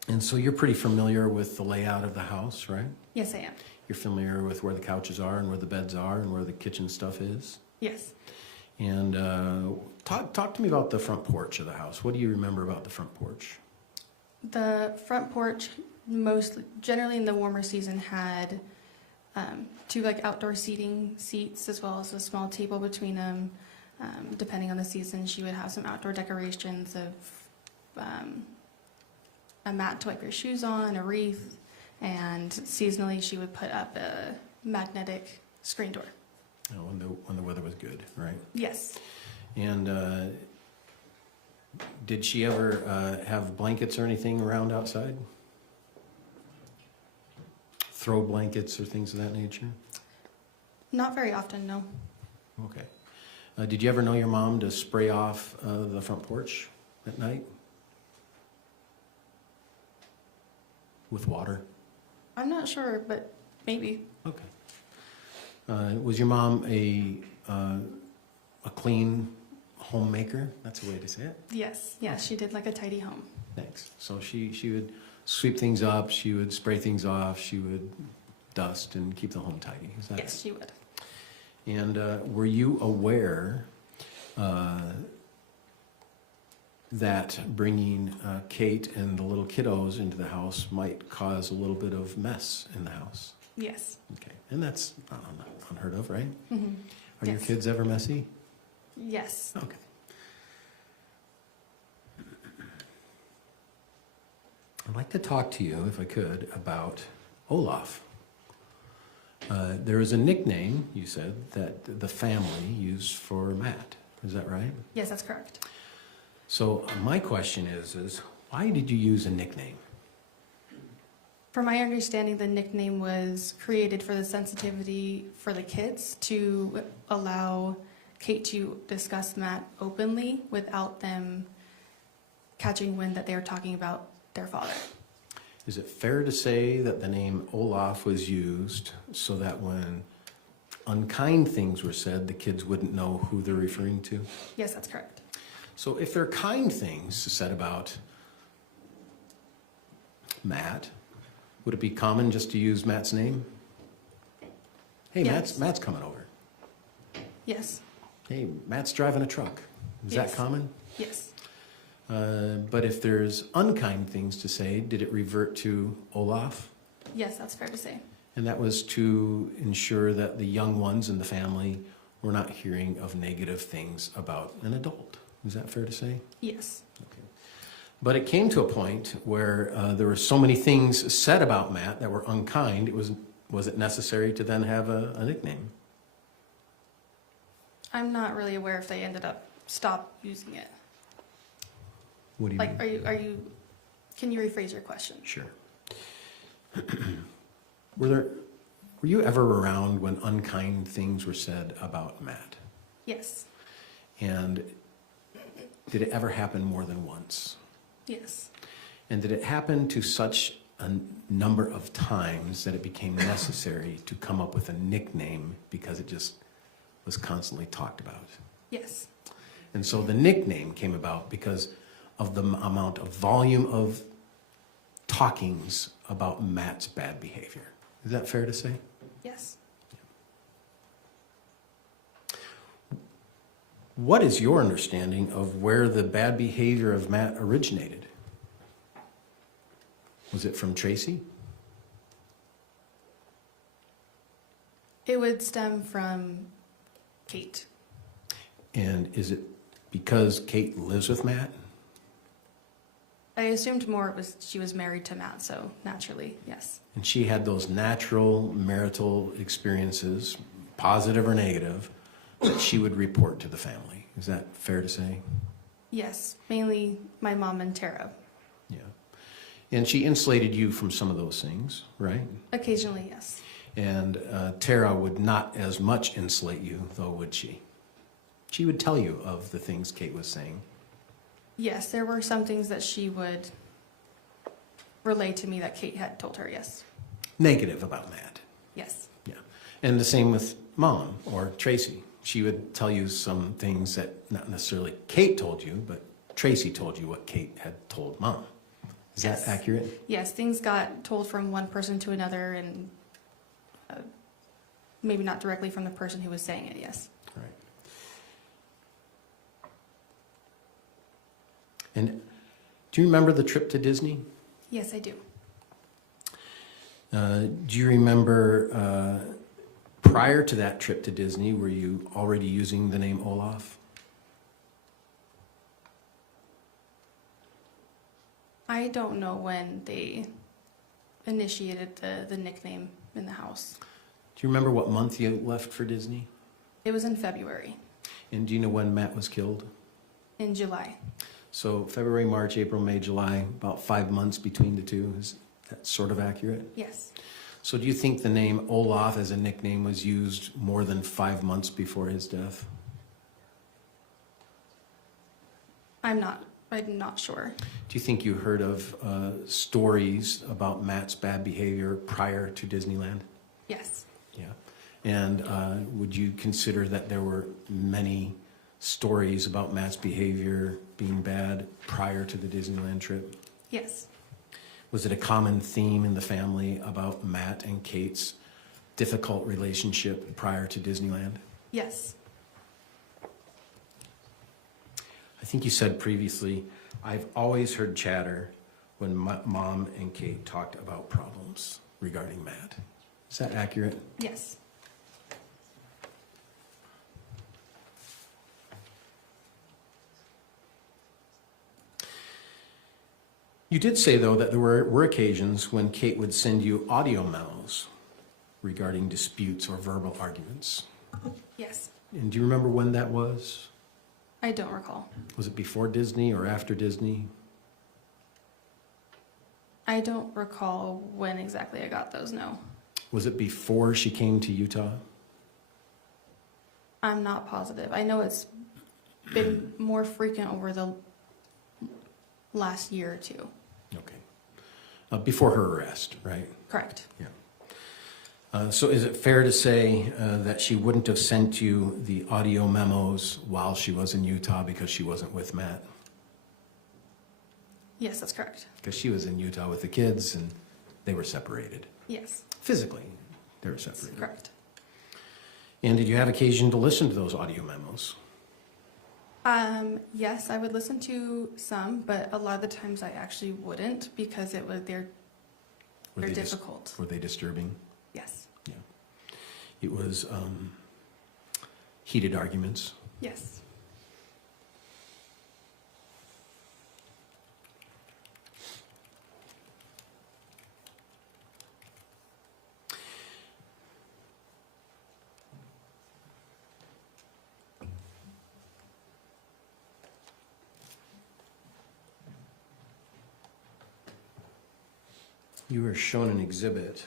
And so you're pretty familiar with the layout of the house, right? Yes, I am. You're familiar with where the couches are and where the beds are and where the kitchen stuff is? Yes. And talk to me about the front porch of the house. What do you remember about the front porch? The front porch, generally in the warmer season, had two like outdoor seating seats as well as a small table between them. Depending on the season, she would have some outdoor decorations of a mat to wipe your shoes on, a wreath, and seasonally she would put up a magnetic screen door. Oh, when the weather was good, right? Yes. And did she ever have blankets or anything around outside? Throw blankets or things of that nature? Not very often, no. Okay. Did you ever know your mom to spray off the front porch at night? With water? I'm not sure, but maybe. Okay. Was your mom a clean homemaker? That's a way to say it. Yes, yes, she did like a tidy home. Thanks. So she would sweep things up, she would spray things off, she would dust and keep the home tidy. Is that Yes, she would. And were you aware that bringing Kate and the little kiddos into the house might cause a little bit of mess in the house? Yes. Okay. And that's not unheard of, right? Mm-hmm. Are your kids ever messy? Yes. Okay. I'd like to talk to you, if I could, about Olaf. There is a nickname, you said, that the family used for Matt. Is that right? Yes, that's correct. So my question is why did you use a nickname? From my understanding, the nickname was created for the sensitivity for the kids to allow Kate to discuss Matt openly without them catching wind that they were talking about their father. Is it fair to say that the name Olaf was used so that when unkind things were said, the kids wouldn't know who they're referring to? Yes, that's correct. So if there are kind things said about Matt, would it be common just to use Matt's name? Hey, Yes. Matt's coming over. Yes. Hey, Matt's driving a truck. Is Yes. that common? Yes. But if there's unkind things to say, did it revert to Olaf? Yes, that's fair to say. And that was to ensure that the young ones in the family were not hearing of negative things about an adult. Is that fair to say? Yes. Okay. But it came to a point where there were so many things said about Matt that were unkind. Was it necessary to then have a nickname? I'm not really aware if they ended up stop using it. What do you Like, mean? are you, can you rephrase your question? Sure. Were you ever around when unkind things were said about Matt? Yes. And did it ever happen more than once? Yes. And did it happen to such a number of times that it became necessary to come up with a nickname because it just was constantly talked about? Yes. And so the nickname came about because of the amount of volume of talkings about Matt's bad behavior. Is that fair to say? Yes. What is your understanding of where the bad behavior of Matt originated? Was it from Tracey? It would stem from Kate. And is it because Kate lives with Matt? I assumed more it was she was married to Matt, so naturally, yes. And she had those natural marital experiences, positive or negative, that she would report to the family. Is that fair to say? Yes, mainly my mom and Tara. Yeah. And she insulated you from some of those things, right? Occasionally, yes. And Tara would not as much insulate you, though, would she? She would tell you of the things Kate was saying. Yes, there were some things that she would relay to me that Kate had told her, yes. Negative about Matt. Yes. Yeah. And the same with Mom or Tracey. She would tell you some things that not necessarily Kate told you, but Tracey told you what Kate had told Mom. Is Yes. that accurate? Yes, things got told from one person to another and maybe not directly from the person who was saying it, yes. Right. And do you remember the trip to Disney? Yes, I do. Do you remember prior to that trip to Disney, were you already using the name Olaf? I don't know when they initiated the nickname in the house. Do you remember what month you left for Disney? It was in February, And do you know when Matt was killed? in July. So February, March, April, May, July, about 5 months between the two. Is that sort of accurate? Yes. So do you think the name Olaf as a nickname was used more than 5 months before his death? I'm not sure. Do you think you heard of stories about Matt's bad behavior prior to Disneyland? Yes. Yeah. And would you consider that there were many stories about Matt's behavior being bad prior to the Disneyland trip? Yes. Was it a common theme in the family about Matt and Kate's difficult relationship prior to Disneyland? Yes. I think you said previously, I've always heard chatter when Mom and Kate talked about problems regarding Matt. Is that accurate? Yes. You did say, though, that there were occasions when Kate would send you audio memos regarding disputes or verbal arguments. Yes. And do you remember when that was? I don't recall. Was it before Disney or after Disney? I don't recall when exactly I got those, no. Was it before she came to Utah? I'm not positive. I know it's been more frequent over the last year or two. Okay. Before her arrest, right? Correct. Yeah. So is it fair to say that she wouldn't have sent you the audio memos while she was in Utah because she wasn't with Matt? Yes, that's correct. Because she was in Utah with the kids and they were separated. Yes. Physically, they were separated. Correct. And did you have occasion to listen to those audio memos? Yes, I would listen to some, but a lot of the times I actually wouldn't because they're difficult. Were they disturbing? Yes. Yeah. It was heated arguments. Yes. You were shown an exhibit.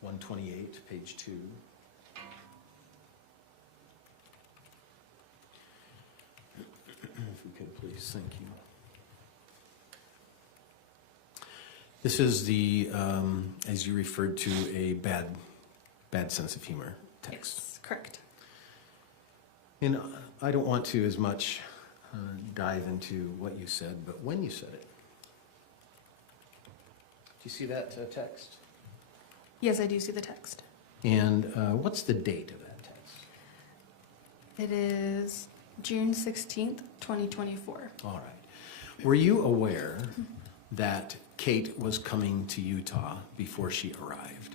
(128), page 2. If we could, please, thank you. This is the, as you referred to, a bad sense of humor text. Yes, correct. And I don't want to as much dive into what you said, but when you said it. Do you see that text? Yes, I do see the text. And what's the date of that text? It is June 16th, 2024. All right. Were you aware that Kate was coming to Utah before she arrived?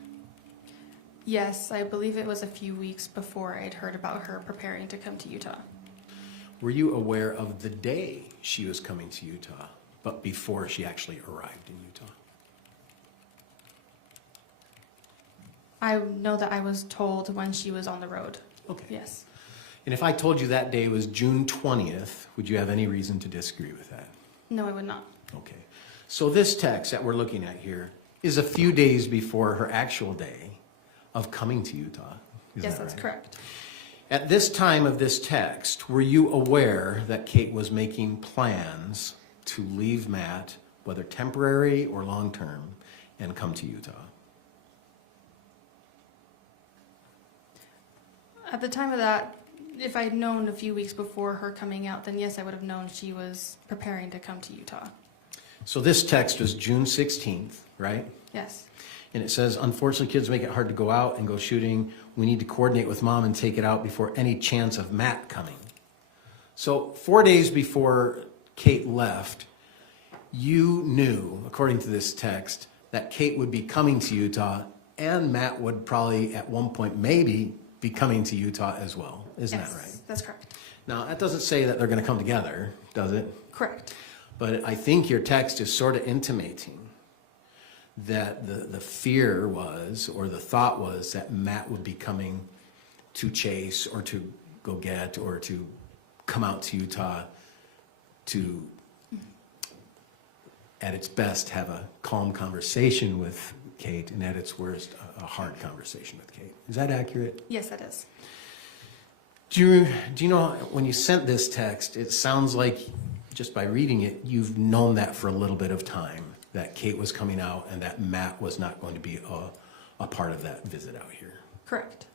Yes, I believe it was a few weeks before I'd heard about her preparing to come to Utah. Were you aware of the day she was coming to Utah, but before she actually arrived in Utah? I know that I was told when she was on the road. Okay. Yes. And if I told you that day was June 20th, would you have any reason to disagree with that? No, I would not. Okay. So this text that we're looking at here is a few days before her actual day of coming to Utah. Yes, that's correct. At this time of this text, were you aware that Kate was making plans to leave Matt, whether temporary or long-term, and come to Utah? At the time of that, if I'd known a few weeks before her coming out, then yes, I would have known she was preparing to come to Utah. So this text was June 16th, right? Yes. And it says, unfortunately, kids make it hard to go out and go shooting. We need to coordinate with Mom and take it out before any chance of Matt coming. So 4 days before Kate left, you knew, according to this text, that Kate would be coming to Utah and Matt would probably at one point maybe be coming to Utah as well. Isn't that right? Yes, that's correct. Now, that doesn't say that they're going to come together, does it? Correct. But I think your text is sort of intimating that the fear was, or the thought was, that Matt would be coming to chase or to go get or to come out to Utah to, at its best, have a calm conversation with Kate, and at its worst, a hard conversation with Kate. Is that accurate? Yes, that is. Do you know, when you sent this text, it sounds like, just by reading it, you've known that for a little bit of time, that Kate was coming out and that Matt was not going to be a part of that visit out here. Correct.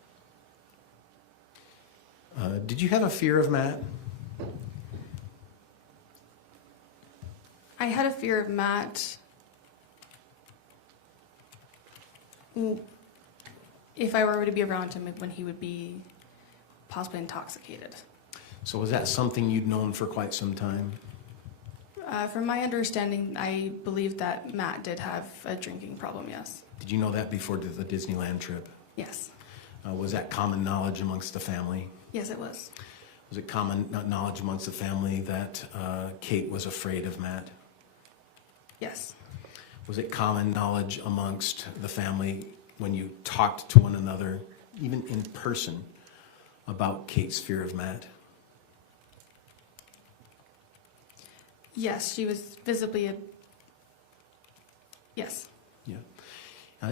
Did you have a fear of Matt? I had a fear of Matt if I were to be around him when he would be possibly intoxicated. So was that something you'd known for quite some time? From my understanding, I believe that Matt did have a drinking problem, yes. Did you know that before the Disneyland trip? Yes. Was that common knowledge amongst the family? Yes, it was. Was it common knowledge amongst the family that Kate was afraid of Matt? Yes. Was it common knowledge amongst the family when you talked to one another, even in person, about Kate's fear of Matt? Yes, she was visibly yes. Yeah.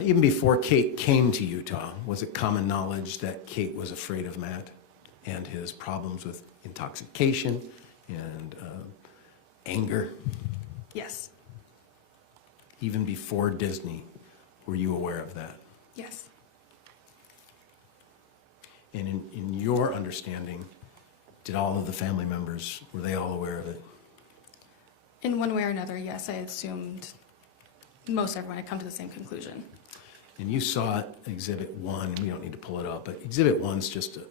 Even before Kate came to Utah, was it common knowledge that Kate was afraid of Matt and his problems with intoxication and anger? Yes. Even before Disney, were you aware of that? Yes. And in your understanding, did all of the family members, were they all aware of it? In one way or another, yes, I assumed most everyone had come to the same conclusion. And you saw Exhibit 1, we don't need to pull it up, but Exhibit 1's just a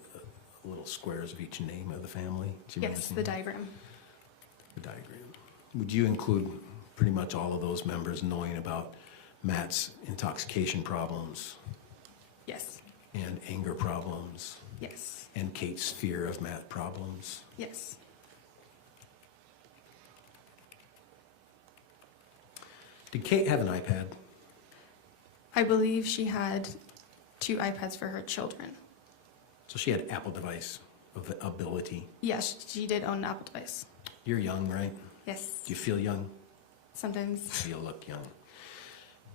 little squares of each name of the family. Do you remember Yes, seeing the that? diagram. The diagram. Would you include pretty much all of those members knowing about Matt's intoxication problems Yes. and anger problems Yes. and Kate's fear of Matt problems? Yes. Did Kate have an iPad? I believe she had 2 iPads for her children. So she had Apple device ability. Yes, she did own an Apple device. You're young, right? Yes. Do you feel young? Sometimes. You look young.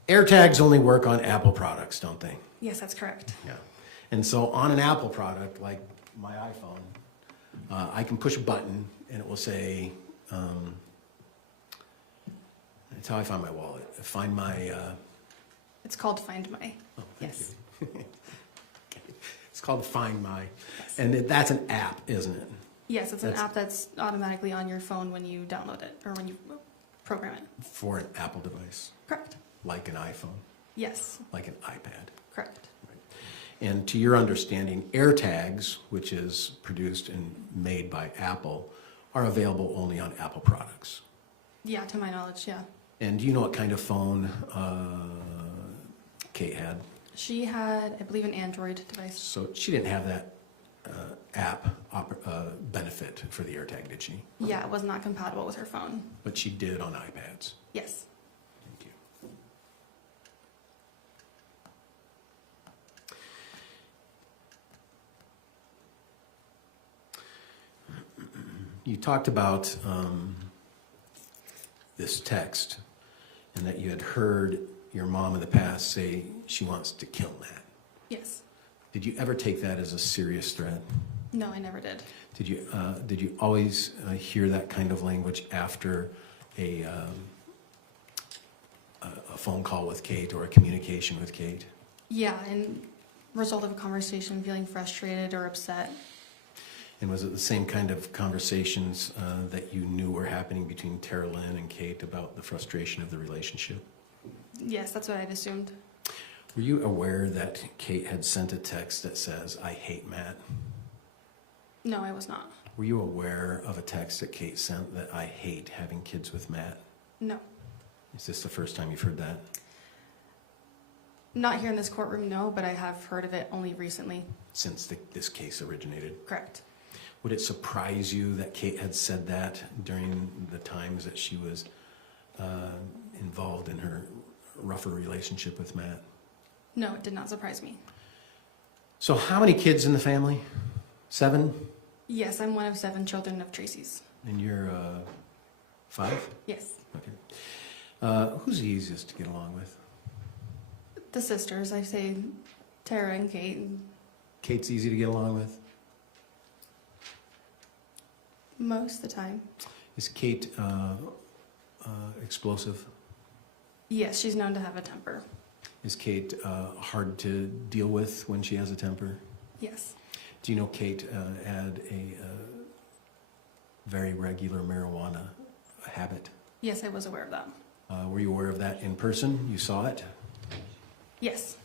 AirTags only work on Apple products, don't they? Yes, that's correct. Yeah. And so on an Apple product, like my iPhone, I can push a button and it will say, that's how I found my wallet. Find my... It's called Find My. Oh, thank Yes. you. It's called Find My. Yes. And that's an app, isn't it? Yes, it's an app that's automatically on your phone when you download it or when you program it. For an Apple device? Correct. Like an iPhone? Yes. Like an iPad? Correct. Right. And to your understanding, AirTags, which is produced and made by Apple, are available only on Apple products. Yeah, to my knowledge, yeah. And do you know what kind of phone Kate had? She had, I believe, an Android device. So she didn't have that app benefit for the AirTag, did she? Yeah, it was not compatible with her phone. But she did on iPads. Yes. Thank you. You talked about this text and that you had heard your mom in the past say she wants to kill Matt. Yes. Did you ever take that as a serious threat? No, I never did. Did you always hear that kind of language after a phone call with Kate or a communication with Kate? Yeah, and result of a conversation, feeling frustrated or upset. And was it the same kind of conversations that you knew were happening between Tara Lynn and Kate about the frustration of the relationship? Yes, that's what I'd assumed. Were you aware that Kate had sent a text that says, "I hate Matt"? No, I was not. Were you aware of a text that Kate sent that "I hate having kids with Matt"? No. Is this the first time you've heard that? Not here in this courtroom, no, but I have heard of it only recently. Since this case originated? Correct. Would it surprise you that Kate had said that during the times that she was involved in her rougher relationship with Matt? No, it did not surprise me. So how many kids in the family? 7? Yes, I'm one of 7 children of Tracey's. And you're 5? Yes. Okay. Who's the easiest to get along with? The sisters, I say Tara and Kate. Kate's easy to get along with? Most of the time. Is Kate explosive? Yes, she's known to have a temper. Is Kate hard to deal with when she has a temper? Yes. Do you know Kate had a very regular marijuana habit? Yes, I was aware of that. Were you aware of that in person? You saw it? Yes.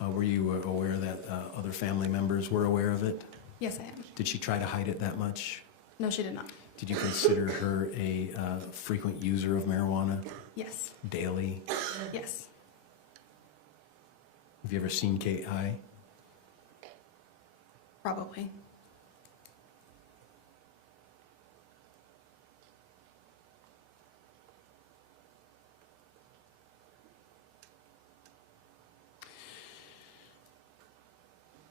Were you aware that other family members were aware of it? Yes, I am. Did she try to hide it that much? No, she did not. Did you consider her a frequent user of marijuana? Yes. Daily? Yes. Have you ever seen Kate high? Probably.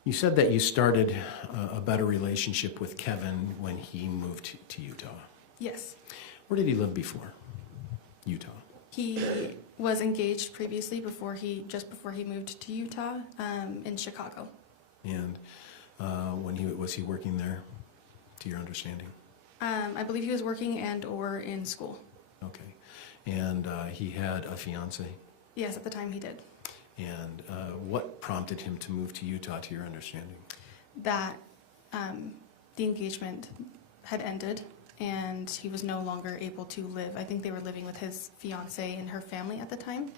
You said that you started a better relationship with Kevin when he moved to Utah. Yes. Where did he live before Utah? He was engaged previously just before he moved to Utah, in Chicago. And was he working there, to your understanding? I believe he was working and/or in school. Okay. And he had a fiance? Yes, at the time he did. And what prompted him to move to Utah, to your understanding? That the engagement had ended and he was no longer able to live. I think they were living with his fiance and her family at the time.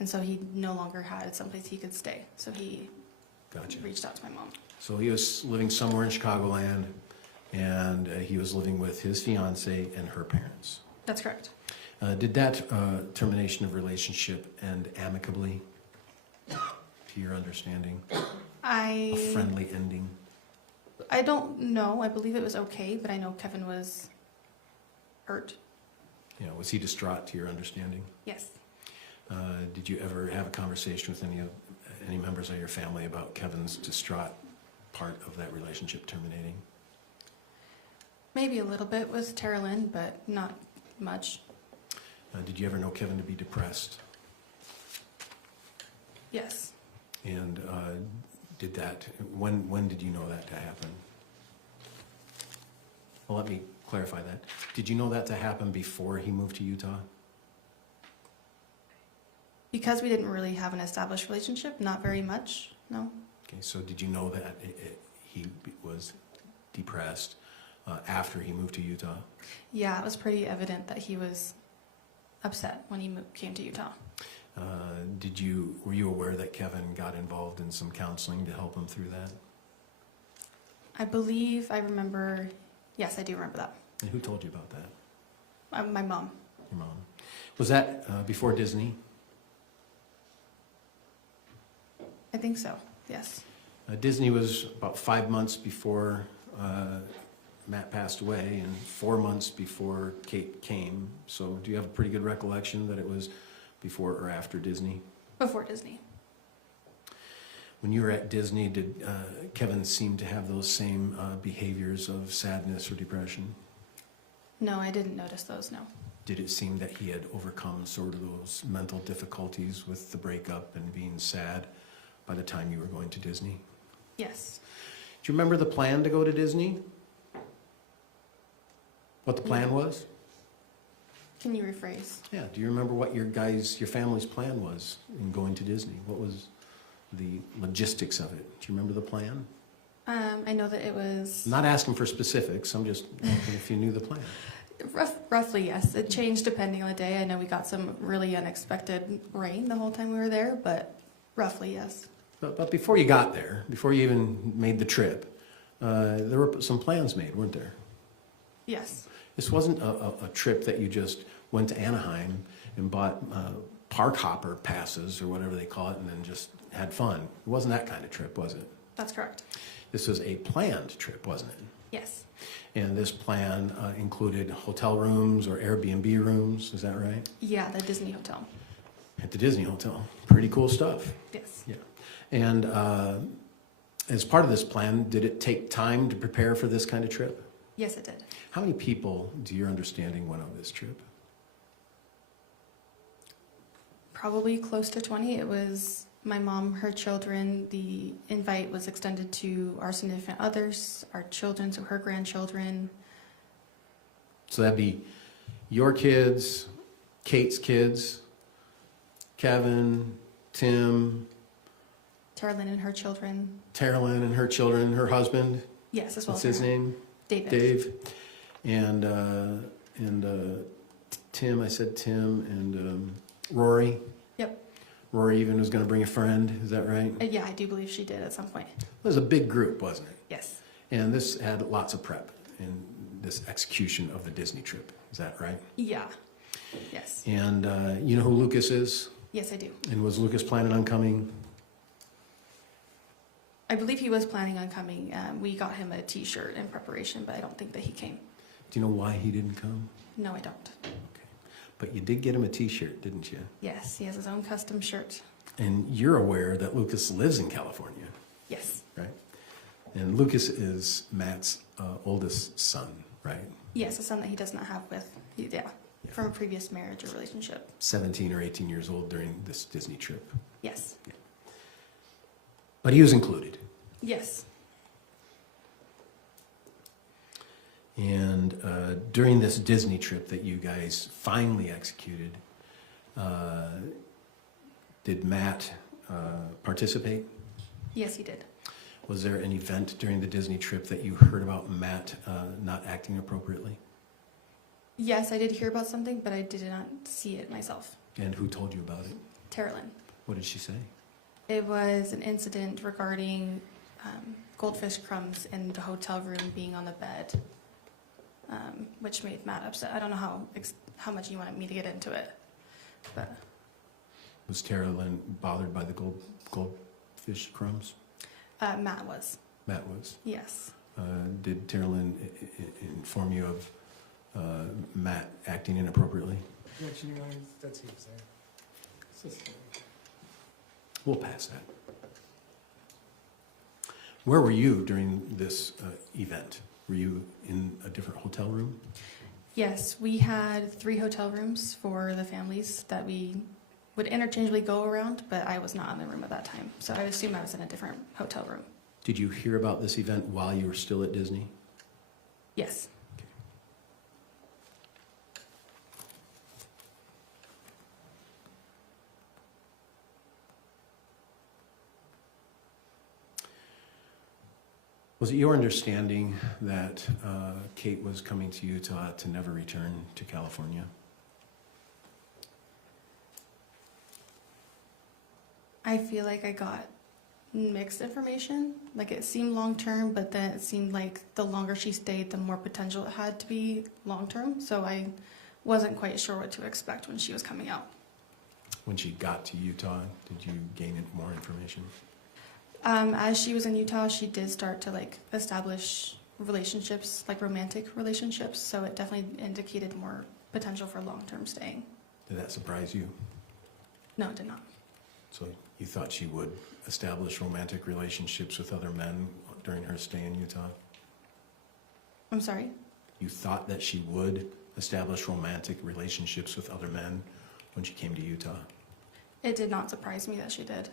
And so he no longer had someplace he could stay. So he reached out to my mom. So he was living somewhere in Chicagoland, and he was living with his fiance and her parents. That's correct. Did that termination of relationship end amicably, to your understanding? A friendly ending? I don't know. I believe it was okay, but I know Kevin was hurt. Yeah, was he distraught, to your understanding? Yes. Did you ever have a conversation with any members of your family about Kevin's distraught part of that relationship terminating? Maybe a little bit with Tara Lynn, but not much. Did you ever know Kevin to be depressed? Yes. And when did you know that to happen? Well, let me clarify that. Did you know that to happen before he moved to Utah? Because we didn't really have an established relationship, not very much, no. Okay, so did you know that he was depressed after he moved to Utah? Yeah, it was pretty evident that he was upset when he came to Utah. Were you aware that Kevin got involved in some counseling to help him through that? I believe I remember, yes, I do remember that. And who told you about that? My mom. Your mom. Was that before Disney? I think so, yes. Disney was about 5 months before Matt passed away and 4 months before Kate came. So do you have a pretty good recollection that it was before or after Disney? Before Disney. When you were at Disney, did Kevin seem to have those same behaviors of sadness or depression? No, I didn't notice those, no. Did it seem that he had overcome sort of those mental difficulties with the breakup and being sad by the time you were going to Disney? Yes. Do you remember the plan to go to Disney? What the plan was? Can you rephrase? Yeah, do you remember what your family's plan was in going to Disney? What was the logistics of it? Do you remember the plan? I know that it was... I'm not asking for specifics, I'm just asking if you knew the plan. Roughly, yes. It changed depending on the day. I know we got some really unexpected rain the whole time we were there, but roughly, yes. But before you got there, before you even made the trip, there were some plans made, weren't there? Yes. This wasn't a trip that you just went to Anaheim and bought park hopper passes or whatever they call it and then just had fun. It wasn't that kind of trip, was it? That's correct. This was a planned trip, wasn't it? Yes. And this plan included hotel rooms or Airbnb rooms, is that right? Yeah, the Disney Hotel. At the Disney Hotel. Pretty cool stuff. Yes. Yeah. And as part of this plan, did it take time to prepare for this kind of trip? Yes, it did. How many people, to your understanding, went on this trip? probably close to 20. It was my mom, her children. The invite was extended to our significant others, our children, so her grandchildren. So that'd be your kids, Kate's kids, Kevin, Tim, Carolyn and her children. Terilyn and her children, her husband. Yes, as well What's as his her. name? David. Dave. And Tim, I said Tim, and Rory. Yep. Rory even was going to bring a friend, is that right? It Yeah, I do believe she did at some point. was a big group, wasn't it? Yes. And this had lots of prep in this execution of the Disney trip, is that right? Yeah. Yes. And you know who Lucas is? Yes, I do. And was Lucas planning on coming? I believe he was planning on coming. We got him a T-shirt in preparation, but I don't think that he came. Do you know why he didn't come? No, I don't. But you did get him a T-shirt, didn't you? Yes, he has his own custom shirt. And you're aware that Lucas lives in California, Yes. right? And Lucas is Matt's oldest son, right? Yes, a son that he does not have with, from a previous marriage or relationship. 17 or 18 years old during this Disney trip. Yes. But he was included. Yes. And during this Disney trip that you guys finally executed, did Matt participate? Yes, he did. Was there an event during the Disney trip that you heard about Matt not acting appropriately? Yes, I did hear about something, but I did not see it myself. And who told you about it? Terilyn. What did she say? It was an incident regarding goldfish crumbs in the hotel room being on the bed, which made Matt upset. I don't know how much you wanted me to get into it, but Was Terilyn bothered by the goldfish crumbs? Matt was. Matt was. Yes. Did Terilyn inform you of Matt acting inappropriately? Yeah, she knows that's he was there. We'll pass that. Where were you during this event? Were you in a different hotel room? Yes, we had 3 hotel rooms for the families that we would interchangeably go around, but I was not in the room at that time, so I assume I was in a different hotel room. Did you hear about this event while you were still at Disney? Yes. Was it your understanding that Kate was coming to Utah to never return to California? I feel like I got mixed information. Like it seemed long-term, but then it seemed like the longer she stayed, the more potential it had to be long-term. So I wasn't quite sure what to expect when she was coming out. When she got to Utah, did you gain more information? As she was in Utah, she did start to establish relationships, like romantic relationships. So it definitely indicated more potential for long-term staying. Did that surprise you? No, it did not. So you thought she would establish romantic relationships with other men during her stay in Utah? I'm sorry? You thought that she would establish romantic relationships with other men when she came to Utah? It did not surprise me that she did.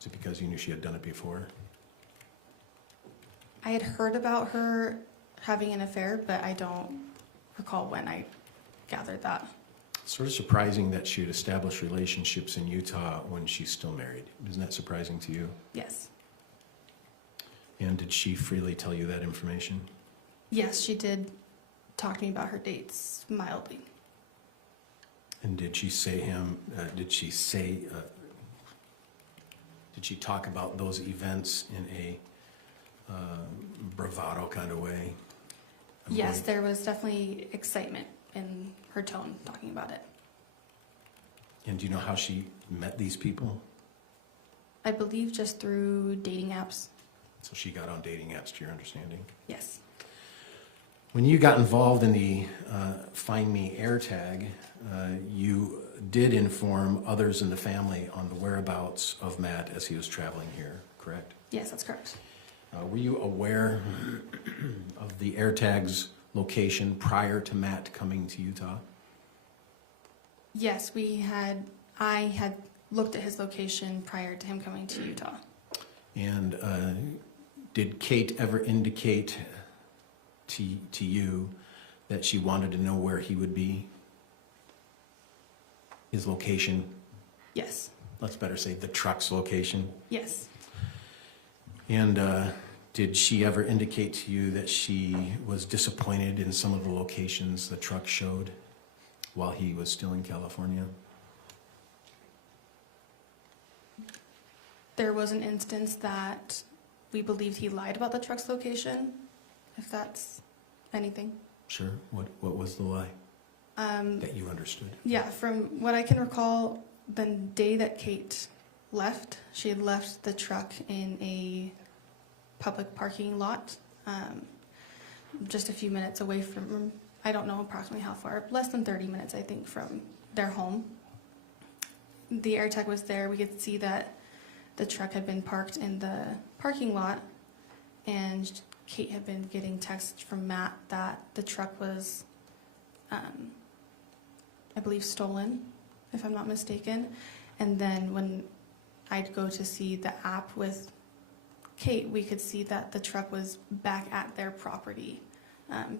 Is it because you knew she had done it before? I had heard about her having an affair, but I don't recall when I gathered that. It's sort of surprising that she would establish relationships in Utah when she's still married. Isn't that surprising to you? Yes. And did she freely tell you that information? Yes, she did talk to me about her dates mildly. And did she talk about those events in a bravado kind of way? Yes, there was definitely excitement in her tone talking about it. And do you know how she met these people? I believe just through dating apps. So she got on dating apps, to your understanding? Yes. When you got involved in the Find Me AirTag, you did inform others in the family on the whereabouts of Matt as he was traveling here, correct? Yes, that's correct. Were you aware of the AirTag's location prior to Matt coming to Utah? Yes, I had looked at his location prior to him coming to Utah. And did Kate ever indicate to you that she wanted to know where he would be? His location? Yes. Let's better say the truck's location. Yes. And did she ever indicate to you that she was disappointed in some of the locations the truck showed while he was still in California? There was an instance that we believed he lied about the truck's location, if that's anything. Sure. What was the lie that you understood? Yeah, from what I can recall, the day that Kate left, she had left the truck in a public parking lot, just a few minutes away from, I don't know approximately how far, less than 30 minutes, I think, from their home. The air tech was there. We could see that the truck had been parked in the parking lot, and Kate had been getting texts from Matt that the truck was, I believe, stolen, if I'm not mistaken. And then when I'd go to see the app with Kate, we could see that the truck was back at their property,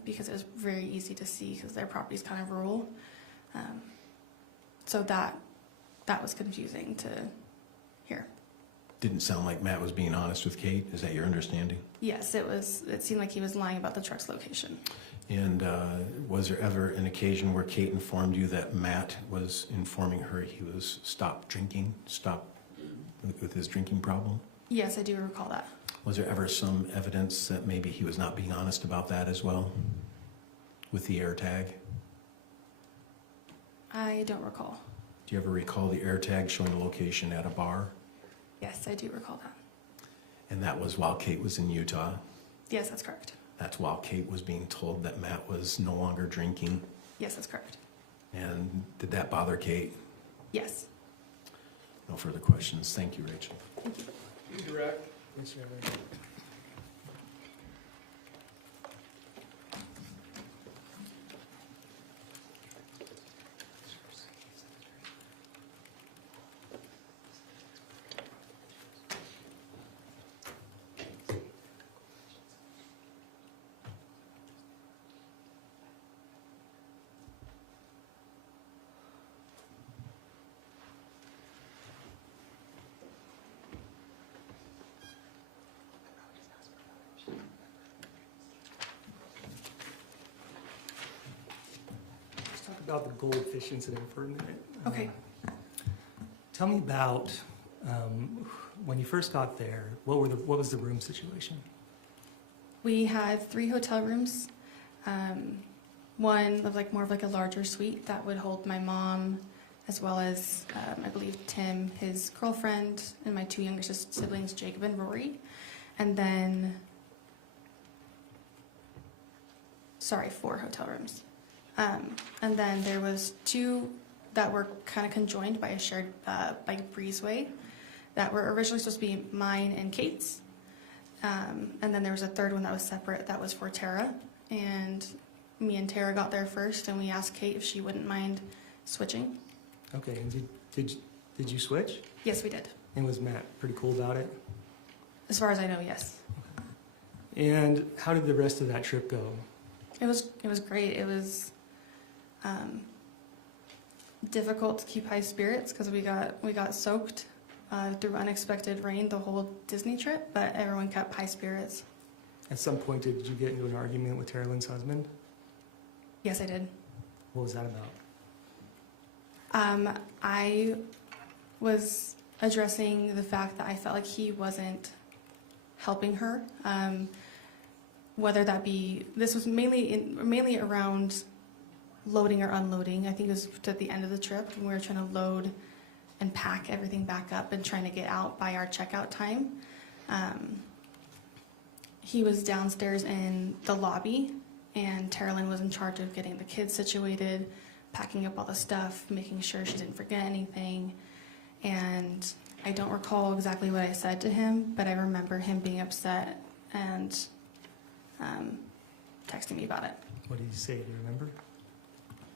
because it was very easy to see because their property is kind of rural. So that was confusing to hear. Didn't sound like Matt was being honest with Kate. Is that your understanding? Yes, it seemed like he was lying about the truck's location. And was there ever an occasion where Kate informed you that Matt was informing her he was stopped with his drinking problem? Yes, I do recall that. Was there ever some evidence that maybe he was not being honest about that as well with the air tag? I don't recall. Do you ever recall the air tag showing a location at a bar? Yes, I do recall that. And that was while Kate was in Utah? Yes, that's correct. That's while Kate was being told that Matt was no longer drinking? Yes, that's correct. And did that bother Kate? Yes. No further questions. Thank you, Rachel. Thank you. You direct. Yes, Your Honor. Let's talk about the goldfish incident for a minute. Okay. Tell me about when you first got there. What was the room situation? We had 3 hotel rooms. One of more of a larger suite that would hold my mom, as well as I believe Tim, his girlfriend, and my 2 younger siblings, Jacob and Rory. And then, 4 hotel rooms. And then there was 2 that were kind of conjoined by a shared bike breezeway that were originally supposed to be mine and Kate's. And then there was a 3rd one that was separate that was for Tara. And me and Tara got there first, and we asked Kate if she wouldn't mind switching. Okay, and did you switch? Yes, we did. And was Matt pretty cool about it? As far as I know, yes. And how did the rest of that trip go? It was great. It was difficult to keep high spirits because we got soaked through unexpected rain the whole Disney trip, but everyone kept high spirits. At some point, did you get into an argument with Tara Lynn's husband? Yes, I did. What was that about? I was addressing the fact that I felt like he wasn't helping her. Whether that be, this was mainly around loading or unloading. I think it was at the end of the trip when we were trying to load and pack everything back up and trying to get out by our checkout time. He was downstairs in the lobby, and Tara Lynn was in charge of getting the kids situated, packing up all the stuff, making sure she didn't forget anything. And I don't recall exactly what I said to him, but I remember him being upset and texting me about it. What did you say? Do you remember?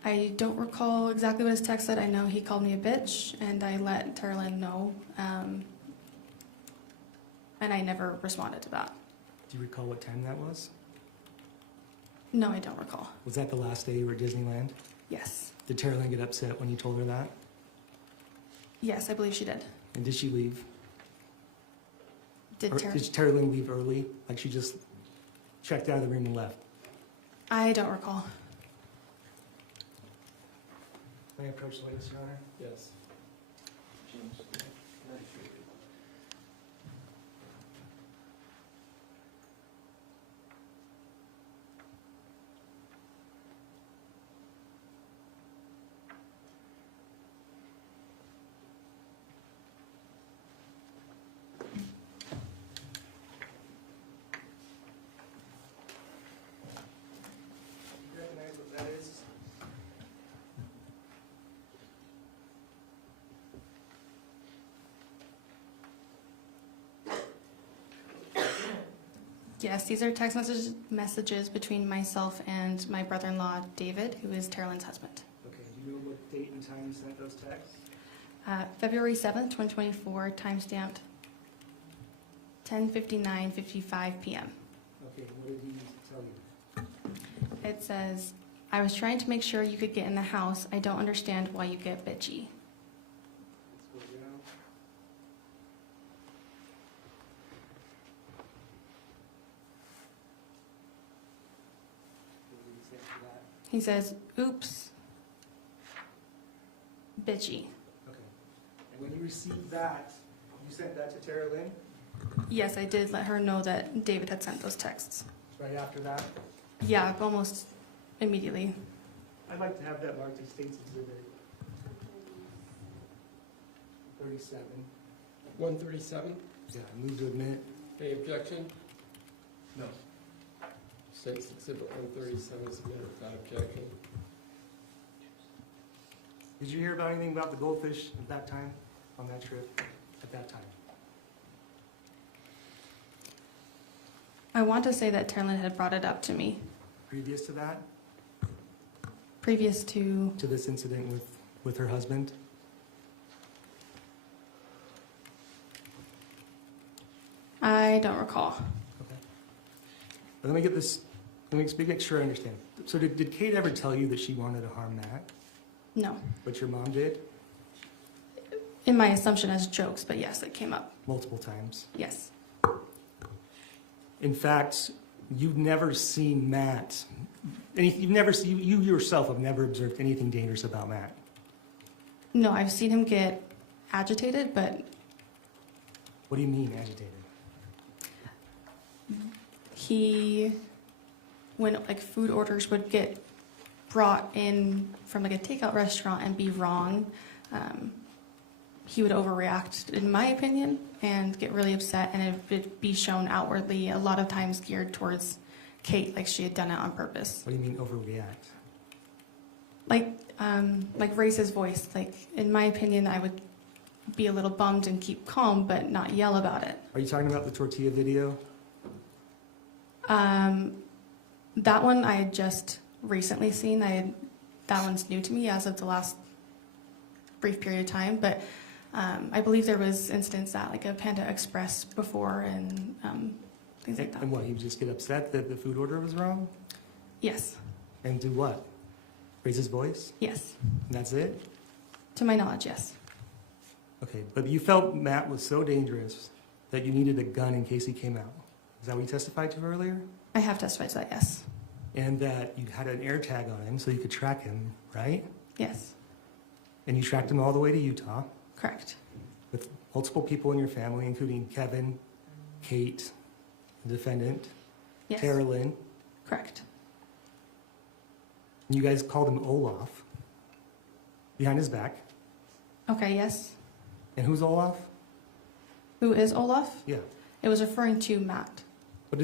I don't recall exactly what his text said. I know he called me a bitch, and I let Terlin know, and I never responded to that. Do you recall what time that was? No, I don't recall. Was that the last day you were at Disneyland? Yes. Did Terlin get upset when you told her that? Yes, I believe she did. And did she leave? Did Or did Terlin leave early? Like she just checked out of the room and left? I don't recall. May I approach the witness, Your Honor? Yes. You recognize what that is? Yes, these are text messages between myself and my brother-in-law, David, who is Terlin's husband. Okay, do you know what date and time you sent those texts? February 7th, 2024, timestamped 10:59:55 p.m. Okay, what did he tell you? It says, I was trying to make sure you could get in the house. I don't understand why you get bitchy. Let's go down. What did he say after that? He says, oops, bitchy. Okay. And when you received that, you sent that to Tara Lynn? Yes, I did let her know that David had sent those texts. Right after that? Yeah, almost immediately. I'd like to have that marked as State's Exhibit 37. 137. Yeah, I move to admit. Any objection? No. State's Exhibit 137 submitted without objection. Did you hear about anything about the goldfish at that time, on that trip, at that time? I want to say that Terlin had brought it up to me Previous to that? previous to, To this incident with her husband? I don't recall. Okay. But let me get this, let me make sure I understand. So did Kate ever tell you that she wanted to harm Matt? No. But your mom did? In my assumption as jokes, but yes, it came up. Multiple times. Yes. In fact, you've never seen Matt, you've never, you yourself have never observed anything dangerous about Matt. No, I've seen him get agitated, but What do you mean agitated? he, when like food orders would get brought in from like a takeout restaurant and be wrong, he would overreact, in my opinion, and get really upset, and it would be shown outwardly, a lot of times geared towards Kate, like she had done it on purpose. What do you mean overreact? Like raise his voice. Like, in my opinion, I would be a little bummed and keep calm, but not yell about it. Are you talking about the tortilla video? That one I had just recently seen. That one's new to me as of the last brief period of time, but I believe there was incidents at like a Panda Express before and things like that. And what, he would just get upset that the food order was wrong? Yes. And do what? Raise his voice? Yes. And that's it? To my knowledge, yes. Okay, but you felt Matt was so dangerous that you needed a gun in case he came out. Is that what you testified to earlier? I have testified to that, yes. And that you had an air tag on him so you could track him, right? Yes. And you tracked him all the way to Utah Correct. with multiple people in your family, including Kevin, Kate, the defendant, Yes. Tara Lynn. Correct. And you guys called him Olaf behind his back. Okay, yes. And who's Olaf? Who is Olaf? Yeah. It was referring to Matt. But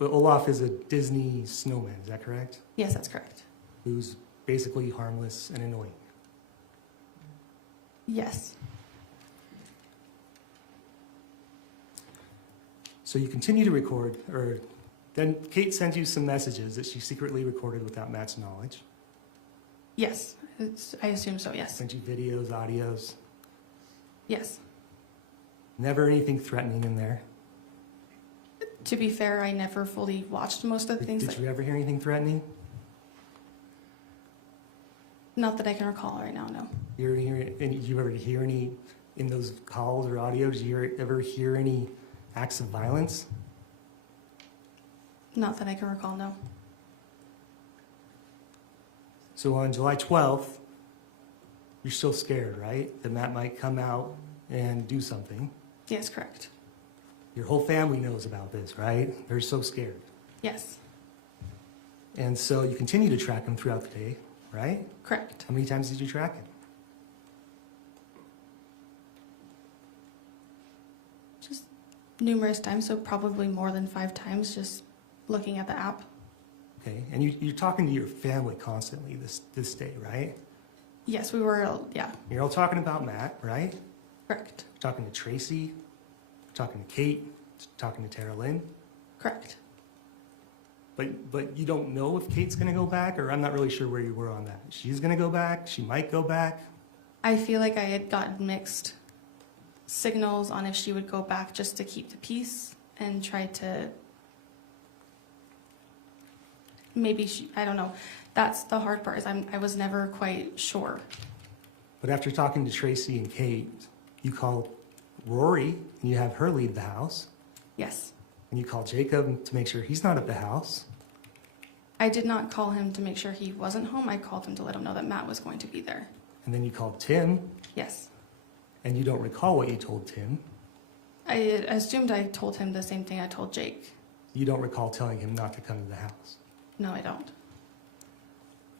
Olaf is a Disney snowman, is that correct? Yes, that's correct. Who's basically harmless and annoying. Yes. So you continue to record, or then Kate sent you some messages that she secretly recorded without Matt's knowledge. Yes, I assume so, yes. Sent you videos, audios? Yes. Never anything threatening in there? To be fair, I never fully watched most of the things. Did you ever hear anything threatening? Not that I can recall right now, no. Did you ever hear any, in those calls or audio, did you ever hear any acts of violence? Not that I can recall, no. So on July 12th, you're still scared, right? That Matt might come out and do something. Yes, correct. Your whole family knows about this, right? They're so scared. Yes, And so you continue to track him throughout the day, right? correct. How many times did you track him? Just numerous times, so probably more than 5 times, just looking at the app. Okay, and you're talking to your family constantly this day, right? Yes, we were, yeah, You're all talking about Matt, right? correct, Talking to Tracy, talking to Kate, talking to Tara Lynn. correct. But you don't know if Kate's gonna go back, or I'm not really sure where you were on that. She's gonna go back, she might go back. I feel like I had gotten mixed signals on if she would go back just to keep the peace and try to, maybe she, I don't know. That's the hard part, is I was never quite sure. But after talking to Tracy and Kate, you call Rory, and you have her leave the house, Yes. and you call Jacob to make sure he's not at the house. I did not call him to make sure he wasn't home. I called him to let him know that Matt was going to be there. And then you called Tim, Yes. and you don't recall what you told Tim. I assumed I told him the same thing I told Jake. You don't recall telling him not to come to the house. No, I don't.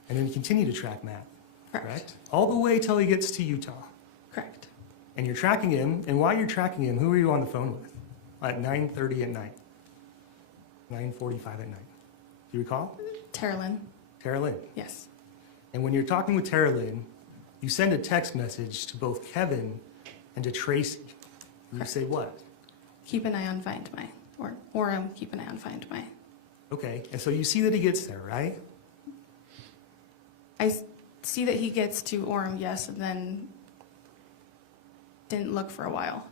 And then you continue to track Matt, Correct. correct? All the way till he gets to Utah. Correct. And you're tracking him, and while you're tracking him, who are you on the phone with? At 9:30 at night, 9:45 at night. Do you recall? Tara Lynn. Tara Lynn. Yes. And when you're talking with Tara Lynn, you send a text message to both Kevin and to Tracy. You say what? Keep an eye on Find My, or keep an eye on Find My. Okay, and so you see that he gets there, right? I see that he gets to Orem, yes, and then didn't look for a while.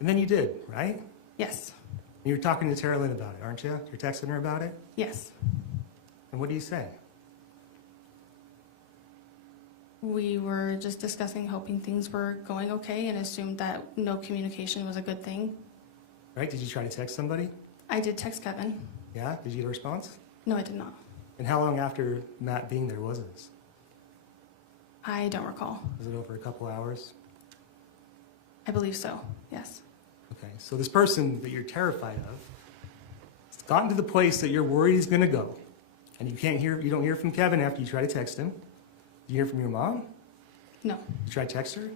And then you did, right? Yes. And you're talking to Tara Lynn about it, aren't you? You're texting her about it? Yes. And what do you say? We were just discussing, hoping things were going okay, and assumed that no communication was a good thing. Right? Did you try to text somebody? I did text Kevin. Yeah? Did you get a response? No, I did not. And how long after Matt being there was this? I don't recall. Was it over a couple hours? I believe so, yes. Okay, so this person that you're terrified of has gotten to the place that you're worried he's going to go, and you don't hear from Kevin after you try to text him. Do you hear from your mom? No. You try to text her?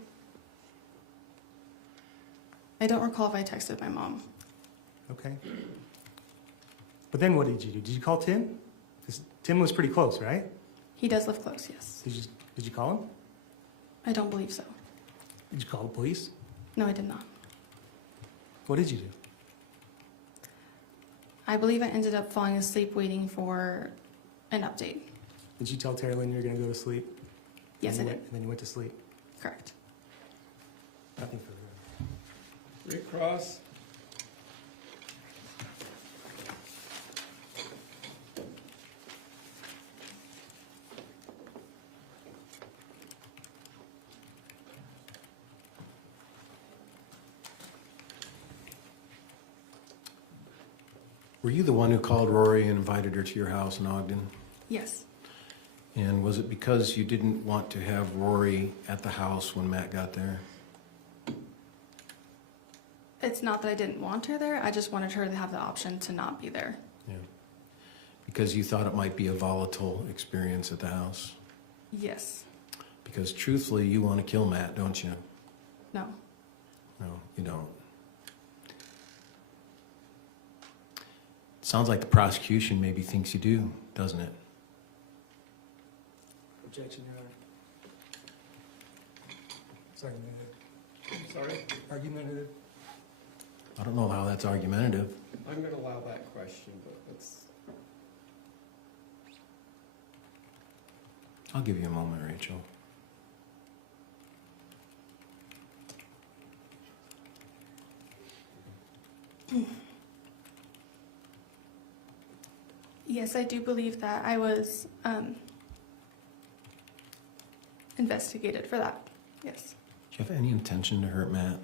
I don't recall if I texted my mom. Okay. But then what did you do? Did you call Tim? Because Tim was pretty close, right? He does live close, yes. Did you call him? I don't believe so. Did you call the police? No, I did not. What did you do? I believe I ended up falling asleep waiting for an update. Did you tell Tara Lynn you were going to go to sleep? Yes, I did. And then you went to sleep? Correct. Nothing further. Recross. Were you the one who called Rory and invited her to your house in Ogden? Yes. And was it because you didn't want to have Rory at the house when Matt got there? It's not that I didn't want her there, I just wanted her to have the option to not be there. Yeah. Because you thought it might be a volatile experience at the house? Yes. Because truthfully, you want to kill Matt, don't you? No. No, you don't. Sounds like the prosecution maybe thinks you do, doesn't it? Objection, Your Honor. It's argumentative. I'm sorry? Argumentative. I don't know how that's argumentative. I'm going to allow that question, but let's. I'll give you a moment, Rachel. Yes, I do believe that I was investigated for that. Yes. Do you have any intention to hurt Matt?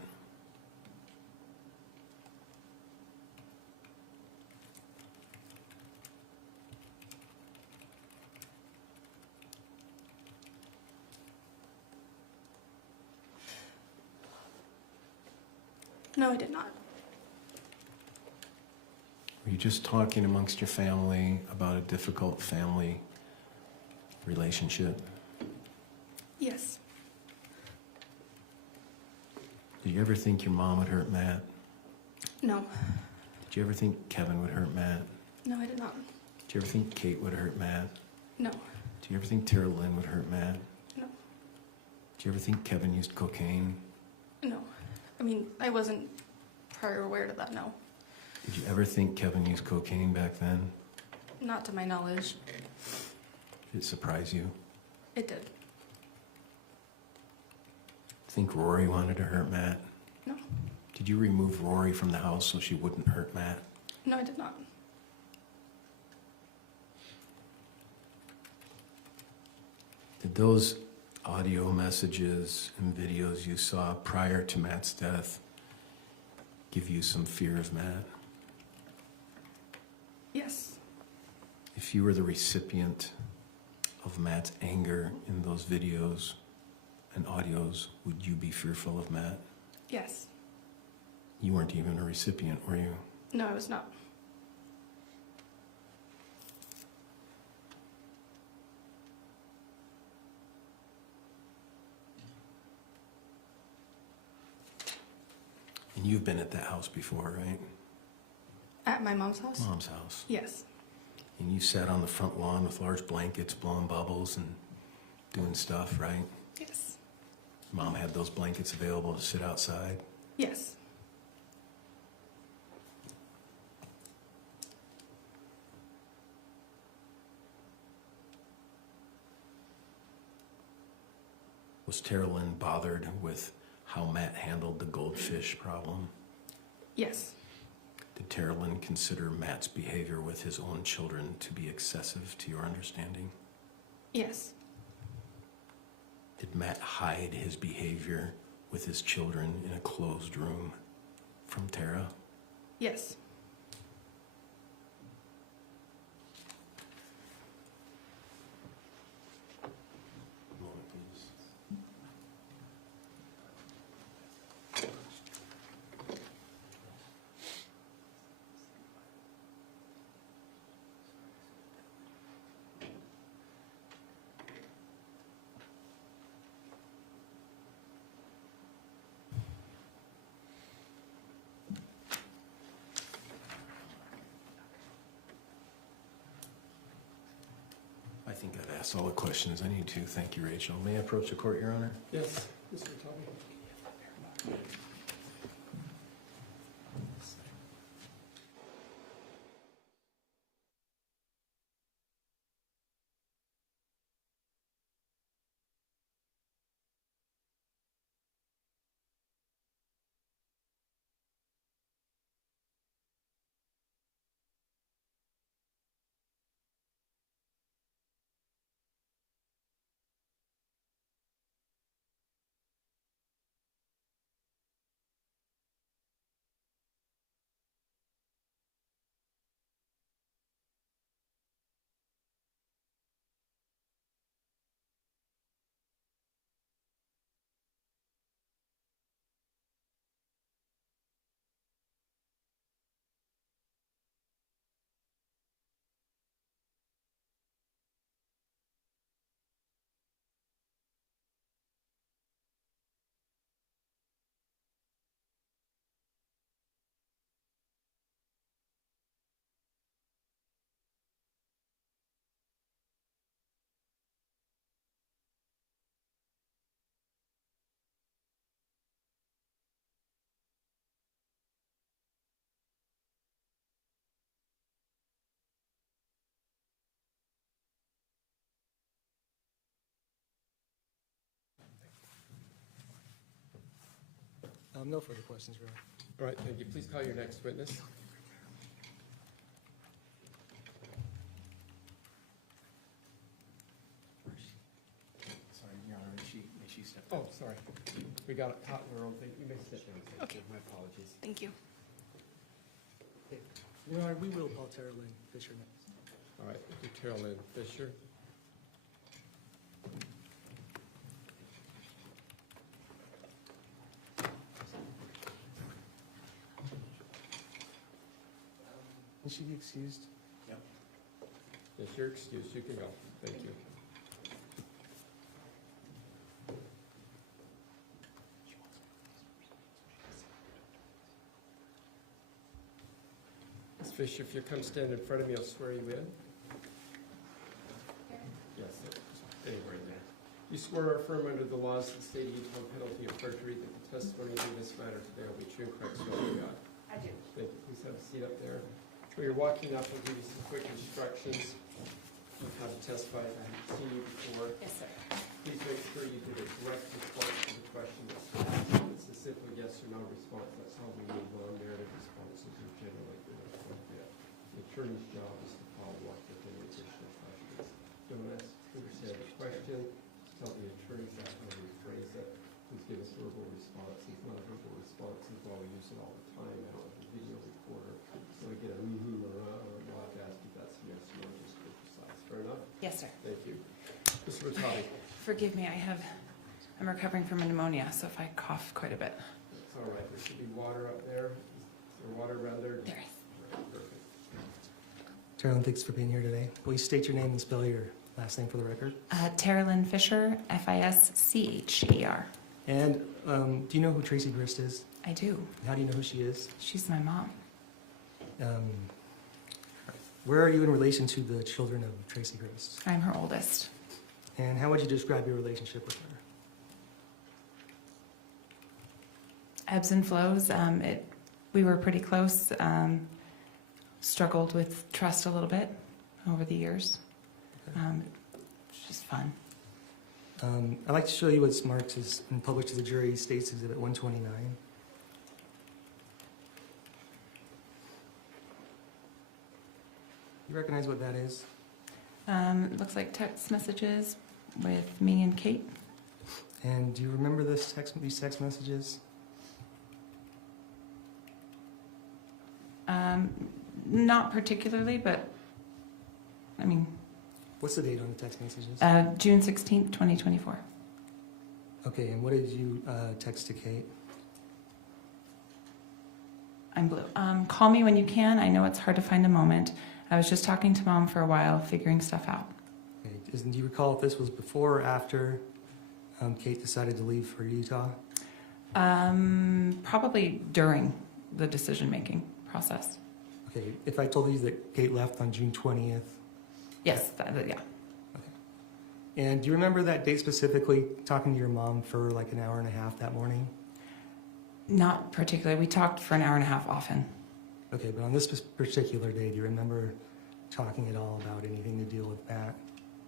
No, I did not. Were you just talking amongst your family about a difficult family relationship? Yes. Did you ever think your mom would hurt Matt? No. Did you ever think Kevin would hurt Matt? No, I did not. Did you ever think Kate would hurt Matt? No. Did you ever think Tara Lynn would hurt Matt? No. Did you ever think Kevin used cocaine? No. I mean, I wasn't prior aware to that, no. Did you ever think Kevin used cocaine back then? Not to my knowledge. Did it surprise you? It did. Think Rory wanted to hurt Matt? No. Did you remove Rory from the house so she wouldn't hurt Matt? No, I did not. Did those audio messages and videos you saw prior to Matt's death give you some fear of Matt? Yes. If you were the recipient of Matt's anger in those videos and audios, would you be fearful of Matt? Yes. You weren't even a recipient, were you? No, I was not. And you've been at that house before, right? At my mom's house? Mom's house. Yes. And you sat on the front lawn with large blankets, blowing bubbles and doing stuff, right? Yes. Mom had those blankets available to sit outside. Yes. Was Tara Lynn bothered with how Matt handled the goldfish problem? Yes. Did Tara Lynn consider Matt's behavior with his own children to be excessive to your understanding? Yes. Did Matt hide his behavior with his children in a closed room from Tara? Yes. I think I've asked all the questions I need to. Thank you, Rachel. May I approach the court, Your Honor? Yes, Mr. Tommy. No further questions, Your Honor. All right, thank you. Please call your next witness. Sorry, Your Honor, may she step Oh, sorry. We got caught in our own thing. You may sit down. Okay. My apologies. Thank you. Your Honor, we will call Tara Lynn Fisher next. All right, thank you, Carolyn Fisher. Can she be excused? Yep. Yes, you're excused. You can go. Thank you. Ms. Fisher, if you come stand in front of me, I'll swear you in. Yes, anywhere in there. You swear or affirm under the laws of the state of Utah, on penalty of perjury, that the testimony in this matter today will be true and correct, so help you God. I do. Thank you. Please have a seat up there. When you're walking up, I'll give you some quick instructions on how to testify. I haven't seen you before. Yes, sir. Please make sure you give a direct response to the question that's It's a simple yes or no response. That's how we move on. Narrative responses are generally inappropriate. The attorney's job is to follow up with any additional questions. Don't understand the question. Tell the attorney that's how to rephrase it. Please give us verbal responses. Non-verbal responses, while we use it all the time now with the video recorder. So we get a or we'll have to ask you if that's yes or no, just to be precise. Fair enough? Yes, sir. Thank you. Mr. Rattati. Forgive me, I'm recovering from a pneumonia, so if I cough quite a bit. It's all right. There should be water up there. Is there water around there? There is. Right, perfect. Tara Lynn, thanks for being here today. Will you state your name and spell your last name for the record? Tara Lynn Fisher, Fischer. And do you know who Tracey Grist is? I do. How do you know who she is? She's my mom. Where are you in relation to the children of Tracey Grist? I'm her oldest. And how would you describe your relationship with her? Ebbs and flows. We were pretty close. Struggled with trust a little bit over the years. It's just fun. I'd like to show you what's marked as and published to the jury, States Exhibit 129. You recognize what that is? Looks like text messages with me and Kate. And do you remember these text messages? Not particularly, but I mean. What's the date on the text messages? June 16th, 2024. Okay, and what did you text to Kate? I'm blue. Call me when you can. I know it's hard to find a moment. I was just talking to Mom for a while, figuring stuff out. Okay. Do you recall if this was before or after Kate decided to leave for Utah? Probably during the decision-making process. Okay, if I told you that Kate left on June 20th? Yes, yeah. Okay. And do you remember that date specifically, talking to your mom for like an hour and a half that morning? Not particularly. We talked for an hour and a half often. Okay, but on this particular day, do you remember talking at all about anything to deal with Matt?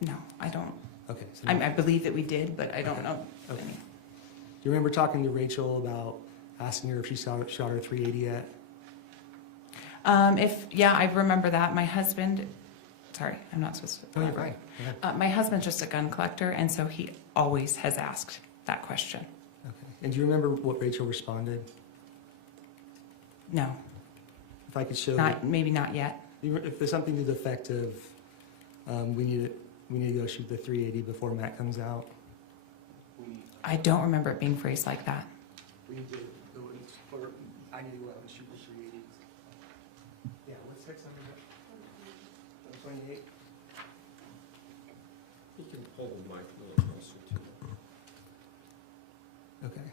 No, I don't. Okay. So I believe that we did, but I don't know. Okay. Do you remember talking to Rachel about asking her if she shot her 380 yet? Yeah, I remember that. My husband, sorry, I'm not supposed to. No, you're fine. Go ahead. My husband's just a gun collector, and so he always has asked that question. Okay. And do you remember what Rachel responded? No. If I could show Maybe not yet. If there's something to the effect of, we need to go shoot the 380 before Matt comes out. I don't remember it being phrased like that. We need to go or I need to go out and shoot the 380. Yeah, what's text number? 128. You can pull the mic a little closer to it. Okay.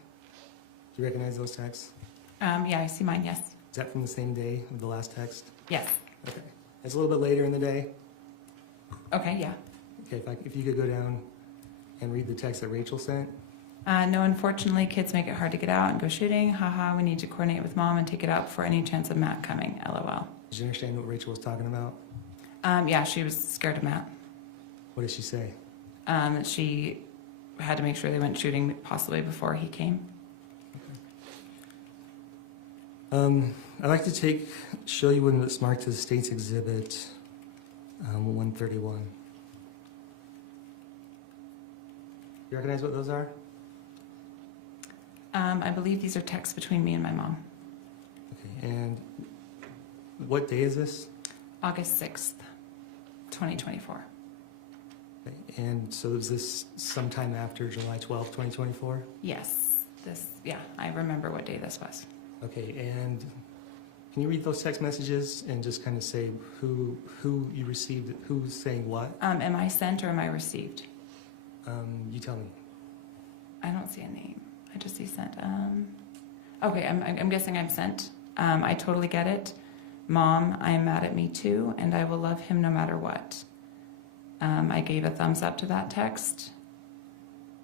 Do you recognize those texts? Yeah, I see mine, yes. Is that from the same day of the last text? Yes. Okay. It's a little bit later in the day. Okay, yeah. Okay, if you could go down and read the text that Rachel sent. No, unfortunately, kids make it hard to get out and go shooting. Haha, we need to coordinate with Mom and take it out for any chance of Matt coming. LOL. Did you understand what Rachel was talking about? Yeah, she was scared of Matt. What did she say? She had to make sure they went shooting possibly before he came. I'd like to show you one that's marked as State's Exhibit 131. You recognize what those are? I believe these are texts between me and my mom. Okay, and what day is this? August 6th, 2024. Okay, and so is this sometime after July 12th, 2024? Yes, I remember what day this was. Okay, and can you read those text messages and just kind of say who you received, who's saying what? Am I sent or am I received? You tell me. I don't see a name. I just see sent. Okay, I'm guessing I'm sent. I totally get it. Mom, I'm mad at me too, and I will love him no matter what. I gave a thumbs up to that text.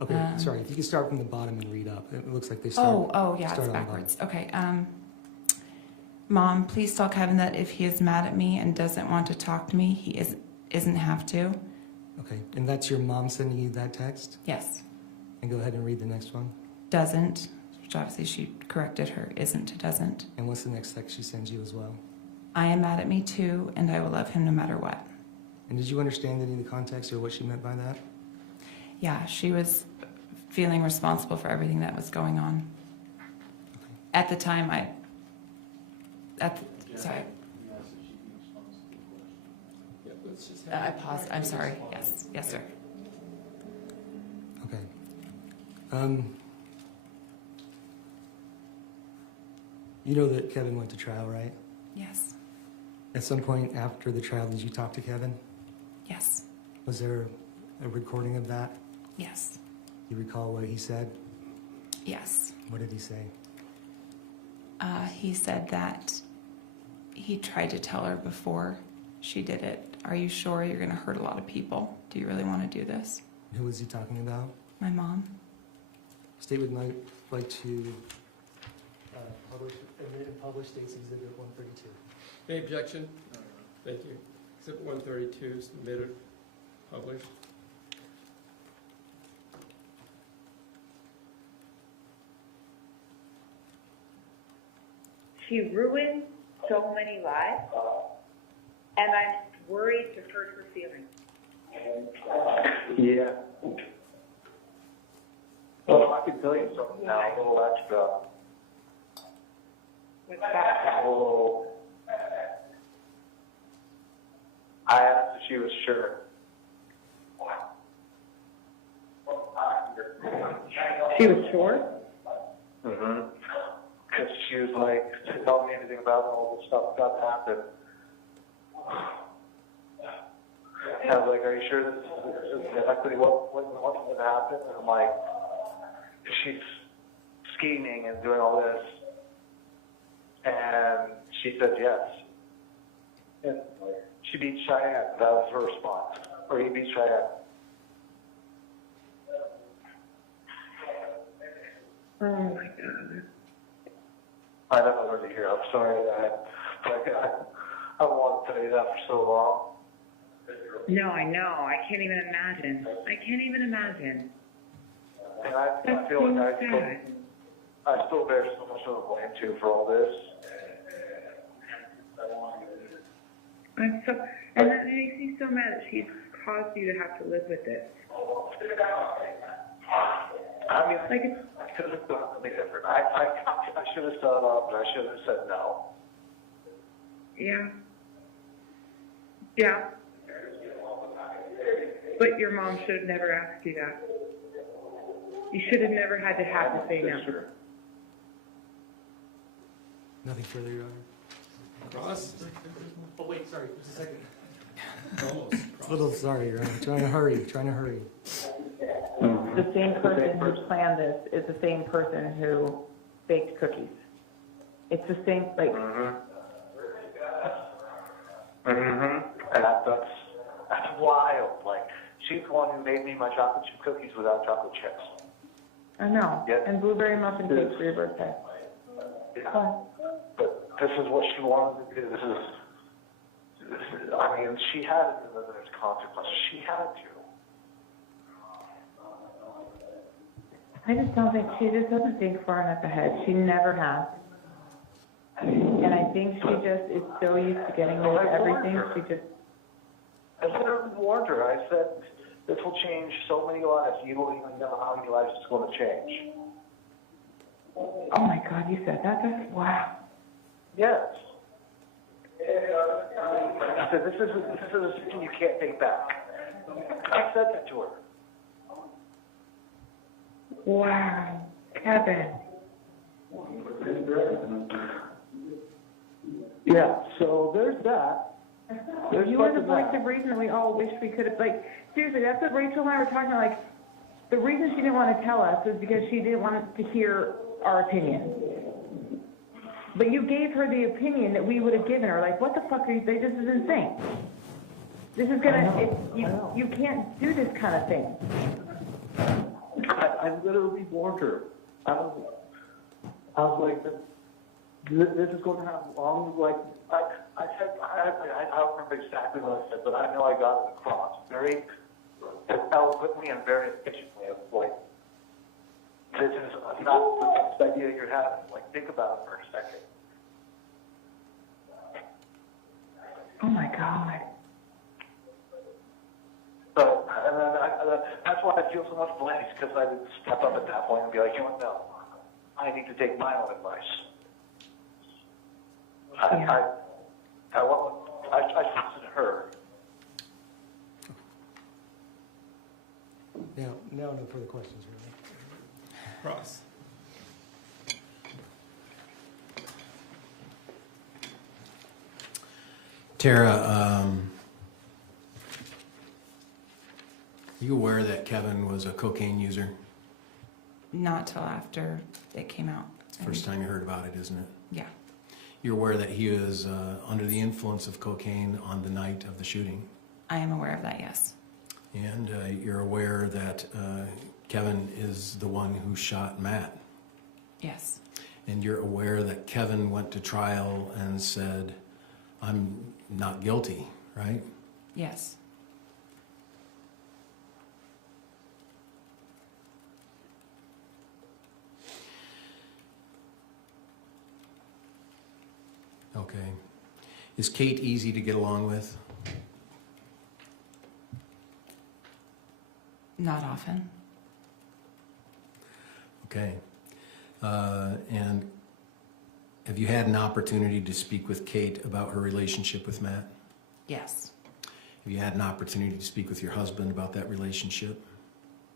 Okay, sorry, if you can start from the bottom and read up. It looks like they start. Oh, yeah, it's backwards. Okay. Mom, please tell Kevin that if he is mad at me and doesn't want to talk to me, he isn't have to. Okay, and that's your mom sending you that text? Yes. And go ahead and read the next one. Doesn't, which obviously she corrected her, isn't to doesn't. And what's the next text she sends you as well? I am mad at me too, and I will love him no matter what. And did you understand any of the context or what she meant by that? Yeah, she was feeling responsible for everything that was going on. At the time, sorry. I paused. I'm sorry. Yes, sir. Okay. You know that Kevin went to trial, right? Yes. At some point after the trial, did you talk to Kevin? Yes. Was there a recording of that? Yes. Do you recall what he said? Yes. What did he say? He said that he tried to tell her before she did it, are you sure you're going to hurt a lot of people? Do you really want to do this? Who was he talking about? My mom. State would like to publish State's Exhibit 132. Any objection? Thank you. Exhibit 132, submitted, published. She ruined so many lives, and I'm worried to hurt her feelings. Yeah. Well, I can tell you something now, a little extra. What's that? Oh, I asked if she was sure. She was sure? Mm-hmm. Because she was like, she told me anything about all the stuff that happened. And I was like, are you sure this is exactly what's going to happen? And I'm like, she's scheming and doing all this. And she said yes. And she beat Cheyenne. That was her response. Or he beat Cheyenne. Oh my God. I never heard to hear. I'm sorry. I wanted to tell you that for so long. No, I know. I can't even imagine. And I feel like I still bear so much of the blame too for all this. And that makes me so mad that she's caused you to have to live with this. I mean, I could have done something different. I should have stood up and I should have said no. Yeah. Yeah. But your mom should have never asked you that. You should have never had to have to say no. Nothing further, Your Honor. Ross? Oh, wait, sorry, just a second. Almost. A little sorry, Your Honor. Trying to hurry. The same person who planned this is the same person who baked cookies. It's the same, like... And that's wild. Like, she's the one who made me my chocolate chip cookies without chocolate chips. I know. Yep. And blueberry muffin cakes for your birthday. Yeah. But this is what she wanted to do. This is, I mean, she had it, and then there's consequences. She had to. I just don't think, she just doesn't think far enough ahead. She never has. And I think she just is so used to getting rid of everything, she just, I literally warned her. I said, this will change so many lives. You don't even know how many lives it's going to change. oh my God, you said that? Wow. Yes. I said, this is a decision you can't take back. I said that to her. Wow. Kevin. Yeah, so there's that. There's You were the fucking voice that. of reason. We all wish we could have, like, seriously, that's what Rachel and I were talking about. Like, the reason she didn't want to tell us is because she didn't want to hear our opinion. But you gave her the opinion that we would have given her. Like, what the fuck are you saying? This is insane. This is gonna, you can't do this kind of thing. I literally warned her. I was like, this is going to have long, like, I said, I don't remember exactly what I said, but I know I got it across very eloquently and very efficiently. Of like, this is not the best idea you're having. Like, think about it for a second. Oh my God. So, and that's why I feel so much blame, because I didn't step up at that point and be like, you know what, no, I need to take my own advice. I trusted her. Now, no further questions, really. Ross. Tara, are you aware that Kevin was a cocaine user? Not till after it came out. First time you heard about it, isn't it? Yeah. You're aware that he was under the influence of cocaine on the night of the shooting? I am aware of that, yes. And you're aware that Kevin is the one who shot Matt? Yes. And you're aware that Kevin went to trial and said, I'm not guilty, right? Yes. Okay. Is Kate easy to get along with? Not often. Okay. And have you had an opportunity to speak with Kate about her relationship with Matt? Yes. Have you had an opportunity to speak with your husband about that relationship?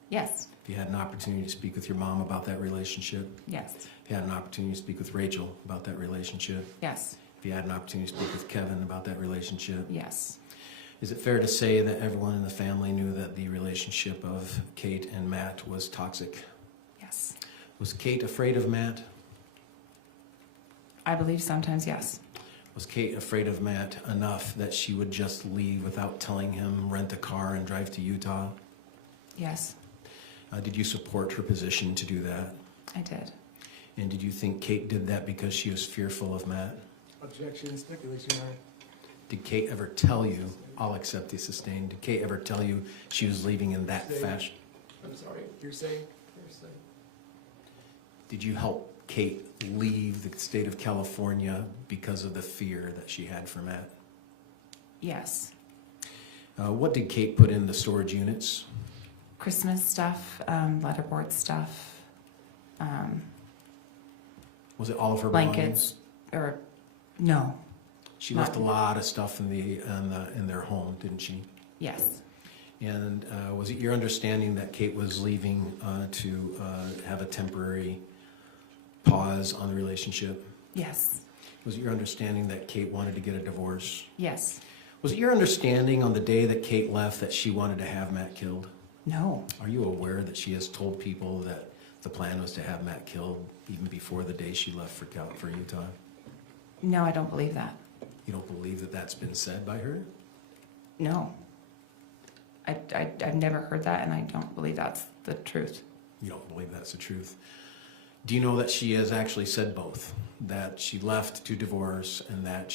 Yes. Have you had an opportunity to speak with your mom about that relationship? Yes. Have you had an opportunity to speak with Rachel about that relationship? Yes. Have you had an opportunity to speak with Kevin about that relationship? Yes. Is it fair to say that everyone in the family knew that the relationship of Kate and Matt was toxic? Yes. Was Kate afraid of Matt? I believe sometimes, yes. Was Kate afraid of Matt enough that she would just leave without telling him, rent a car, and drive to Utah? Yes. Did you support her position to do that? I did. And did you think Kate did that because she was fearful of Matt? Objection, speculation, Your Honor. Did Kate ever tell you, I'll accept the sustained, did Kate ever tell you she was leaving in that fashion? I'm sorry, you're saying? Did you help Kate leave the state of California because of the fear that she had for Matt? Yes. What did Kate put in the storage units? Christmas stuff, letterboard stuff. Was it all of her blankets? Or no. She left a lot of stuff in their home, didn't she? Yes. And was it your understanding that Kate was leaving to have a temporary pause on the relationship? Yes. Was it your understanding that Kate wanted to get a divorce? Yes. Was it your understanding on the day that Kate left that she wanted to have Matt killed? No. Are you aware that she has told people that the plan was to have Matt killed even before the day she left for Utah? No, I don't believe that. You don't believe that that's been said by her? No. I've never heard that, and I don't believe that's the truth. You don't believe that's the truth? Do you know that she has actually said both? That she left to divorce, and that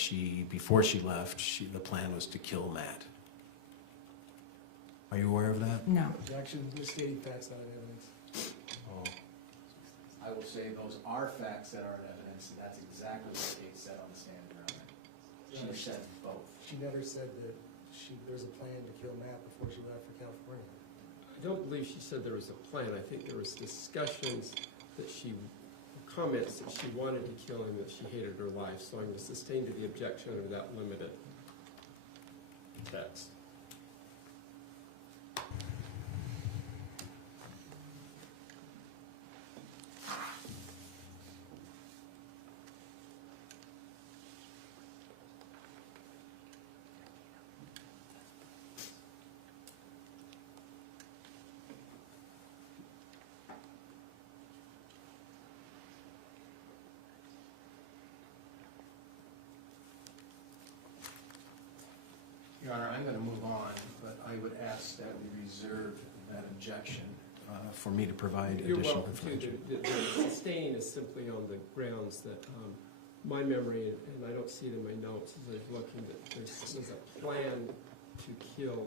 before she left, the plan was to kill Matt. Are you aware of that? No. Objection, misstating facts, not evidence. Oh. I will say those are facts that are in evidence, and that's exactly what Kate said on the stand, Your Honor. She said both. She never said that there was a plan to kill Matt before she left for California. I don't believe she said there was a plan. I think there was discussions that comments that she wanted to kill him, that she hated her life. So I'm going to sustain to the objection of that limited text. Your Honor, I'm going to move on, but I would ask that we reserve that objection for me to provide You're additional welcome to. information. The sustaining is simply on the grounds that my memory, and I don't see it in my notes, as I was looking, that there's a plan to kill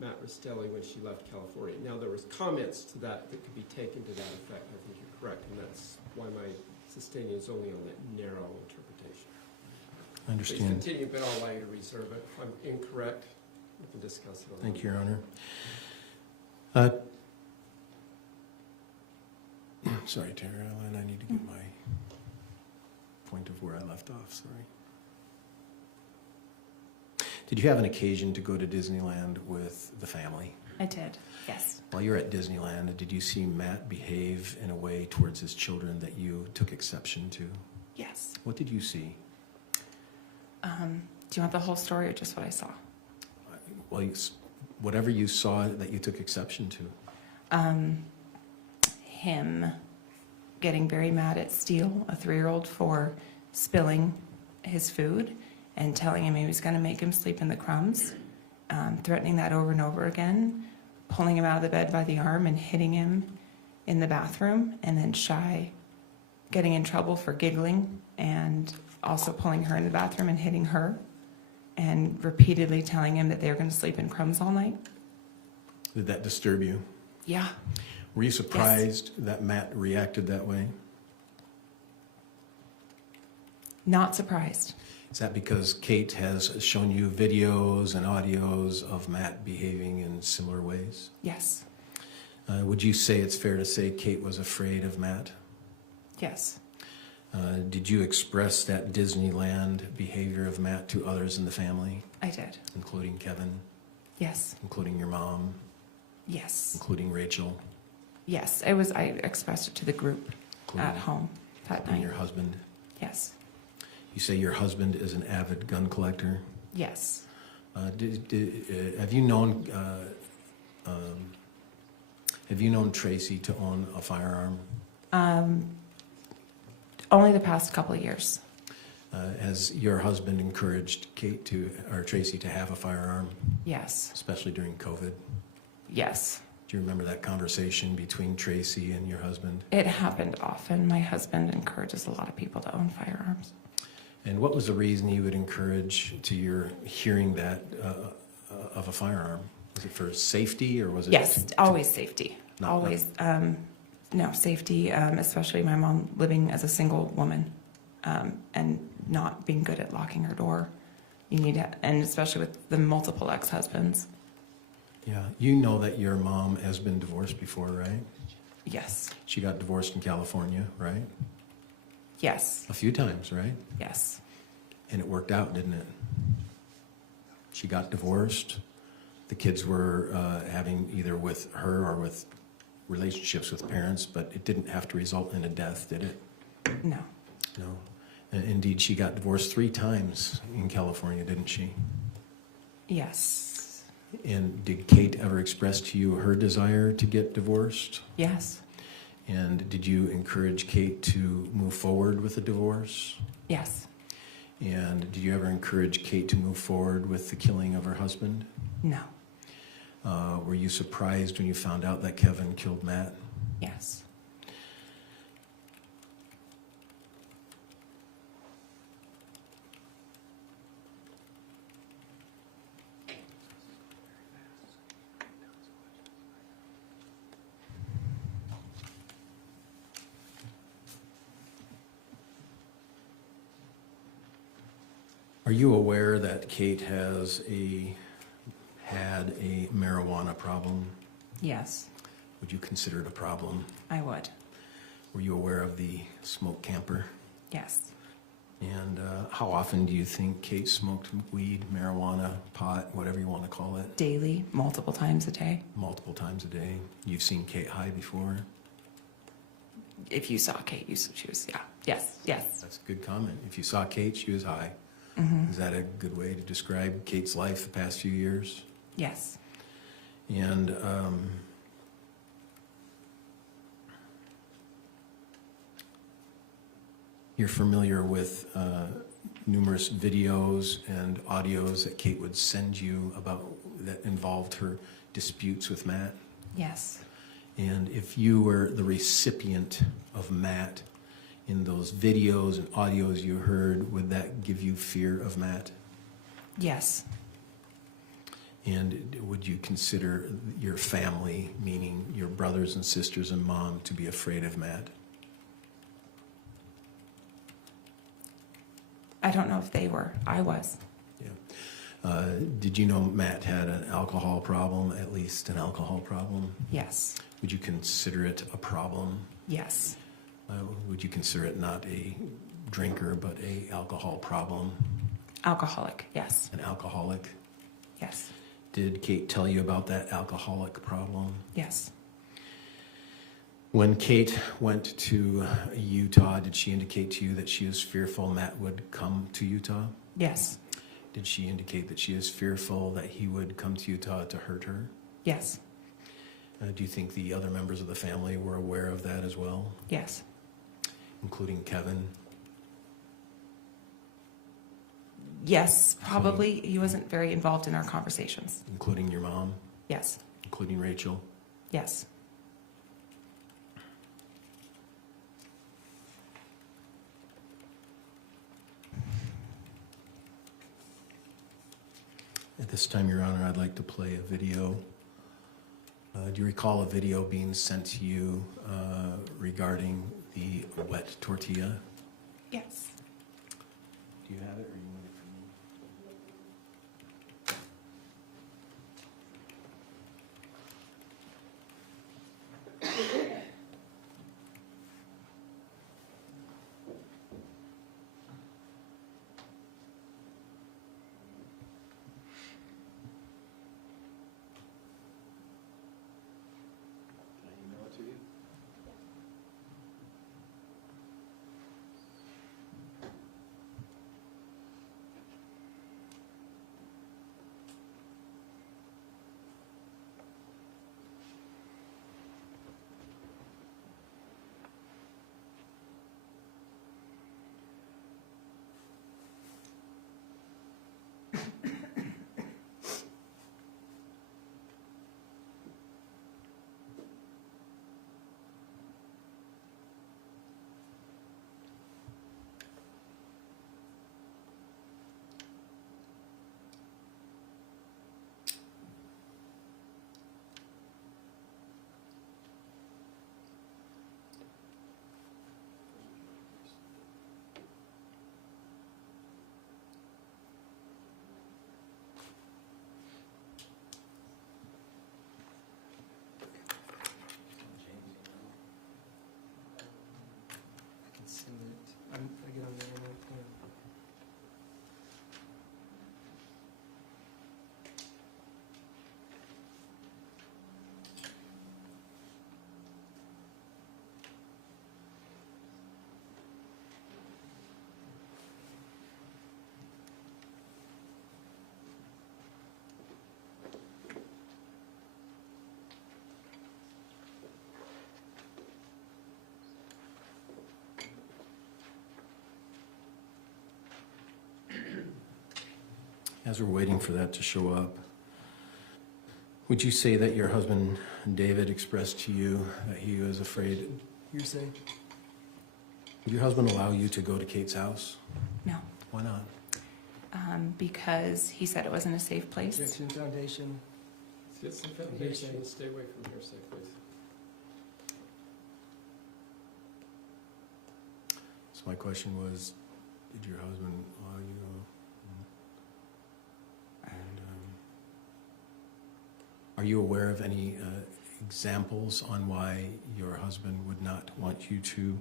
Matt Restelli when she left California. Now, there was comments to that could be taken to that effect. I think you're correct, and that's why my sustaining is only on that narrow interpretation. I understand. Please continue, but I'll allow you to reserve it. If I'm incorrect, we can discuss it. Thank you, Your Honor. Sorry, Tara Ellen, I need to get my point of where I left off, sorry. Did you have an occasion to go to Disneyland with the family? I did, yes. While you're at Disneyland, did you see Matt behave in a way towards his children that you took exception to? Yes. What did you see? Do you want the whole story or just what I saw? Well, whatever you saw that you took exception to. Him getting very mad at Steele, a 3-year-old, for spilling his food and telling him he was going to make him sleep in the crumbs, threatening that over and over again, pulling him out of the bed by the arm and hitting him in the bathroom, and then Shy getting in trouble for giggling and also pulling her in the bathroom and hitting her, and repeatedly telling him that they were going to sleep in crumbs all night. Did that disturb you? Yeah. Were you surprised that Matt reacted that way? Not surprised. Is that because Kate has shown you videos and audios of Matt behaving in similar ways? Yes. Would you say it's fair to say Kate was afraid of Matt? Yes. Did you express that Disneyland behavior of Matt to others in the family? I did. Including Kevin? Yes. Including your mom? Yes. Including Rachel? Yes. I expressed it to the group at home that night. Your husband? Yes. You say your husband is an avid gun collector? Yes. Have you known Tracey to own a firearm? Only the past couple of years. Has your husband encouraged Tracey to have a firearm? Yes. Especially during COVID? Yes. Do you remember that conversation between Tracey and your husband? It happened often. My husband encourages a lot of people to own firearms. And what was the reason you would encourage to your hearing that of a firearm? Was it for safety or was it? Yes, always safety. Always. No, safety, especially my mom living as a single woman and not being good at locking her door. You need to, and especially with the multiple ex-husbands. Yeah, you know that your mom has been divorced before, right? Yes. She got divorced in California, right? Yes. A few times, right? Yes. And it worked out, didn't it? She got divorced. The kids were having either with her or with relationships with parents, but it didn't have to result in a death, did it? No. No. Indeed, she got divorced 3 times in California, didn't she? Yes. And did Kate ever express to you her desire to get divorced? Yes. And did you encourage Kate to move forward with a divorce? Yes. And did you ever encourage Kate to move forward with the killing of her husband? No. Were you surprised when you found out that Kevin killed Matt? Yes. Are you aware that Kate had a marijuana problem? Yes, Would you consider it a problem? I would. Were you aware of the smoke camper? Yes. And how often do you think Kate smoked weed, marijuana, pot, whatever you want to call it? Daily, multiple times a day. Multiple times a day. You've seen Kate high before? If you saw Kate, she was, yeah. Yes, yes. That's a good comment. If you saw Kate, she was high. Mm-hmm. Is that a good way to describe Kate's life the past few years? Yes. And you're familiar with numerous videos and audios that Kate would send you about that involved her disputes with Matt? Yes. And if you were the recipient of Matt in those videos and audios you heard, would that give you fear of Matt? Yes. And would you consider your family, meaning your brothers and sisters and mom, to be afraid of Matt? I don't know if they were. I was. Yeah. Did you know Matt had an alcohol problem, at least an alcohol problem? Yes. Would you consider it a problem? Yes. Would you consider it not a drinker, but a alcohol problem? Alcoholic, yes. An alcoholic? Yes. Did Kate tell you about that alcoholic problem? Yes. When Kate went to Utah, did she indicate to you that she is fearful Matt would come to Utah? Yes. Did she indicate that she is fearful that he would come to Utah to hurt her? Yes. Do you think the other members of the family were aware of that as well? Yes. Including Kevin? Yes, probably. He wasn't very involved in our conversations. Including your mom? Yes. Including Rachel? Yes. At this time, Your Honor, I'd like to play a video. Do you recall a video being sent to you regarding the wet tortilla? Yes. Do you have it, or you want it from me? Can I email it to you? I can send it. I get on the internet. As we're waiting for that to show up, would you say that your husband, David, expressed to you that he was afraid? Hearsay? Would your husband allow you to go to Kate's house? No. Why not? Because he said it wasn't a safe place. Objection Foundation. Get some foundation, stay away from hearsay, please. So my question was, did your husband allow you to go? you aware of any examples on why your husband would not want you to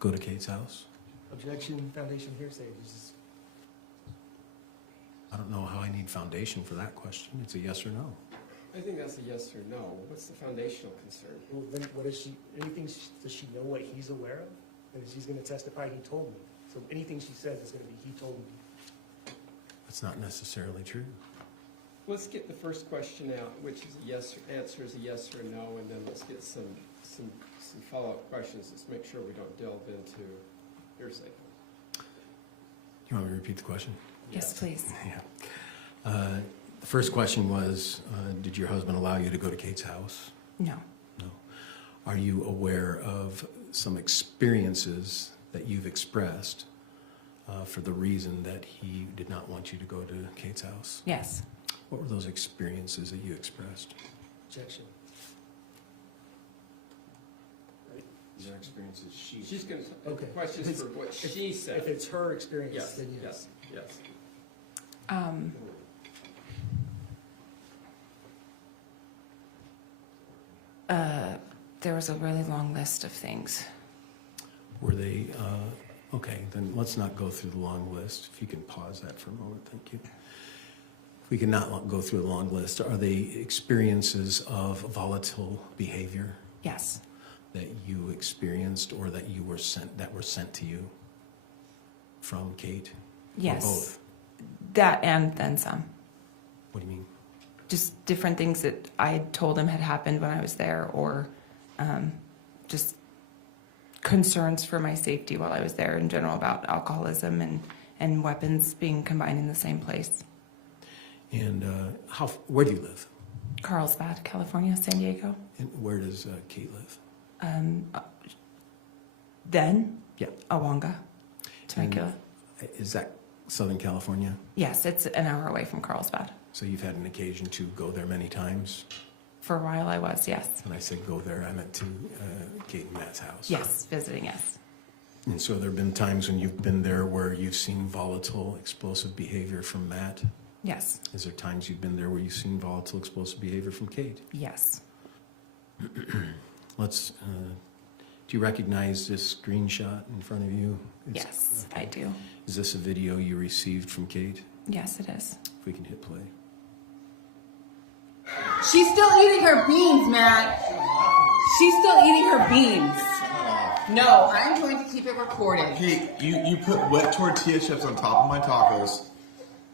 go to Kate's house? Objection, foundation, hearsay. I don't know how I need foundation for that question. It's a yes or no. I think that's a yes or no. What's the foundational concern? Well, then what is she, does she know what he's aware of? And she's gonna testify, he told me. So anything she says is gonna be, he told me. That's not necessarily true. Let's get the first question out, which is a yes, answer is a yes or no, and then let's get some follow-up questions. Let's make sure we don't delve into hearsay. You want me to repeat the question? Yes, please. Yeah. The first question was, did your husband allow you to go to Kate's house? No. No. Are you aware of some experiences that you've expressed for the reason that he did not want you to go to Kate's house? Yes. What were those experiences that you expressed? Objection. These are experiences She's going to, Okay. the question's for what she said. If it's her experience, Yes, then yes, yes. There was a really long list of things. Were they, okay, then let's not go through the long list. If you can pause that for a moment, thank you. If we can not go through the long list, are they experiences of volatile behavior? Yes. That you experienced or that you were sent to you from Kate? Yes. Or both? That and then some. What do you mean? Just different things that I had told him had happened when I was there, or just concerns for my safety while I was there in general about alcoholism and weapons being combined in the same place. And where do you live? Carlsbad, California, San Diego. And where does Kate live? Then? Yeah. Awanga, Temecula. And is that Southern California? Yes, it's an hour away from Carlsbad. So you've had an occasion to go there many times? For a while I was, yes. When I said go there, I meant to Kate and Matt's house. Yes, visiting, yes. And so there have been times when you've been there where you've seen volatile, explosive behavior from Matt? Yes. Is there times you've been there where you've seen volatile, explosive behavior from Kate? Yes. Let's, do you recognize this screenshot in front of you? Yes, I do. Is this a video you received from Kate? Yes, it is. If we can hit play. She's still eating her beans, Matt. She's still eating her beans. No, I'm going to keep it recorded. Kate, you put wet tortilla chips on top of my tacos.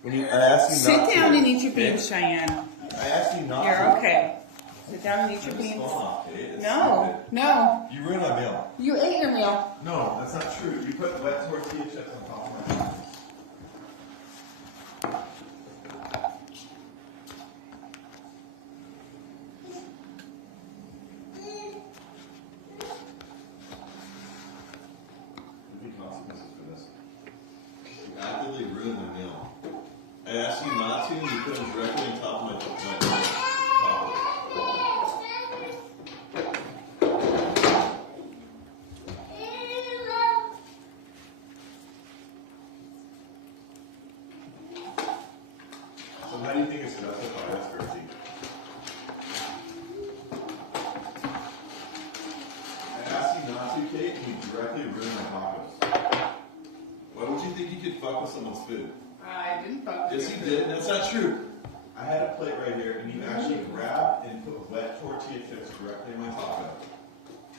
I asked you Sit not down to. and eat your beans, Cheyenne. I asked you not You're to. okay. Sit down and eat your beans. Stop, Kate. It's No, stupid. no. You ruined my meal. You ate your meal. No, that's not true. You put wet tortilla chips on top of my tacos. There'll be consequences for this. You actively ruined my meal. I asked you not to, and you put them directly on top of my tacos. So how do you think it's justified as Gertie? I asked you not to, Kate, and you directly ruined my tacos. Why would you think you could fuck with someone's food? I didn't fuck with Yes, your you food. did. That's not true. I had a plate right here, and you actually grabbed and put wet tortilla chips directly in my taco.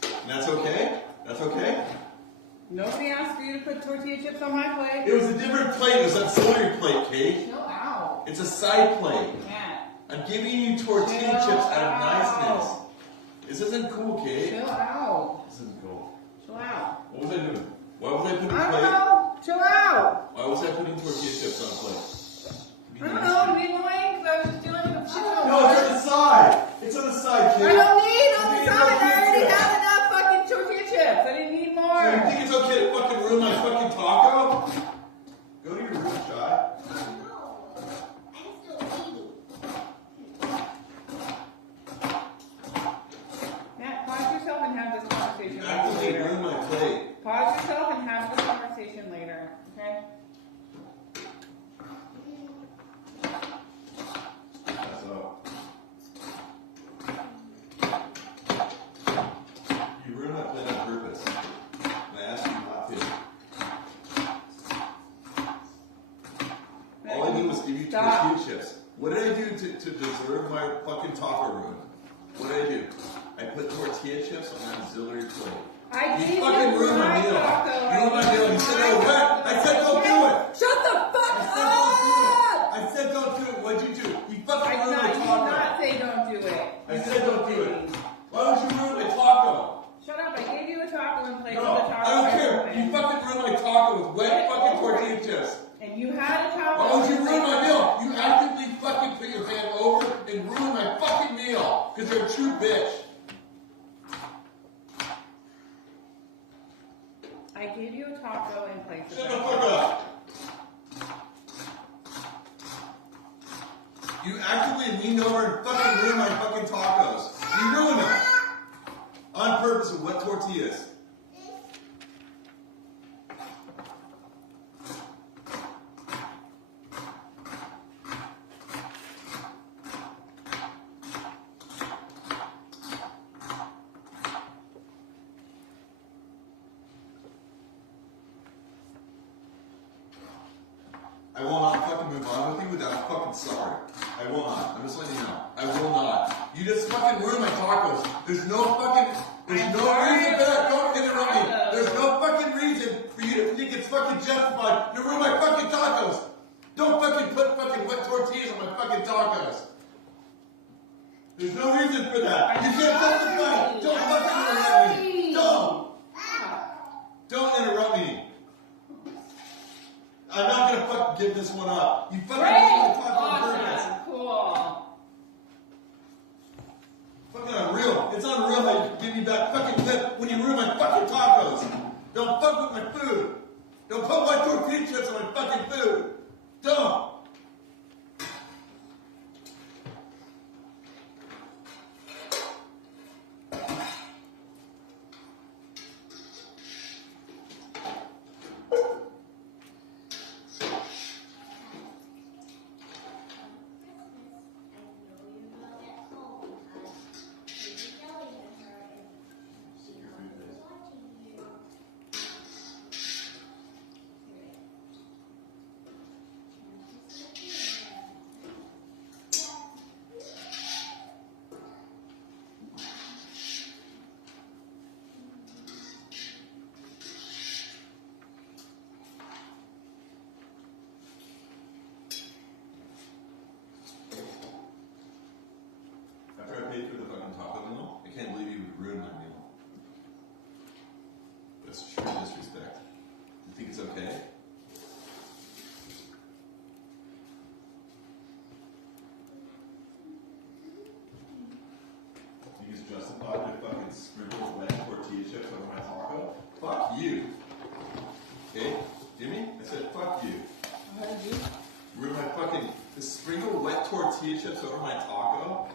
And that's okay? That's okay? Nobody asked for you to put tortilla chips on my plate. It was a different plate. It was that celery plate, Kate. Chill out. It's a side plate. Matt. I'm giving you tortilla Chill chips out of niceness. out. This isn't cool, Kate. Chill out. This isn't cool. Chill out. What was I doing? Why was I putting I don't plate? know. Chill out. Why was I putting tortilla chips on a plate? I don't know. To be annoying because I was just dealing with a shit ton of No, it's on the side. It's on the side, Kate. I don't need on the You need side. I tortilla already chips. have enough fucking tortilla chips. I didn't need more. So you think it's okay to fucking ruin my fucking taco? Go to your room, Shy. Matt, pause yourself and have this conversation You actively later. ruined my plate. Pause yourself and have this conversation later, okay? That's up. did was give you tortilla chips. What did I do to deserve my fucking taco room? What did I do? I put tortilla chips on my auxiliary plate. I You gave fucking you ruined my my meal. taco. You ruined my meal. You said I was wet. I said don't do it. Shut the fuck up! I said don't do it. What'd you do? You fucking I ruined my did taco. not say don't do it. I said don't do it. Why would you ruin my taco? Shut up, I gave you a taco in place No, of the taco. I don't I care. opened. You fucking ruined my taco with wet fucking tortilla chips. And you had a taco. Why would you ruin my meal? You actively fucking put your hand over and ruin my fucking meal. Because you're a true bitch. I gave you a taco in place of Shut the the fuck up. You actively leaned over and fucking ruined my fucking tacos. You ruined them. On purpose with wet tortillas. I will not fucking move on with you without fucking sorry. I will not. I'm just letting you know. I will not. You just fucking ruined my tacos. There's no fucking reason for that. Don't interrupt me. There's no fucking reason for you to think it's fucking justified to ruin my fucking tacos. Don't fucking put fucking wet tortillas on my fucking tacos. There's no reason for that. You can't justify it. Don't fucking interrupt me. Don't interrupt me. I'm not gonna fucking give this one up. You fucking ruined the taco on purpose. Cool. Fucking unreal. It's unreal how you give me back fucking lip when you ruin my fucking tacos. Don't fuck with my food. Don't put white tortilla chips on my fucking food. Don't. After I paid for the fucking taco meal, I can't believe you would ruin my meal. That's true disrespect. You think it's okay? You just justified to fucking sprinkle wet tortilla chips over my taco? Fuck you. Okay? Jimmy? I said fuck you. You ruined my fucking... To sprinkle wet tortilla chips over my taco?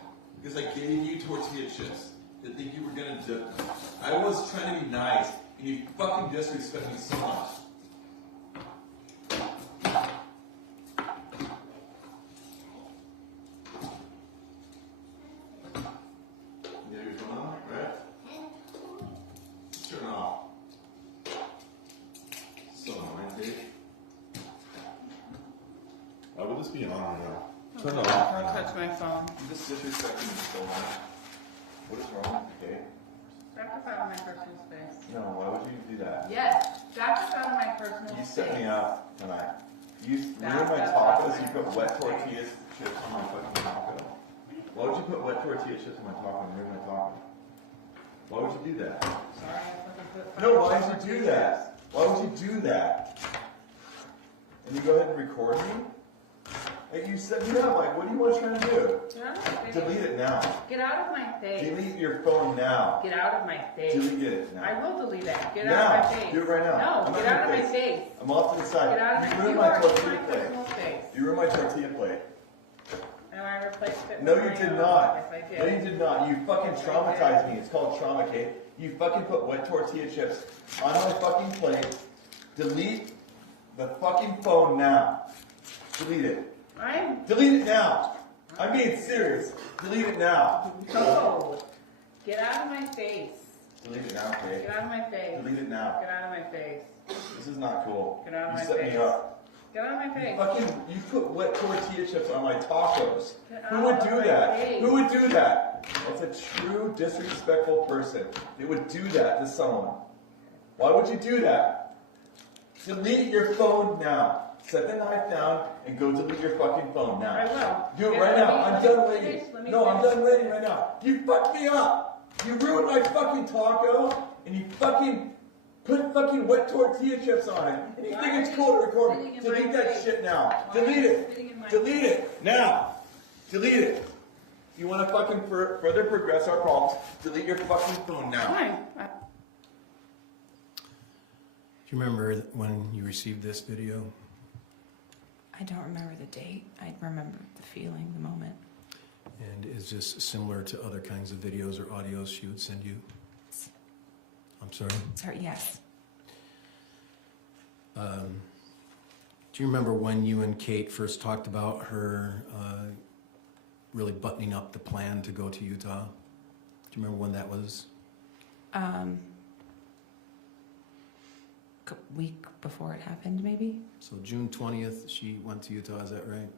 Because I gave you tortilla chips. Didn't think you were gonna dip them. I was trying to be nice, and you fucking disrespect me so much. You have your phone on, right? Turn it off. So annoying, Dave. Why would this be on right now? Turn it Don't off. touch my phone. You just disrespecting me so much. What is wrong? Okay. Back us out of my personal space. No, why would you do that? Yes, back us out of my personal You space. set me up tonight. You Back ruined my us out of tacos, my you put wet personal tortillas chips on my fucking taco. Why would you put wet tortilla chips on my taco and ruin my taco? Why would you do that? Sorry, I fucking put No, why would you do that? Why would you do that? And you go ahead and record me? Like, you set me up, like, what do you want to try to do? Get out of my face. Delete it now. Get out of my face. Delete your phone now. Get out of my face. Delete it now. I will delete it. Get Now. out of my face. Do it right now. No, I'm get not out of in my your face. I'm off to the side. Get out of You my ruined You my are in tortilla my plate. personal space. You ruined my tortilla plate. And I replaced it No, with you my did own. not. Yes, I did. No, you did not. You fucking traumatized me. It's called trauma, Kate. You fucking put wet tortilla chips on my fucking plate. Delete the fucking phone now. Delete it. Delete it now. I'm being serious. Delete it now. No. Get out of my face. Delete it now, Kate. Get out of my face. Delete it now. Get out of my face. This is not cool. Get out of You my set face. me up. Get out of my face. You put wet tortilla chips on my tacos. Get Who would out do of my that? face. Who would do that? That's a true disrespectful person. They would do that to someone. Why would you do that? Delete your phone now. Set the knife down and go delete your fucking phone now. I will. Do it Yeah, right let now. me- I'm let me done finish, waiting. let me No, I'm finish. done waiting right now. You fucked me up. You ruined my fucking taco and you fucking put fucking wet tortilla chips on it. And you think it's cool to record me. Delete that shit now. Delete it. Delete it. Now. Delete it. If you want to fucking further progress our problems, delete your fucking phone now. Fine. Do you remember when you received this video? I don't remember the date. I remember the feeling, the moment. And is this similar to other kinds of videos or audios she would send you? I'm sorry? Sorry, yes. Do you remember when you and Kate first talked about her really buttoning up the plan to go to Utah? Do you remember when that was? Week before it happened, maybe? So June 20th, she went to Utah, is that right?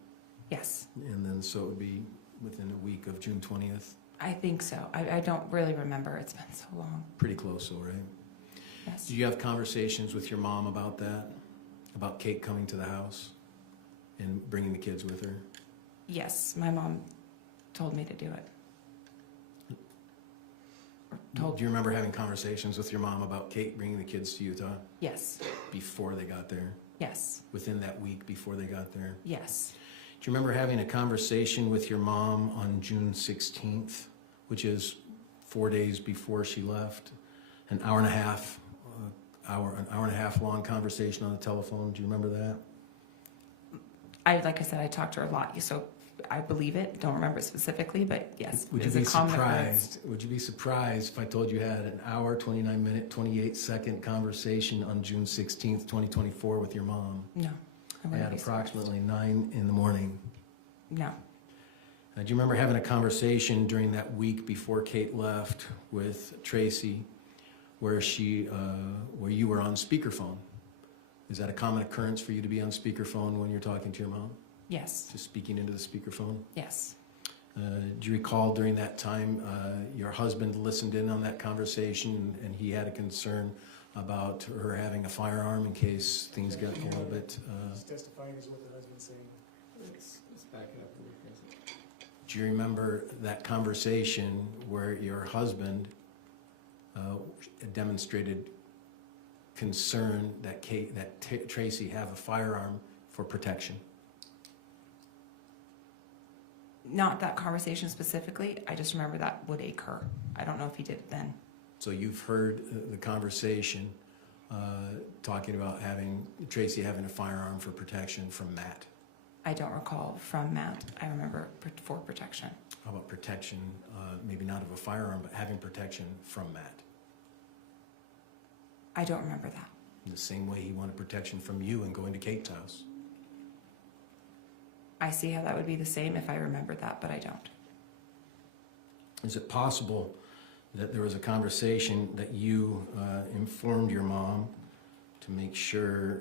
Yes. And then so it would be within a week of June 20th? I think so. I don't really remember. It's been so long. Pretty close, though, right? Yes. Did you have conversations with your mom about that? About Kate coming to the house and bringing the kids with her? Yes, my mom told me to do it. Do you remember having conversations with your mom about Kate bringing the kids to Utah? Yes. Before they got there? Yes. Within that week before they got there? Yes. Do you remember having a conversation with your mom on June 16th, which is 4 days before she left? An hour and a half long conversation on the telephone. Do you remember that? Like I said, I talked to her a lot, so I believe it. Don't remember it specifically, but yes. Would you it's a be common surprised? Would you be surprised if I told you had an hour, 29-minute, 28-second conversation on June 16th, 2024 with your mom? No. At approximately 9 in the morning. No. Do you remember having a conversation during that week before Kate left with Tracey, where you were on speakerphone? Is that a common occurrence for you to be on speakerphone when you're talking to your mom? Yes. Just speaking into the speakerphone? Yes. Do you recall during that time your husband listened in on that conversation and he had a concern about her having a firearm in case things got a little bit... He's testifying is what the husband's saying. Let's back it up a little bit. Do you remember that conversation where your husband demonstrated concern that Tracey have a firearm for protection? Not that conversation specifically. I just remember that would occur. I don't know if he did it then. So you've heard the conversation talking about Tracey having a firearm for protection from Matt. I don't recall from Matt. I remember for protection. How about protection, maybe not of a firearm, but having protection from Matt? I don't remember that. In the same way he wanted protection from you and going to Kate's house. I see how that would be the same if I remembered that, but I don't. Is it possible that there was a conversation that you informed your mom to make sure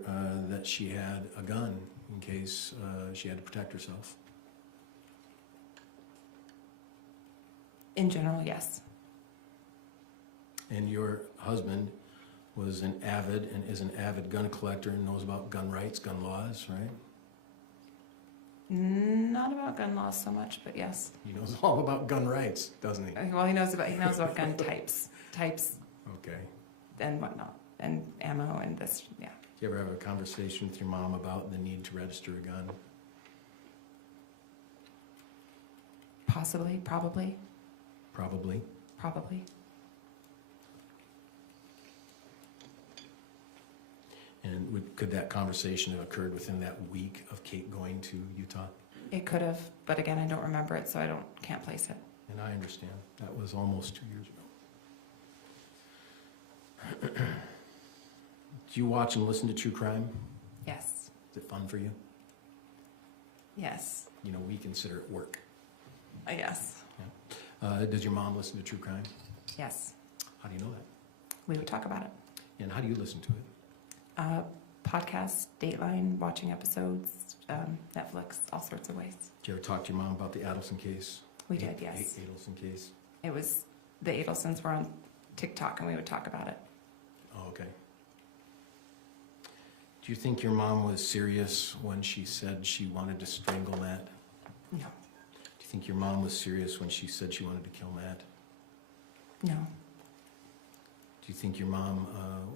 that she had a gun in case she had to protect herself? In general, yes. And your husband was an avid and is an avid gun collector and knows about gun rights, gun laws, right? Not about gun laws so much, but yes. He knows all about gun rights, doesn't he? Well, he knows about gun types, Okay. and whatnot, and ammo and this. Yeah. Do you ever have a conversation with your mom about the need to register a gun? Possibly, probably. Probably. Probably. And could that conversation have occurred within that week of Kate going to Utah? It could have, but again, I don't remember it, so I can't place it. And I understand. That was almost 2 years ago. Do you watch and listen to true crime? Yes. Is it fun for you? Yes. You know, we consider it work. Yes. Yeah. Does your mom listen to true crime? Yes. How do you know that? We would talk about it. And how do you listen to it? podcasts, Dateline, watching episodes, Netflix, all sorts of ways. Did you ever talk to your mom about the Adelson case? We did, yes. Adelson case? It was, the Adelsons were on TikTok and we would talk about it. Oh, okay. Do you think your mom was serious when she said she wanted to strangle Matt? No. Do you think your mom was serious when she said she wanted to kill Matt? No. Do you think your mom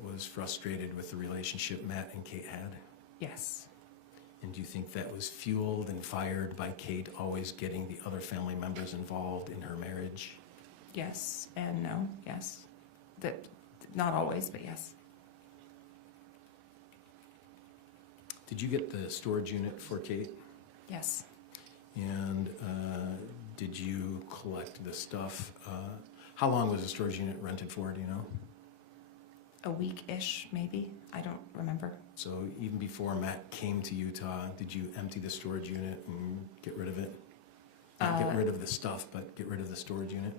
was frustrated with the relationship Matt and Kate had? Yes. And do you think that was fueled and fired by Kate always getting the other family members involved in her marriage? Yes and no, yes. That, not always, but yes. Did you get the storage unit for Kate? Yes. And did you collect the stuff? How long was the storage unit rented for, do you know? A week-ish, maybe. I don't remember. So even before Matt came to Utah, did you empty the storage unit and get rid of it? Not get rid of the stuff, but get rid of the storage unit?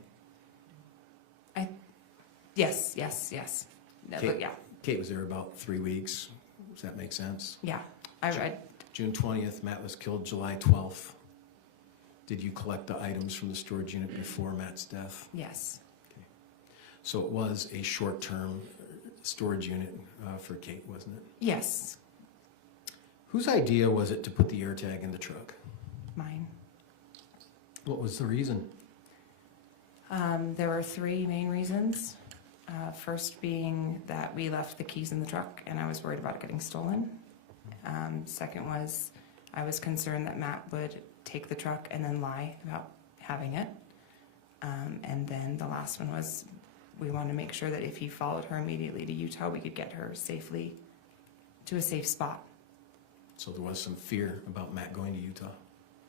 Yes. No, Kate, but yeah. Kate was there about 3 weeks. Does that make sense? Yeah. I read. June 20th, Matt was killed July 12th. Did you collect the items from the storage unit before Matt's death? Yes. Okay. So it was a short-term storage unit for Kate, wasn't it? Yes. Whose idea was it to put the AirTag in the truck? Mine. What was the reason? There were three main reasons. First being that we left the keys in the truck and I was worried about it getting stolen. Second was I was concerned that Matt would take the truck and then lie about having it. And then the last one was we wanted to make sure that if he followed her immediately to Utah, we could get her safely to a safe spot. So there was some fear about Matt going to Utah?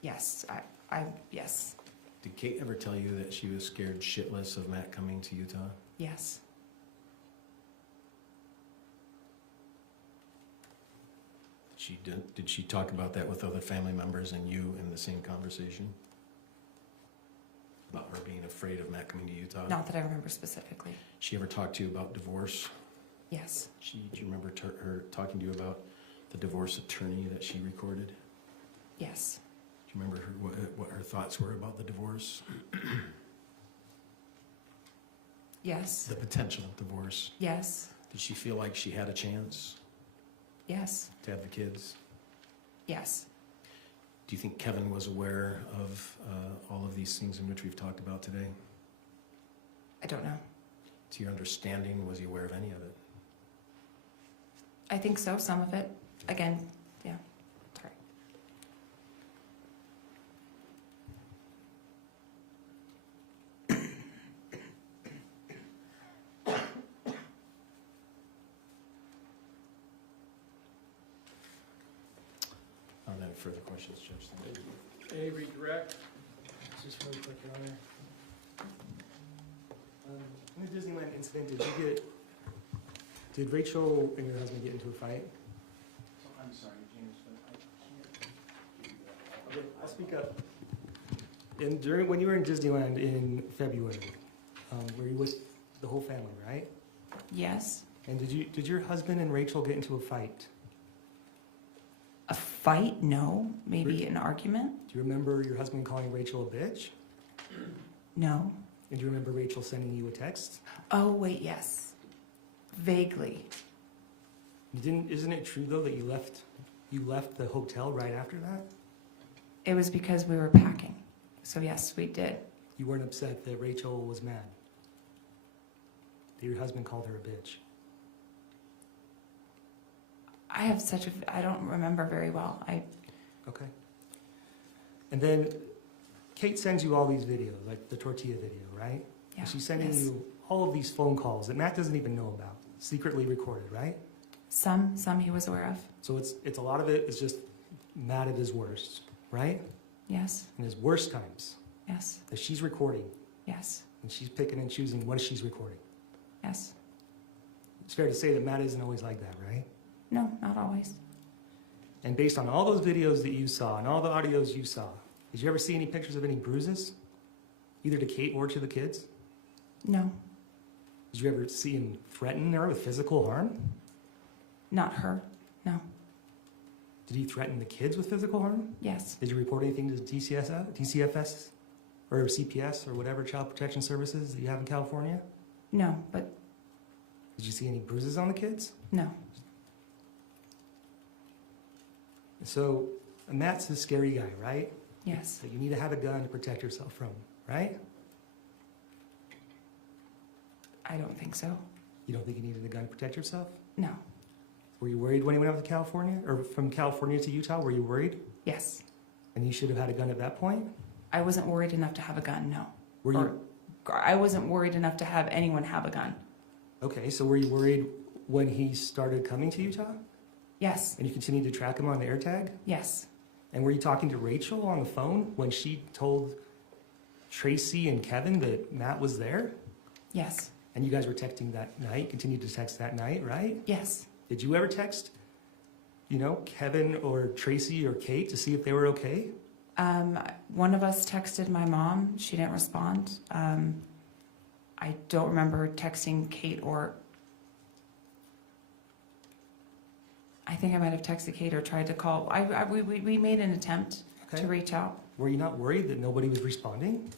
Yes, yes. Did Kate ever tell you that she was scared shitless of Matt coming to Utah? Yes. Did she talk about that with other family members and you in the same conversation? About her being afraid of Matt coming to Utah? Not that I remember specifically. She ever talked to you about divorce? Yes. Do you remember her talking to you about the divorce attorney that she recorded? Yes. Do you remember what her thoughts were about the divorce? Yes. The potential divorce? Yes. Did she feel like she had a chance? Yes. To have the kids? Yes. Do you think Kevin was aware of all of these things in which we've talked about today? I don't know. To your understanding, was he aware of any of it? I think so, some of it. Again, yeah. Sorry. Any further questions, Judge? A redirect. Just really quick, Your Honor. In the Disneyland incident, did Rachel and your husband get into a fight? I'm sorry, James, but I can't do that. Okay, I'll speak up. When you were in Disneyland in February, were you with the whole family, right? Yes. And did your husband and Rachel get into a fight? A fight? No. Maybe an argument? Do you remember your husband calling Rachel a bitch? No. And do you remember Rachel sending you a text? Oh, wait, yes. Vaguely. Isn't it true though that you left the hotel right after that? It was because we were packing. So yes, we did. You weren't upset that Rachel was mad? That your husband called her a bitch? I don't remember very well. Okay. And then Kate sends you all these videos, like the tortilla video, right? Yeah. And she's sending you all of these phone calls that Matt doesn't even know about, secretly recorded, right? Some he was aware of. So it's a lot of it is just Matt at his worst, right? Yes. In his worst times. Yes. That she's recording. Yes. And she's picking and choosing what she's recording. Yes. It's fair to say that Matt isn't always like that, right? No, not always. And based on all those videos that you saw and all the audios you saw, did you ever see any pictures of any bruises? Either to Kate or to the kids? No. Did you ever see him threaten her with physical harm? Not her. No. Did he threaten the kids with physical harm? Yes. Did you report anything to DCFS or CPS or whatever child protection services that you have in California? No, but Did you see any bruises on the kids? no. So Matt's a scary guy, right? Yes. That you need to have a gun to protect yourself from, right? I don't think so. You don't think you needed a gun to protect yourself? No. Were you worried when you went out to California, or from California to Utah? Were you worried? Yes. And you should have had a gun at that point? I wasn't worried enough to have a gun, no. Were you? I wasn't worried enough to have anyone have a gun. Okay, so were you worried when he started coming to Utah? Yes. And you continued to track him on the AirTag? Yes. And were you talking to Rachel on the phone when she told Tracey and Kevin that Matt was there? Yes. And you guys were texting that night, continued to text that night, right? Yes. Did you ever text, Kevin or Tracey or Kate to see if they were okay? One of us texted my mom. She didn't respond. I don't remember texting Kate or... I think I might have texted Kate or tried to call. We made an attempt to reach out. Were you not worried that nobody was responding?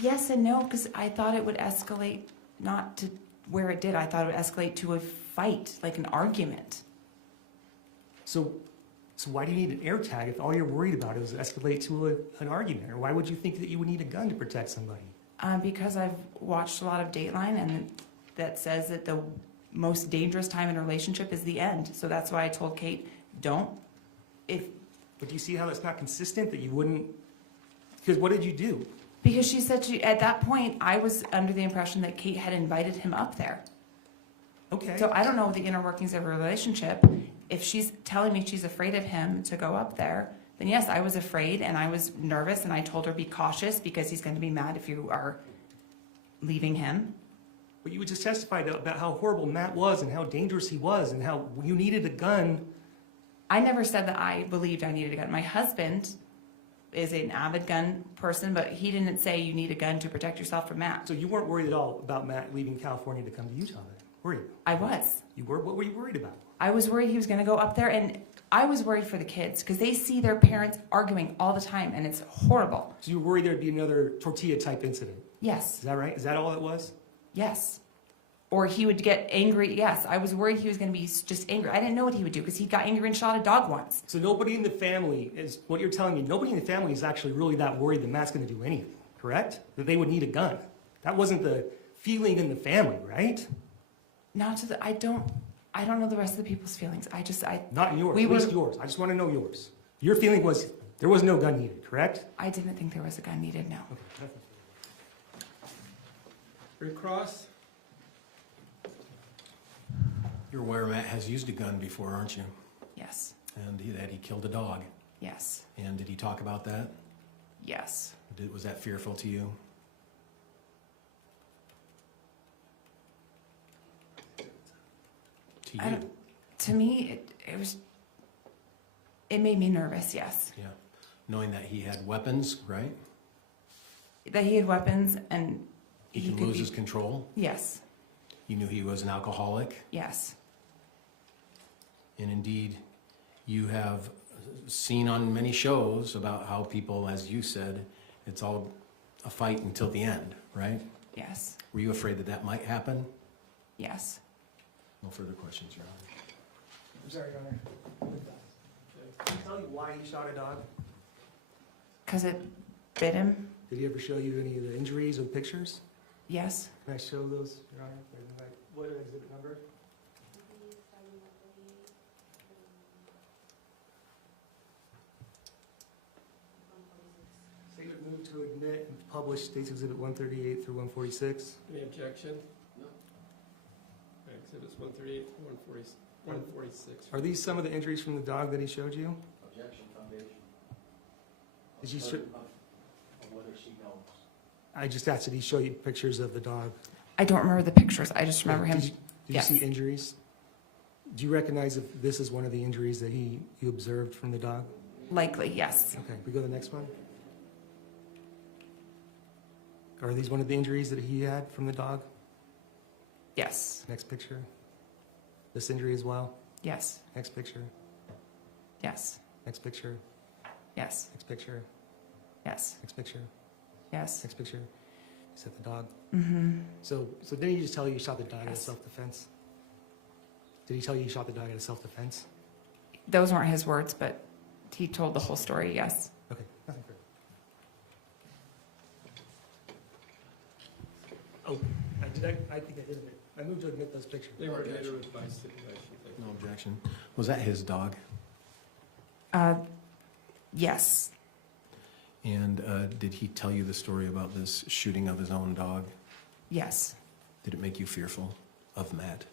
Yes and no, because I thought it would escalate not to where it did. I thought it would escalate to a fight, like an argument. So why do you need an AirTag if all you're worried about is escalate to an argument? Or why would you think that you would need a gun to protect somebody? Because I've watched a lot of Dateline, and that says that the most dangerous time in a relationship is the end. So that's why I told Kate, don't. But do you see how that's not consistent, that you wouldn't? Because what did you do? Because she said at that point, I was under the impression that Kate had invited him up there. Okay. So I don't know the inner workings of a relationship. If she's telling me she's afraid of him to go up there, then yes, I was afraid and I was nervous, and I told her be cautious because he's going to be mad if you are leaving him. But you just testified about how horrible Matt was and how dangerous he was and how you needed a gun. I never said that I believed I needed a gun. My husband is an avid gun person, but he didn't say you need a gun to protect yourself from Matt. So you weren't worried at all about Matt leaving California to come to Utah then, were you? I was. You were? What were you worried about? I was worried he was going to go up there, and I was worried for the kids because they see their parents arguing all the time, and it's horrible. So you were worried there'd be another tortilla type incident? Yes. Is that right? Is that all it was? Yes. Or he would get angry. Yes, I was worried he was going to be just angry. I didn't know what he would do because he got angry and shot a dog once. So nobody in the family is, what you're telling me, nobody in the family is actually really that worried that Matt's going to do anything, correct? That they would need a gun. That wasn't the feeling in the family, right? Not to the, I don't know the rest of the people's feelings. Not in yours, at least yours. I just want to know yours. Your feeling was there was no gun needed, correct? I didn't think there was a gun needed, no. Okay. Recross? You're aware Matt has used a gun before, aren't you? Yes. And that he killed a dog. Yes. And did he talk about that? Yes. Was that fearful to you? To you? To me, it made me nervous, yes. Yeah. Knowing that he had weapons, right? That he had weapons and He can lose his control? Yes. You knew he was an alcoholic? Yes. And indeed, you have seen on many shows about how people, as you said, it's all a fight until the end, right? Yes. Were you afraid that that might happen? Yes. No further questions, Your Honor. I'm sorry, Your Honor. Can you tell me why he shot a dog? Because it bit him? Did he ever show you any of the injuries or pictures? Yes. Can I show those, Your Honor? What exhibit number? Statement moved to admit and publish State's Exhibit 138 through 146. Any objection? No. Exhibits 138 through 146. Are these some of the injuries from the dog that he showed you? Objection, foundation. Did you show? Of whether she knows. I just asked, did he show you pictures of the dog? I don't remember the pictures. I just remember him. Did you see injuries? Do you recognize if this is one of the injuries that you observed from the dog? Likely, yes. Okay, we go to the next one. Are these one of the injuries that he had from the dog? Yes. Next picture. This injury as well? Yes. Next picture. Yes. Next picture. Yes. Next picture. Yes. Next picture. Yes. Next picture. You said the dog. Mm-hmm. So didn't he just tell you shot the dog out of Yes. self-defense? Did he tell you he shot the dog out of self-defense? Those weren't his words, but he told the whole story, yes. Okay, nothing further. Oh, I think I did admit. I moved to admit those pictures. They were admitted by stipulation. No objection. Was that his dog? Yes. And did he tell you the story about this shooting of his own dog? Yes. Did it make you fearful of Matt?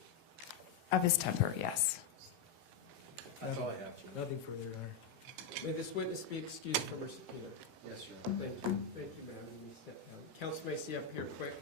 Of his temper, yes. That's all I have, Jim. Nothing further, Your Honor. May this witness be excused from her subpoena? Yes, Your Honor. Thank you. Thank you, ma'am. You may step down. Counsel may see up here quick.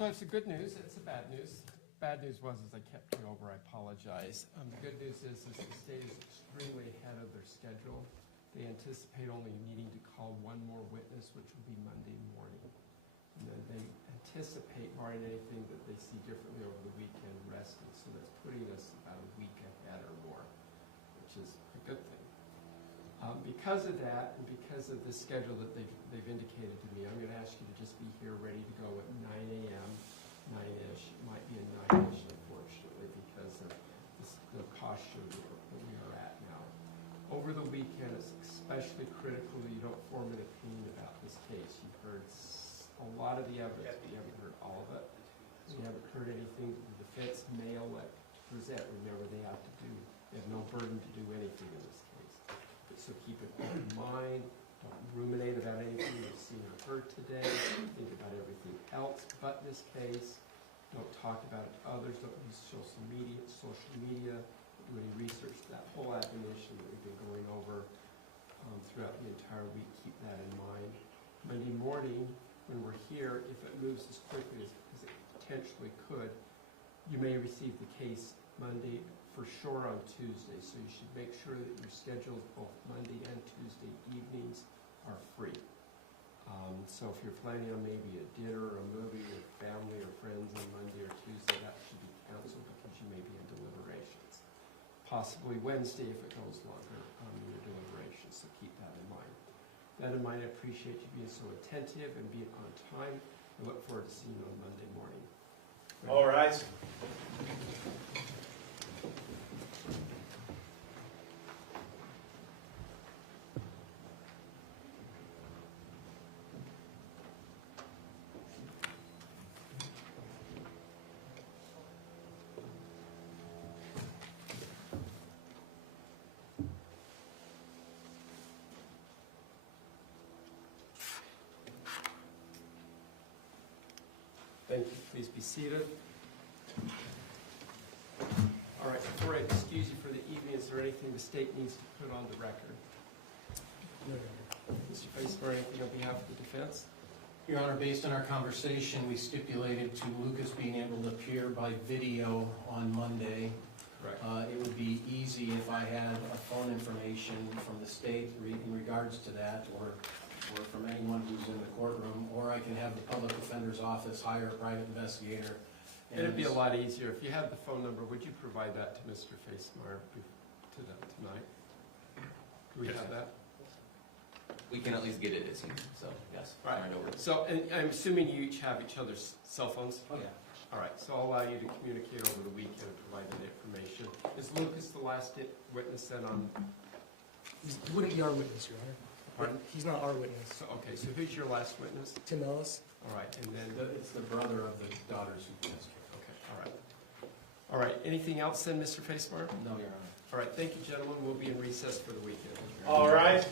So it's a good news, it's a bad news. Bad news was I kept you over, I apologize. The good news is the state is extremely ahead of their schedule. They anticipate only needing to call one more witness, which will be Monday morning. And then they anticipate, barring anything that they see differently over the weekend, resting. So that's putting us about a week ahead or more, which is a good thing. Because of that, and because of the schedule that they've indicated to me, I'm going to ask you to just be here ready to go at 9 a.m., 9-ish. It might be a 9-ish, unfortunately, because of the posture that we are at now. Over the weekend, it's especially critical that you don't form an opinion about this case. You've heard a lot of the evidence, but you haven't heard all of it. You haven't heard anything that the defense may elect to present. Remember, they have no burden to do anything in this case. So keep an open mind, don't ruminate about anything you've seen or heard today, think about everything else but this case, don't talk about it to others, don't use social media, don't do any research. That whole admonition that we've been going over throughout the entire week, keep that in mind. Monday morning, when we're here, if it moves as quickly as it potentially could, you may receive the case Monday, for sure on Tuesday, so you should make sure that your schedules both Monday and Tuesday evenings are free. So if you're planning on maybe a dinner or a movie with family or friends on Monday or Tuesday, that should be canceled because you may be in deliberations. Possibly Wednesday if it goes longer in your deliberations, so keep that in mind. That in mind, I appreciate you being so attentive and being on time. I look forward to seeing you on Monday morning. All rise. Thank you. Please be seated. All right, before I excuse you for the evening, is there anything the state needs to put on the record? Mr. Facebar, anything on behalf of the defense? Your Honor, based on our conversation, we stipulated to Lucas being able to appear by video on Monday. Correct. It would be easy if I had a phone information from the state in regards to that, or from anyone who's in the courtroom, or I can have the public defender's office hire a private investigator. It'd be a lot easier. If you had the phone number, would you provide that to Mr. Facemeyer tonight? Do we have that? We can at least get it as here, so, yes. Right. Turn it over. So, and I'm assuming you each have each other's cell phones? Oh, yeah. All right, so I'll allow you to communicate over the weekend, provide that information. Is Lucas the last witness then on? He wouldn't be our witness, Your Honor. Pardon? He's not our witness. So, okay, so who's your last witness? Tim Ellis. All right, and then, It's the brother of the daughters who passed here. okay, all right. All right, anything else then, Mr. Facebar? No, Your Honor. All right, thank you, gentlemen. We'll be in recess for the weekend. All right.